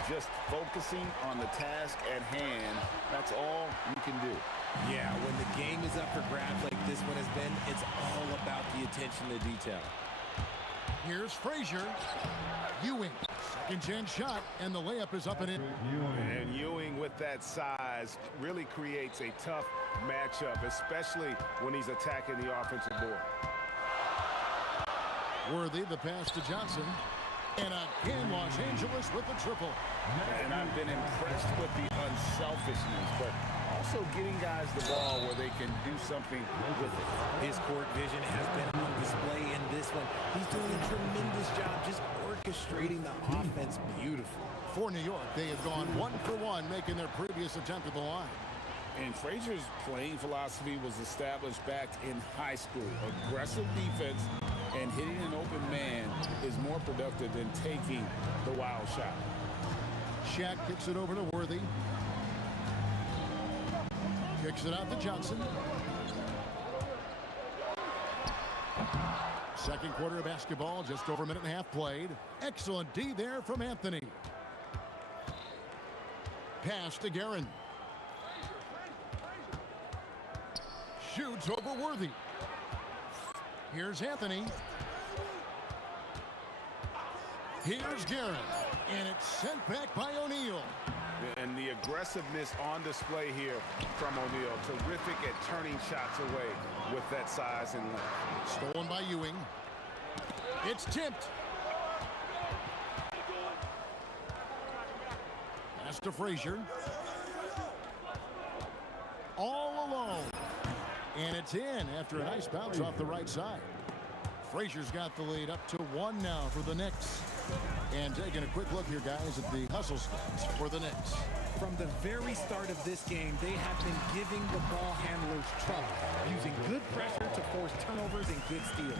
Just focusing on the task at hand, that's all you can do. Yeah, when the game is up for grabs like this one has been, it's all about the attention to detail. Here's Frazier. Ewing. Second chance shot, and the layup is up and in. And Ewing with that size really creates a tough matchup, especially when he's attacking the offensive board. Worthy, the pass to Johnson. And again, Los Angeles with the triple. And I've been impressed with the unselfishness, but also getting guys the ball where they can do something with it. His court vision has been on display in this one. He's doing a tremendous job just orchestrating the offense beautifully. For New York, they have gone 1 for 1, making their previous attempt at the line. And Frazier's playing philosophy was established back in high school. Aggressive defense and hitting an open man is more productive than taking the wild shot. Shaq kicks it over to Worthy. Kicks it out to Johnson. Second quarter of basketball, just over a minute and a half played. Excellent D there from Anthony. Pass to Guerin. Shoots over Worthy. Here's Anthony. Here's Guerin. And it's sent back by O'Neal. And the aggressiveness on display here from O'Neal. Terrific at turning shots away with that size and length. Stolen by Ewing. It's tipped. Pass to Frazier. All alone. And it's in after a nice bounce off the right side. Frazier's got the lead up to 1 now for the Knicks. And taking a quick look here, guys, at the hustle stats for the Knicks. From the very start of this game, they have been giving the ball handlers trouble, using good pressure to force turnovers and good steals.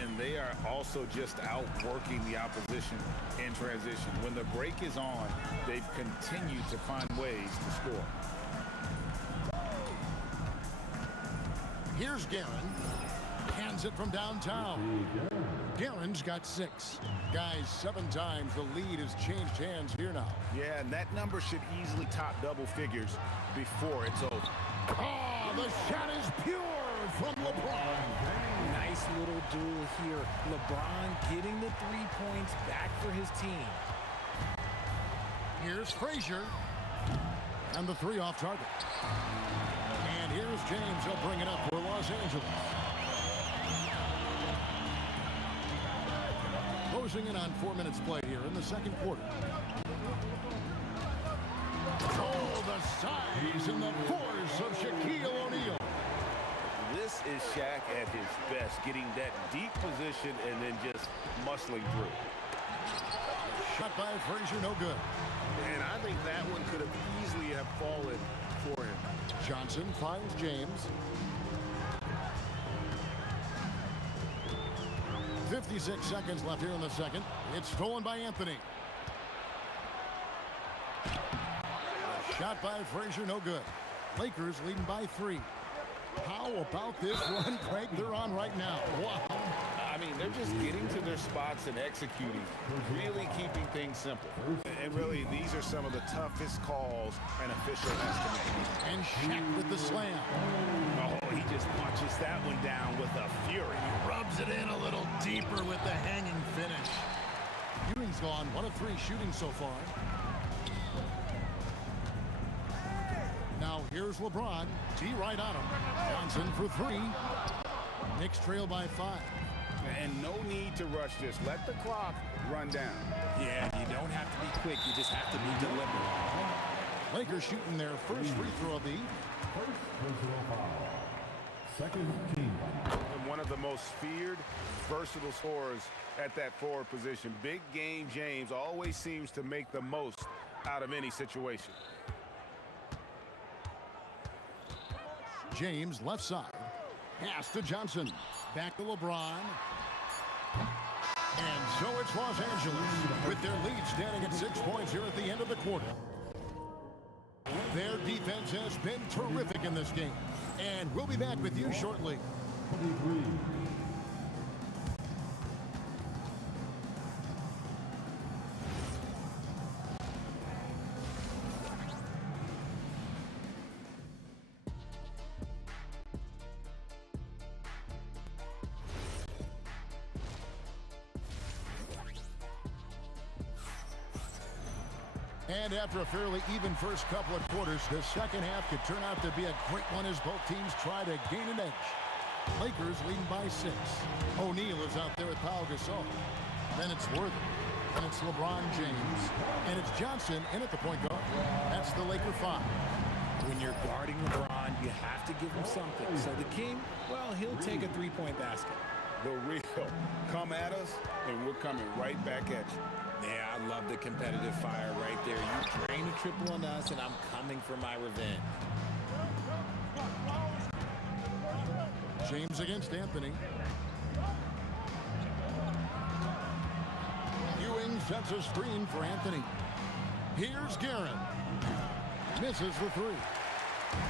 And they are also just outworking the opposition in transition. When the break is on, they've continued to find ways to score. Here's Guerin. Hands it from downtown. Guerin's got 6. Guys, 7 times the lead has changed hands here now. Yeah, and that number should easily top double figures before it's over. Oh, the shot is pure from LeBron. Nice little duel here. LeBron getting the 3 points back for his team. Here's Frazier. And the 3 off target. And here's James. He'll bring it up for Los Angeles. Closing in on 4 minutes play here in the second quarter. Oh, the size and the force of Shaquille O'Neal. This is Shaq at his best, getting that deep position and then just muscling through. Shot by Frazier, no good. And I think that one could have easily have fallen for him. Johnson finds James. 56 seconds left here in the second. It's stolen by Anthony. Shot by Frazier, no good. Lakers leading by 3. How about this run break they're on right now? Wow. I mean, they're just getting to their spots and executing, really keeping things simple. And really, these are some of the toughest calls an official has to make. And Shaq with the slam. Oh, he just punches that one down with a fury. Rubs it in a little deeper with the hanging finish. Ewing's gone 1 of 3 shooting so far. Now here's LeBron. D right on him. Johnson for 3. Knicks trail by 5. And no need to rush this. Let the clock run down. Yeah, you don't have to be quick. You just have to be deliberate. Lakers shooting their first free throw of the evening. And one of the most feared, versatile scorers at that forward position. Big game James always seems to make the most out of any situation. James left side. Pass to Johnson. Back to LeBron. And so it's Los Angeles with their lead standing at 6 points here at the end of the quarter. Their defense has been terrific in this game. And we'll be back with you shortly. And after a fairly even first couple of quarters, the second half could turn out to be a great one as both teams try to gain an edge. Lakers leading by 6. O'Neal is out there with Pau Gasol. Then it's Worthy. Then it's LeBron James. And it's Johnson in at the point guard. That's the Laker 5. When you're guarding LeBron, you have to give him something. So the King, well, he'll take a three-point basket. The real. Come at us, and we're coming right back at you. Yeah, I love the competitive fire right there. You drain a triple on us, and I'm coming for my revenge. James against Anthony. Ewing sets a screen for Anthony. Here's Guerin. Misses the 3.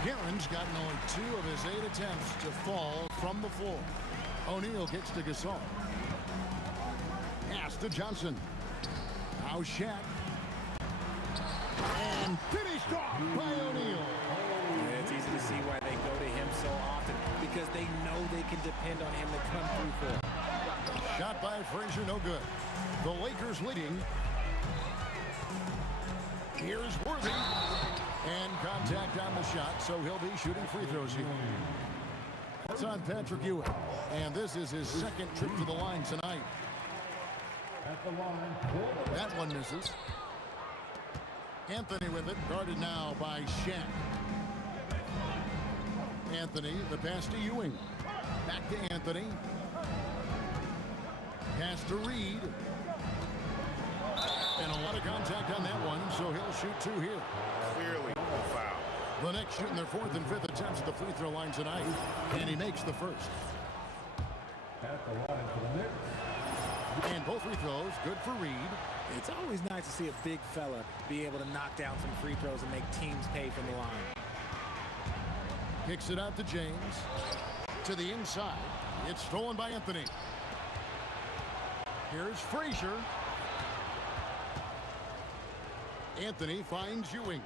Guerin's gotten only 2 of his 8 attempts to fall from the floor. O'Neal gets to Gasol. Pass to Johnson. Now Shaq. And finished off by O'Neal. Yeah, it's easy to see why they go to him so often, because they know they can depend on him to come through for them. Shot by Frazier, no good. The Lakers leading. Here's Worthy. And contact on the shot, so he'll be shooting free throws here. That's on Patrick Ewing. And this is his second trip to the line tonight. That one misses. Anthony with it, guarded now by Shaq. Anthony, the pass to Ewing. Back to Anthony. Pass to Reed. And a lot of contact on that one, so he'll shoot 2 here. Clearly a foul. The Knicks shooting their 4th and 5th attempts at the free throw line tonight. And he makes the first. At the line for the Knicks. And both free throws, good for Reed. It's always nice to see a big fella be able to knock down some free throws and make teams pay from the line. Kicks it out to James. To the inside. It's stolen by Anthony. Here's Frazier. Anthony finds Ewing.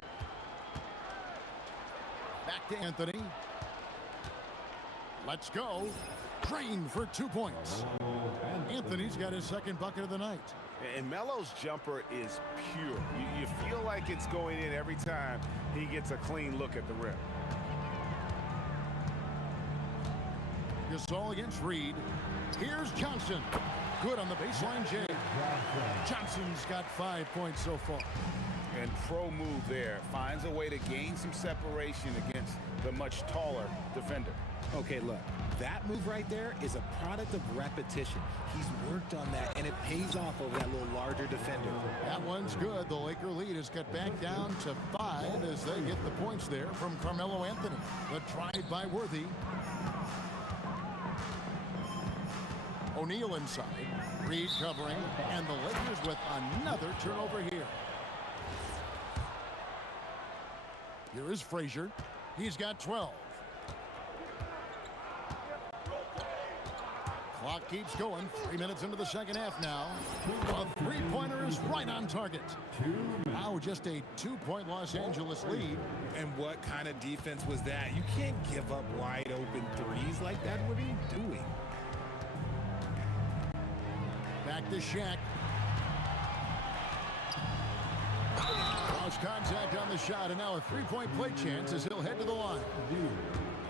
Back to Anthony. Let's go. Drained for 2 points. Anthony's got his second bucket of the night. And Melo's jumper is pure. You feel like it's going in every time he gets a clean look at the rim. Gasol against Reed. Here's Johnson. Good on the baseline, Jay. Johnson's got 5 points so far. And pro move there. Finds a way to gain some separation against the much taller defender. Okay, look, that move right there is a product of repetition. He's worked on that, and it pays off over that little larger defender. That one's good. The Laker lead is cut back down to 5 as they get the points there from Carmelo Anthony. The drive by Worthy. O'Neal inside. Reed covering, and the Lakers with another turnover here. Here is Frazier. He's got 12. Clock keeps going. 3 minutes into the second half now. A three-pointer is right on target. Now just a 2-point Los Angeles lead. And what kind of defense was that? You can't give up wide open threes like that. What are you doing? Back to Shaq. Lost contact on the shot, and now a 3-point play chance as he'll head to the line.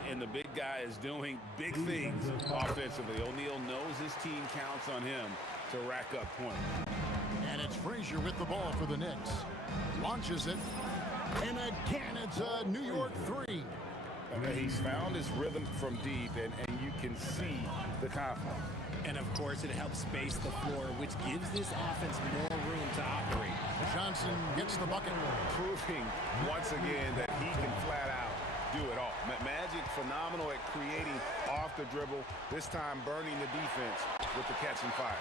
And the big guy is doing big things offensively. O'Neal knows his team counts on him to rack up points. And it's Frazier with the ball for the Knicks. Launches it. And again, it's a New York 3. He's found his rhythm from deep, and you can see the confidence. And, of course, it helps space the floor, which gives this offense more room to operate. Johnson gets the bucket. Proving once again that he can flat out do it all. Magic phenomenal at creating off the dribble, this time burning the defense with the catch and fire.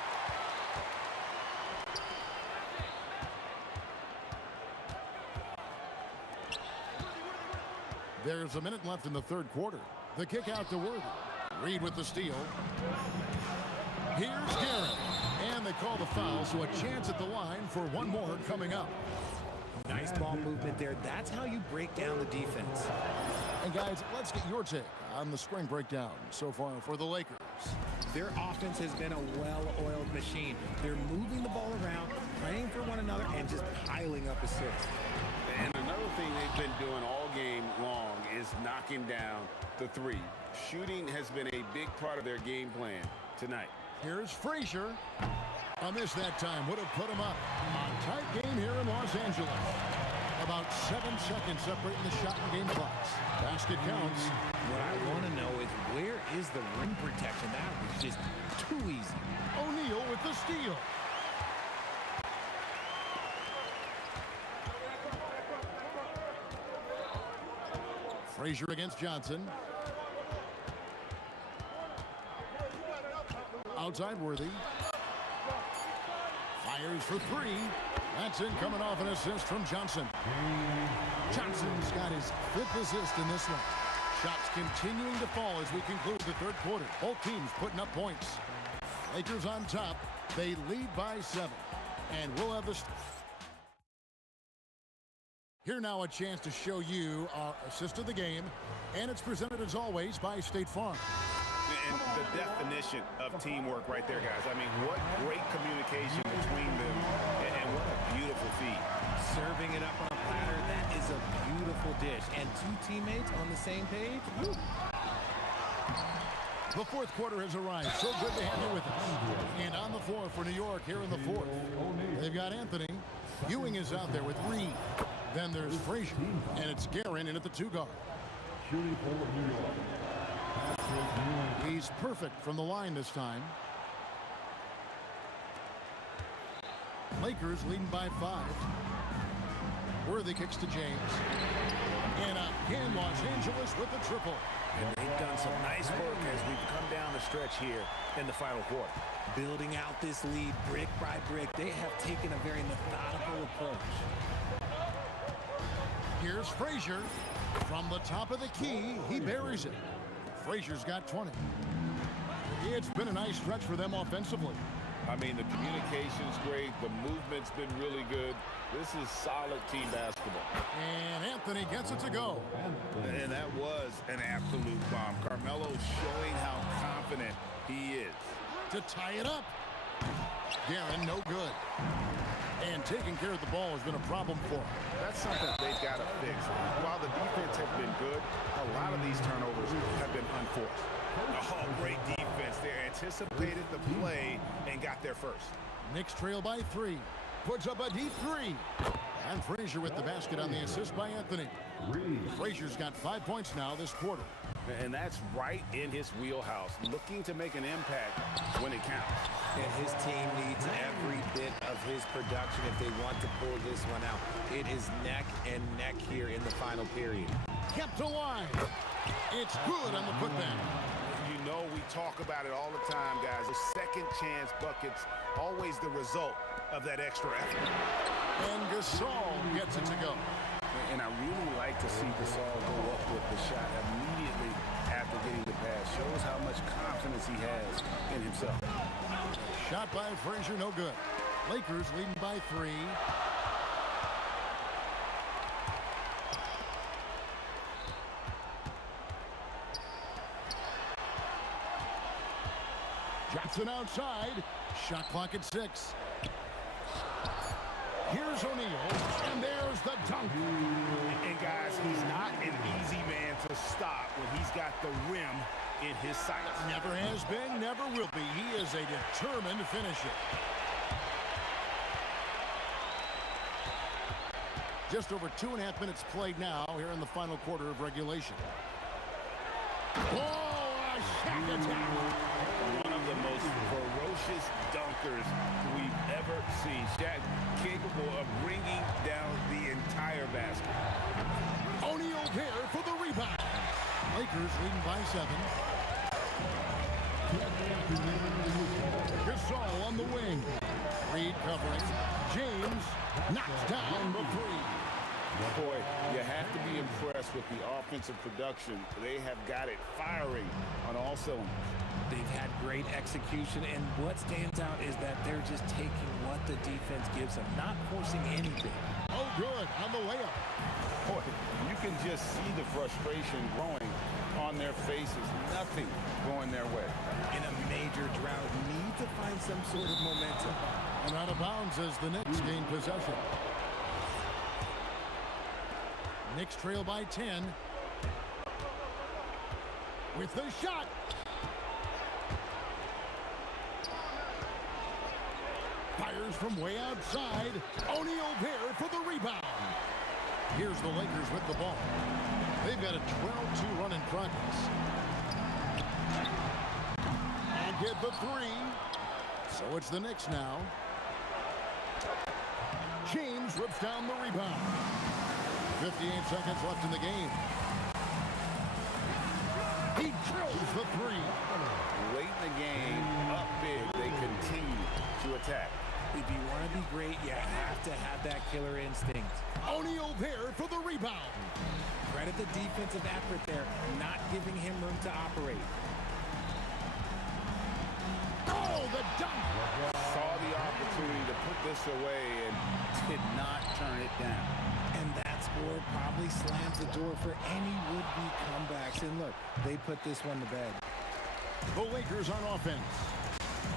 There's a minute left in the third quarter. The kick out to Worthy. Reed with the steal. Here's Garrett. And they call the foul, so a chance at the line for one more coming up. Nice ball movement there. That's how you break down the defense. And guys, let's get your take on the spring breakdown so far for the Lakers. Their offense has been a well-oiled machine. They're moving the ball around, playing for one another, and just piling up assists. And another thing they've been doing all game long is knocking down the three. Shooting has been a big part of their game plan tonight. Here's Frazier. A miss that time would have put him up. A tight game here in Los Angeles. About 7 seconds separating the shot and game clocks. Basket counts. What I want to know is where is the rim protection? That was just too easy. O'Neal with the steal. Frazier against Johnson. Outside Worthy. Fires for three. That's in, coming off an assist from Johnson. Johnson's got his 5th assist in this one. Shots continuing to fall as we conclude the third quarter. Both teams putting up points. Lakers on top. They lead by 7. And we'll have this. Here now a chance to show you our assist of the game. And it's presented as always by State Farm. And the definition of teamwork right there, guys. I mean, what great communication between them, and what a beautiful feed. Serving it up on a platter, that is a beautiful dish. And 2 teammates on the same page. Woo. The fourth quarter has arrived. So good to have you with us. And on the floor for New York here in the fourth, they've got Anthony. Ewing is out there with Reed. Then there's Frazier. And it's Guerin in at the 2 guard. Shooting for New York. He's perfect from the line this time. Lakers leading by 5. Worthy kicks to James. And again, Los Angeles with the triple. And they've done some nice work as we've come down the stretch here in the final quarter. Building out this lead brick by brick. They have taken a very methodical approach. Here's Frazier. From the top of the key, he buries it. Frazier's got 20. It's been a nice stretch for them offensively. I mean, the communication's great. The movement's been really good. This is solid team basketball. And Anthony gets it to go. And that was an absolute bomb. Carmelo showing how confident he is. To tie it up. Guerin, no good. And taking care of the ball has been a problem for him. That's something they've got to fix. While the defense has been good, a lot of these turnovers have been unforced. Oh, great defense there. Anticipated the play and got there first. Knicks trail by 3. Puts up a deep 3. And Frazier with the basket on the assist by Anthony. Frazier's got 5 points now this quarter. And that's right in his wheelhouse, looking to make an impact when it counts. And his team needs every bit of his production if they want to pull this one out. It is neck and neck here in the final period. Kept alive. It's good on the putback. You know we talk about it all the time, guys. The second chance buckets, always the result of that extra effort. And Gasol gets it to go. And I really like to see Gasol go up with the shot immediately after getting the pass. Shows how much confidence he has in himself. Shot by Frazier, no good. Lakers leading by 3. Johnson outside. Shot clock at 6. Here's O'Neal, and there's the dunk. And guys, he's not an easy man to stop when he's got the rim in his sights. Never has been, never will be. He is a determined finisher. Just over 2.5 minutes played now here in the final quarter of regulation. Oh, shack attack. One of the most ferocious dunkers we've ever seen. Shaq capable of bringing down the entire basket. O'Neal there for the rebound. Lakers leading by 7. Gasol on the wing. Reed covering. James knocks down the 3. Boy, you have to be impressed with the offensive production. They have got it firing on all cylinders. They've had great execution, and what stands out is that they're just taking what the defense gives them, not forcing anything. Oh, good on the layup. Boy, you can just see the frustration growing on their faces. Nothing going their way. In a major drought, need to find some sort of momentum. And out of bounds as the Knicks gain possession. Knicks trail by 10. With the shot. Fires from way outside. O'Neal there for the rebound. Here's the Lakers with the ball. They've got a 12-2 run in progress. And get the 3. So it's the Knicks now. James rips down the rebound. 58 seconds left in the game. He drills the 3. Late in the game, up big, they continue to attack. If you want to be great, you have to have that killer instinct. O'Neal there for the rebound. Credit the defensive effort there, not giving him room to operate. Oh, the dunk! Saw the opportunity to put this away and did not turn it down. And that score probably slams the door for any would-be comebacks. And look, they put this one to bed. The Lakers on offense.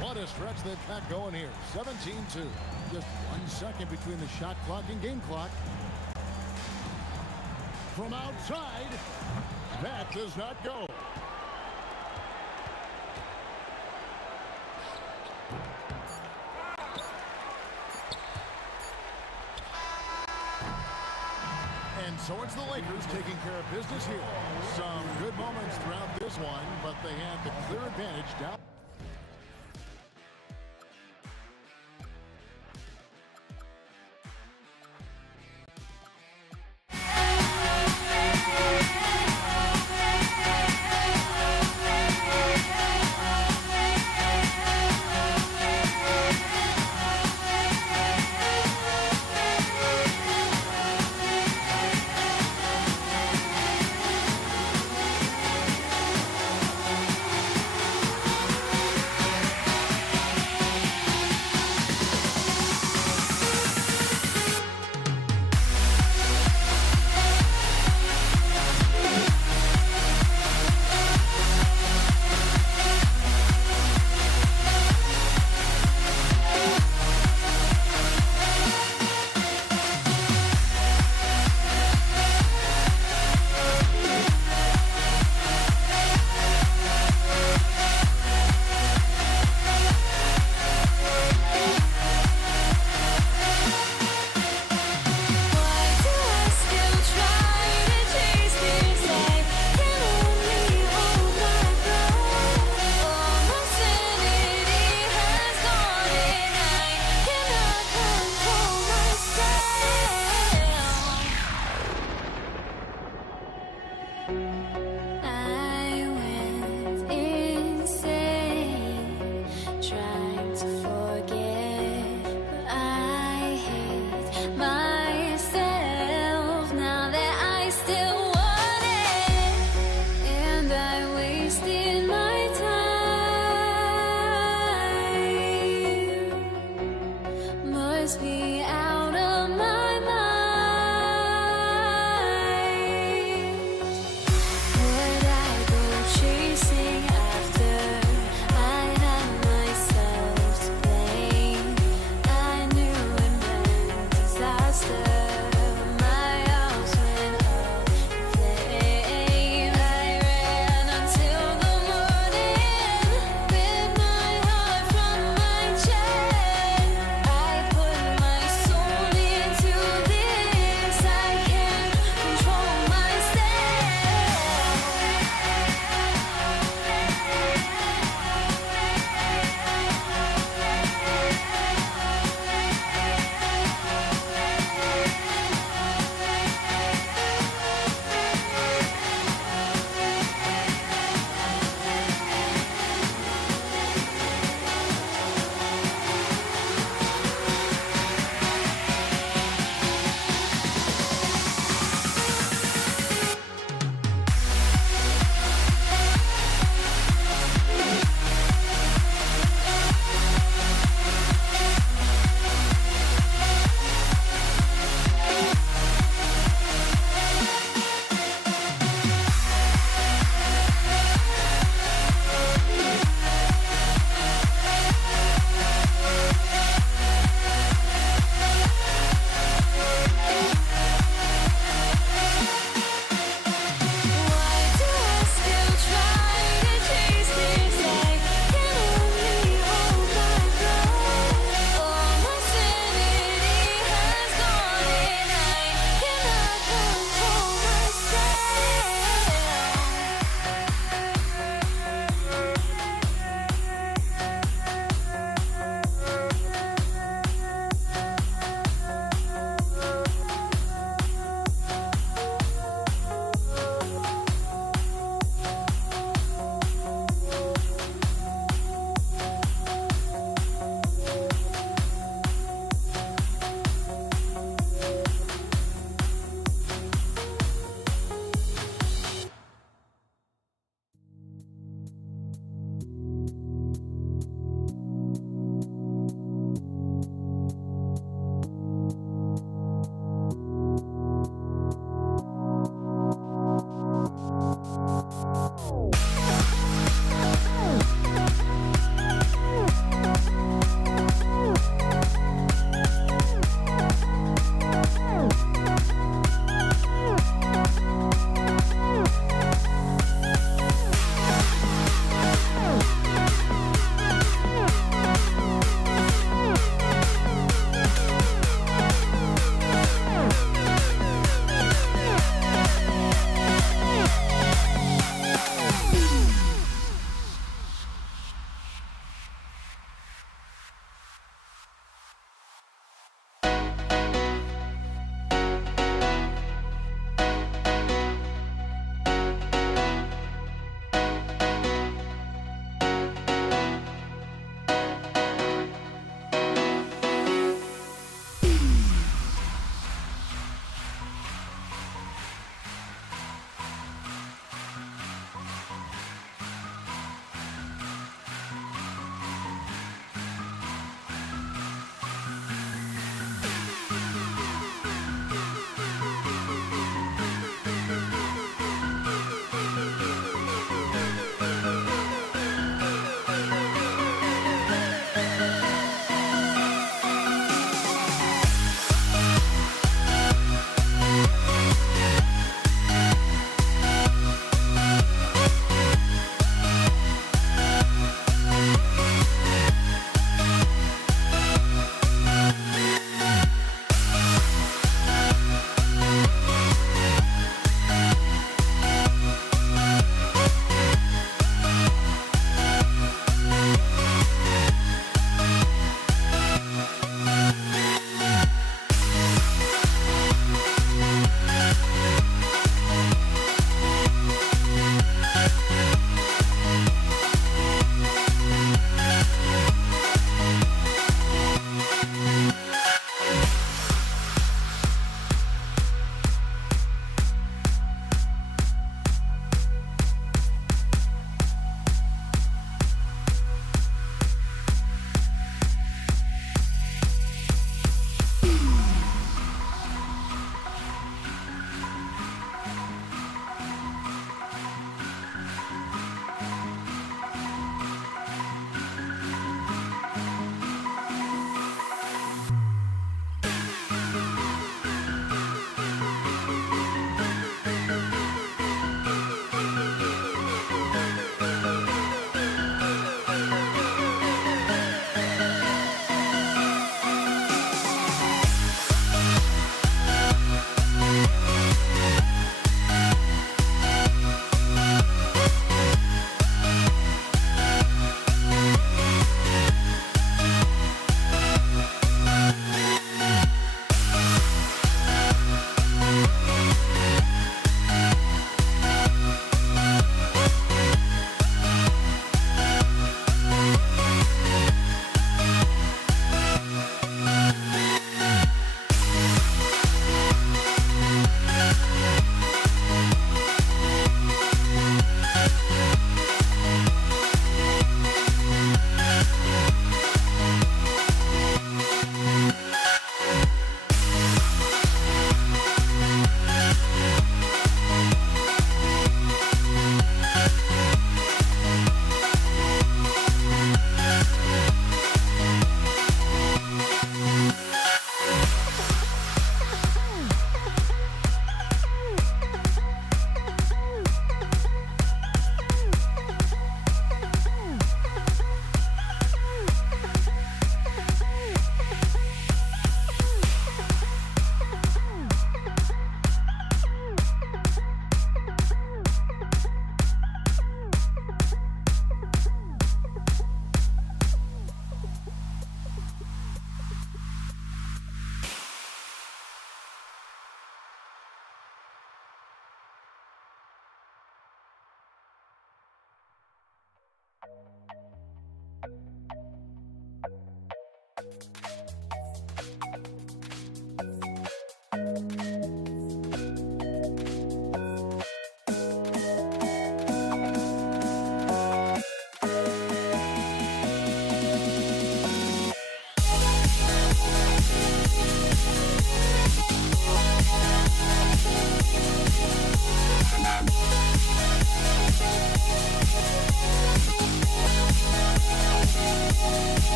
What a stretch they've got going here. 17-2. Just 1 second between the shot clock and game clock. From outside, that does not go. And so it's the Lakers taking care of business here. Some good moments throughout this one, but they had the clear advantage down.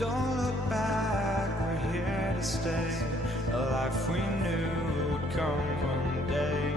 Don't look back, we're here to stay. A life we knew would come one day.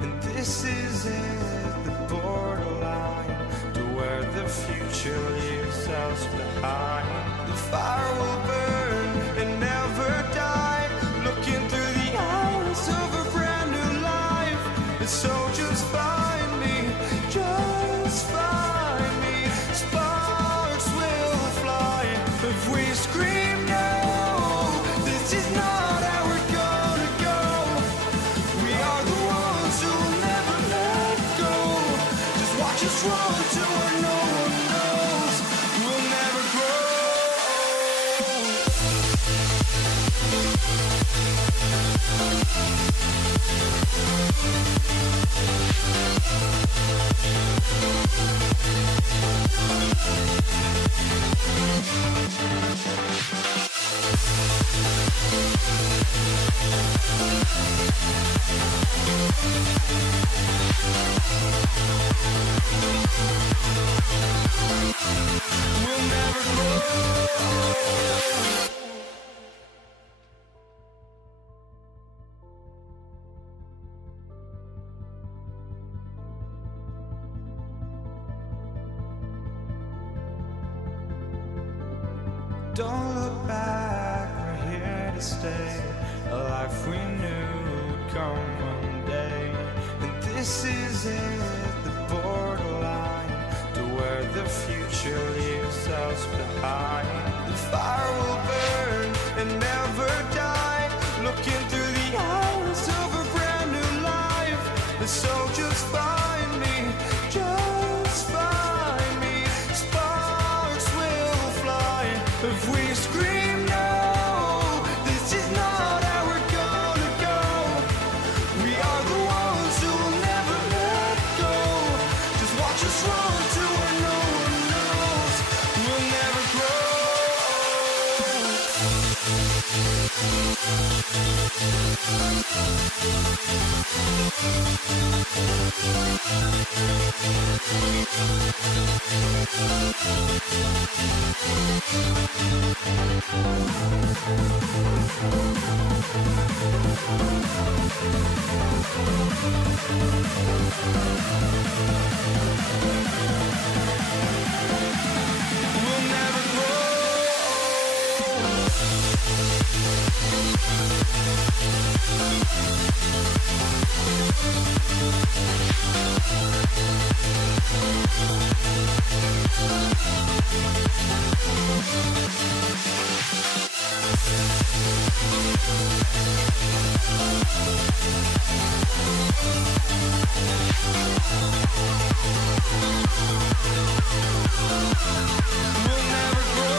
And this is it, the borderline to where the future leaves us behind. The fire will burn and never die, looking through the eyes of a brand new life. And so just find me, just find me. Sparks will fly if we scream no. This is not how we're gonna go. We are the ones who'll never let go. Just watch us run to where no one knows. We'll never grow. We'll never grow. Don't look back, we're here to stay. A life we knew would come one day. And this is it, the borderline to where the future leaves us behind. The fire will burn and never die, looking through the eyes of a brand new life. And so just find me, just find me. Sparks will fly if we scream no. This is not how we're gonna go. We are the ones who'll never let go. Just watch us run to where no one knows. We'll never grow. We'll never grow. We'll never grow.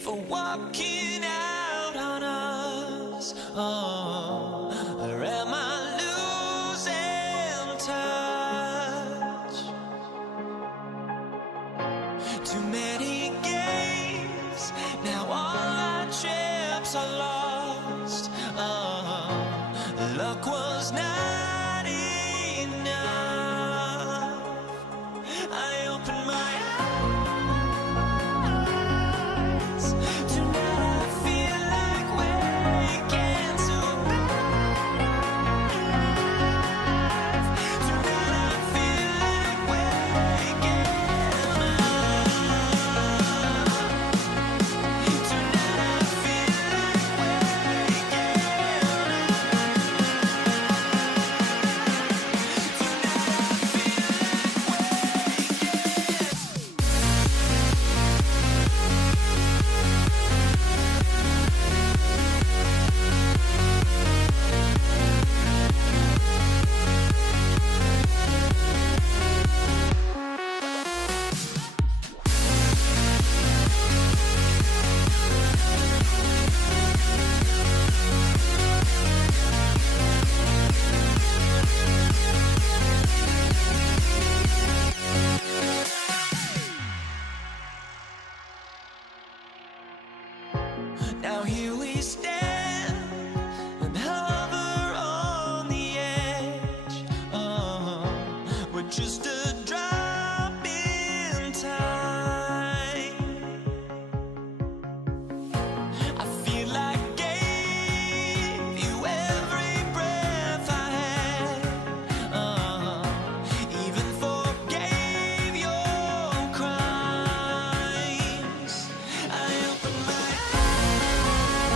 for walking out on us? Oh, or am I losing touch? Too many games, now all our chips are lost. Oh, luck was not enough. I opened my eyes. Tonight I feel like waking to life. Tonight I feel like waking up. Tonight I feel like waking Now here we stand and hover on the edge. Oh, we're just a drop in time. I feel like I gave you every breath I had. Even forgave your crimes. I opened my eyes.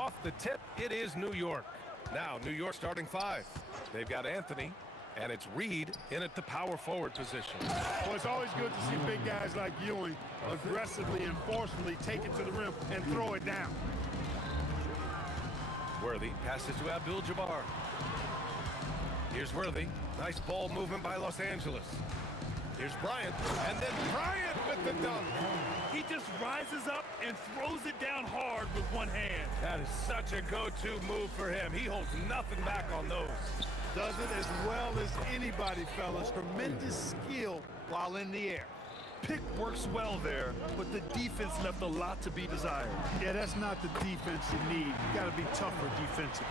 off the tip, it is New York. Now, New York starting 5. They've got Anthony, and it's Reed in at the power forward position. Well, it's always good to see big guys like Ewing aggressively and forcefully take it to the rim and throw it down. Worthy passes to Abdul-Jabbar. Here's Worthy. Nice ball movement by Los Angeles. Here's Bryant, and then Bryant with the dunk. He just rises up and throws it down hard with one hand. That is such a go-to move for him. He holds nothing back on those. Does it as well as anybody, fellas. Tremendous skill while in the air. Pick works well there, but the defense left a lot to be desired. Yeah, that's not the defense you need. You got to be tougher defensively.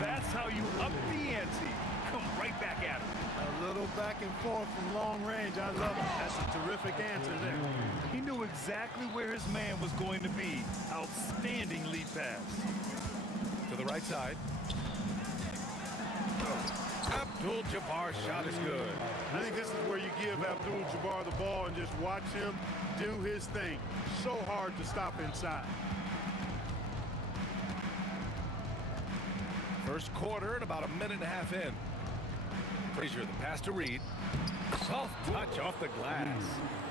That's how you up the ante. Come right back at him. A little back and forth from long range. I love it. That's a terrific answer there. He knew exactly where his man was going to be. Outstanding lead pass. To the right side. Abdul-Jabbar's shot is good. I think this is where you give Abdul-Jabbar the ball and just watch him do his thing. So hard to stop inside. First quarter and about a minute and a half in. Frazier, the pass to Reed. Soft touch off the glass.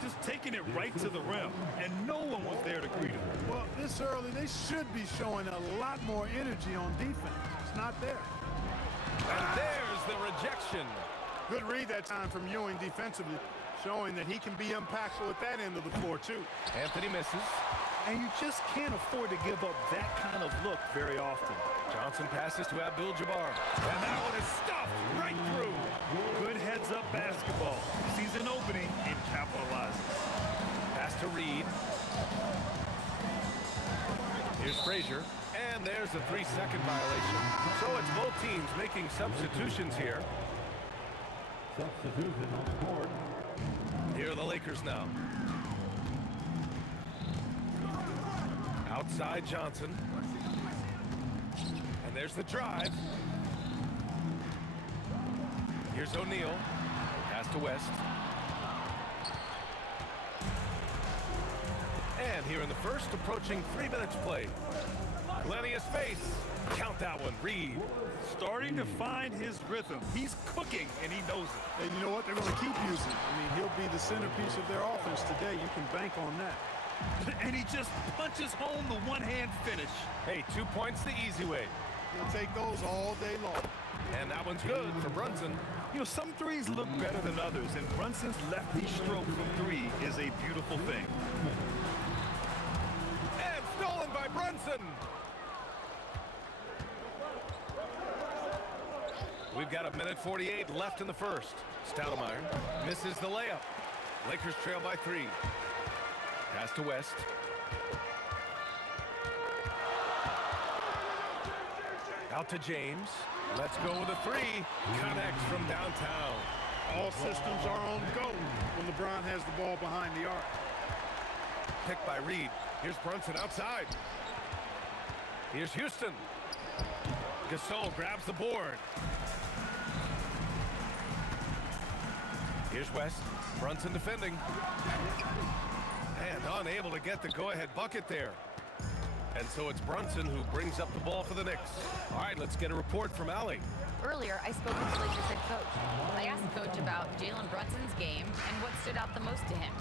Just taking it right to the rim, and no one was there to greet him. Well, this early, they should be showing a lot more energy on defense. It's not there. And there's the rejection. Good read that time from Ewing defensively, showing that he can be impactful at that end of the floor, too. Anthony misses. And you just can't afford to give up that kind of look very often. Johnson passes to Abdul-Jabbar. And that one is stuffed right through. Good heads-up basketball. Sees an opening and capitalizes. Pass to Reed. Here's Frazier. And there's a 3-second violation. So it's both teams making substitutions here. Substitution on the court. Here are the Lakers now. Outside Johnson. And there's the drive. Here's O'Neal. Pass to West. And here in the first, approaching 3 minutes played. Plenty of space. Count that one, Reed. Starting to find his rhythm. He's cooking, and he knows it. And you know what? They're going to keep using it. I mean, he'll be the centerpiece of their offense today. You can bank on that. And he just punches home the one-hand finish. Hey, 2 points the easy way. He'll take those all day long. And that one's good for Brunson. You know, some threes look better than others, and Brunson's lefty stroke from 3 is a beautiful thing. And stolen by Brunson. We've got 1:48 left in the first. Stoudemire misses the layup. Lakers trail by 3. Pass to West. Out to James. Let's go with a 3. Connects from downtown. All systems are on go when LeBron has the ball behind the arc. Picked by Reed. Here's Brunson outside. Here's Houston. Gasol grabs the board. Here's West. Brunson defending. And unable to get the go-ahead bucket there. And so it's Brunson who brings up the ball for the Knicks. All right, let's get a report from Allie. Earlier, I spoke with the Lakers head coach. I asked Coach about Jalen Brunson's game and what stood out the most to him.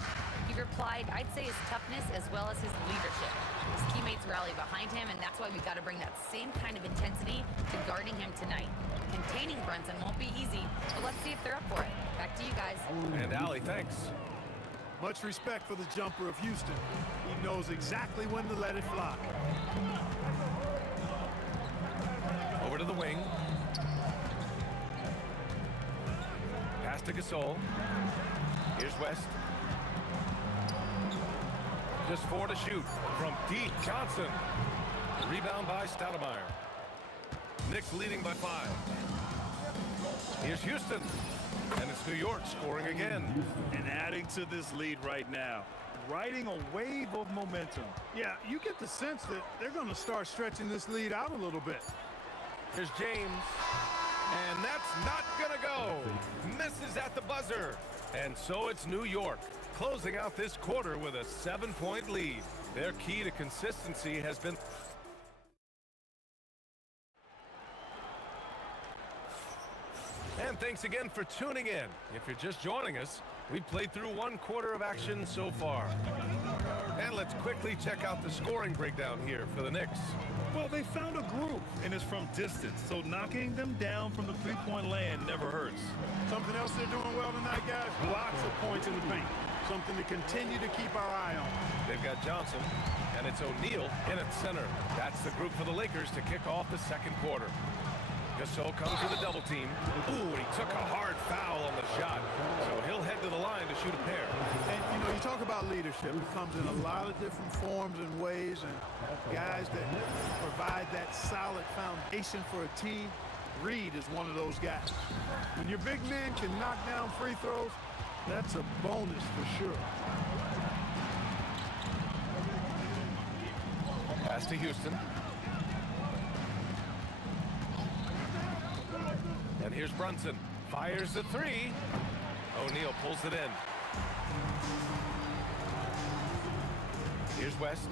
He replied, I'd say his toughness as well as his leadership. His teammates rally behind him, and that's why we've got to bring that same kind of intensity to guarding him tonight. Containing Brunson won't be easy, but let's see if they're up for it. Back to you guys. And Allie, thanks. Much respect for the jumper of Houston. He knows exactly when to let it fly. Over to the wing. Pass to Gasol. Here's West. Just 4 to shoot from deep. Johnson. Rebound by Stoudemire. Knicks leading by 5. Here's Houston. And it's New York scoring again. And adding to this lead right now. Riding a wave of momentum. Yeah, you get the sense that they're going to start stretching this lead out a little bit. Here's James. And that's not going to go. Misses at the buzzer. And so it's New York closing out this quarter with a 7-point lead. Their key to consistency has been And thanks again for tuning in. If you're just joining us, we've played through 1 quarter of action so far. And let's quickly check out the scoring breakdown here for the Knicks. Well, they found a groove, and it's from distance, so knocking them down from the three-point land never hurts. Something else they're doing well tonight, guys? Lots of points in the paint. Something to continue to keep our eye on. They've got Johnson, and it's O'Neal in at center. That's the group for the Lakers to kick off the second quarter. Gasol comes with a double team. Ooh, he took a hard foul on the shot, so he'll head to the line to shoot a pair. And, you know, you talk about leadership. It comes in a lot of different forms and ways, and guys that provide that solid foundation for a team. Reed is one of those guys. When your big men can knock down free throws, that's a bonus for sure. Pass to Houston. And here's Brunson. Fires the three. O'Neal pulls it in. Here's West.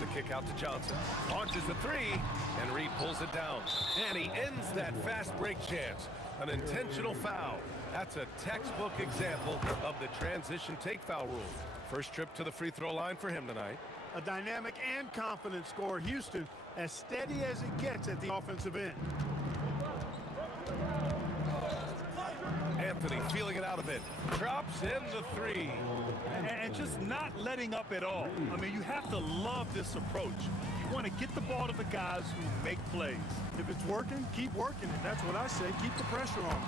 The kick out to Johnson. Launches the three, and Reed pulls it down. And he ends that fast break chance. An intentional foul. That's a textbook example of the transition take foul rule. First trip to the free throw line for him tonight. A dynamic and confident scorer. Houston as steady as it gets at the offensive end. Anthony feeling it out a bit. Drops in the three. And just not letting up at all. I mean, you have to love this approach. You want to get the ball to the guys who make plays. If it's working, keep working it. That's what I say. Keep the pressure on.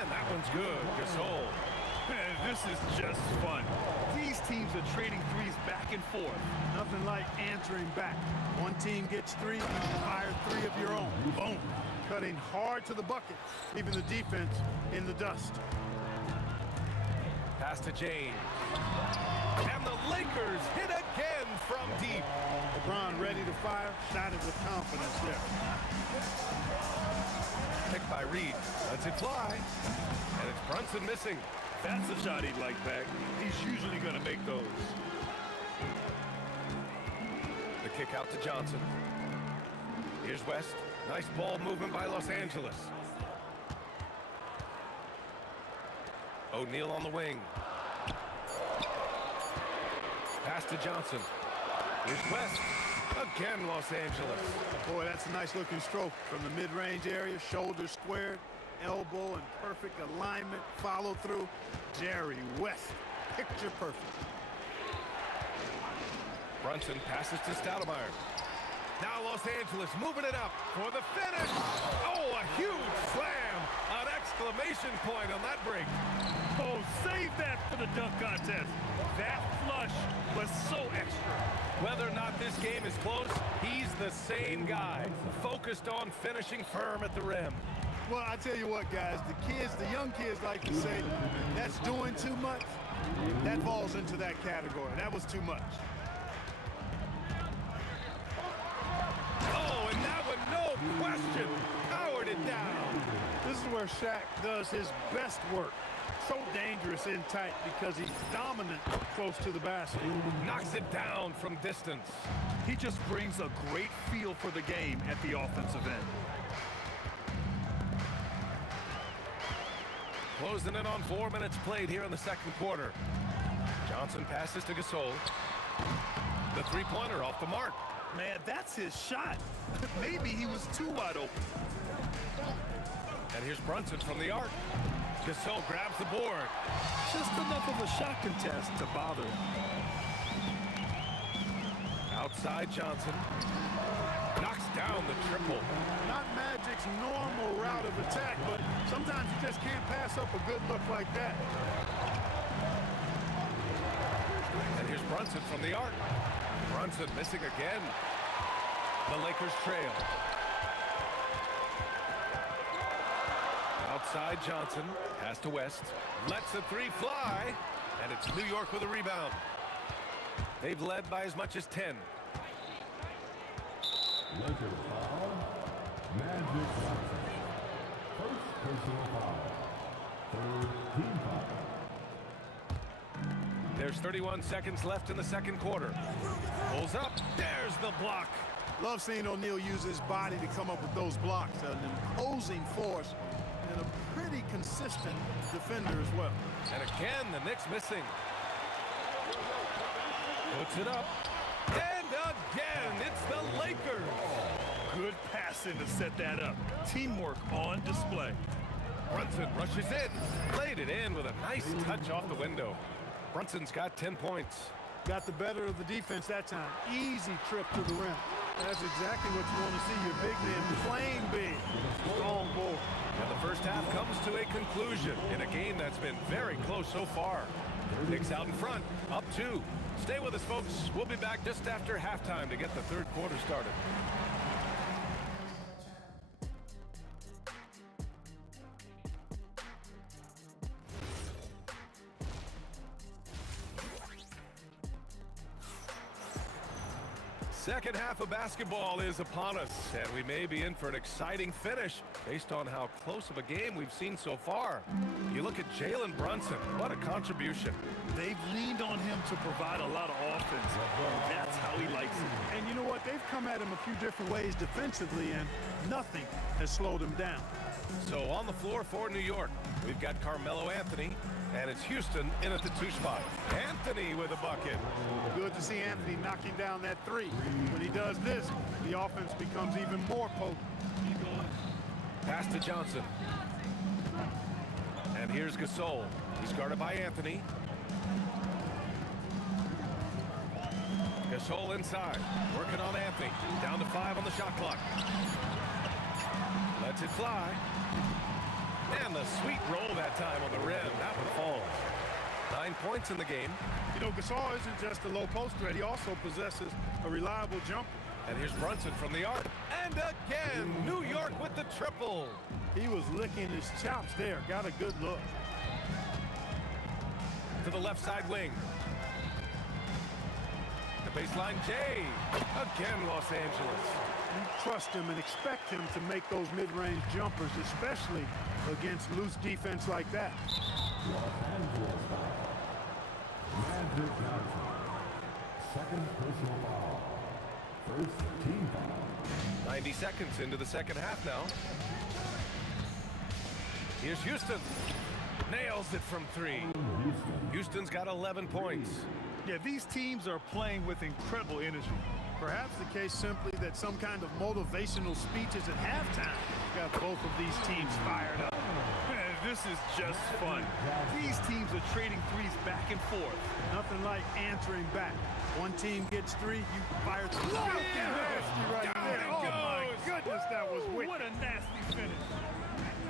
And that one's good. Gasol. Man, this is just fun. These teams are trading threes back and forth. Nothing like answering back. One team gets three, fire three of your own. Boom. Cutting hard to the bucket, leaving the defense in the dust. Pass to James. And the Lakers hit again from deep. LeBron ready to fire, shot it with confidence there. Picked by Reed. Lets it fly. And it's Brunson missing. That's a shot he'd like back. He's usually going to make those. The kick out to Johnson. Here's West. Nice ball movement by Los Angeles. O'Neal on the wing. Pass to Johnson. Here's West. Again, Los Angeles. Boy, that's a nice looking stroke from the mid-range area. Shoulder squared, elbow in perfect alignment, follow through. Jerry West, picture perfect. Brunson passes to Stoudemire. Now Los Angeles moving it up for the finish. Oh, a huge slam. An exclamation point on that break. Oh, save that for the dunk contest. That flush was so extra. Whether or not this game is close, he's the same guy. Focused on finishing firm at the rim. Well, I tell you what, guys, the young kids like to say, that's doing too much. That falls into that category. That was too much. Oh, and that one, no question, powered it down. This is where Shaq does his best work. So dangerous in tight because he's dominant close to the basket. Knocks it down from distance. He just brings a great feel for the game at the offensive end. Closing in on 4 minutes played here in the second quarter. Johnson passes to Gasol. The three-pointer off the mark. Man, that's his shot. Maybe he was too wide open. And here's Brunson from the arc. Gasol grabs the board. Just enough of a shot contest to bother him. Outside Johnson. Knocks down the triple. Not Magic's normal route of attack, but sometimes you just can't pass up a good look like that. And here's Brunson from the arc. Brunson missing again. The Lakers trail. Outside Johnson. Pass to West. Lets the three fly. And it's New York with a rebound. They've led by as much as 10. Lakers foul. Magic Johnson. First personal foul. Third team foul. There's 31 seconds left in the second quarter. Pulls up. There's the block. Love seeing O'Neal use his body to come up with those blocks. An imposing force and a pretty consistent defender as well. And again, the Knicks missing. Puts it up. And again, it's the Lakers. Good passing to set that up. Teamwork on display. Brunson rushes in. Played it in with a nice touch off the window. Brunson's got 10 points. Got the better of the defense that time. Easy trip to the rim. That's exactly what you want to see your big man playing big. Strong ball. And the first half comes to a conclusion in a game that's been very close so far. Knicks out in front, up 2. Stay with us, folks. We'll be back just after halftime to get the third quarter started. Second half of basketball is upon us, and we may be in for an exciting finish based on how close of a game we've seen so far. You look at Jalen Brunson, what a contribution. They've leaned on him to provide a lot of offense. That's how he likes it. And you know what? They've come at him a few different ways defensively, and nothing has slowed him down. So on the floor for New York, we've got Carmelo Anthony, and it's Houston in at the 2 spot. Anthony with a bucket. Good to see Anthony knocking down that 3. When he does this, the offense becomes even more potent. Pass to Johnson. And here's Gasol. He's guarded by Anthony. Gasol inside, working on Anthony. Down to 5 on the shot clock. Lets it fly. And the sweet roll that time on the rim. That one falls. 9 points in the game. You know, Gasol isn't just a low post threat. He also possesses a reliable jumper. And here's Brunson from the arc. And again, New York with the triple. He was licking his chops there. Got a good look. To the left side wing. The baseline, Jay. Again, Los Angeles. You trust him and expect him to make those mid-range jumpers, especially against loose defense like that. Los Angeles foul. Magic Johnson. Second personal foul. First team foul. 90 seconds into the second half now. Here's Houston. Nails it from 3. Houston's got 11 points. Yeah, these teams are playing with incredible energy. Perhaps the case simply that some kind of motivational speeches at halftime got both of these teams fired up. Man, this is just fun. These teams are trading threes back and forth. Nothing like answering back. One team gets 3, you fire 3. Nasty right there. Oh my goodness, that was wicked. What a nasty finish.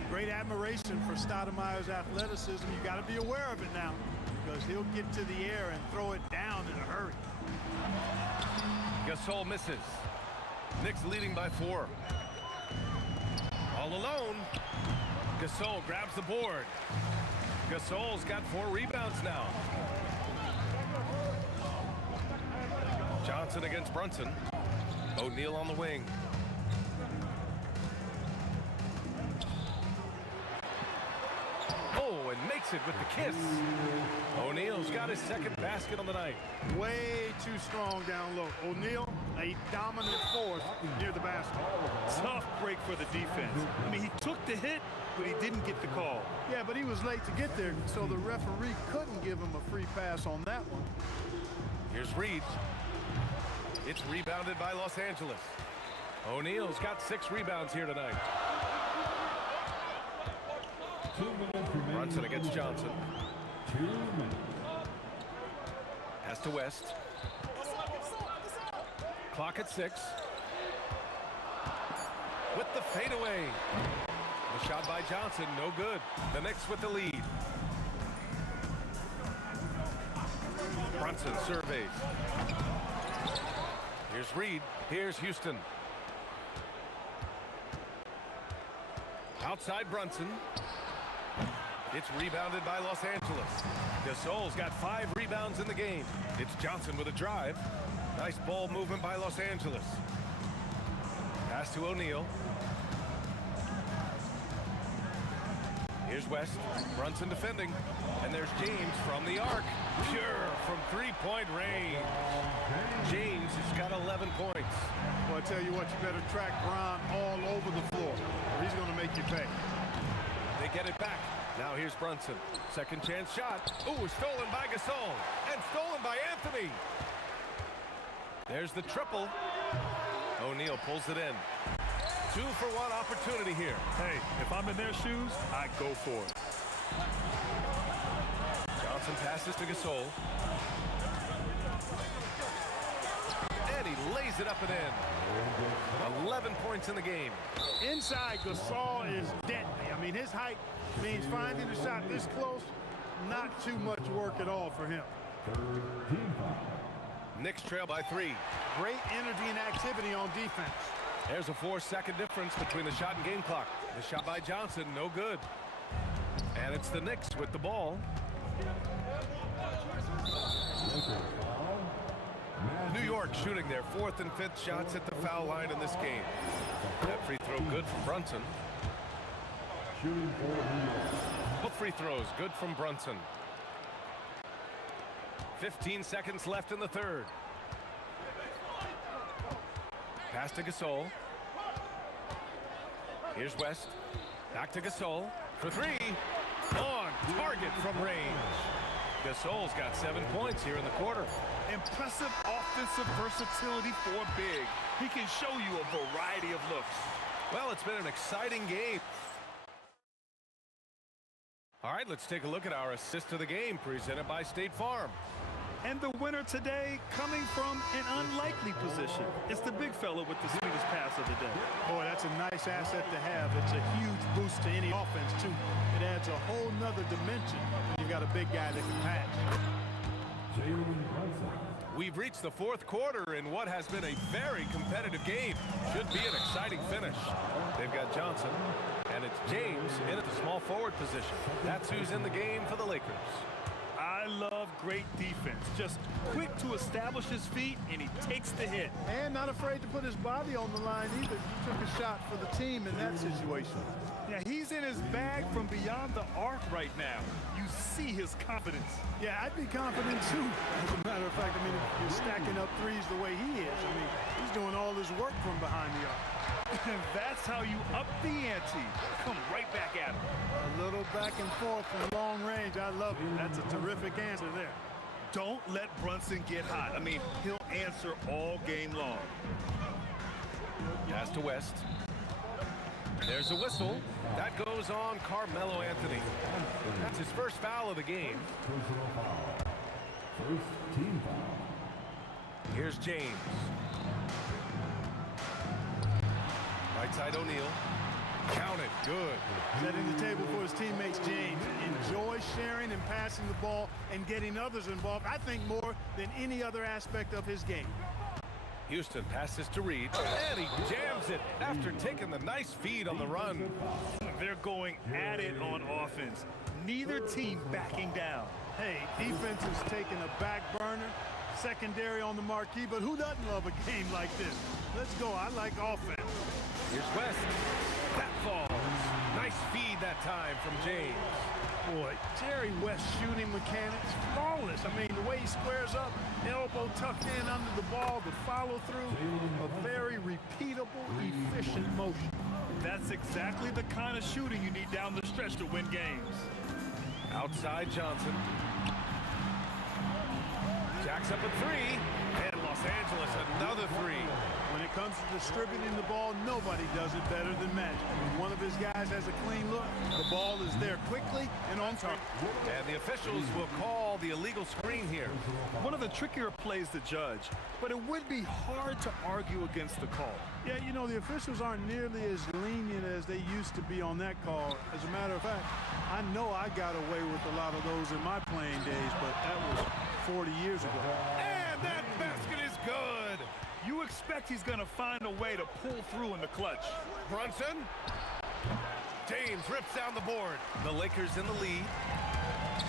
Great admiration for Stoudemire's athleticism. You got to be aware of it now, because he'll get to the air and throw it down in a hurry. Gasol misses. Knicks leading by 4. All alone. Gasol grabs the board. Gasol's got 4 rebounds now. Johnson against Brunson. O'Neal on the wing. Oh, and makes it with the kiss. O'Neal's got his second basket on the night. Way too strong down low. O'Neal, a dominant force near the basket. Tough break for the defense. I mean, he took the hit, but he didn't get the call. Yeah, but he was late to get there, so the referee couldn't give him a free pass on that one. Here's Reed. It's rebounded by Los Angeles. O'Neal's got 6 rebounds here tonight. 2 minutes remaining. Brunson against Johnson. 2 minutes. Pass to West. Clock at 6. With the fadeaway. The shot by Johnson, no good. The Knicks with the lead. Brunson surveys. Here's Reed. Here's Houston. Outside Brunson. It's rebounded by Los Angeles. Gasol's got 5 rebounds in the game. It's Johnson with a drive. Nice ball movement by Los Angeles. Pass to O'Neal. Here's West. Brunson defending. And there's James from the arc. Pure from 3-point range. James has got 11 points. Well, I tell you what, you better track Bron all over the floor, or he's going to make you pay. They get it back. Now here's Brunson. Second chance shot. Ooh, stolen by Gasol. And stolen by Anthony. There's the triple. O'Neal pulls it in. 2-for-1 opportunity here. Hey, if I'm in their shoes, I go for it. Johnson passes to Gasol. And he lays it up and in. 11 points in the game. Inside, Gasol is deadly. I mean, his height means finding the shot this close, not too much work at all for him. Knicks trail by 3. Great energy and activity on defense. There's a 4-second difference between the shot and game clock. The shot by Johnson, no good. And it's the Knicks with the ball. New York shooting their 4th and 5th shots at the foul line in this game. That free throw good from Brunson. Both free throws good from Brunson. 15 seconds left in the third. Pass to Gasol. Here's West. Back to Gasol for 3. On target from range. Gasol's got 7 points here in the quarter. Impressive offensive versatility for big. He can show you a variety of looks. Well, it's been an exciting game. All right, let's take a look at our assist of the game presented by State Farm. And the winner today coming from an unlikely position. It's the big fella with the sweetest pass of the day. Boy, that's a nice asset to have. It's a huge boost to any offense, too. It adds a whole nother dimension when you've got a big guy that can pass. We've reached the 4th quarter in what has been a very competitive game. Should be an exciting finish. They've got Johnson, and it's James in at the small forward position. That's who's in the game for the Lakers. I love great defense. Just quick to establish his feet, and he takes the hit. And not afraid to put his body on the line either. He took a shot for the team in that situation. Yeah, he's in his bag from beyond the arc right now. You see his confidence. Yeah, I'd be confident too. As a matter of fact, I mean, if you're stacking up threes the way he is, I mean, he's doing all his work from behind the arc. And that's how you up the ante. Come right back at him. A little back and forth from long range. I love it. That's a terrific answer there. Don't let Brunson get hot. I mean, he'll answer all game long. Pass to West. There's a whistle. That goes on Carmelo Anthony. That's his first foul of the game. First team foul. Here's James. Right side O'Neal. Count it. Good. Setting the table for his teammates, James. Enjoys sharing and passing the ball and getting others involved, I think, more than any other aspect of his game. Houston passes to Reed, and he jams it after taking the nice feed on the run. They're going at it on offense. Neither team backing down. Hey, defense is taking a back burner, secondary on the marquee, but who doesn't love a game like this? Let's go. I like offense. Here's West. That falls. Nice feed that time from James. Boy, Jerry West shooting mechanics, flawless. I mean, the way he squares up, elbow tucked in under the ball, the follow through, a very repeatable, efficient motion. That's exactly the kind of shooting you need down the stretch to win games. Outside Johnson. Jacks up a 3, and Los Angeles another 3. When it comes to distributing the ball, nobody does it better than Magic. When one of his guys has a clean look, the ball is there quickly and on target. And the officials will call the illegal screen here. One of the trickier plays to judge, but it would be hard to argue against the call. Yeah, you know, the officials aren't nearly as lenient as they used to be on that call. As a matter of fact, I know I got away with a lot of those in my playing days, but that was 40 years ago. And that basket is good. You expect he's going to find a way to pull through in the clutch. Brunson. James rips down the board. The Lakers in the lead.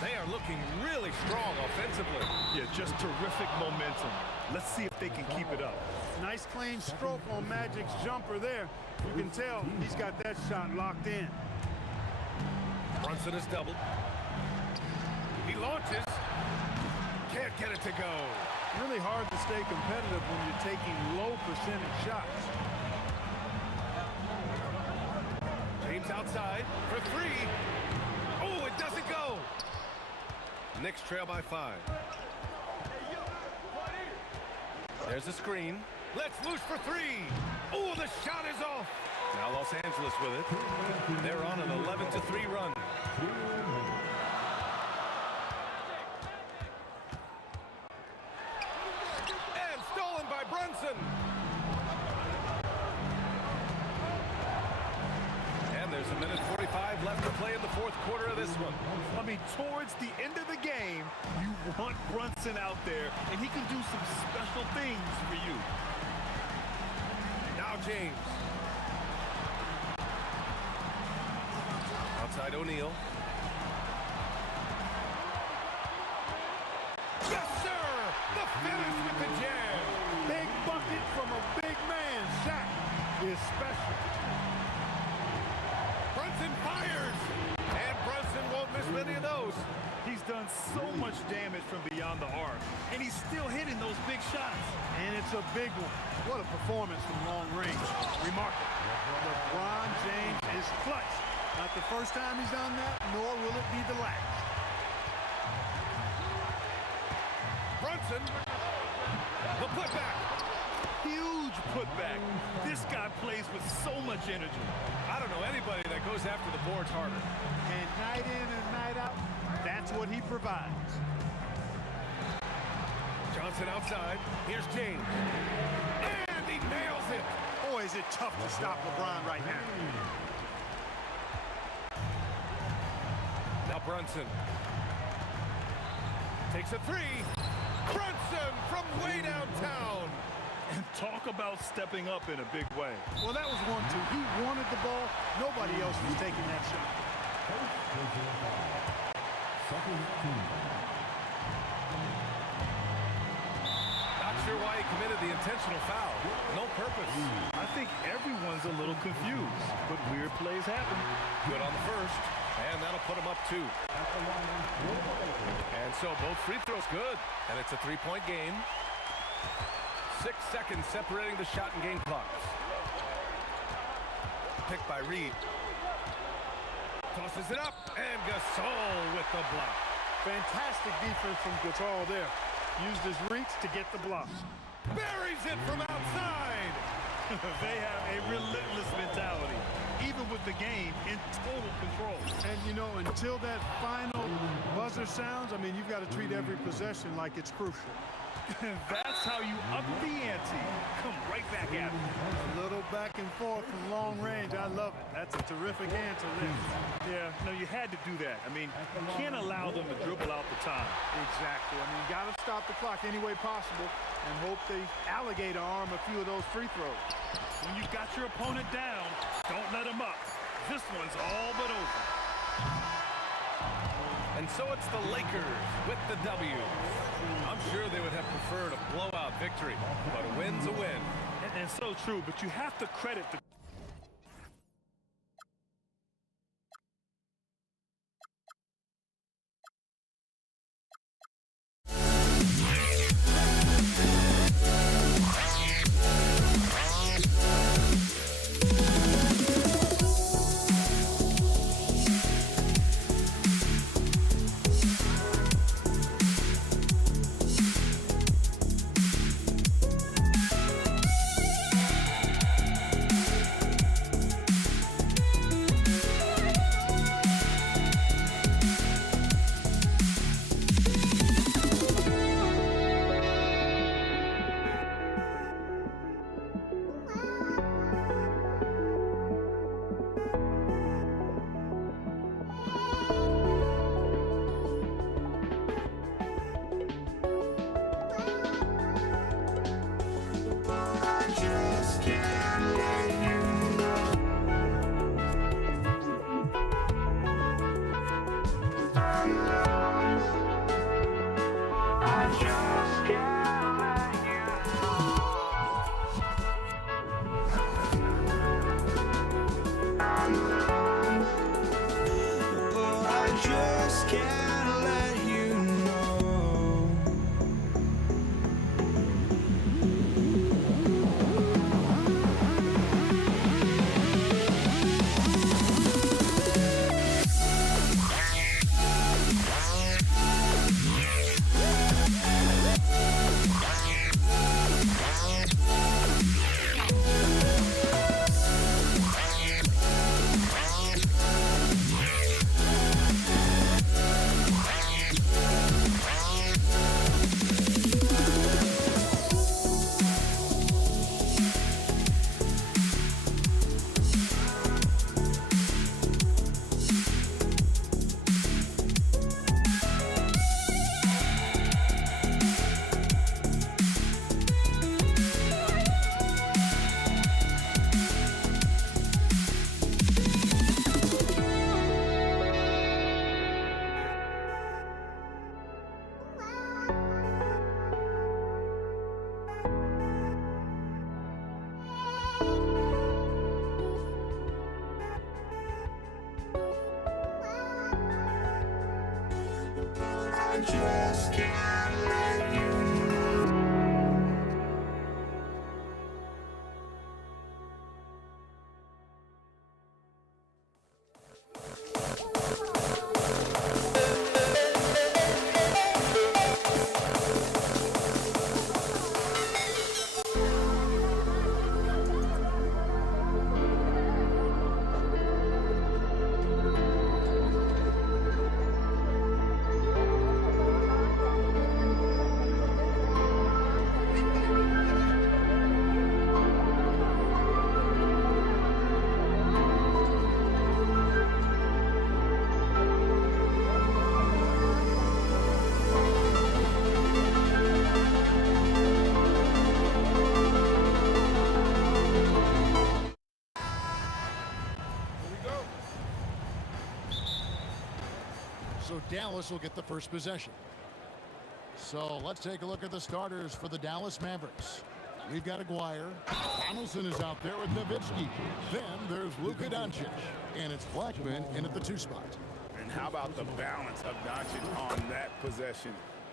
They are looking really strong offensively. Yeah, just terrific momentum. Let's see if they can keep it up. Nice clean stroke on Magic's jumper there. You can tell he's got that shot locked in. Brunson is doubled. He launches. Can't get it to go. Really hard to stay competitive when you're taking low percentage shots. James It's outside for three. Oh, it doesn't go. Knicks trail by 5. There's a screen. Let's loose for three. Oh, the shot is off. Now Los Angeles with it. They're on an 11-3 run. And stolen by Brunson. And there's a minute 45 left to play in the fourth quarter of this one. I mean, towards the end of the game, you want Brunson out there, and he can do some special things for you. Now James. Outside O'Neal. Yes, sir! The finish with the jam. Big bucket from a big man. Shaq is special. Brunson fires. And Brunson won't miss many of those. He's done so much damage from beyond the arc, and he's still hitting those big shots. And it's a big one. What a performance from long range. Remarkable. LeBron James is clutch. Not the first time he's done that, nor will it be the last. Brunson, the putback. Huge putback. This guy plays with so much energy. I don't know anybody that goes after the boards harder. And night in and night out, that's what he provides. Johnson outside. Here's James. And he nails it. Boy, is it tough to stop LeBron right now. Now Brunson takes a three. Brunson from way downtown. And talk about stepping up in a big way. Well, that was 1-2. He wanted the ball. Nobody else was taking that shot. Not sure why he committed the intentional foul. No purpose. I think everyone's a little confused, but weird plays happen. Good on the first. And that'll put him up 2. And so both free throws good. And it's a 3-point game. 6 seconds separating the shot and game clocks. Picked by Reed. Tosses it up. And Gasol with the block. Fantastic defense from Gasol there. Used his reach to get the block. Buries it from outside. They have a relentless mentality, even with the game in total control. And, you know, until that final buzzer sounds, I mean, you've got to treat every possession like it's crucial. That's how you up the ante. Come right back at him. A little back and forth from long range. I love it. That's a terrific answer there. Yeah, no, you had to do that. I mean, you can't allow them to dribble out the time. Exactly. I mean, you got to stop the clock any way possible and hope they alligator arm a few of those free throws. When you've got your opponent down, don't let him up. This one's all but over. And so it's the Lakers with the W. I'm sure they would have preferred a blowout victory, but a win's a win. And so true, but you have to credit the I just can't let you know. So Dallas will get the first possession. So let's take a look at the starters for the Dallas Mavericks. We've got Aguirre. Donaldson is out there with Nowitzki. Then there's Luka Doncic. And it's Blackman in at the 2 spot. And how about the balance of Doncic on that possession?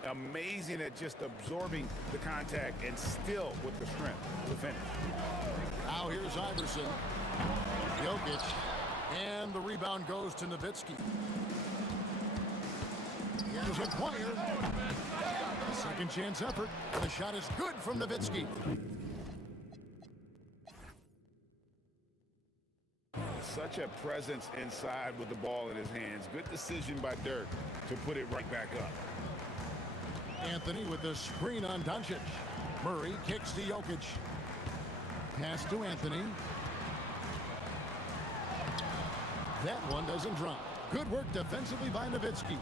Amazing at just absorbing the contact and still with the strength to finish. Now here's Iverson. Jokic. And the rebound goes to Nowitzki. Here's Aguirre. Second chance effort. The shot is good from Nowitzki. Such a presence inside with the ball in his hands. Good decision by Dirk to put it right back up. Anthony with the screen on Doncic. Murray kicks to Jokic. Pass to Anthony. That one doesn't drop. Good work defensively by Nowitzki.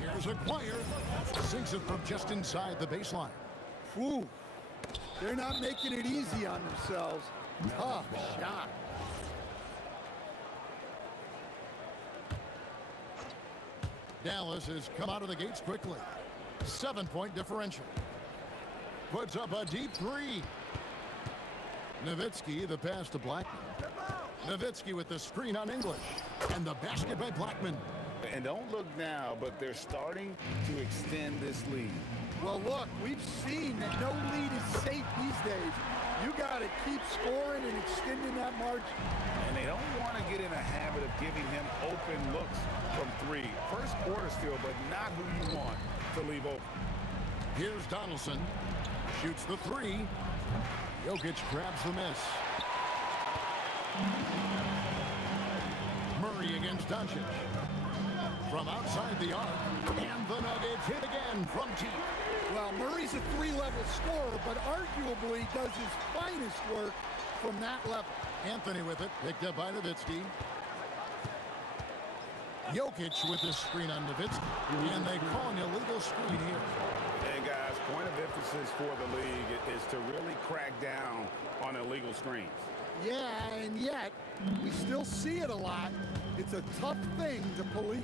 Here's Aguirre. Sinks it from just inside the baseline. Whew. They're not making it easy on themselves. Tough shot. Dallas has come out of the gates quickly. 7-point differential. Puts up a deep 3. Nowitzki, the pass to Blackman. Nowitzki with the screen on English. And the basket by Blackman. And don't look now, but they're starting to extend this lead. Well, look, we've seen that no lead is safe these days. You got to keep scoring and extending that margin. And they don't want to get in a habit of giving him open looks from 3. First quarter still, but not who you want to leave open. Here's Donaldson. Shoots the 3. Jokic grabs the miss. Murray against Doncic. From outside the arc. And the Nuggets hit again from deep. Well, Murray's a 3-level scorer, but arguably does his finest work from that level. Anthony with it. Picked up by Nowitzki. Jokic with the screen on Nowitzki. And they call an illegal screen here. And guys, point of emphasis for the league is to really crack down on illegal screens. Yeah, and yet, we still see it a lot. It's a tough thing to police.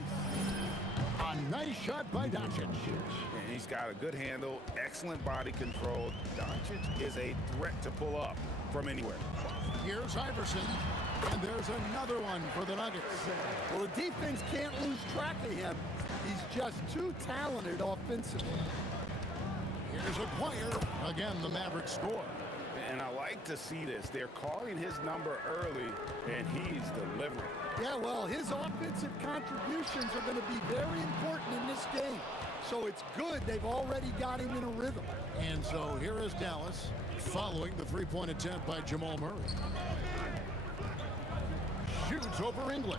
A nice shot by Doncic. And he's got a good handle, excellent body control. Doncic is a threat to pull up from anywhere. Here's Iverson. And there's another one for the Nuggets. Well, the defense can't lose track of him. He's just too talented offensively. Here's Aguirre. Again, the Mavericks score. And I like to see this. They're calling his number early, and he's delivering. Yeah, well, his offensive contributions are going to be very important in this game. So it's good they've already got him in a rhythm. And so here is Dallas following the 3-point attempt by Jamal Murray. Shoots over English.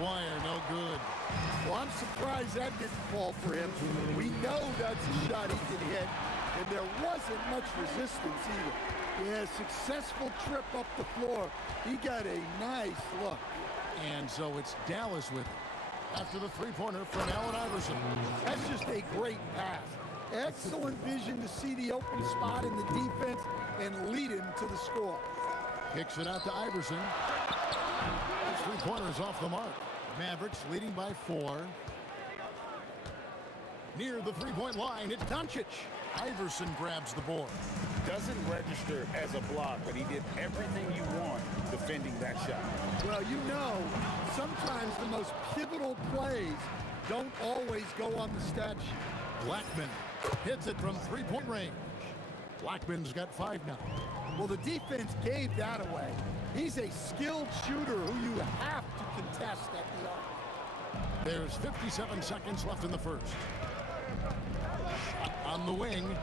Wire, no good. Well, I'm surprised that didn't fall for him. We know that's a shot he can hit, and there wasn't much resistance either. Yeah, successful trip up the floor. He got a nice look. And so it's Dallas with it. After the 3-pointer from Allen Iverson. That's just a great pass. Excellent vision to see the open spot in the defense and lead him to the score. Kicks it out to Iverson. 3-pointer is off the mark. Mavericks leading by 4. Near the 3-point line, it's Doncic. Iverson grabs the board. doesn't register as a block, but he did everything you want defending that shot. Well, you know, sometimes the most pivotal plays don't always go on the stat sheet. Blackman hits it from three-point range. Blackman's got 5 now. Well, the defense gave that away. He's a skilled shooter who you have to contest at the arc. There's 57 seconds left in the first. Shot on the wing.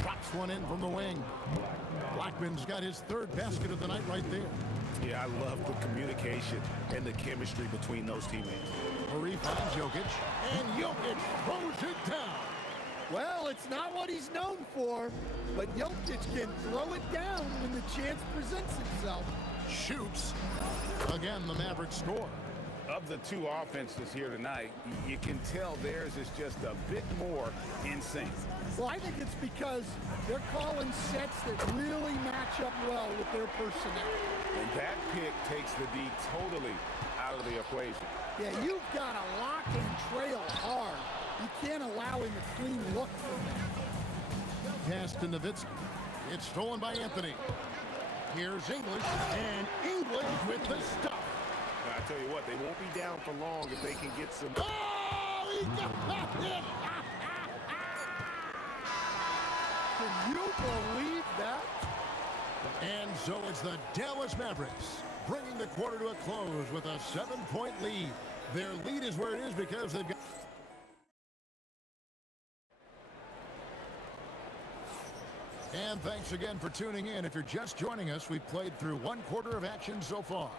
Drops one in from the wing. Blackman's got his 3rd basket of the night right there. Yeah, I love the communication and the chemistry between those teammates. Murray finds Jokic, and Jokic throws it down. Well, it's not what he's known for, but Jokic can throw it down when the chance presents itself. Shoots. Again, the Mavericks score. Of the 2 offenses here tonight, you can tell theirs is just a bit more in sync. Well, I think it's because they're calling sets that really match up well with their personnel. And that pick takes the D totally out of the equation. Yeah, you've got to lock and trail hard. You can't allow him a clean look from that. Pass to Nowitzki. It's stolen by Anthony. Here's English, and English with the stuff. I tell you what, they won't be down for long if they can get some... Oh, he got it! Can you believe that? And so it's the Dallas Mavericks bringing the quarter to a close with a 7-point lead. Their lead is where it is because they've got... And thanks again for tuning in. If you're just joining us, we've played through 1 quarter of action so far.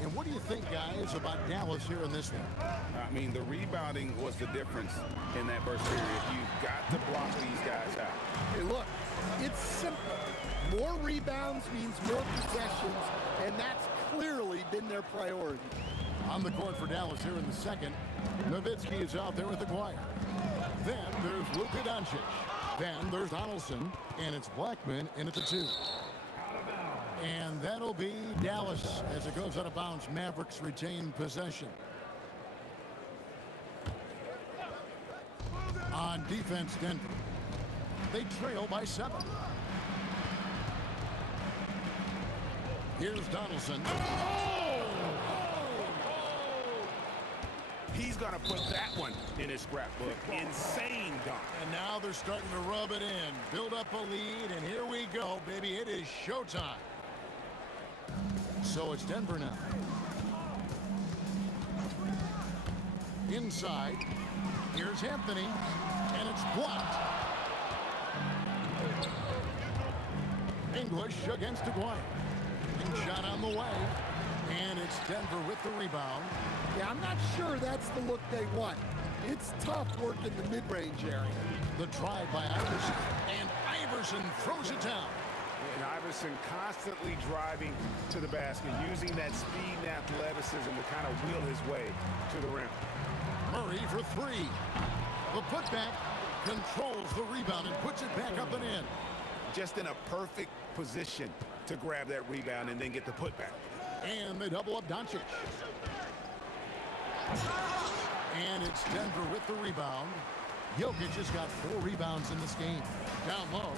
And what do you think, guys, about Dallas here in this one? I mean, the rebounding was the difference in that first period. You've got to block these guys out. Hey, look, it's simple. More rebounds means more possessions, and that's clearly been their priority. On the court for Dallas here in the second, Nowitzki is out there with Aguirre. Then there's Luka Doncic. Then there's Donaldson, and it's Blackman in at the 2. And that'll be Dallas as it goes out of bounds. Mavericks retain possession. On defense, Denver. They trail by 7. Here's Donaldson. He's going to put that one in his scrapbook. Insane dunk. And now they're starting to rub it in. Build up a lead, and here we go, baby. It is showtime. So it's Denver now. Inside. Here's Anthony, and it's blocked. English against Aguirre. And shot on the way. And it's Denver with the rebound. Yeah, I'm not sure that's the look they want. It's tough working the mid-range area. The drive by Iverson. And Iverson throws it down. And Iverson constantly driving to the basket, using that speed and athleticism to kind of wheel his way to the rim. Murray for 3. The putback controls the rebound and puts it back up and in. Just in a perfect position to grab that rebound and then get the putback. And they double up Doncic. And it's Denver with the rebound. Jokic has got 4 rebounds in this game. Down low.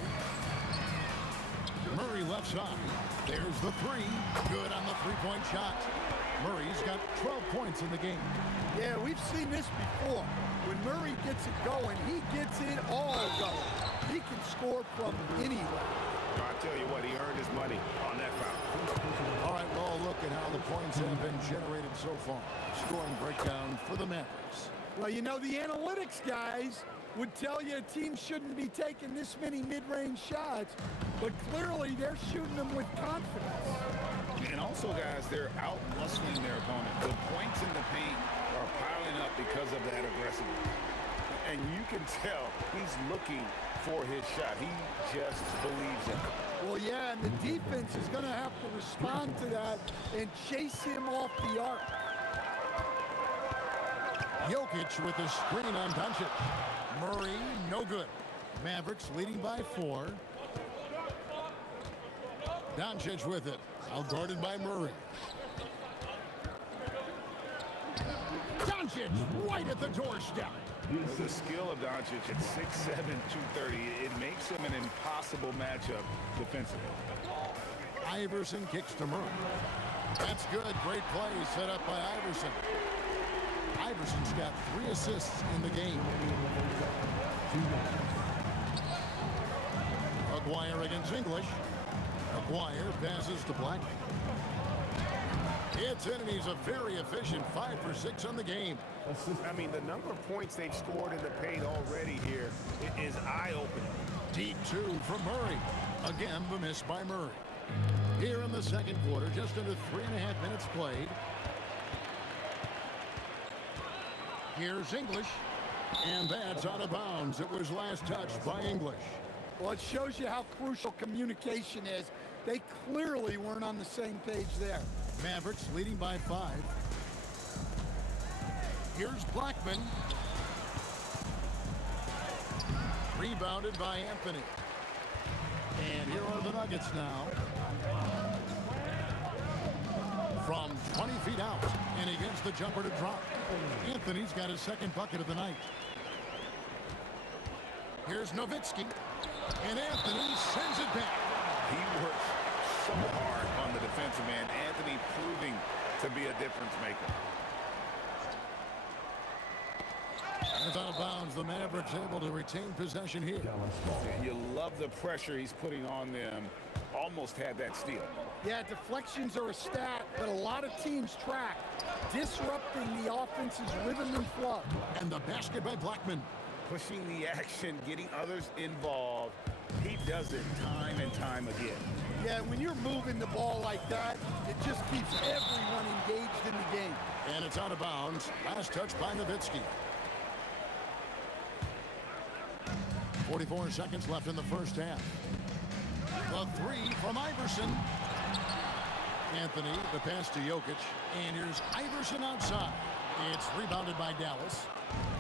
Murray left side. There's the 3. Good on the 3-point shot. Murray's got 12 points in the game. Yeah, we've seen this before. When Murray gets it going, he gets it all going. He can score from anywhere. I tell you what, he earned his money on that foul. All right, well, look at how the points have been generated so far. Scoring breakdown for the Mavericks. Well, you know, the analytics guys would tell you a team shouldn't be taking this many mid-range shots, but clearly they're shooting them with confidence. And also, guys, they're out-muscling their opponent. The points in the paint are piling up because of that aggressiveness. And you can tell he's looking for his shot. He just believes it. Well, yeah, and the defense is going to have to respond to that and chase him off the arc. Jokic with a screen on Doncic. Murray, no good. Mavericks leading by 4. Doncic with it. Outguarded by Murray. Doncic right at the doorstep. The skill of Doncic at 6'7", 230, it makes him an impossible matchup defensively. Iverson kicks to Murray. That's good. Great play set up by Iverson. Iverson's got 3 assists in the game. Aguirre against English. Aguirre passes to Black. It's in, and he's a very efficient 5 for 6 on the game. I mean, the number of points they've scored in the paint already here is eye-opening. Deep 2 from Murray. Again, the miss by Murray. Here in the second quarter, just under 3.5 minutes played. Here's English, and that's out of bounds. It was last touched by English. Well, it shows you how crucial communication is. They clearly weren't on the same page there. Mavericks leading by 5. Here's Blackman. Rebounded by Anthony. And here are the Nuggets now. From 20 feet out, and he gets the jumper to drop. Anthony's got his second bucket of the night. Here's Nowitzki, and Anthony sends it back. He works so hard on the defensive end. Anthony proving to be a difference maker. It's out of bounds. The Mavericks able to retain possession here. You love the pressure he's putting on them. Almost had that steal. Yeah, deflections are a stat, but a lot of teams track, disrupting the offense's rhythm and flow. And the basket by Blackman. Pushing the action, getting others involved. He does it time and time again. Yeah, when you're moving the ball like that, it just keeps everyone engaged in the game. And it's out of bounds. Last touch by Nowitzki. 44 seconds left in the first half. The 3 from Iverson. Anthony, the pass to Jokic. And here's Iverson outside. It's rebounded by Dallas.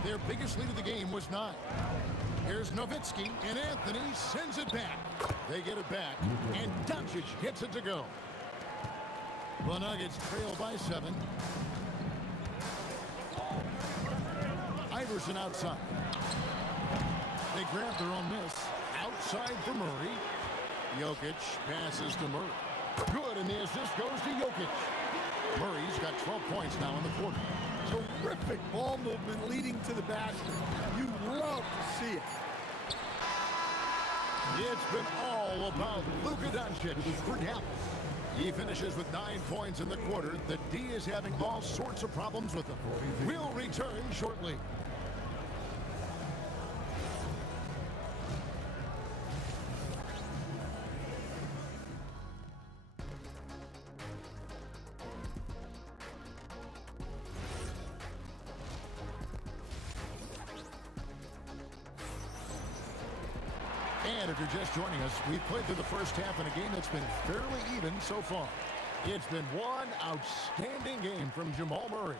Their biggest lead of the game was 9. Here's Nowitzki, and Anthony sends it back. They get it back, and Doncic gets it to go. The Nuggets trail by 7. Iverson outside. They grab their own miss. Outside for Murray. Jokic passes to Murray. Good, and the assist goes to Jokic. Murray's got 12 points now in the quarter. Terrific ball movement leading to the basket. You love to see it. It's been all about Luka Doncic for Dallas. He finishes with 9 points in the quarter. The D is having all sorts of problems with him. We'll return shortly. And if you're just joining us, we've played through the first half in a game that's been fairly even so far. It's been one outstanding game from Jamal Murray.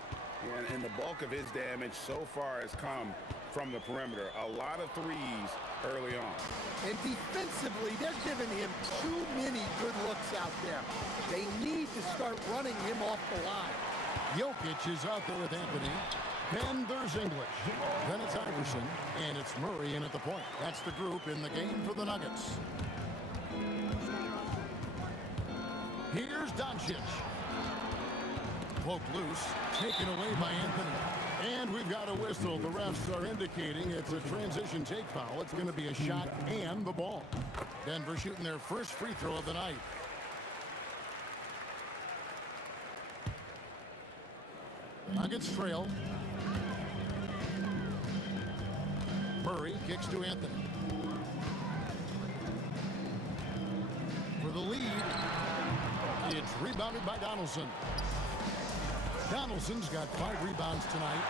Yeah, and the bulk of his damage so far has come from the perimeter. A lot of threes early on. And defensively, they're giving him too many good looks out there. They need to start running him off the line. Jokic is out there with Anthony. Then there's English. Then it's Iverson. And it's Murray in at the point. That's the group in the game for the Nuggets. Here's Doncic. Poked loose. Taken away by Anthony. And we've got a whistle. The refs are indicating it's a transition take foul. It's going to be a shot and the ball. Denver shooting their first free throw of the night. Nuggets trail. Murray kicks to Anthony. For the lead, it's rebounded by Donaldson. Donaldson's got 5 rebounds tonight.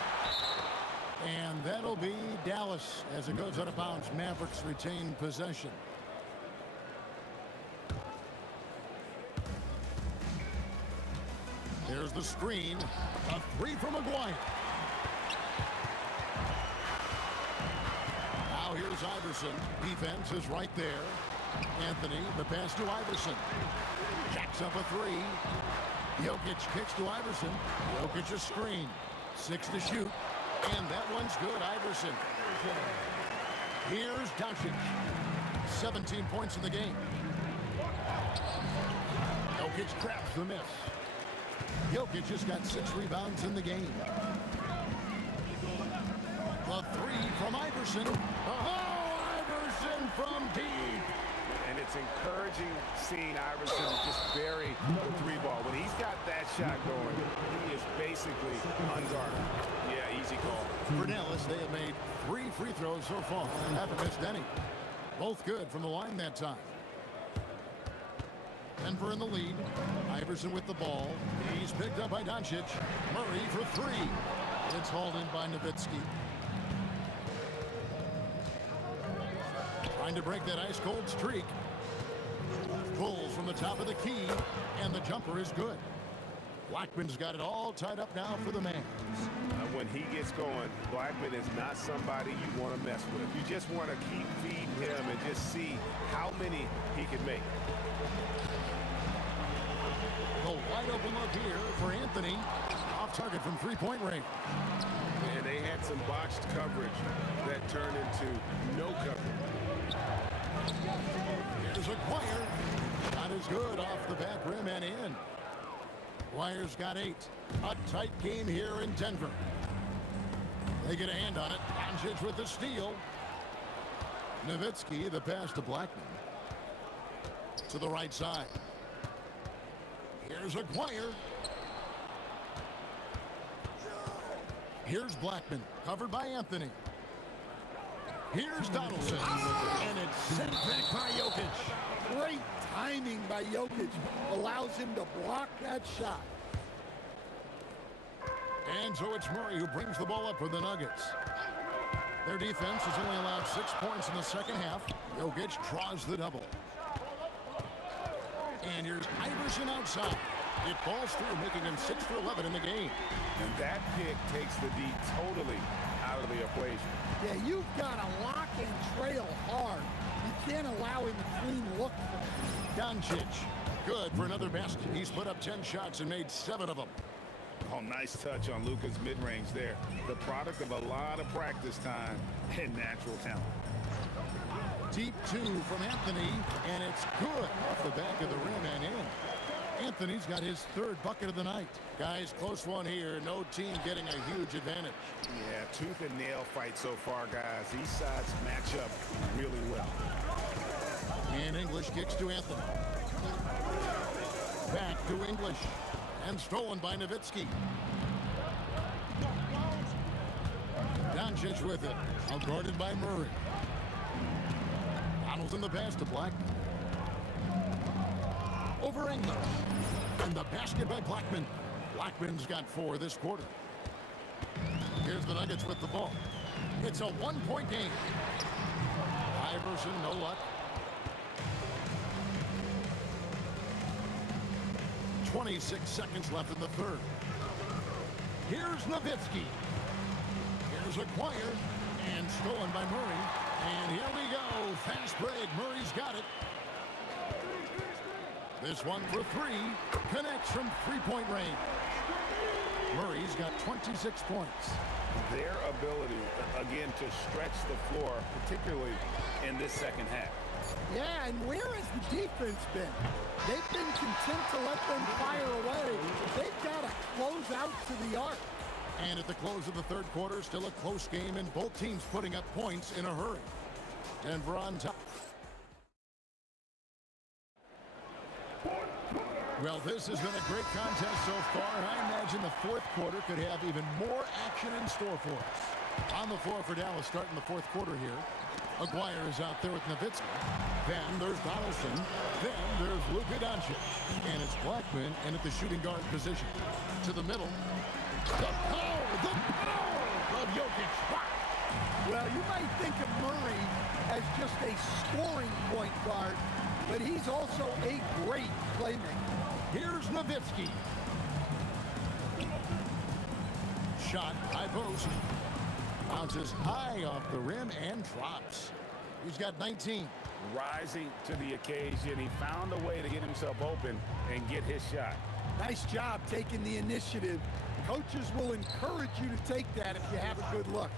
And that'll be Dallas as it goes out of bounds. Mavericks retain possession. There's the screen. A 3 from Aguirre. Now here's Iverson. Defense is right there. Anthony, the pass to Iverson. Jacks up a 3. Jokic kicks to Iverson. Jokic a screen. 6 to shoot. And that one's good, Iverson. Here's Doncic. 17 points in the game. Jokic traps the miss. Jokic just got 6 rebounds in the game. The 3 from Iverson. Oh, Iverson from deep. And it's encouraging seeing Iverson just bury the 3 ball. When he's got that shot going, he is basically unguarded. Yeah, easy call. For Dallas, they have made 3 free throws so far. Haven't missed any. Both good from the line that time. Denver in the lead. Iverson with the ball. He's picked up by Doncic. Murray for 3. It's hauled in by Nowitzki. Trying to break that ice-cold streak. Pulls from the top of the key, and the jumper is good. Blackman's got it all tied up now for the Mavs. When he gets going, Blackman is not somebody you want to mess with. You just want to keep feeding him and just see how many he can make. The wide open look here for Anthony. Off target from 3-point range. And they had some botched coverage that turned into no coverage. Here's a Dwyer. Not as good off the back rim and in. Dwyer's got 8. A tight game here in Denver. They get a hand on it. Doncic with the steal. Nowitzki, the pass to Blackman. To the right side. Here's a Dwyer. Here's Blackman, covered by Anthony. Here's Donaldson, and it's sent back by Jokic. Great timing by Jokic. Allows him to block that shot. And so it's Murray who brings the ball up for the Nuggets. Their defense has only allowed 6 points in the second half. Jokic draws the double. And here's Iverson outside. It falls through, making him 6 for 11 in the game. And that pick takes the D totally out of the equation. Yeah, you've got to lock and trail hard. You can't allow him a clean look. Doncic, good for another basket. He's put up 10 shots and made 7 of them. Oh, nice touch on Luka's mid-range there. The product of a lot of practice time and natural talent. Deep 2 from Anthony, and it's good off the back of the rim and in. Anthony's got his 3rd bucket of the night. Guys, close one here. No team getting a huge advantage. Yeah, tooth and nail fight so far, guys. These sides match up really well. And English kicks to Anthony. Back to English. And stolen by Nowitzki. Doncic with it. Outguarded by Murray. Donaldson the pass to Blackman. Over English. And the basket by Blackman. Blackman's got 4 this quarter. Here's the Nuggets with the ball. It's a 1-point game. Iverson, no luck. 26 seconds left in the 3rd. Here's Nowitzki. Here's a Dwyer. And stolen by Murray. And here we go. Fast break. Murray's got it. This one for 3. Connects from 3-point range. Murray's got 26 points. Their ability, again, to stretch the floor, particularly in this second half. Yeah, and where has the defense been? They've been content to let them fire away. They've got to close out to the arc. And at the close of the 3rd quarter, still a close game, and both teams putting up points in a hurry. Denver on top. Well, this has been a great contest so far, and I imagine the 4th quarter could have even more action in store for us. On the floor for Dallas starting the 4th quarter here. Aguirre is out there with Nowitzki. Then there's Donaldson. Then there's Luka Doncic. And it's Blackman in at the shooting guard position. To the middle. The power of Jokic. Well, you might think of Murray as just a scoring point guard, but he's also a great playmaker. Here's Nowitzki. Shot, high post. Bounces high off the rim and drops. He's got 19. Rising to the occasion. He found a way to get himself open and get his shot. Nice job taking the initiative Coaches will encourage you to take that if you have a good look.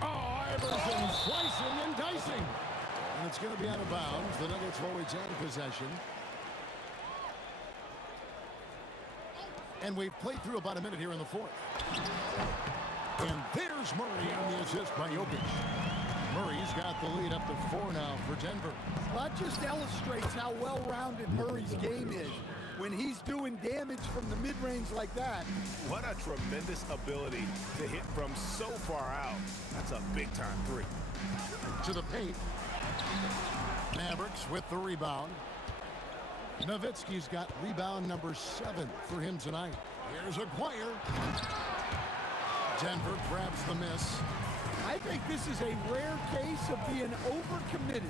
Oh, Iverson slicing and dicing. And it's going to be out of bounds. The Nuggets will retain possession. And we've played through about a minute here in the fourth. And there's Murray on the assist by Jokic. Murray's got the lead up to 4 now for Denver. Well, that just illustrates how well-rounded Murray's game is. When he's doing damage from the mid-range like that. What a tremendous ability to hit from so far out. That's a big-time three. To the paint. Mavericks with the rebound. Nowitzki's got rebound number 7 for him tonight. Here's Aguirre. Denver grabs the miss. I think this is a rare case of being overcommitted.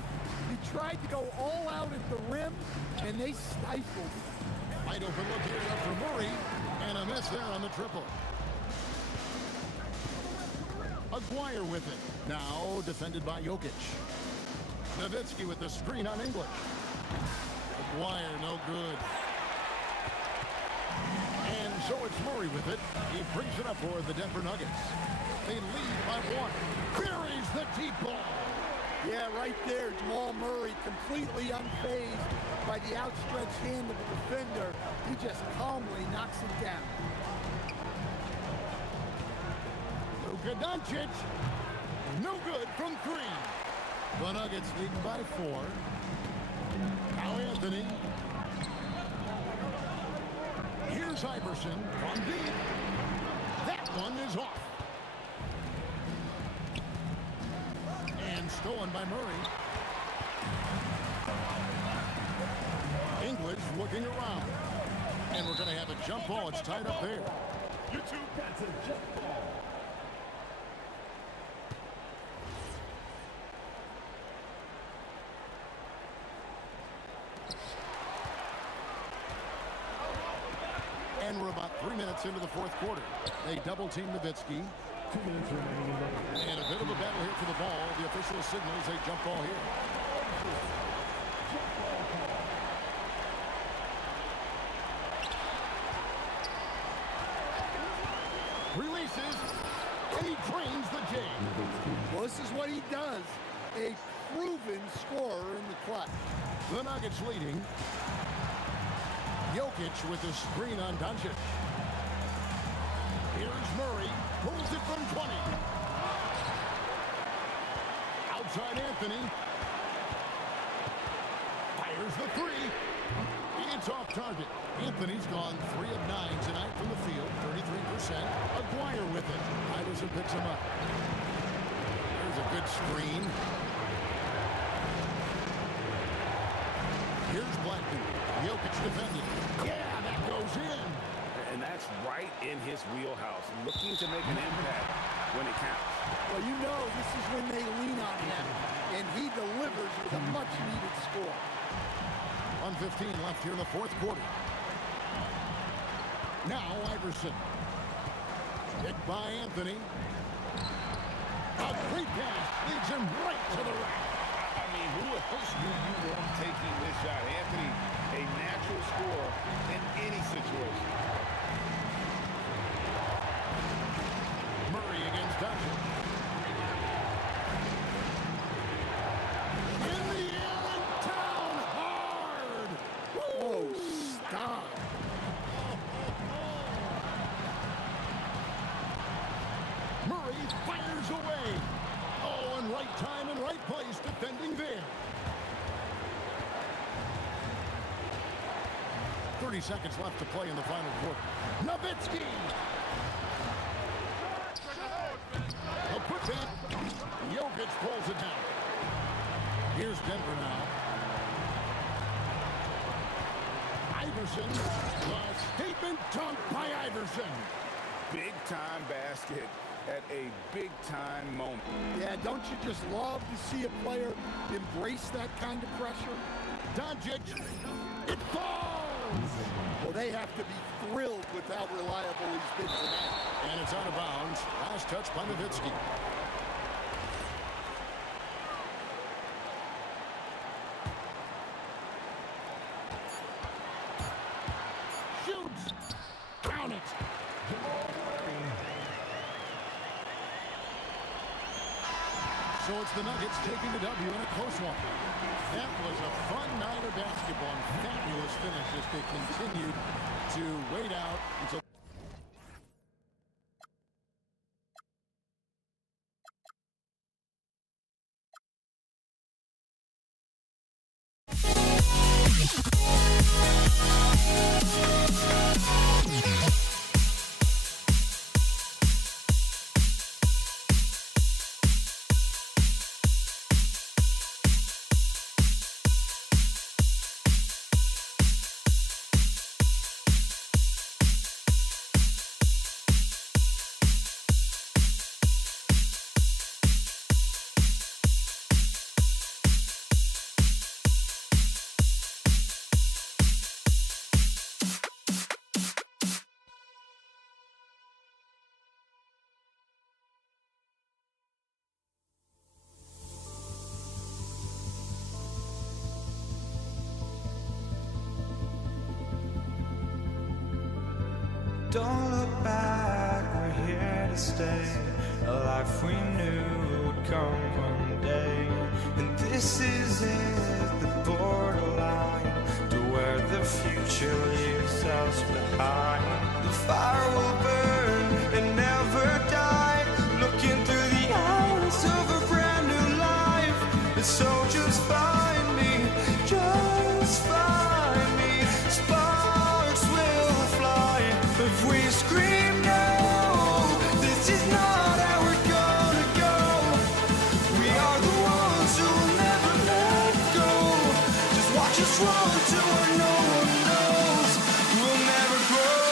He tried to go all out at the rim, and they stifled. Wide open look here for Murray, and a miss there on the triple. Aguirre with it. Now defended by Jokic. Nowitzki with the screen on English. Aguirre no good. And so it's Murray with it. He brings it up for the Denver Nuggets. They lead by 1. Buries the deep ball. Yeah, right there, Jamal Murray completely unfazed by the outstretched hand of the defender. He just calmly knocks it down. Luka Doncic, no good from 3. The Nuggets lead by 4. Now Anthony. Here's Iverson from deep. That one is off. And stolen by Murray. English looking around. And we're going to have a jump ball. It's tied up there. YouTube, that's a jump ball. And we're about 3 minutes into the fourth quarter. They double-team Nowitzki. 2 minutes remaining in the game. And a bit of a battle here for the ball. The official signals a jump ball here. Releases, and he drains the game. Well, this is what he does. A proven scorer in the clutch. The Nuggets leading. Jokic with the screen on Doncic. Here's Murray. Pulls it from 20. Outside Anthony. Fires the 3. It's off target. Anthony's gone 3 of 9 tonight from the field. 33%. Aguirre with it. Iverson picks him up. There's a good screen. Here's Blackman. Jokic defending. Yeah, that goes in. And that's right in his wheelhouse, looking to make an impact when it counts. Well, you know this is when they lean on him, and he delivers with a much-needed score. 1:15 left here in the fourth quarter. Now Iverson. Hit by Anthony. A great pass leads him right to the rack. I mean, who else do you want taking this shot? Anthony, a natural scorer in any situation. Murray against Doncic. In the air and down hard. Oh, stop. Murray fires away. Oh, and right time and right place defending there. 30 seconds left to play in the final quarter. Nowitzki. A putback. Jokic pulls it down. Here's Denver now. Iverson. The statement dunk by Iverson. Big-time basket at a big-time moment. Yeah, don't you just love to see a player embrace that kind of pressure? Doncic. It falls. Well, they have to be thrilled with how reliable he's been tonight. And it's out of bounds. Last touch by Nowitzki. Shoots. Count it. it's the Nuggets taking the W in a close one. That was a fun night of basketball and fabulous finish as they continued to wait out until Don't look back, we're here to stay. A life we knew would come one day. And this is it, the borderline to where the future leaves us behind. The fire will burn and never die. Looking through the eyes of a brand new life. And so just find me, just find me. Sparks will fly if we scream no. This is not how we're gonna go. We are the ones who'll never let go. Just watch us run to where no one knows. We'll never grow.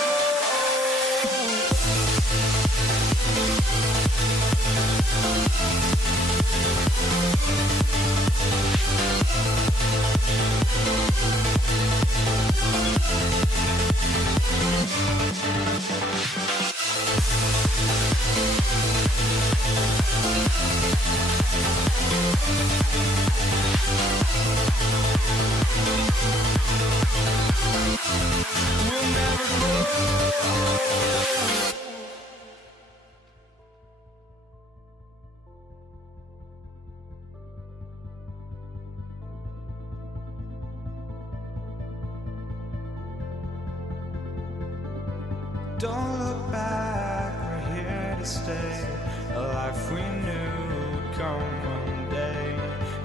We'll never grow. Don't look back, we're here to stay. A life we knew would come one day.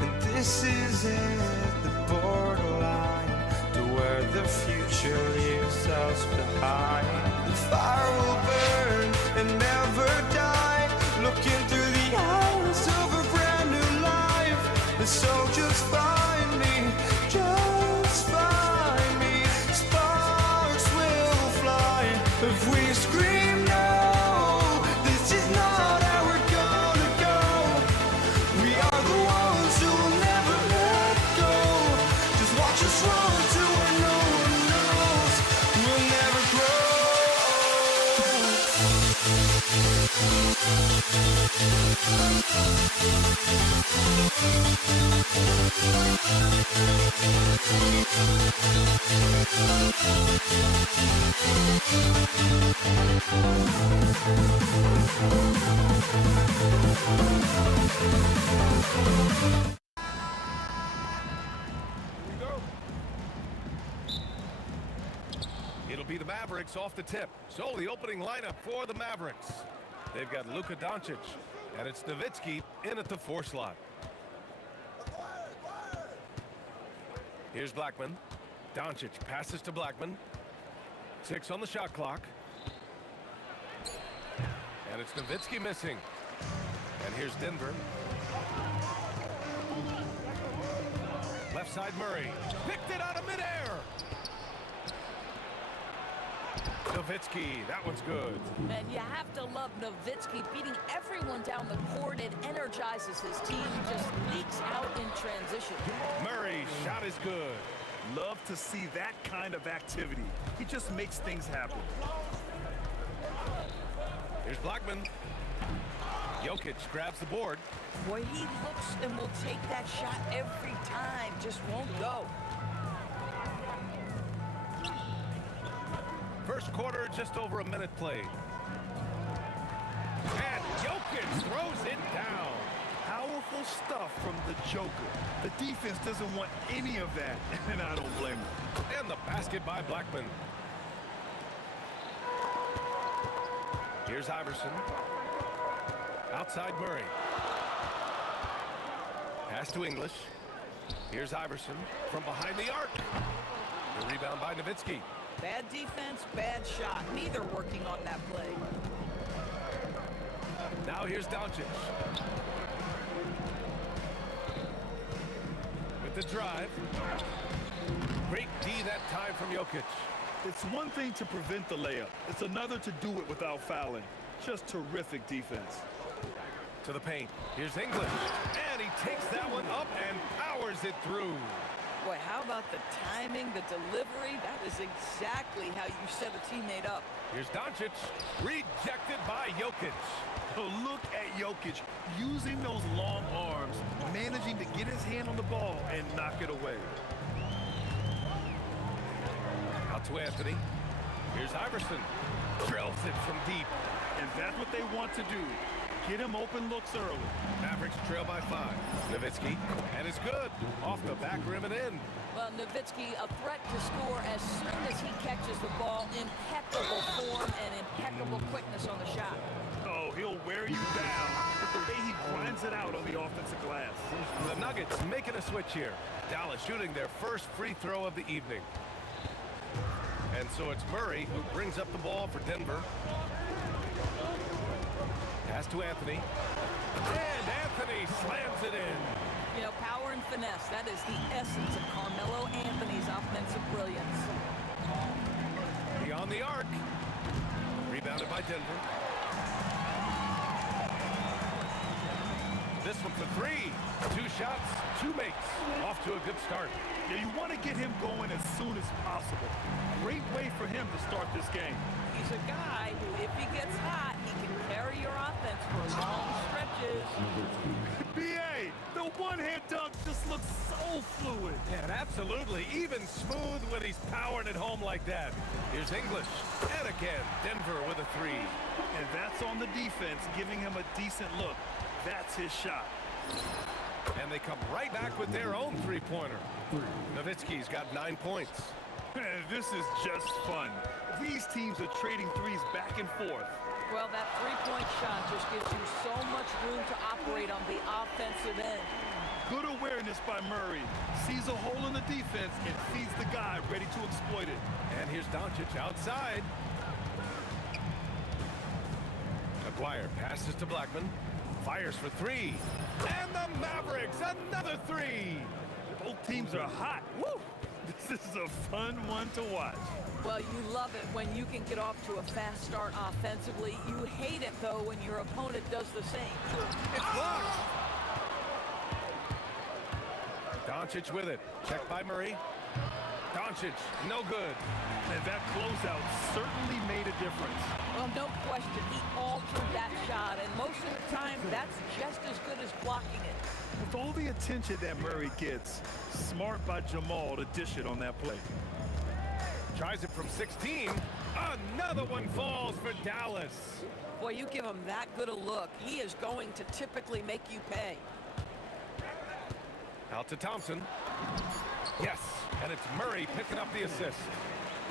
And this is it, the borderline to where the future leaves us behind. The fire will burn and never die. Looking through the eyes of a brand new life. And so just find me, just find me. Sparks will fly if we scream no. This is not how we're gonna go. We are the ones who'll never let go. Just watch us run to where no one knows. We'll never grow. It'll be the Mavericks off the tip. So the opening lineup for the Mavericks. They've got Luka Doncic, and it's Nowitzki in at the 4 slot. Here's Blackman. Doncic passes to Blackman. 6 on the shot clock. And it's Nowitzki missing. And here's Denver. Left side Murray. Picked it out of midair. Nowitzki, that one's good. And you have to love Nowitzki beating everyone down the court. It energizes his team, just leaks out in transition. Murray's shot is good. Love to see that kind of activity. He just makes things happen. Here's Blackman. Jokic grabs the board. Boy, he looks and will take that shot every time. Just won't go. First quarter, just over a minute played. And Jokic throws it down. Powerful Beautiful stuff from the Joker. The defense doesn't want any of that, and I don't blame them. And the basket by Blackman. Here's Iverson. Outside Murray. Pass to English. Here's Iverson from behind the arc. The rebound by Nowitzki. Bad defense, bad shot. Neither working on that play. Now here's Doncic. With the drive. Great D that time from Jokic. It's one thing to prevent the layup. It's another to do it without fouling. Just terrific defense. To the paint. Here's English. And he takes that one up and powers it through. Boy, how about the timing, the delivery? That is exactly how you set a teammate up. Here's Doncic. Rejected by Jokic. Oh, look at Jokic using those long arms, managing to get his hand on the ball and knock it away. Out to Anthony. Here's Iverson. Drills it from deep. And that's what they want to do. Get him open looks early. Mavericks trail by 5. Nowitzki. And it's good. Off the back rim and in. Well, Nowitzki, a threat to score as soon as he catches the ball. Impeccable form and impeccable quickness on the shot. Oh, he'll wear you down with the way he grinds it out on the offensive glass. The Nuggets making a switch here. Dallas shooting their first free throw of the evening. And so it's Murray who brings up the ball for Denver. Pass to Anthony. And Anthony slams it in. You know, power and finesse, that is the essence of Carmelo Anthony's offensive brilliance. Beyond the arc. Rebounded by Denver. This one for 3. 2 shots, 2 makes. Off to a good start. Yeah, you want to get him going as soon as possible. Great way for him to start this game. He's a guy who, if he gets hot, he can carry your offense for long stretches. B.A., the one-hand dunk just looks so fluid. And absolutely, even smooth when he's powering it home like that. Here's English. And again, Denver with a 3. And that's on the defense, giving him a decent look. That's his shot. And they come right back with their own three-pointer. Nowitzki's got 9 points. This is just fun. These teams are trading threes back and forth. Well, that three-point shot just gives you so much room to operate on the offensive end. Good awareness by Murray. Sees a hole in the defense and feeds the guy ready to exploit it. And here's Doncic outside. McGuire passes to Blackman. Fires for 3. And the Mavericks, another 3. Both teams are hot. Woo! This is a fun one to watch. Well, you love it when you can get off to a fast start offensively. You hate it, though, when your opponent does the same. It's blocked. Doncic with it. Checked by Murray. Doncic, no good. And that closeout certainly made a difference. Well, no question. He altered that shot, and most of the time, that's just as good as blocking it. With all the attention that Murray gets, smart by Jamal to dish it on that play. Tries it from 16. Another one falls for Dallas. Boy, you give him that good a look, he is going to typically make you pay. Out to Thompson. Yes, and it's Murray picking up the assist.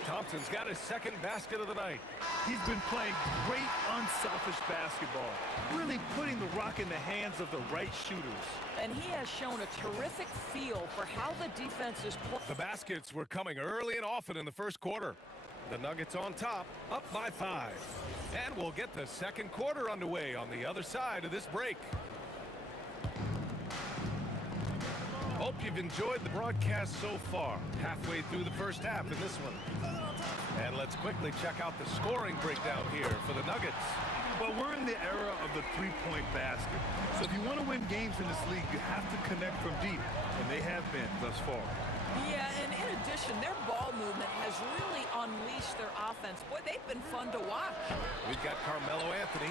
Thompson's got his second basket of the night. He's been playing great, unselfish basketball, really putting the rock in the hands of the right shooters. And he has shown a terrific feel for how the defense is playing. The baskets were coming early and often in the first quarter. The Nuggets on top, up by 5. And we'll get the second quarter underway on the other side of this break. Hope you've enjoyed the broadcast so far. Halfway through the first half in this one. And let's quickly check out the scoring breakdown here for the Nuggets. But we're in the era of the three-point basket. So if you want to win games in this league, you have to connect from deep. And they have been thus far. Yeah, and in addition, their ball movement has really unleashed their offense. Boy, they've been fun to watch. We've got Carmelo Anthony,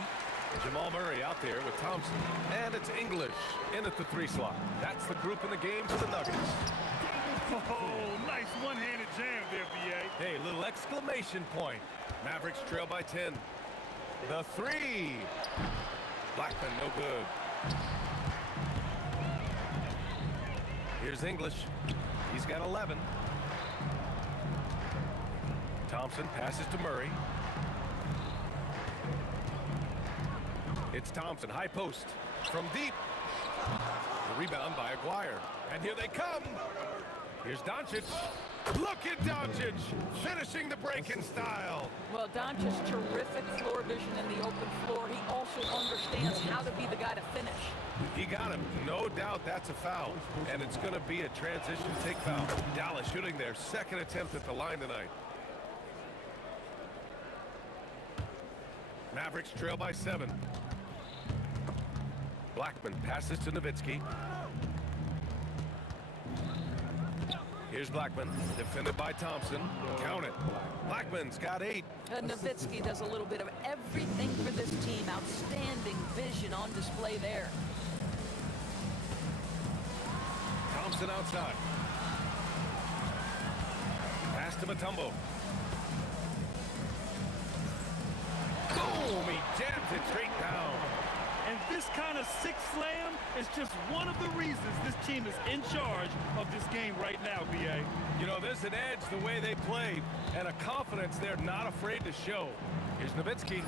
Jamal Murray out there with Thompson. And it's English in at the 3 slot. That's the group in the game for the Nuggets. Oh, nice one-handed jam there, B.A. Hey, little exclamation point. Mavericks trail by 10. The 3. Blackman, no good. Here's English. He's got 11. Thompson passes to Murray. It's Thompson, high post, from deep. The rebound by Aguirre. And here they come. Here's Doncic. Look at Doncic, finishing the break in style. Well, Doncic's terrific floor vision in the open floor. He also understands how to be the guy to finish. He got him. No doubt that's a foul. And it's going to be a transition take foul. Dallas shooting their second attempt at the line tonight. Mavericks trail by 7. Blackman passes to Nowitzki. Here's Blackman, defended by Thompson. Count it. Blackman's got 8. Nowitzki does a little bit of everything for this team. Outstanding vision on display there. Thompson outside. Pass to Mutombo. Boom! He jams it straight down. And this kind of six slam is just one of the reasons this team is in charge of this game right now, B.A. You know, there's an edge the way they play and a confidence they're not afraid to show. Here's Nowitzki.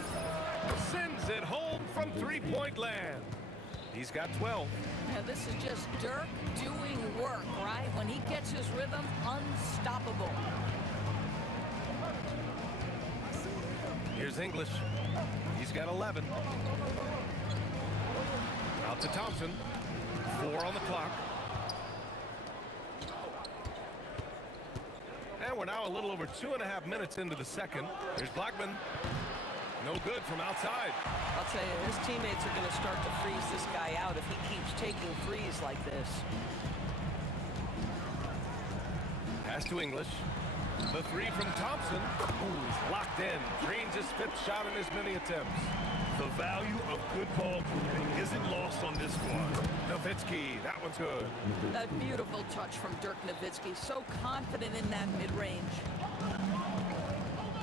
Sends it home from three-point land. He's got 12. Now, this is just Dirk doing work, right? When he gets his rhythm, unstoppable. Here's English. He's got 11. Out to Thompson. 4 on the clock. And we're now a little over 2.5 minutes into the second. Here's Blackman. No good from outside. I'll tell you, his teammates are going to start to freeze this guy out if he keeps taking threes like this. Pass to English. The 3 from Thompson. Ooh, he's locked in. Drains his 5th shot in as many attempts. The value of good ball movement isn't lost on this squad. Nowitzki, that one's good. That beautiful touch from Dirk Nowitzki. So confident in that mid-range.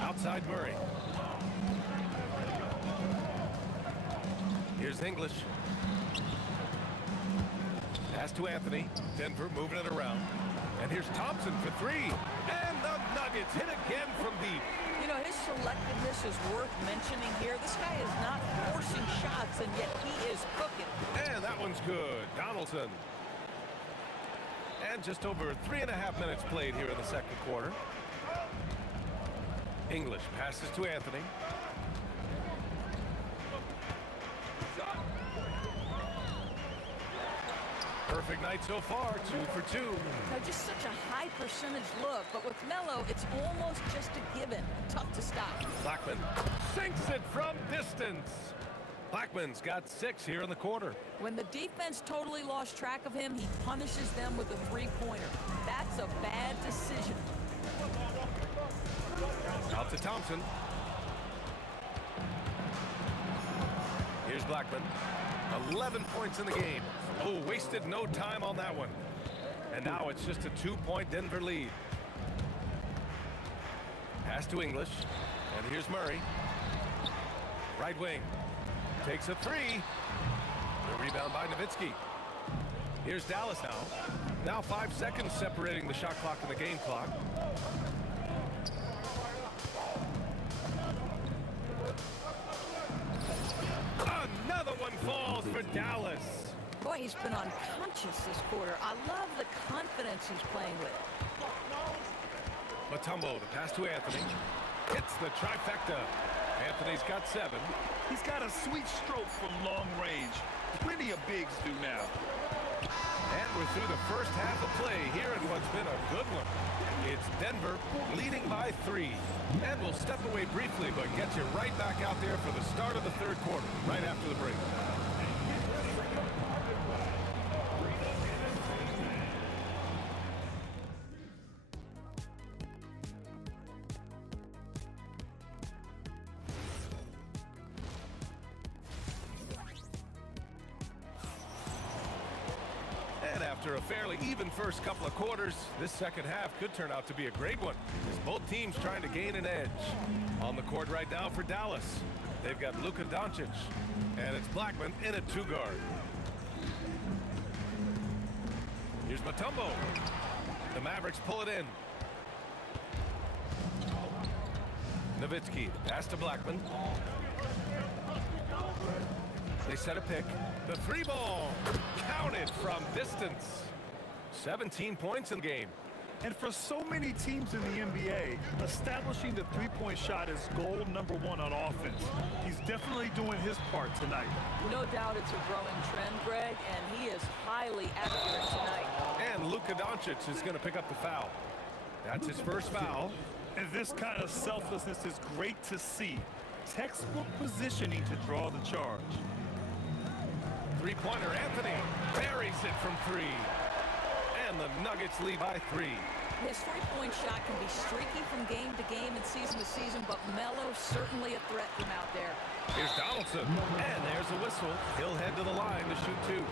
Outside Murray. Here's English. Pass to Anthony. Denver moving it around. And here's Thompson for 3. And the Nuggets hit again from deep. You know, his selectiveness is worth mentioning here. This guy is not forcing shots, and yet he is cooking. And that one's good. Donaldson. And just over 3.5 minutes played here in the second quarter. English passes to Anthony. Perfect night so far, 2 for 2. Now, just such a high percentage look, but with Melo, it's almost just a given. Tough to stop. Blackman sinks it from distance. Blackman's got 6 here in the quarter. When the defense totally lost track of him, he punishes them with a three-pointer. That's a bad decision. Out to Thompson. Here's Blackman. 11 points in the game. Oh, wasted no time on that one. And now it's just a 2-point Denver lead. Pass to English. And here's Murray. Right wing. Takes a 3. The rebound by Nowitzki. Here's Dallas now. Now 5 seconds separating the shot clock and the game clock. Another one falls for Dallas. Boy, he's been unconscious this quarter. I love the confidence he's playing with. Mutombo, the pass to Anthony. Hits the trifecta. Anthony's got 7. He's got a sweet stroke from long range. Plenty of bigs do now. And we're through the first half of play here in what's been a good one. It's Denver leading by 3. And we'll step away briefly, but get you right back out there for the start of the third quarter, right after the break. And after a fairly even first couple of quarters, this second half could turn out to be a great one, as both teams trying to gain an edge. On the court right now for Dallas, they've got Luka Doncic, and it's Blackman in a 2-guard. Here's Mutombo. The Mavericks pull it in. Nowitzki, pass to Blackman. They set a pick. The three ball, counted from distance. 17 points in the game. And for so many teams in the NBA, establishing the three-point shot is goal number one on offense. He's definitely doing his part tonight. No doubt it's a growing trend, Greg, and he is highly accurate tonight. And Luka Doncic is going to pick up the foul. That's his first foul. And this kind of selflessness is great to see. Textbook positioning to draw the charge. Three-pointer, Anthony buries it from three. And the Nuggets lead by 3. His three-point shot can be streaky from game to game and season to season, but Melo's certainly a threat from out there. Here's Donaldson, and there's a whistle. He'll head to the line to shoot 2.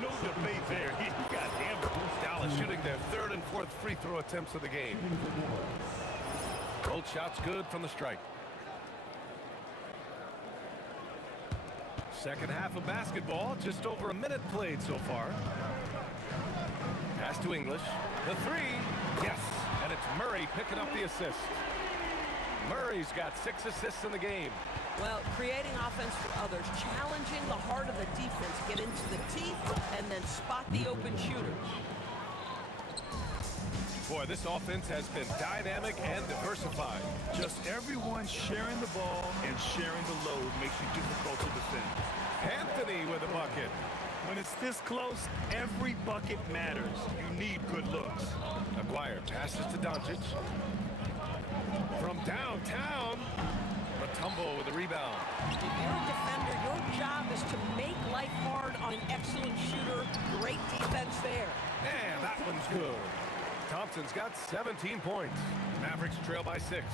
No debate there. He got hammered. Dallas shooting their 3rd and 4th free throw attempts of the game. Both shots good from the strike. Second half of basketball, just over a minute played so far. Pass to English. The 3, yes, and it's Murray picking up the assist. Murray's got 6 assists in the game. Well, creating offense for others, challenging the heart of the defense, get into the teeth, and then spot the open shooter. Boy, this offense has been dynamic and diversified. Just everyone sharing the ball and sharing the load makes it difficult to defend. Anthony with a bucket. When it's this close, every bucket matters. You need good looks. Aguirre passes to Doncic. From downtown, Mutombo with the rebound. If you're a defender, your job is to make life hard on an excellent shooter. Great defense there. And that one's good. Thompson's got 17 points. Mavericks trail by 6.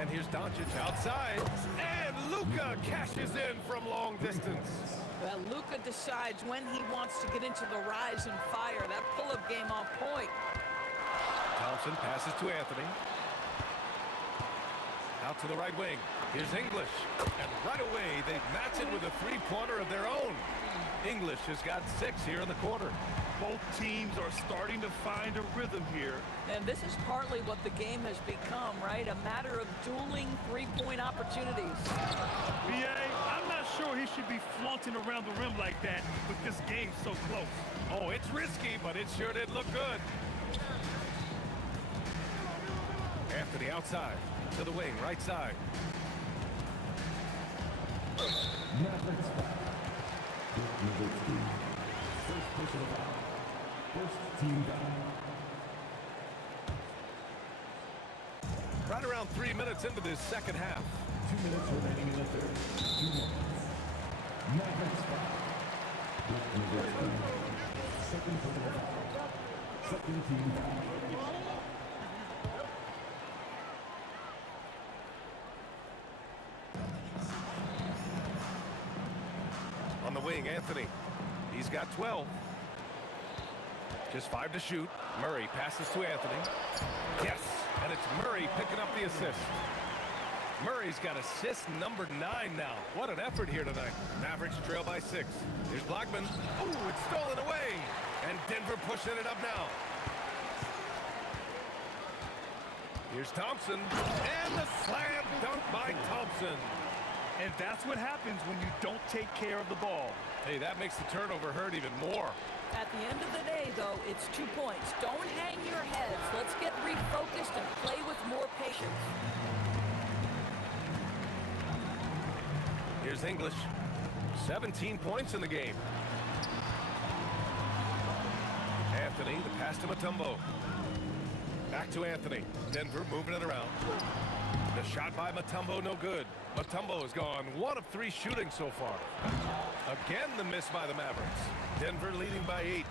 And here's Doncic outside. And Luka cashes in from long distance. Well, Luka decides when he wants to get into the rise and fire. That pull-up game on point. Thompson passes to Anthony. Out to the right wing. Here's English. And right away, they match it with a three-pointer of their own. English has got 6 here in the quarter. Both teams are starting to find a rhythm here. And this is partly what the game has become, right? A matter of dueling three-point opportunities. B.A., I'm not sure he should be flaunting around the rim like that with this game so close. Oh, it's risky, but it sure did look good. Anthony outside to the wing, right side. Mavericks foul. Nowitzki. First personal foul. First team foul. Right around 3 minutes into this second half. 2 minutes remaining in the third. 2 minutes. Mavericks foul. Nowitzki. Second personal foul. Second team foul. On the wing, Anthony. He's got 12. Just 5 to shoot. Murray passes to Anthony. Yes, and it's Murray picking up the assist. Murray's got assist number 9 now. What an effort here tonight. Mavericks trail by 6. Here's Blackman. Oh, it's stolen away. And Denver pushing it up now. Here's Thompson. And the slam dunk by Thompson. And that's what happens when you don't take care of the ball. Hey, that makes the turnover hurt even more. At the end of the day, though, it's 2 points. Don't hang your heads. Let's get refocused and play with more patience. Here's English. 17 points in the game. Anthony, the pass to Mutombo. Back to Anthony. Denver moving it around. The shot by Mutombo, no good. Mutombo has gone 1 of 3 shooting so far. Again, the miss by the Mavericks. Denver leading by 8.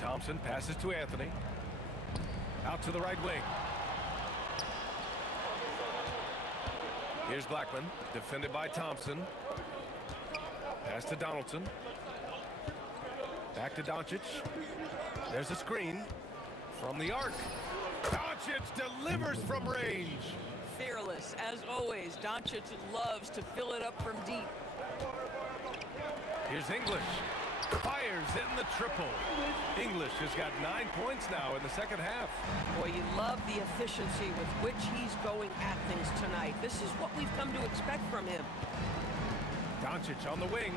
Thompson passes to Anthony. Out to the right wing. Here's Blackman, defended by Thompson. Pass to Donaldson. Back to Doncic. There's a screen from the arc. Doncic delivers from range. Fearless, as always. Doncic loves to fill it up from deep. Here's English. Fires in the triple. English has got 9 points now in the second half. Boy, you love the efficiency with which he's going at things tonight. This is what we've come to expect from him. Doncic on the wing.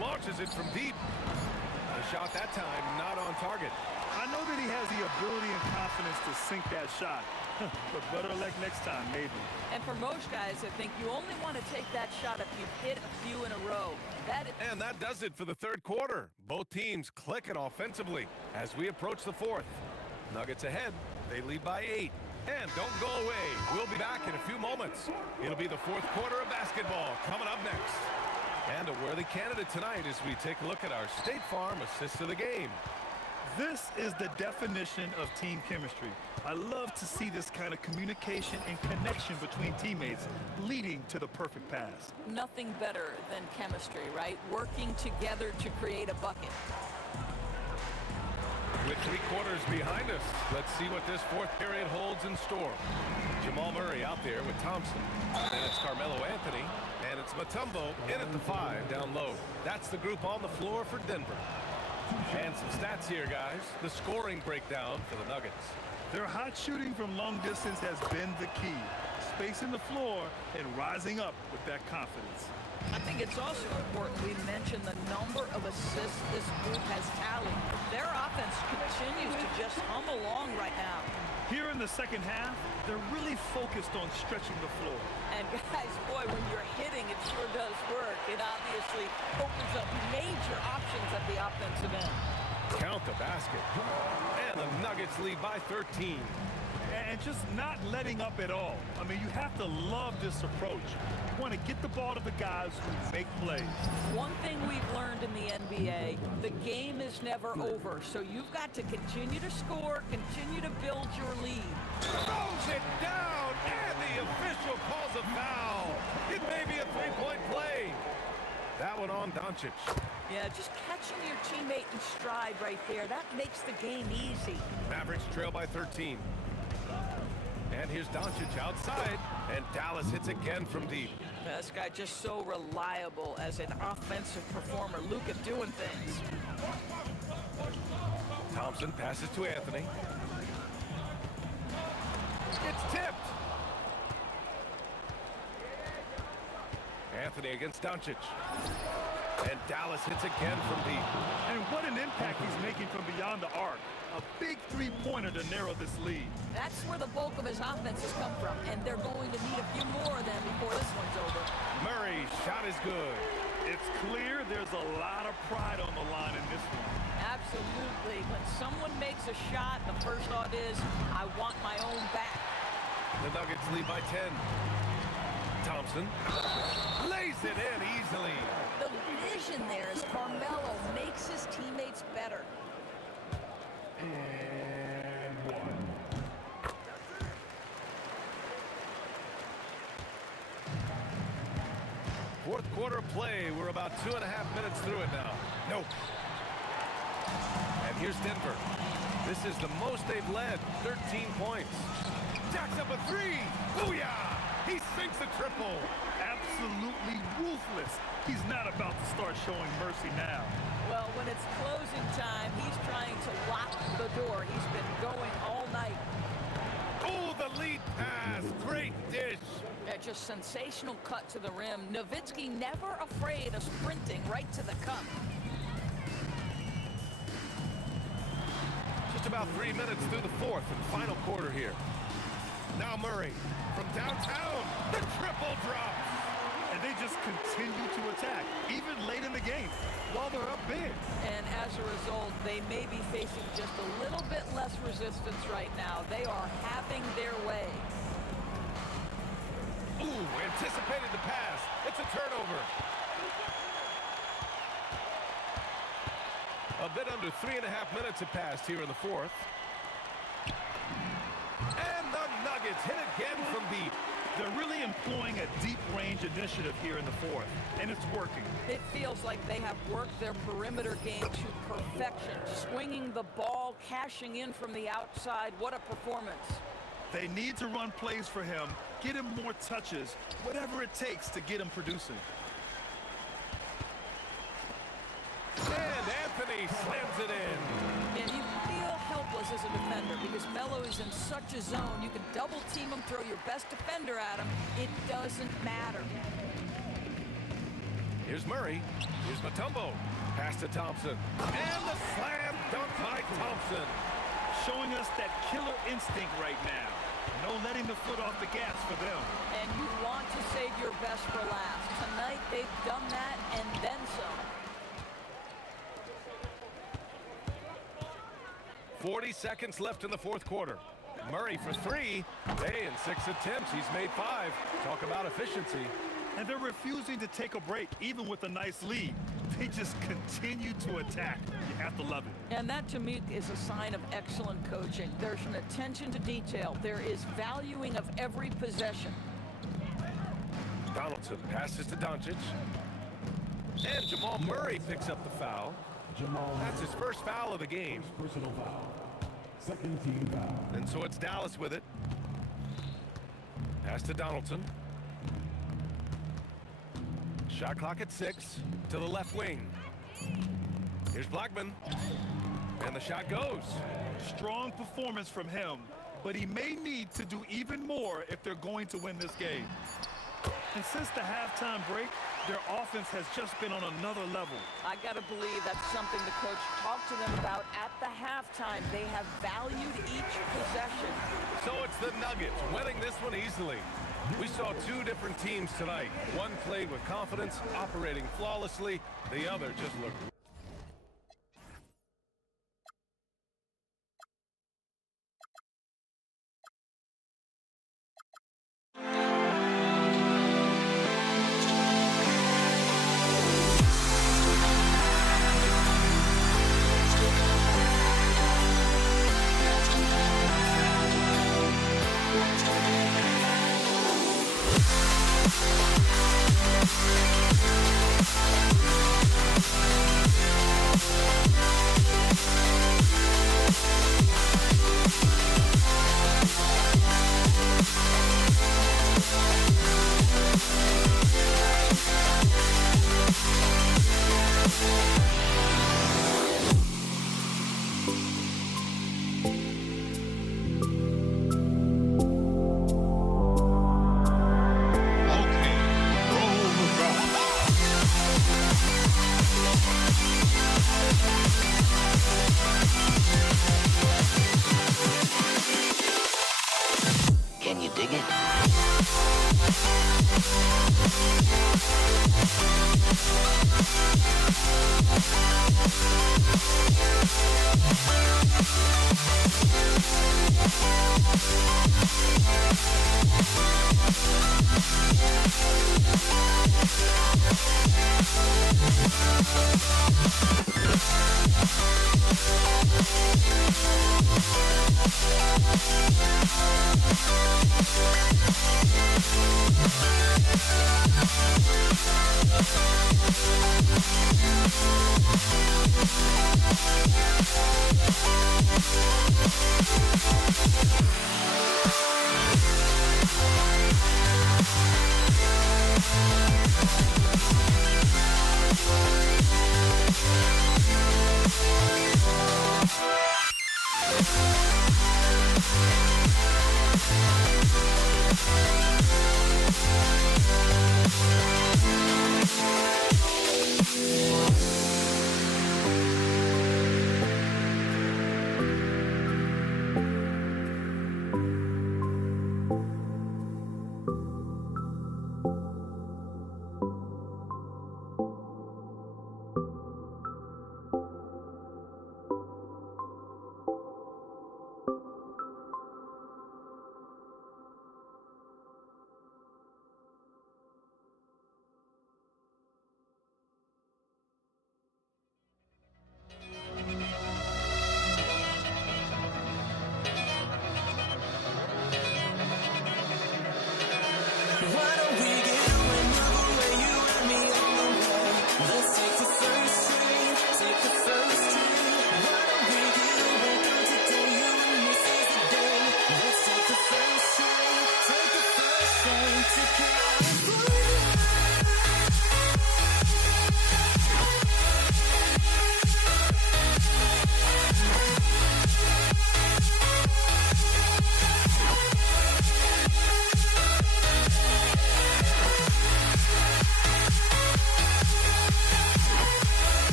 Launches it from deep. The shot that time not on target. I know that he has the ability and confidence to sink that shot. But better luck next time, maybe. And for most guys, I think you only want to take that shot if you've hit a few in a row. And that does it for the third quarter. Both teams clicking offensively as we approach the fourth. Nuggets ahead. They lead by 8. And don't go away. We'll be back in a few moments. It'll be the fourth quarter of basketball coming up next. And a worthy candidate tonight as we take a look at our State Farm assist of the game. This is the definition of team chemistry. I love to see this kind of communication and connection between teammates leading to the perfect pass. Nothing better than chemistry, right? Working together to create a bucket. With 3 quarters behind us, let's see what this fourth period holds in store. Jamal Murray out there with Thompson. And it's Carmelo Anthony. And it's Mutombo in at the 5 down low. That's the group on the floor for Denver. And some stats here, guys. The scoring breakdown for the Nuggets. Their hot shooting from long distance has been the key. Spacing the floor and rising up with that confidence. I think it's also important we mention the number of assists this group has tallied. Their offense continues to just hum along right now. Here in the second half, they're really focused on stretching the floor. And guys, boy, when you're hitting, it sure does work. It obviously opens up major options at the offensive end. Count the basket. And the Nuggets lead by 13. And just not letting up at all. I mean, you have to love this approach. You want to get the ball to the guys who make plays. One thing we've learned in the NBA, the game is never over. So you've got to continue to score, continue to build your lead. Throws it down, and the official calls a foul. It may be a 3-point play. That one on Doncic. Yeah, just catching your teammate in stride right there. That makes the game easy. Mavericks trail by 13. And here's Doncic outside, and Dallas hits again from deep. This guy just so reliable as an offensive performer. Luka doing things. Thompson passes to Anthony. It's tipped. Anthony against Doncic. And Dallas hits again from deep. And what an impact he's making from beyond the arc. A big three-pointer to narrow this lead. That's where the bulk of his offense has come from, and they're going to need a few more of them before this one's over. Murray's shot is good. It's clear there's a lot of pride on the line in this one. Absolutely. When someone makes a shot, the first thought is, I want my own back. The Nuggets lead by 10. Thompson lays it in easily. The vision there is Carmelo makes his teammates better. And 1. Fourth quarter play. We're about 2.5 minutes through it now. Nope. And here's Denver. This is the most they've led, 13 points. Jacks up a 3. Booyah! He sinks the triple. Absolutely ruthless. He's not about to start showing mercy now. Well, when it's closing time, he's trying to lock the door. He's been going all night. Oh, the lead pass. Great dish. Yeah, just sensational cut to the rim. Nowitzki never afraid of sprinting right to the cup. Just about 3 minutes through the fourth and final quarter here. Now Murray from downtown. The triple drops. And they just continue to attack, even late in the game, while they're up big. And as a result, they may be facing just a little bit less resistance right now. They are having their way. Ooh, anticipated the pass. It's a turnover. A bit under 3.5 minutes have passed here in the fourth. And the Nuggets hit again from deep. They're really employing a deep range initiative here in the fourth, and it's working. It feels like they have worked their perimeter game to perfection. Swinging the ball, cashing in from the outside. What a performance. They need to run plays for him, get him more touches, whatever it takes to get him producing. slams it in. And you feel helpless as a defender because Melo is in such a zone. You can double team him, throw your best defender at him. It doesn't matter. Here's Murray. Here's Mutombo. Pass to Thompson. And the slam dunk by Thompson. Showing us that killer instinct right now. No letting the foot off the gas for them. And you want to save your best for last. Tonight, they've done that and then some. 40 seconds left in the fourth quarter. Murray for three. Hey, in 6 attempts, he's made 5. Talk about efficiency. And they're refusing to take a break, even with a nice lead. They just continue to attack. You have to love it. And that, to me, is a sign of excellent coaching. There's an attention to detail. There is valuing of every possession. Donaldson passes to Doncic. And Jamal Murray picks up the foul. That's his first foul of the game. Personal foul. Second team foul. And so it's Dallas with it. Pass to Donaldson. Shot clock at 6 to the left wing. Here's Blackman. And the shot goes. Strong performance from him, but he may need to do even more if they're going to win this game. And since the halftime break, their offense has just been on another level. I got to believe that's something the coach talked to them about at the halftime. They have valued each possession. So it's the Nuggets winning this one easily. We saw 2 different teams tonight. One played with confidence, operating flawlessly. The other just looked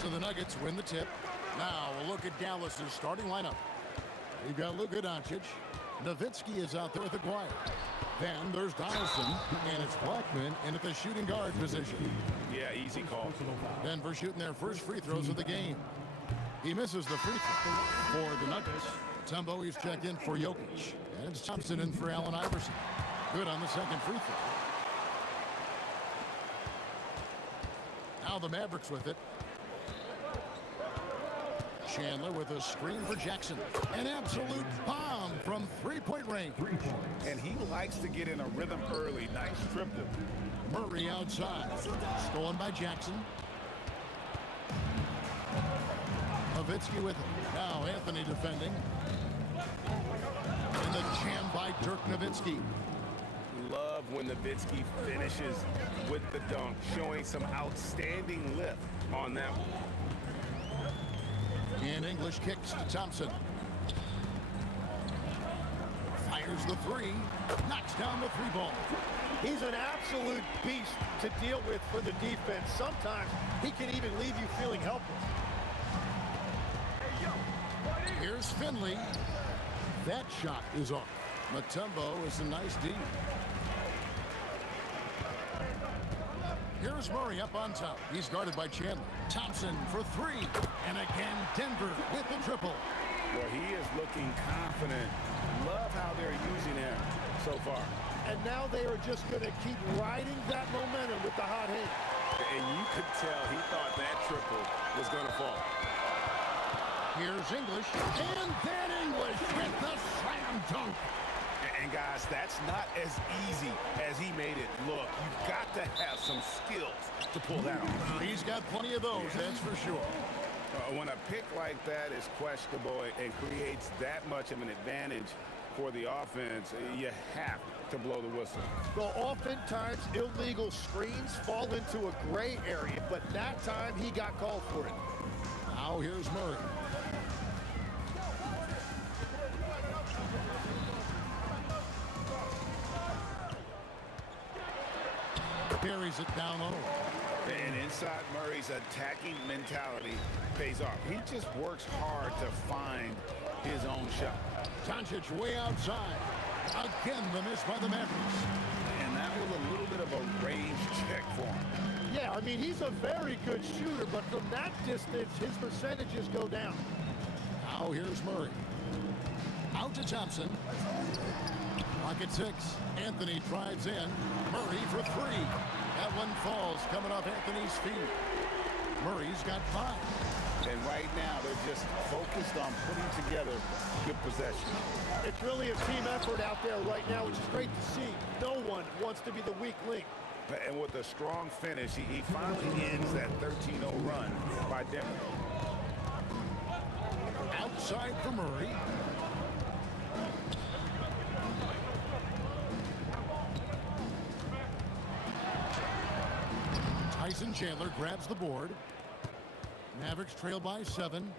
So the Nuggets win the tip. Now we'll look at Dallas's starting lineup. We've got Luka Doncic. Nowitzki is out there with Aguirre. Then there's Donaldson, and it's Blackman in at the shooting guard position. Yeah, easy call. Denver shooting their first free throws of the game. He misses the free throw for the Nuggets. Tumbo is checked in for Jokic. And it's Thompson in for Allen Iverson. Good on the second free throw. Now the Mavericks with it. Chandler with a screen for Jackson. An absolute bomb from three-point range. And he likes to get in a rhythm early. Nice triplet. Murray outside. Stolen by Jackson. Nowitzki with it. Now Anthony defending. And the jam by Dirk Nowitzki. Love when Nowitzki finishes with the dunk, showing some outstanding lift on that one. And English kicks to Thompson. Fires the three. Knocks down the three ball. He's an absolute beast to deal with for the defense. Sometimes he can even leave you feeling helpless. Here's Finley. That shot is off. Mutombo is a nice D. Here's Murray up on top. He's guarded by Chandler. Thompson for three. And again, Denver with the triple. Well, he is looking confident. Love how they're using him so far. And now they are just going to keep riding that momentum with the hot hand. And you could tell he thought that triple was going to fall. Here's English. And then English with the slam dunk. And guys, that's not as easy as he made it look. You've got to have some skills to pull that off. He's got plenty of those, that's for sure. When a pick like that is questionable and creates that much of an advantage for the offense, you have to blow the whistle. Well, oftentimes illegal screens fall into a gray area, but that time he got called for it. Now here's Murray. Buries it down low. And inside Murray's attacking mentality pays off. He just works hard to find his own shot. Doncic way outside. Again, the miss by the Mavericks. And that was a little bit of a range check for him. Yeah, I mean, he's a very good shooter, but from that distance, his percentages go down. Now here's Murray. Out to Thompson. Clock at 6. Anthony drives in. Murray for three. That one falls, coming off Anthony's feet. Murray's got 5. And right now, they're just focused on putting together good possession. It's really a team effort out there right now, which is great to see. No one wants to be the weak link. And with a strong finish, he finally ends that 13-0 run by Denver. Outside for Murray. Tyson Chandler grabs the board. Mavericks trail by 7.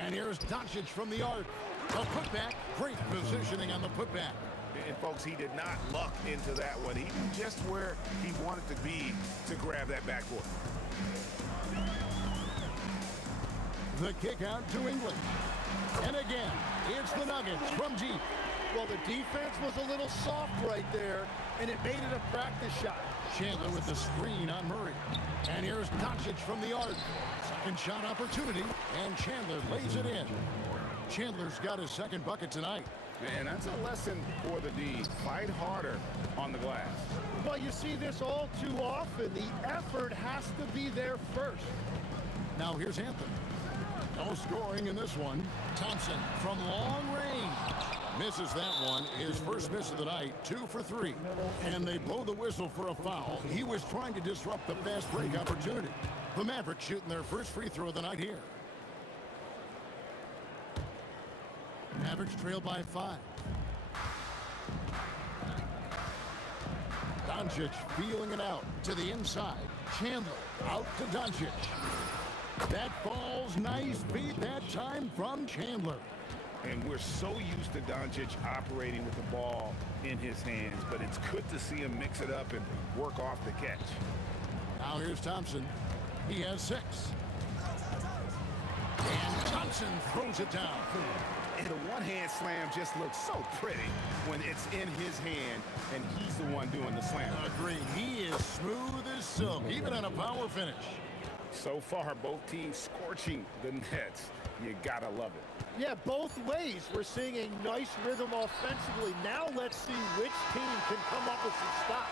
And here's Doncic from the arc. A putback. Great positioning on the putback. And folks, he did not luck into that one. He knew just where he wanted to be to grab that backboard. The kick out to England. And again, it's the Nuggets from deep. Well, the defense was a little soft right there, and it made it a practice shot. Chandler with the screen on Murray. And here's Doncic from the arc. Second shot opportunity, and Chandler lays it in. Chandler's got his second bucket tonight. And that's a lesson for the D. Fight harder on the glass. Well, you see this all too often. The effort has to be there first. Now here's Anthony. No scoring in this one. Thompson from long range. Misses that one. His first miss of the night, 2 for 3. And they blow the whistle for a foul. He was trying to disrupt the fast break opportunity. The Mavericks shooting their first free throw of the night here. Mavericks trail by 5. Doncic feeling it out to the inside. Chandler out to Doncic. That falls nice beat that time from Chandler. And we're so used to Doncic operating with the ball in his hands, but it's good to see him mix it up and work off the catch. Now here's Thompson. He has 6. And Thompson throws it down. And the one-hand slam just looks so pretty when it's in his hand and he's the one doing the slam. Agreed. He is smooth as silk, even on a power finish. So far, both teams scorching the nets. You gotta love it. Yeah, both ways. We're seeing a nice rhythm offensively. Now let's see which team can come up with some stops.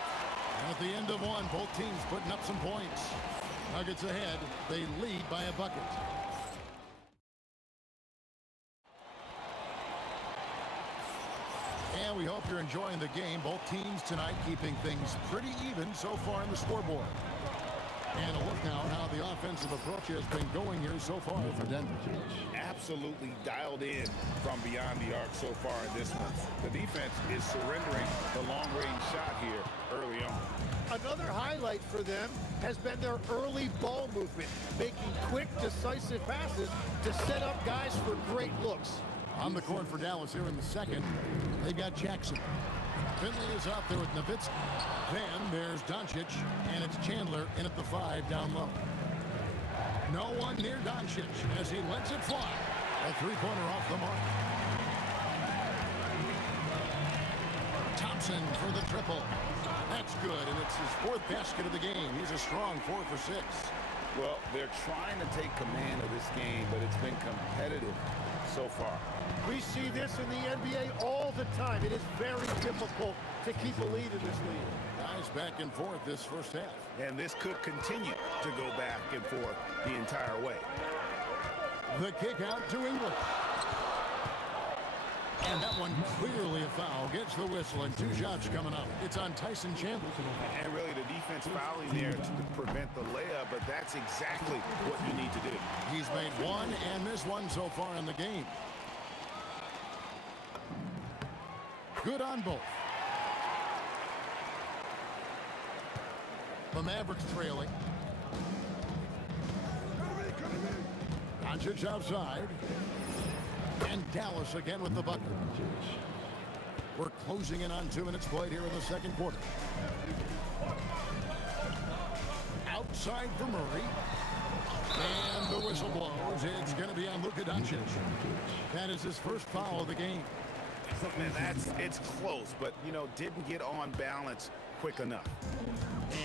At the end of one, both teams putting up some points. Nuggets ahead. They lead by a bucket. And we hope you're enjoying the game. Both teams tonight keeping things pretty even so far in the scoreboard. And a look now at how the offensive approach has been going here so far for Denver. Absolutely dialed in from beyond the arc so far in this one. The defense is surrendering the long-range shot here early on. Another highlight for them has been their early ball movement, making quick, decisive passes to set up guys for great looks. On the court for Dallas here in the second, they got Jackson. Finley is out there with Nowitzki. Then there's Doncic, and it's Chandler in at the 5 down low. No one near Doncic as he lets it fly. A three-pointer off the mark. Thompson for the triple. That's good, and it's his 4th basket of the game. He's a strong 4 for 6. Well, they're trying to take command of this game, but it's been competitive so far. We see this in the NBA all the time. It is very difficult to keep a lead in this league. Guys back and forth this first half. And this could continue to go back and forth the entire way. The kick out to English. And that one clearly a foul. Gets the whistle and 2 shots coming up. It's on Tyson Chandler. And really the defense fouling there to prevent the layup, but that's exactly what you need to do. He's made 1 and missed 1 so far in the game. Good on both. The Mavericks trailing. Doncic outside. And Dallas again with the bucket. We're closing in on 2 minutes played here in the second quarter. Outside for Murray. And the whistle blows. It's going to be on Luka Doncic. That is his first foul of the game. Man, it's close, but, you know, didn't get on balance quick enough.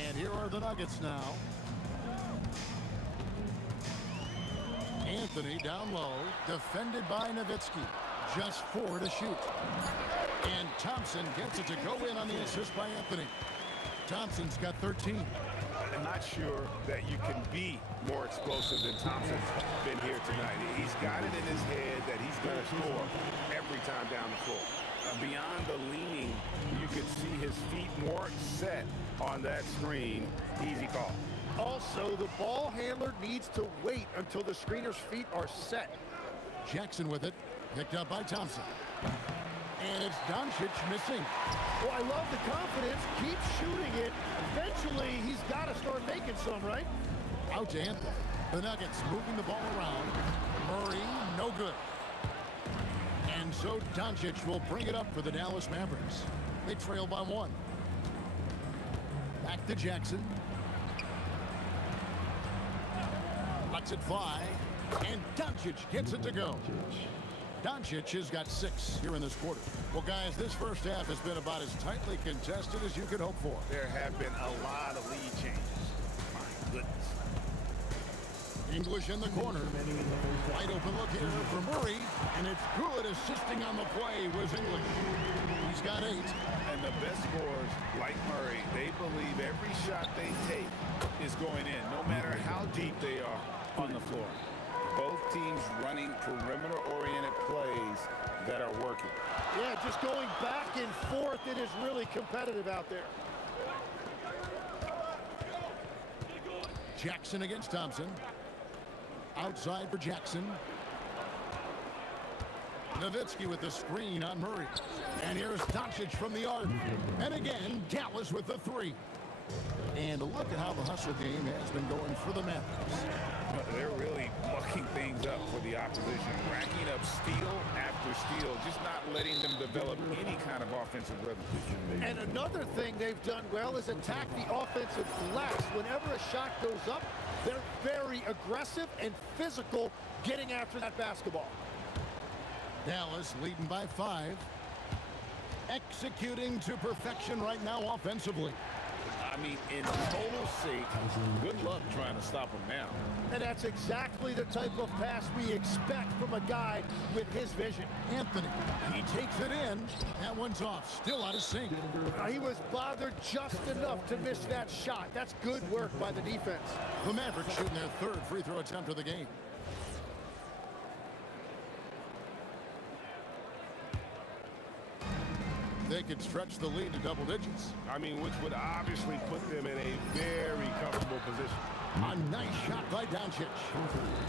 And here are the Nuggets now. Anthony down low, defended by Nowitzki. Just 4 to shoot. And Thompson gets it to go in on the assist by Anthony. Thompson's got 13. I'm not sure that you can be more explosive than Thompson's been here tonight. He's got it in his head that he's going to score every time down the floor. Beyond the leaning, you could see his feet more set on that screen. Easy call. Also, the ball handler needs to wait until the screener's feet are set. Jackson with it, picked up by Thompson. And it's Doncic missing. Well, I love the confidence. Keep shooting it. Eventually, he's got to start making some, right? Out to Anthony. The Nuggets moving the ball around. Murray, no good. And so Doncic will bring it up for the Dallas Mavericks. They trail by 1. Back to Jackson. Lets it fly. And Doncic gets it to go. Doncic has got 6 here in this quarter. Well, guys, this first half has been about as tightly contested as you could hope for. There have been a lot of lead changes. My goodness. English in the corner. Wide open look here for Murray, and it's good. Assisting on the play was English. He's got 8. And the best scorers, like Murray, they believe every shot they take is going in, no matter how deep they are on the floor. Both teams running perimeter-oriented plays that are working. Yeah, just going back and forth, it is really competitive out there. Jackson against Thompson. Outside for Jackson. Nowitzki with the screen on Murray. And here's Doncic from the arc. And again, Dallas with the 3. And look at how the hustle game has been going for the Mavericks. They're really mucking things up for the opposition, racking up steal after steal, just not letting them develop any kind of offensive rhythm. And another thing they've done well is attack the offensive glass. Whenever a shot goes up, they're very aggressive and physical getting after that basketball. Dallas leading by 5. Executing to perfection right now offensively. I mean, in total sync, good luck trying to stop him now. And that's exactly the type of pass we expect from a guy with his vision. Anthony, he takes it in. That one's off, still out of sync. He was bothered just enough to miss that shot. That's good work by the defense. The Mavericks shooting their 3rd free throw attempt of the game. They could stretch the lead to double digits. I mean, which would obviously put them in a very comfortable position. A nice shot by Doncic.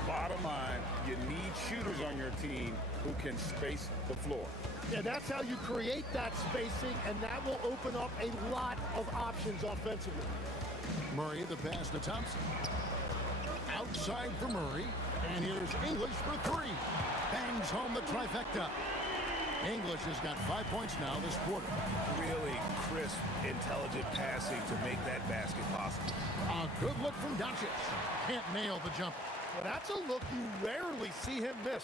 Bottom line, you need shooters on your team who can space the floor. Yeah, that's how you create that spacing, and that will open up a lot of options offensively. Murray, the pass to Thompson. Outside for Murray. And here's English for 3. Bangs home the trifecta. English has got 5 points now this quarter. Really crisp, intelligent passing to make that basket possible. A good look from Doncic. Can't nail the jumper. Well, that's a look you rarely see him miss.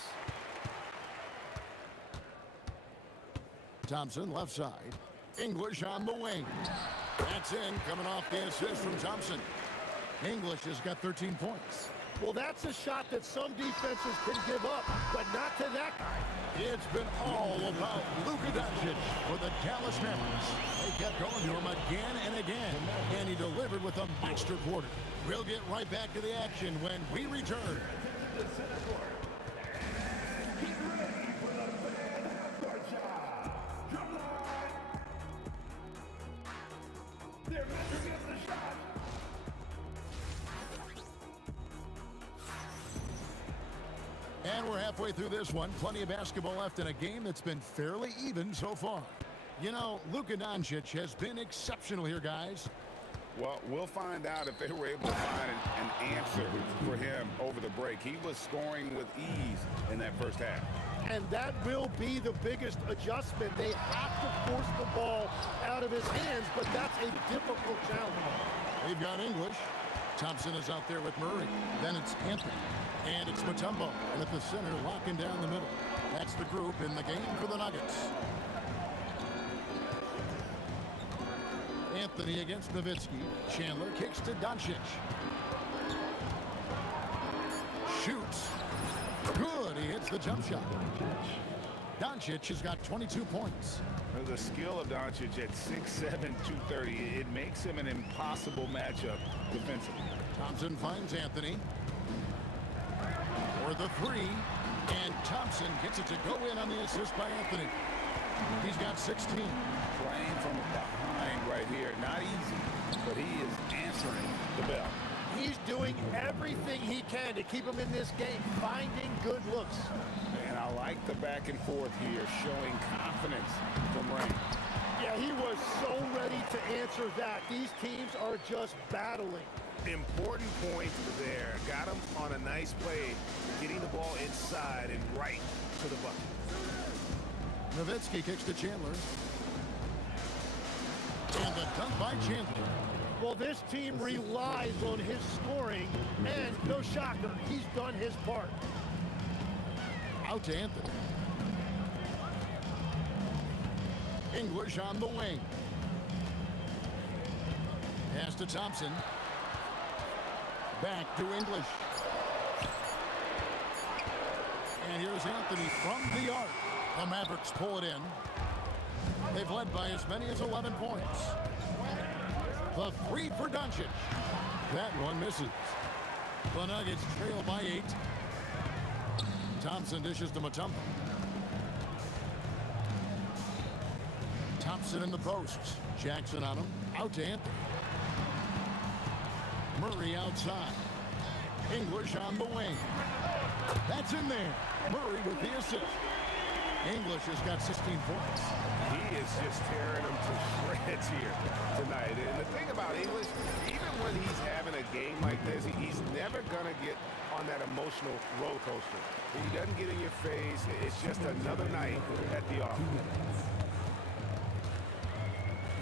Thompson left side. English on the wing. That's in, coming off the assist from Thompson. English has got 13 points. Well, that's a shot that some defenses can give up, but not to that guy. It's been all about Luka Doncic for the Dallas Mavericks. They kept going to him again and again, and he delivered with a monster quarter. We'll get right back to the action when we return. And we're halfway through this one. Plenty of basketball left in a game that's been fairly even so far. You know, Luka Doncic has been exceptional here, guys. Well, we'll find out if they were able to find an answer for him over the break. He was scoring with ease in that first half. And that will be the biggest adjustment. They have to force the ball out of his hands, but that's a difficult challenge. They've got English. Thompson is out there with Murray. Then it's Anthony. And it's Mutombo. And at the center, locking down the middle. That's the group in the game for the Nuggets. Anthony against Nowitzki. Chandler kicks to Doncic. Shoots. Good. He hits the jump shot. Doncic has got 22 points. The skill of Doncic at 6'7", 230, it makes him an impossible matchup defensively. Thompson finds Anthony. For the 3. And Thompson gets it to go in on the assist by Anthony. He's got 16. Playing from behind right here. Not easy, but he is answering the bell. He's doing everything he can to keep him in this game, finding good looks. And I like the back and forth here, showing confidence from Rain. Yeah, he was so ready to answer that. These teams are just battling. Important point there. Got him on a nice play, getting the ball inside and right to the bucket. Nowitzki kicks to Chandler. And the dunk by Chandler. Well, this team relies on his scoring, and no shocker, he's done his part. Out to Anthony. English on the wing. Pass to Thompson. Back to English. And here's Anthony from the arc. The Mavericks pull it in. They've led by as many as 11 points. The three for Doncic. That one misses. The Nuggets trail by 8. Thompson dishes to Mutombo. Thompson in the posts. Jackson on him. Out to Anthony. Murray outside. English on the wing. That's in there. Murray with the assist. English has got 16 points. He is just tearing them to shreds here tonight. And the thing about English, even when he's having a game like this, he's never going to get on that emotional roller coaster. He doesn't get in your face. It's just another night at the office.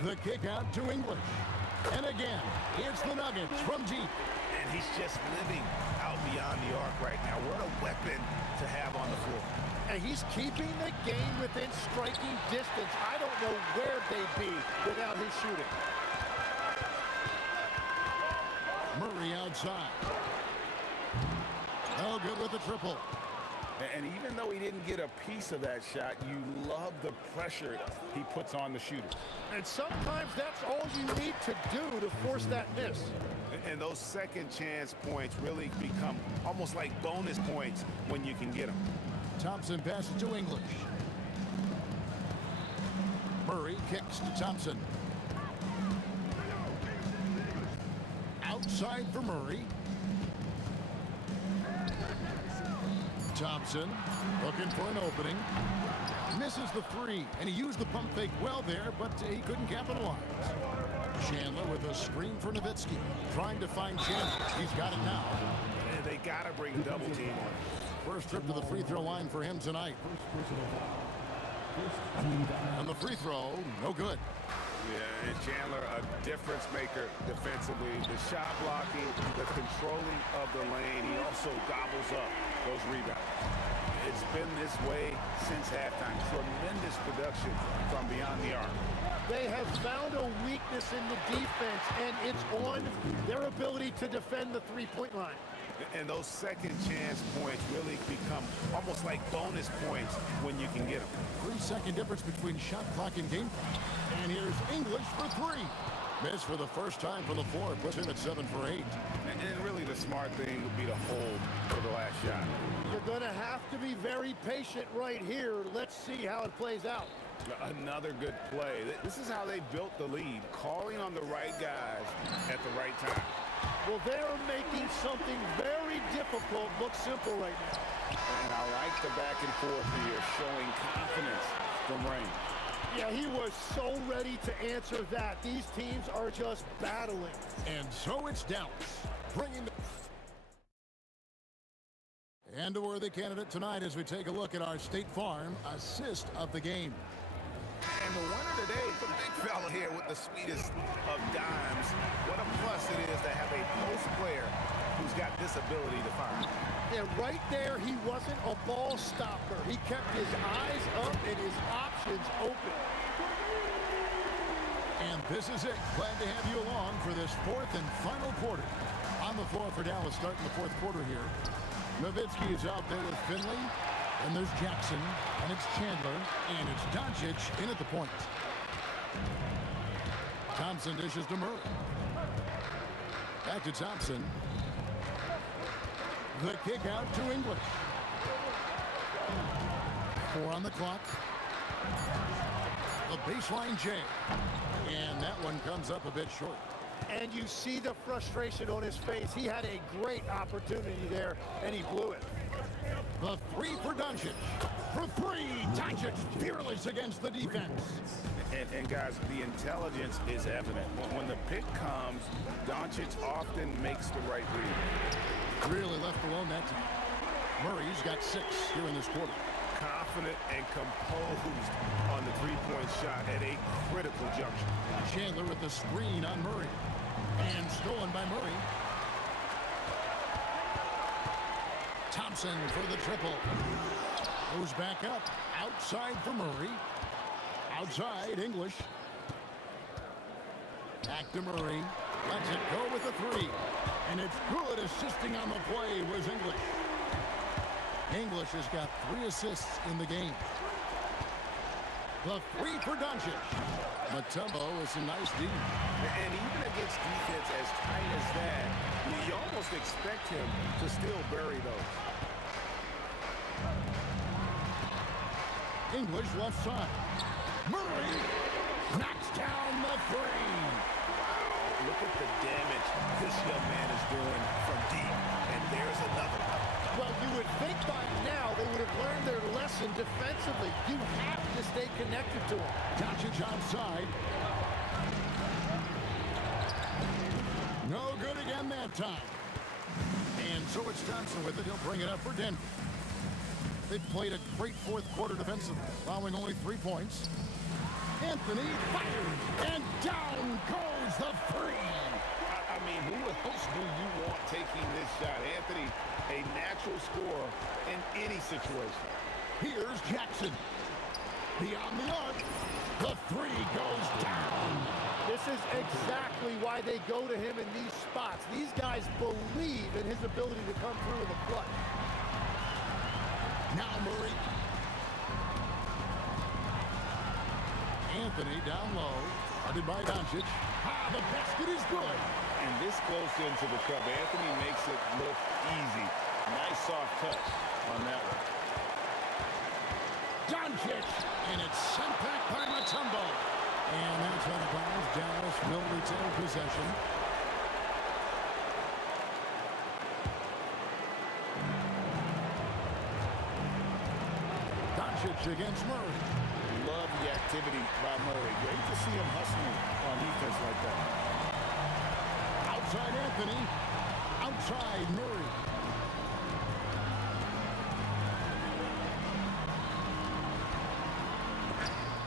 The kick out to English. And again, it's the Nuggets from deep. And he's just living out beyond the arc right now. What a weapon to have on the floor. And he's keeping the game within striking distance. I don't know where they'd be without his shooting. Murray outside. Oh, good with the triple. And even though he didn't get a piece of that shot, you love the pressure he puts on the shooter. And sometimes that's all you need to do to force that miss. And those second chance points really become almost like bonus points when you can get them. Thompson passes to English. Murray kicks to Thompson. Outside for Murray. Thompson looking for an opening. Misses the three, and he used the pump fake well there, but he couldn't capitalize. Chandler with a screen for Nowitzki. Trying to find Chandler. He's got it now. And they got to bring double team on. First trip to the free throw line for him tonight. And the free throw, no good. Yeah, and Chandler, a difference maker defensively. The shot blocking, the controlling of the lane. He also gobbles up those rebounds. It's been this way since halftime. Tremendous production from beyond the arc. They have found a weakness in the defense, and it's on their ability to defend the three-point line. And those second chance points really become almost like bonus points when you can get them. 3-second difference between shot clock and game clock. And here's English for three. Miss for the first time for the floor. Puts him at 7 for 8. And really the smart thing would be to hold for the last shot. You're going to have to be very patient right here. Let's see how it plays out. Another good play. This is how they built the lead, calling on the right guys at the right time. Well, they're making something very difficult look simple right now. And I like the back and forth here, showing confidence from range. Yeah, he was so ready to answer that. These teams are just battling. And so it's Dallas, bringing the... And a worthy candidate tonight as we take a look at our State Farm assist of the game. And the winner today, the big fella here with the sweetest of dimes. What a plus it is to have a post player who's got this ability to fire. Yeah, right there, he wasn't a ball stopper. He kept his eyes up and his options open. And this is it. Glad to have you along for this fourth and final quarter. On the floor for Dallas starting the fourth quarter here. Nowitzki is out there with Finley. And there's Jackson, and it's Chandler, and it's Doncic in at the point. Thompson dishes to Murray. Back to Thompson. The kick out to English. 4 on the clock. The baseline J. And that one comes up a bit short. And you see the frustration on his face. He had a great opportunity there, and he blew it. The three for Doncic. For three, Doncic fearless against the defense. And guys, the intelligence is evident. When the pick comes, Doncic often makes the right read. Really left alone that time. Murray's got 6 here in this quarter. Confident and composed on the three-point shot at a critical juncture. Chandler with the screen on Murray. And stolen by Murray. Thompson for the triple. Goes back up. Outside for Murray. Outside, English. Back to Murray. Lets it go with the three. And it's good. Assisting on the play was English. English has got 3 assists in the game. The three for Doncic. Mutombo with some nice D. And even against defense as tight as that, you almost expect him to still bury those. English left side. Murray knocks down the three. Wow, look at the damage this young man is doing from deep. And there's another one. Well, you would think by now they would have learned their lesson defensively. You have to stay connected to him. Doncic outside. No good again that time. And so it's Johnson with it. He'll bring it up for Denver. They played a great fourth quarter defensively, allowing only 3 points. Anthony fires, and down goes the three. I mean, who else do you want taking this shot? Anthony, a natural scorer in any situation. Here's Jackson. Beyond the arc, the three goes down. This is exactly why they go to him in these spots. These guys believe in his ability to come through in the clutch. Now Murray. Anthony down low. Guarded by Doncic. Ah, the basket is good. And this close into the cup, Anthony makes it look easy. Nice soft touch on that one. Doncic, and it's sent back by Mutombo. And that's out of bounds. Dallas will retain possession. Doncic against Murray. Love the activity by Murray. Great to see him hustling on defense like that. Outside Anthony. Outside Murray.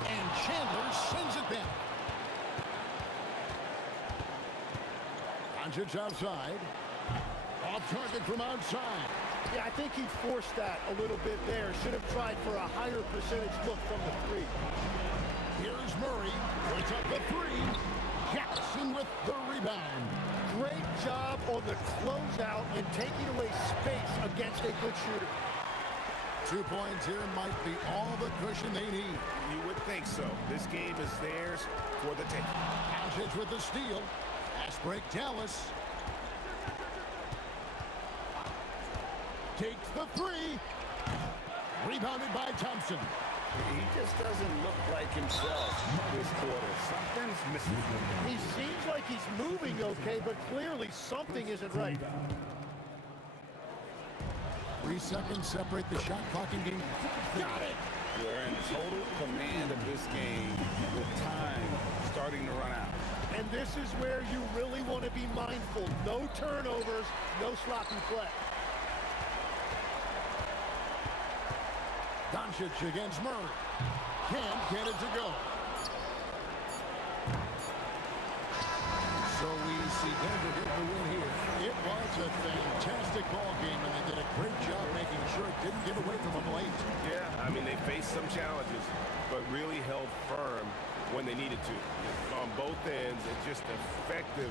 And Chandler sends it back. Doncic outside. Off target from outside. Yeah, I think he forced that a little bit there. Should have tried for a higher percentage look from the three. Here's Murray. Puts up the three. Jackson with the rebound. Great job on the closeout and taking away space against a good shooter. 2 points here might be all the cushion they need. You would think so. This game is theirs for the taking. Doncic with the steal. Fast break Dallas. Takes the three. Rebounded by Thompson. He just doesn't look like himself this quarter. Something's missing. He seems like he's moving okay, but clearly something isn't right. 3 seconds separate the shot clock in game. Got it! We're in total command of this game with time starting to run out. And this is where you really want to be mindful. No turnovers, no sloppy play. Doncic against Murray. Can't get it to go. So we see Denver get the win here. It was a fantastic ball game, and they did a great job making sure it didn't give away from them late. Yeah, I mean, they faced some challenges, but really held firm when they needed to. On both ends, it's just effective.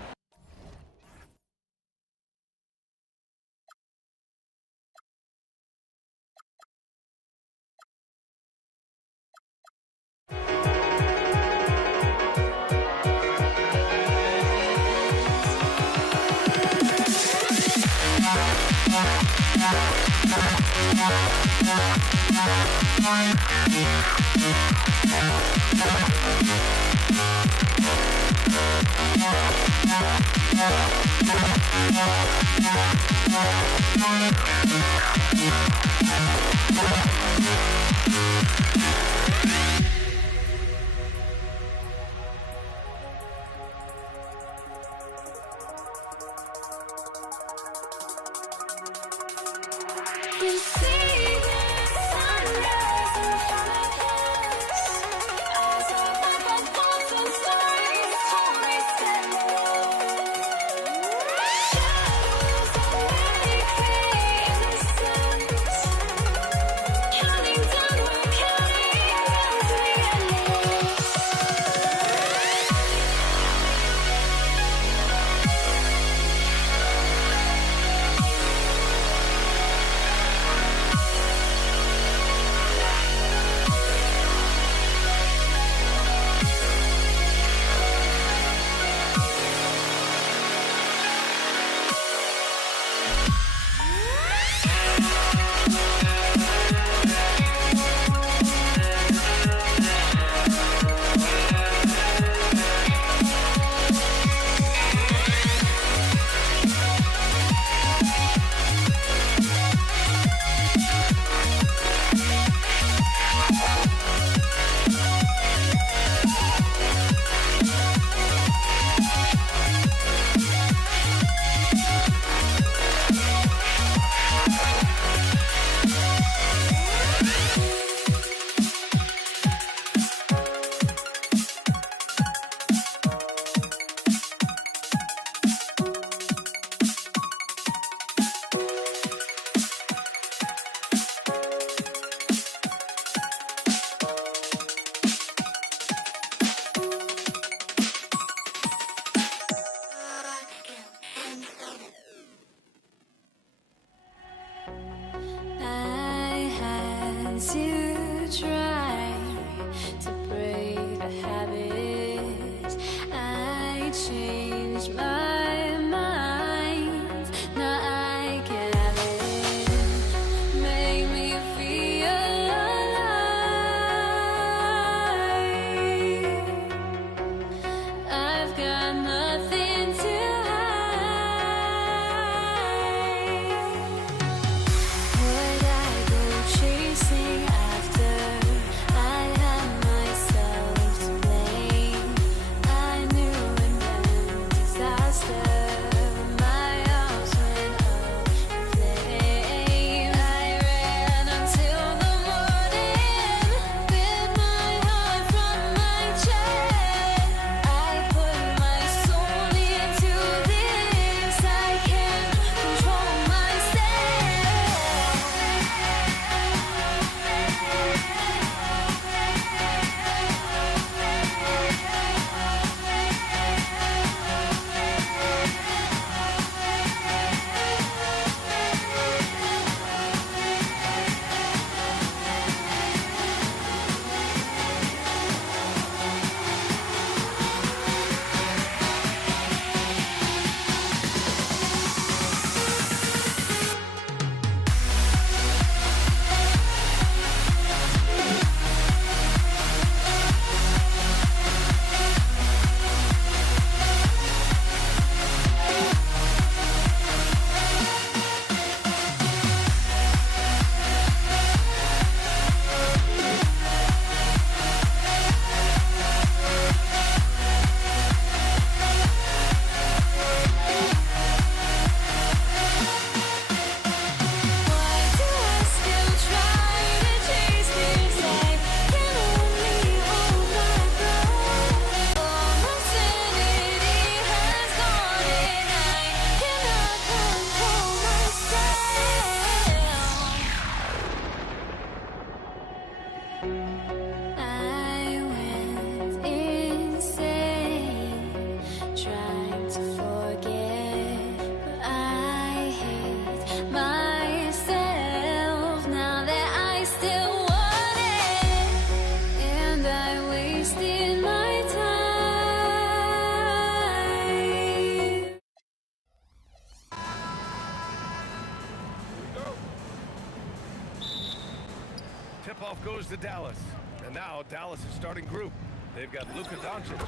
tip-off goes to Dallas. And now Dallas is starting group. They've got Luka Doncic,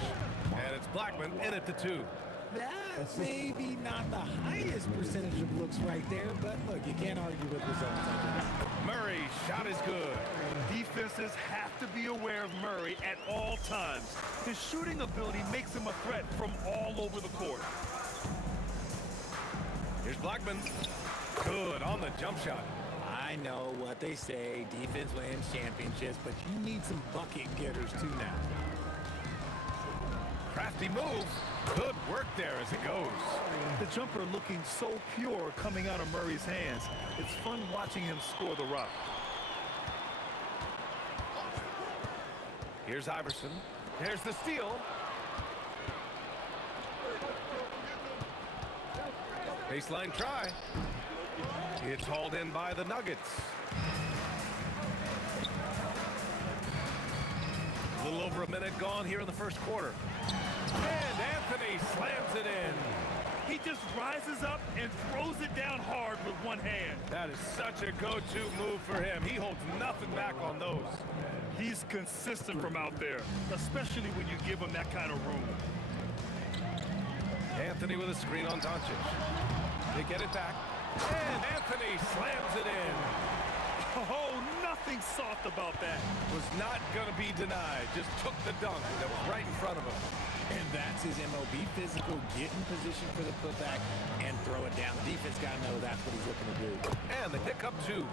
and it's Blackman in at the 2. That may be not the highest percentage of looks right there, but look, you can't argue with results. Murray, shot is good. Defenses have to be aware of Murray at all times. His shooting ability makes him a threat from all over the court. Here's Blackman. Good on the jump shot. I know what they say, defense wins championships, but you need some bucket getters too now. Crafty move. Good work there as it goes. The jumper looking so pure coming out of Murray's hands. It's fun watching him score the rock. Here's Iverson. There's the steal. Baseline try. It's hauled in by the Nuggets. A little over a minute gone here in the first quarter. And Anthony slams it in. He just rises up and throws it down hard with one hand. That is such a go-to move for him. He holds nothing back on those. He's consistent from out there, especially when you give him that kind of room. Anthony with a screen on Doncic. They get it back. And Anthony slams it in. Oh, nothing soft about that. Was not going to be denied. Just took the dunk that was right in front of him. And that's his MO. Be physical, get in position for the putback, and throw it down. The defense got to know that's what he's looking to do. And they pick up 2.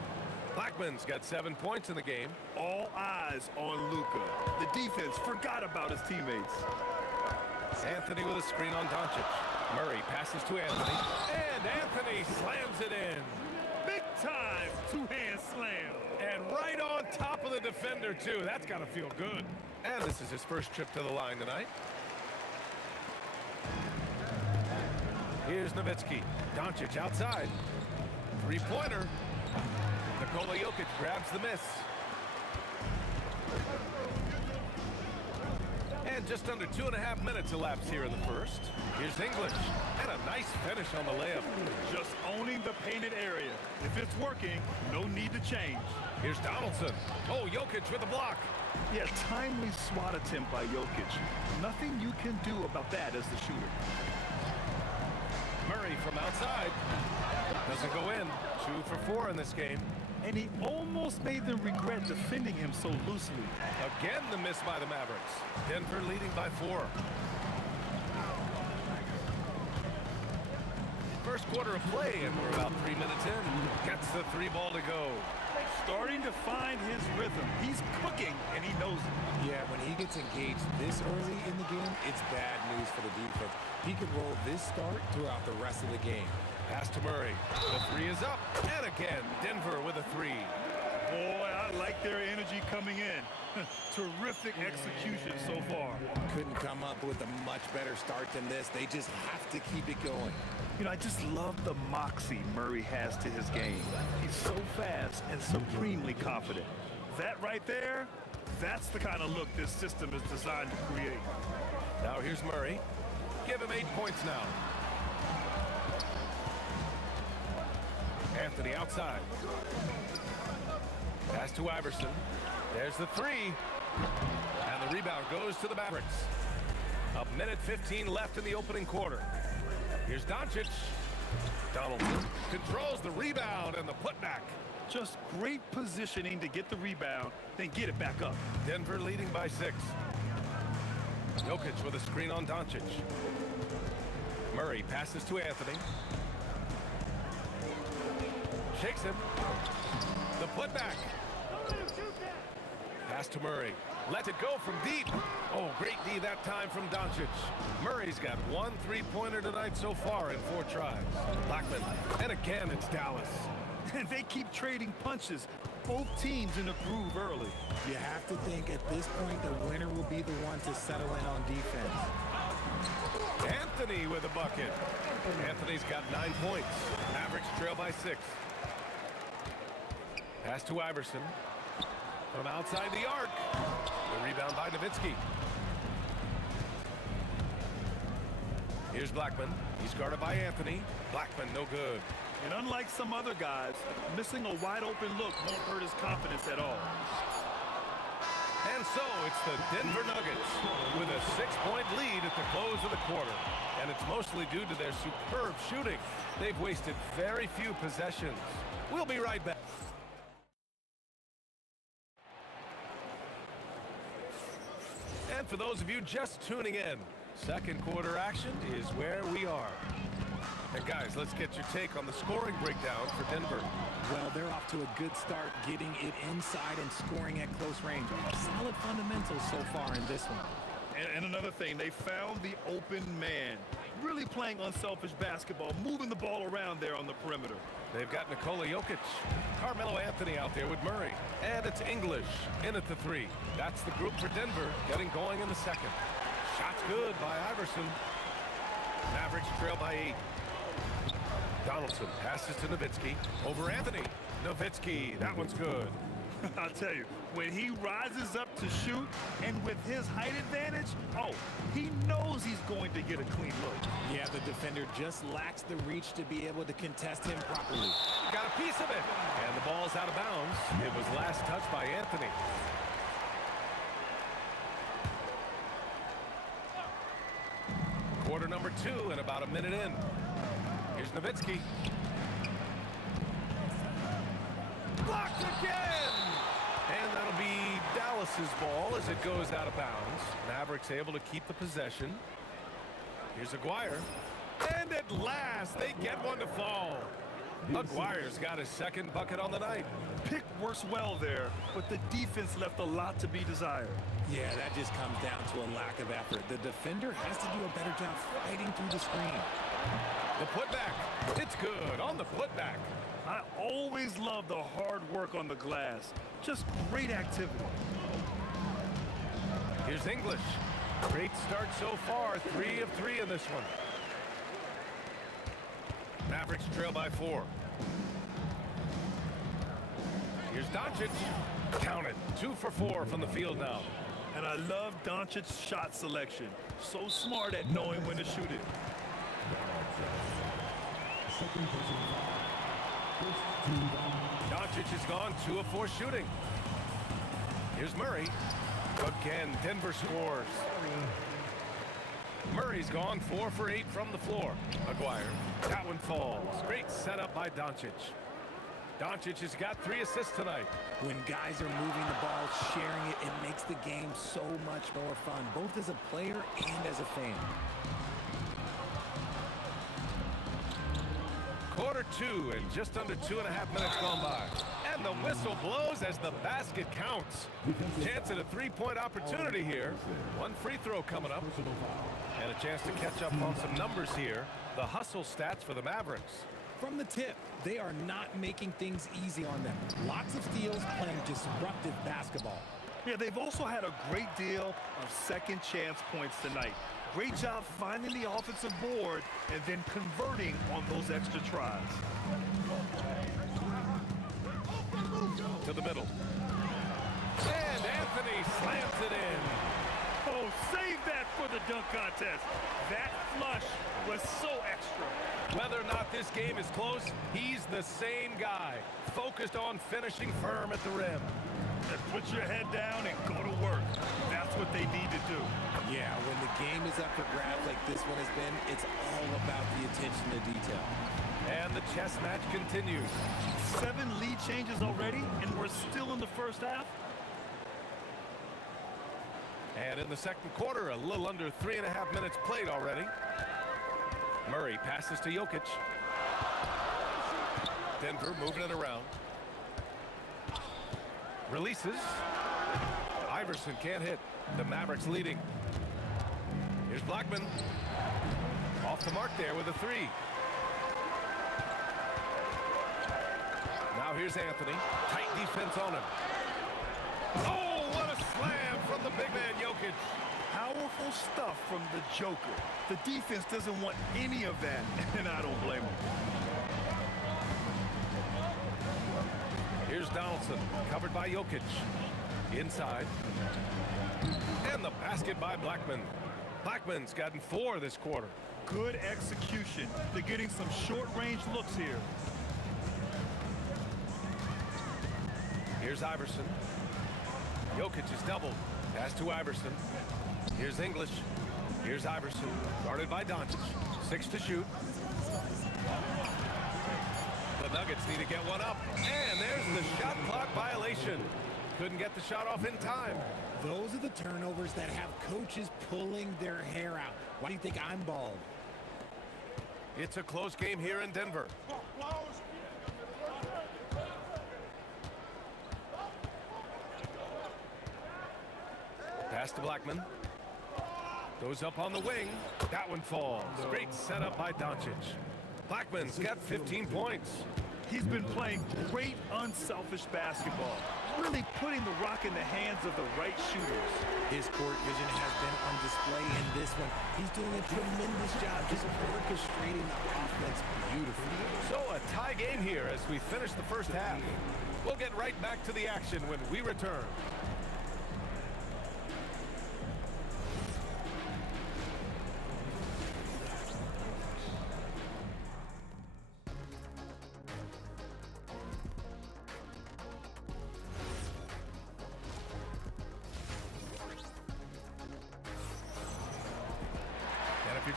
Blackman's got 7 points in the game. All eyes on Luka. The defense forgot about his teammates. Anthony with a screen on Doncic. Murray passes to Anthony. And Anthony slams it in. Big time two-hand slam. And right on top of the defender, too. That's got to feel good. And this is his first trip to the line tonight. Here's Nowitzki. Doncic outside. Three-pointer. Nikola Jokic grabs the miss. And just under 2.5 minutes elapsed here in the first. Here's English. And a nice finish on the layup. Just owning the painted area. If it's working, no need to change. Here's Donaldson. Oh, Jokic with a block. Yeah, timely swat attempt by Jokic. Nothing you can do about that as the shooter. Murray from outside. Doesn't go in. 2 for 4 in this game. And he almost made them regret defending him so loosely. Again, the miss by the Mavericks. Denver leading by 4. First quarter of play, and we're about 3 minutes in. Gets the 3 ball to go. Starting to find his rhythm. He's cooking, and he knows it. Yeah, when he gets engaged this early in the game, it's bad news for the defense. He could roll this start throughout the rest of the game. Pass to Murray. The 3 is up. And again, Denver with a 3. Boy, I like their energy coming in. Terrific execution so far. Couldn't come up with a much better start than this. They just have to keep it going. You know, I just love the moxie Murray has to his game. He's so fast and supremely confident. That right there, that's the kind of look this system is designed to create. Now here's Murray. Give him 8 points now. Anthony outside. Pass to Iverson. There's the 3. And the rebound goes to the Mavericks. 1:15 left in the opening quarter. Here's Doncic. Donaldson controls the rebound and the putback. Just great positioning to get the rebound, then get it back up. Denver leading by 6. Jokic with a screen on Doncic. Murray passes to Anthony. Shakes him. The putback. Pass to Murray. Lets it go from deep. Oh, great D that time from Doncic. Murray's got 1 3-pointer tonight so far in 4 tries. Blackman. And again, it's Dallas. And they keep trading punches. Both teams in a groove early. You have to think at this point the winner will be the one to settle in on defense. Anthony with a bucket. Anthony's got 9 points. Mavericks trail by 6. Pass to Iverson. From outside the arc. The rebound by Nowitzki. Here's Blackman. He's guarded by Anthony. Blackman, no good. And unlike some other guys, missing a wide-open look won't hurt his confidence at all. And so it's the Denver Nuggets with a 6-point lead at the close of the quarter. And it's mostly due to their superb shooting. They've wasted very few possessions. We'll be right back. And for those of you just tuning in, second quarter action is where we are. And guys, let's get your take on the scoring breakdown for Denver. Well, they're off to a good start, getting it inside and scoring at close range. Solid fundamentals so far in this one. And another thing, they found the open man. Really playing unselfish basketball, moving the ball around there on the perimeter. They've got Nikola Jokic, Carmelo Anthony out there with Murray. And it's English in at the 3. That's the group for Denver getting going in the second. Shot's good by Iverson. Mavericks trail by 8. Donaldson passes to Nowitzki. Over Anthony. Nowitzki, that one's good. I'll tell you, when he rises up to shoot, and with his height advantage, oh, he knows he's going to get a clean look. Yeah, the defender just lacks the reach to be able to contest him properly. Got a piece of it. And the ball's out of bounds. It was last touched by Anthony. Quarter number 2 and about a minute in. Here's Nowitzki. Blocked again! And that'll be Dallas's ball as it goes out of bounds. Mavericks able to keep the possession. Here's Aguirre. And at last, they get one to fall. Aguirre's got his second bucket on the night. Pick works well there, but the defense left a lot to be desired. Yeah, that just comes down to a lack of effort. The defender has to do a better job fighting through the screen. The putback. It's good on the putback. I always love the hard work on the glass. Just great activity. Here's English. Great start so far. 3 of 3 in this one. Mavericks trail by 4. Here's Doncic. Count it. 2 for 4 from the field now. And I love Doncic's shot selection. So smart at knowing when to shoot it. Doncic has gone 2 of 4 shooting. Here's Murray. Again, Denver scores. Murray's gone 4 for 8 from the floor. Aguirre. That one falls. Great setup by Doncic. Doncic has got 3 assists tonight. When guys are moving the ball, sharing it, it makes the game so much more fun, both as a player and as a fan. Quarter 2 and just under 2.5 minutes gone by. And the whistle blows as the basket counts. Chance at a 3-point opportunity here. 1 free throw coming up. And a chance to catch up on some numbers here. The hustle stats for the Mavericks. From the tip, they are not making things easy on them. Lots of steals, playing disruptive basketball. Yeah, they've also had a great deal of second chance points tonight. Great job finding the offensive board and then converting on those extra tries. To the middle. And Anthony slams it in. Oh, save that for the dunk contest. That flush was so extra. Whether or not this game is close, he's the same guy. Focused on finishing firm at the rim. And put your head down and go to work. That's what they need to do. Yeah, when the game is up for grabs like this one has been, it's all about the attention to detail. And the chess match continues. 7 lead changes already, and we're still in the first half. And in the second quarter, a little under 3.5 minutes played already. Murray passes to Jokic. Denver moving it around. Releases. Iverson can't hit. The Mavericks leading. Here's Blackman. Off the mark there with a 3. Now here's Anthony. Tight defense on him. Oh, what a slam from the big man Jokic. Powerful stuff from the Joker. The defense doesn't want any of that, and I don't blame them. Here's Donaldson, covered by Jokic. Inside. And the basket by Blackman. Blackman's gotten 4 this quarter. Good execution. They're getting some short-range looks here. Here's Iverson. Jokic is doubled. Pass to Iverson. Here's English. Here's Iverson. Guarded by Doncic. 6 to shoot. The Nuggets need to get one up. And there's the shot clock violation. Couldn't get the shot off in time. Those are the turnovers that have coaches pulling their hair out. Why do you think I'm bald? It's a close game here in Denver. Pass to Blackman. Goes up on the wing. That one falls. Great setup by Doncic. Blackman's got 15 points. He's been playing great, unselfish basketball, really putting the rock in the hands of the right shooters. His court vision has been on display in this one. He's doing a tremendous job just orchestrating the offense beautifully. So a tie game here as we finish the first half. We'll get right back to the action when we return.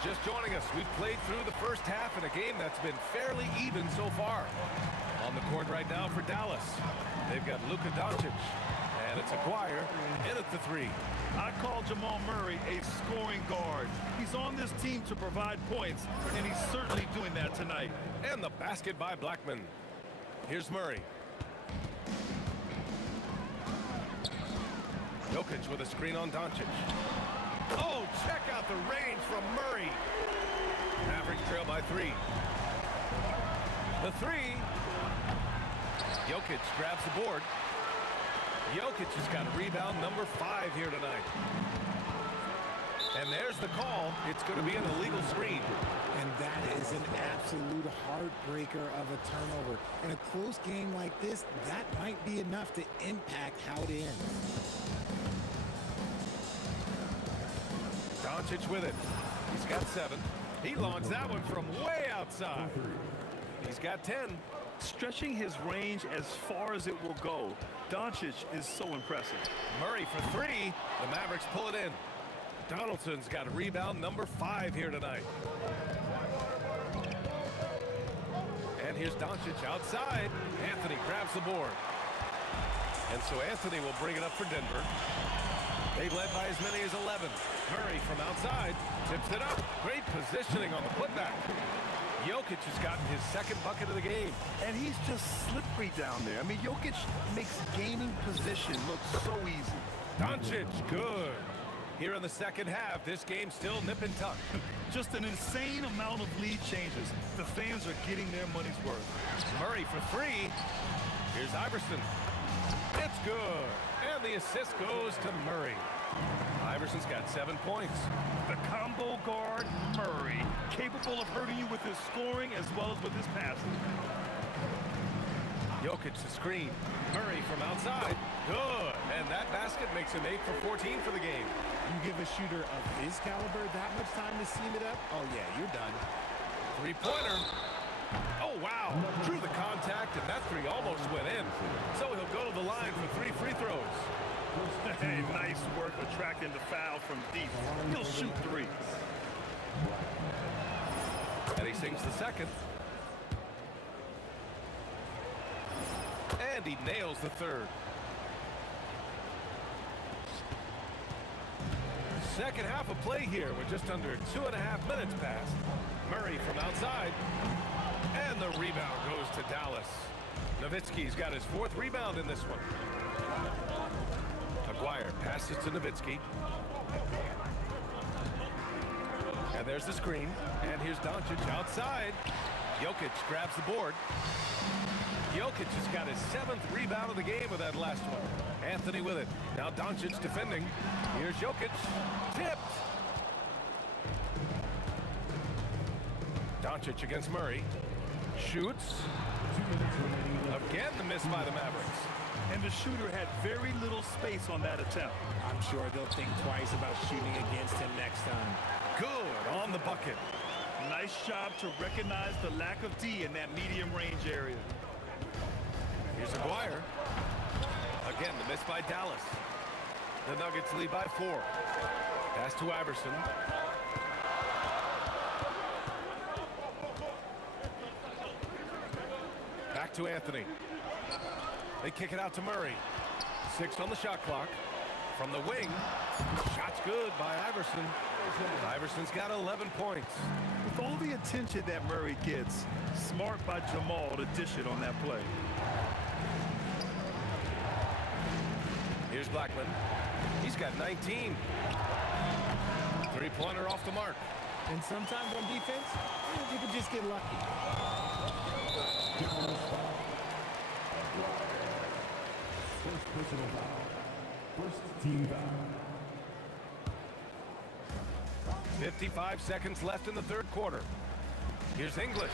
Just joining us, we've played through the first half in a game that's been fairly even so far. On the court right now for Dallas, they've got Luka Doncic, and it's Aguirre in at the 3. I call Jamal Murray a scoring guard. He's on this team to provide points, and he's certainly doing that tonight. And the basket by Blackman. Here's Murray. Jokic with a screen on Doncic. Oh, check out the range from Murray. Mavericks trail by 3. The 3. Jokic grabs the board. Jokic has got rebound number 5 here tonight. And there's the call. It's going to be an illegal screen. And that is an absolute heartbreaker of a turnover. In a close game like this, that might be enough to impact how it ends. Doncic with it. He's got 7. He launched that one from way outside. He's got 10. Stretching his range as far as it will go. Doncic is so impressive. Murray for 3. The Mavericks pull it in. Donaldson's got rebound number 5 here tonight. And here's Doncic outside. Anthony grabs the board. And so Anthony will bring it up for Denver. They've led by as many as 11. Murray from outside tips it up. Great positioning on the putback. Jokic has gotten his 2nd bucket of the game. And he's just slippery down there. I mean, Jokic makes gaining position look so easy. Doncic, good. Here in the second half, this game's still nip and tuck. Just an insane amount of lead changes. The fans are getting their money's worth. Murray for 3. Here's Iverson. It's good. And the assist goes to Murray. Iverson's got 7 points. The combo guard, Murray, capable of hurting you with his scoring as well as with his passing. Jokic the screen. Murray from outside. Good. And that basket makes him 8 for 14 for the game. You give a shooter of his caliber that much time to seam it up? Oh, yeah, you're done. 3-pointer. Oh, wow. Drew the contact, and that 3 almost went in. So he'll go to the line for 3 free throws. Hey, nice work attracting the foul from deep. He'll shoot 3. And he sinks the 2nd. And he nails the 3rd. Second half of play here with just under 2.5 minutes passed. Murray from outside. And the rebound goes to Dallas. Nowitzki's got his 4th rebound in this one. Aguirre passes to Nowitzki. And there's the screen. And here's Doncic outside. Jokic grabs the board. Jokic has got his 7th rebound of the game with that last one. Anthony with it. Now Doncic defending. Here's Jokic. Tipped. Doncic against Murray. Shoots. Again the miss by the Mavericks. And the shooter had very little space on that attempt. I'm sure they'll think twice about shooting against him next time. Good on the bucket. Nice job to recognize the lack of D in that medium range area. Here's Aguirre. Again, the miss by Dallas. The Nuggets lead by 4. Pass to Iverson. Back to Anthony. They kick it out to Murray. 6 on the shot clock. From the wing. Shot's good by Iverson. Iverson's got 11 points. With all the attention that Murray gets, smart by Jamal to dish it on that play. Here's Blackman. He's got 19. Three-pointer off the mark. And sometimes on defense, you can just get lucky. First personal foul. First team foul. 55 seconds left in the third quarter. Here's English.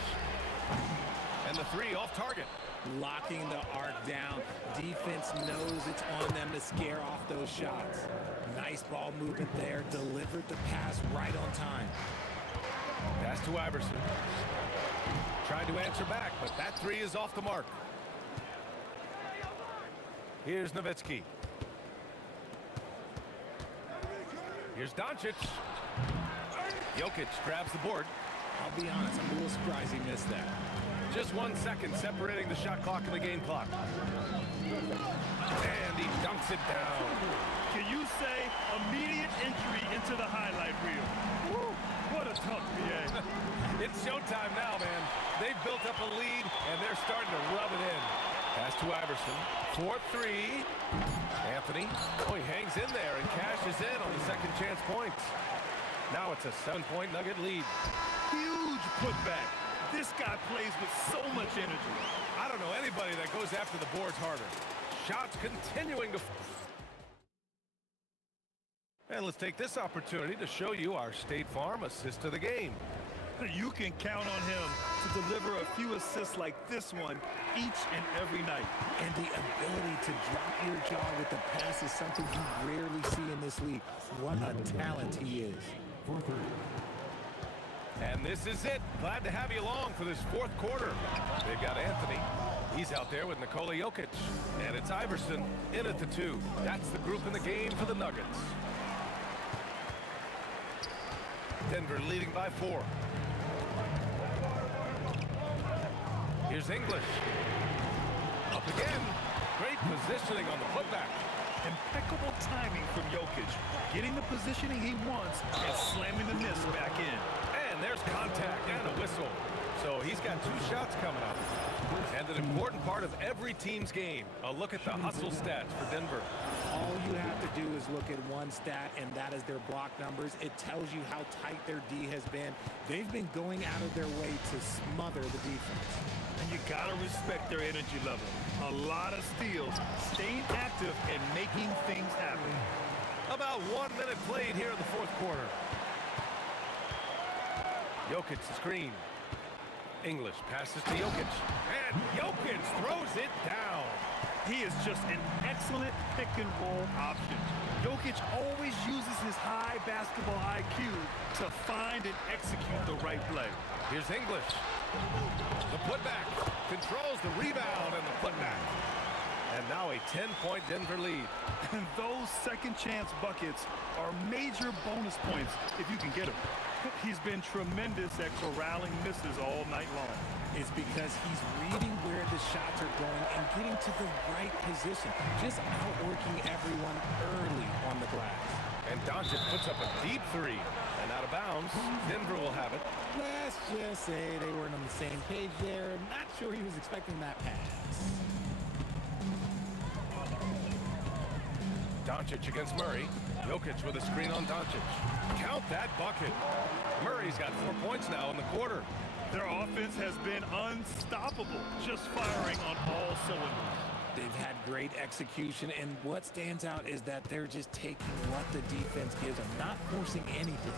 And the 3 off target. Locking the arc down. Defense knows it's on them to scare off those shots. Nice ball movement there. Delivered the pass right on time. Pass to Iverson. Tried to answer back, but that 3 is off the mark. Here's Nowitzki. Here's Doncic. Jokic grabs the board. I'll be honest, I'm a little surprised he missed that. Just 1 second separating the shot clock and the game clock. And he dunks it down. Can you say immediate entry into the highlight reel? Woo, what a tough PA. It's showtime now, man. They've built up a lead, and they're starting to rub it in. Pass to Iverson. 4-3. Anthony. Oh, he hangs in there and cashes in on the second chance points. Now it's a 7-point Nugget lead. Huge putback. This guy plays with so much energy. I don't know anybody that goes after the boards harder. Shots continuing to... And let's take this opportunity to show you our State Farm assist of the game. You can count on him to deliver a few assists like this one each and every night. And the ability to drop your jaw with the pass is something you rarely see in this league. What a talent he is. 4-3. And this is it. Glad to have you along for this fourth quarter. They've got Anthony. He's out there with Nikola Jokic. And it's Iverson in at the 2. That's the group in the game for the Nuggets. Denver leading by 4. Here's English. Up again. Great positioning on the putback. Impeccable timing from Jokic. Getting the positioning he wants and slamming the miss back in. And there's contact and a whistle. So he's got 2 shots coming up. And an important part of every team's game. A look at the hustle stats for Denver. All you have to do is look at one stat, and that is their block numbers. It tells you how tight their D has been. They've been going out of their way to smother the defense. And you gotta respect their energy level. A lot of steals, staying active and making things happen. About 1 minute played here in the fourth quarter. Jokic the screen. English passes to Jokic. And Jokic throws it down. He is just an excellent pick-and-roll option. Jokic always uses his high basketball IQ to find and execute the right play. Here's English. The putback controls the rebound and the putback. And now a 10-point Denver lead. And those second-chance buckets are major bonus points if you can get them. He's been tremendous at corralling misses all night long. It's because he's reading where the shots are going and getting to the right position. Just outworking everyone early on the glass. And Doncic puts up a deep 3. And out of bounds, Denver will have it. Let's just say they weren't on the same page there. Not sure he was expecting that pass. Doncic against Murray. Jokic with a screen on Doncic. Count that bucket. Murray's got 4 points now in the quarter. Their offense has been unstoppable, just firing on all cylinders. They've had great execution, and what stands out is that they're just taking what the defense gives them, not forcing anything.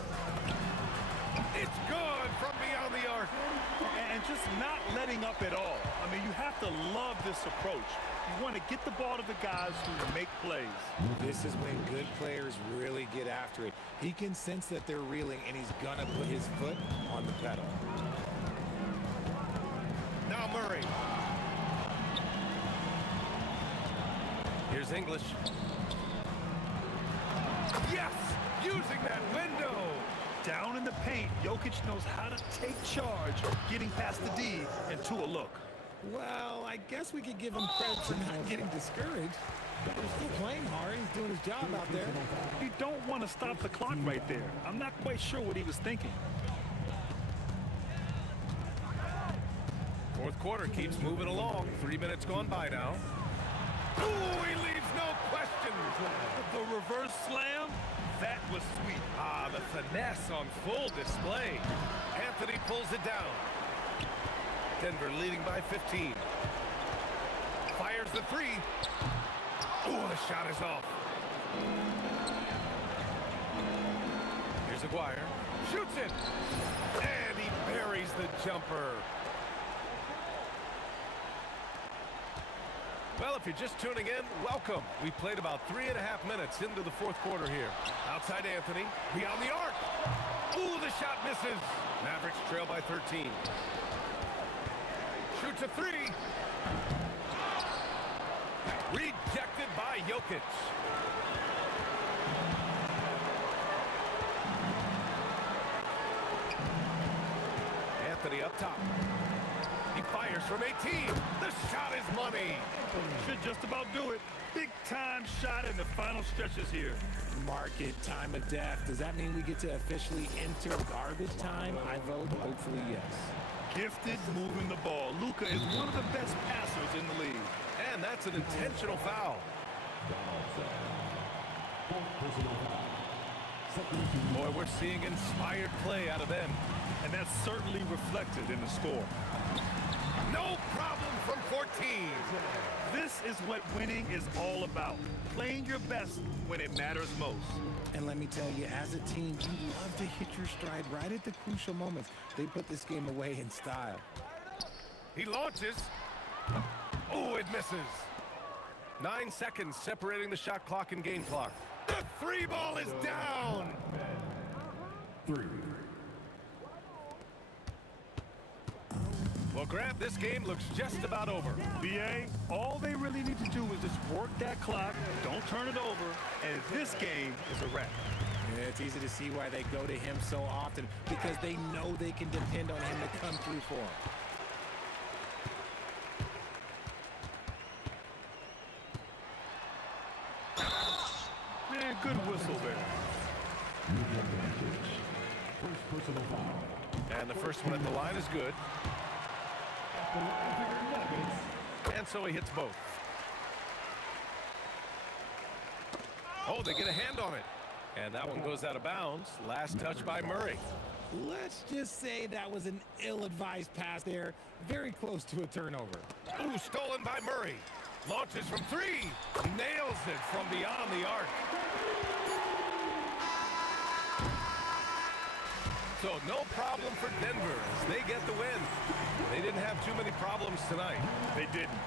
It's good from beyond the arc. And just not letting up at all. I mean, you have to love this approach. You want to get the ball to the guys who make plays. This is when good players really get after it. He can sense that they're reeling, and he's going to put his foot on the pedal. Now Murray. Here's English. Yes! Using that window! Down in the paint, Jokic knows how to take charge, getting past the D and to a look. Well, I guess we could give him credit for not getting discouraged. They're still playing hard. He's doing his job out there. You don't want to stop the clock right there. I'm not quite sure what he was thinking. Fourth quarter keeps moving along. 3 minutes gone by now. Ooh, he leaves no questions. The reverse slam, that was sweet. Ah, the finesse on full display. Anthony pulls it down. Denver leading by 15. Fires the three. Ooh, the shot is off. Here's Aguirre. Shoots it. And he buries the jumper. Well, if you're just tuning in, welcome. We played about 3.5 minutes into the fourth quarter here. Outside Anthony, beyond the arc. Ooh, the shot misses. Mavericks trail by 13. Shoots a three. Rejected by Jokic. Anthony up top. He fires from 18. The shot is money. Should just about do it. Big time shot in the final stretches here. Market time of death. Does that mean we get to officially enter garbage time? I vote hopefully yes. Gifted moving the ball. Luka is one of the best passers in the league. And that's an intentional foul. Boy, we're seeing inspired play out of them. And that's certainly reflected in the score. No problem from 14. This is what winning is all about. Playing your best when it matters most. And let me tell you, as a team, you love to hit your stride right at the crucial moments. They put this game away in style. He launches. Oh, it misses. 9 seconds separating the shot clock and game clock. The three ball is down. 3. Well, Grant, this game looks just about over. BA, all they really need to do is just work that clock, don't turn it over, and this game is a wrap. Yeah, it's easy to see why they go to him so often, because they know they can depend on him to come through for them. Man, good whistle there. First personal foul. And the first one at the line is good. And so he hits both. Oh, they get a hand on it. And that one goes out of bounds. Last touch by Murray. Let's just say that was an ill-advised pass there. Very close to a turnover. Ooh, stolen by Murray. Launches from 3. Nails it from beyond the arc. So no problem for Denver as they get the win. They didn't have too many problems tonight. They didn't.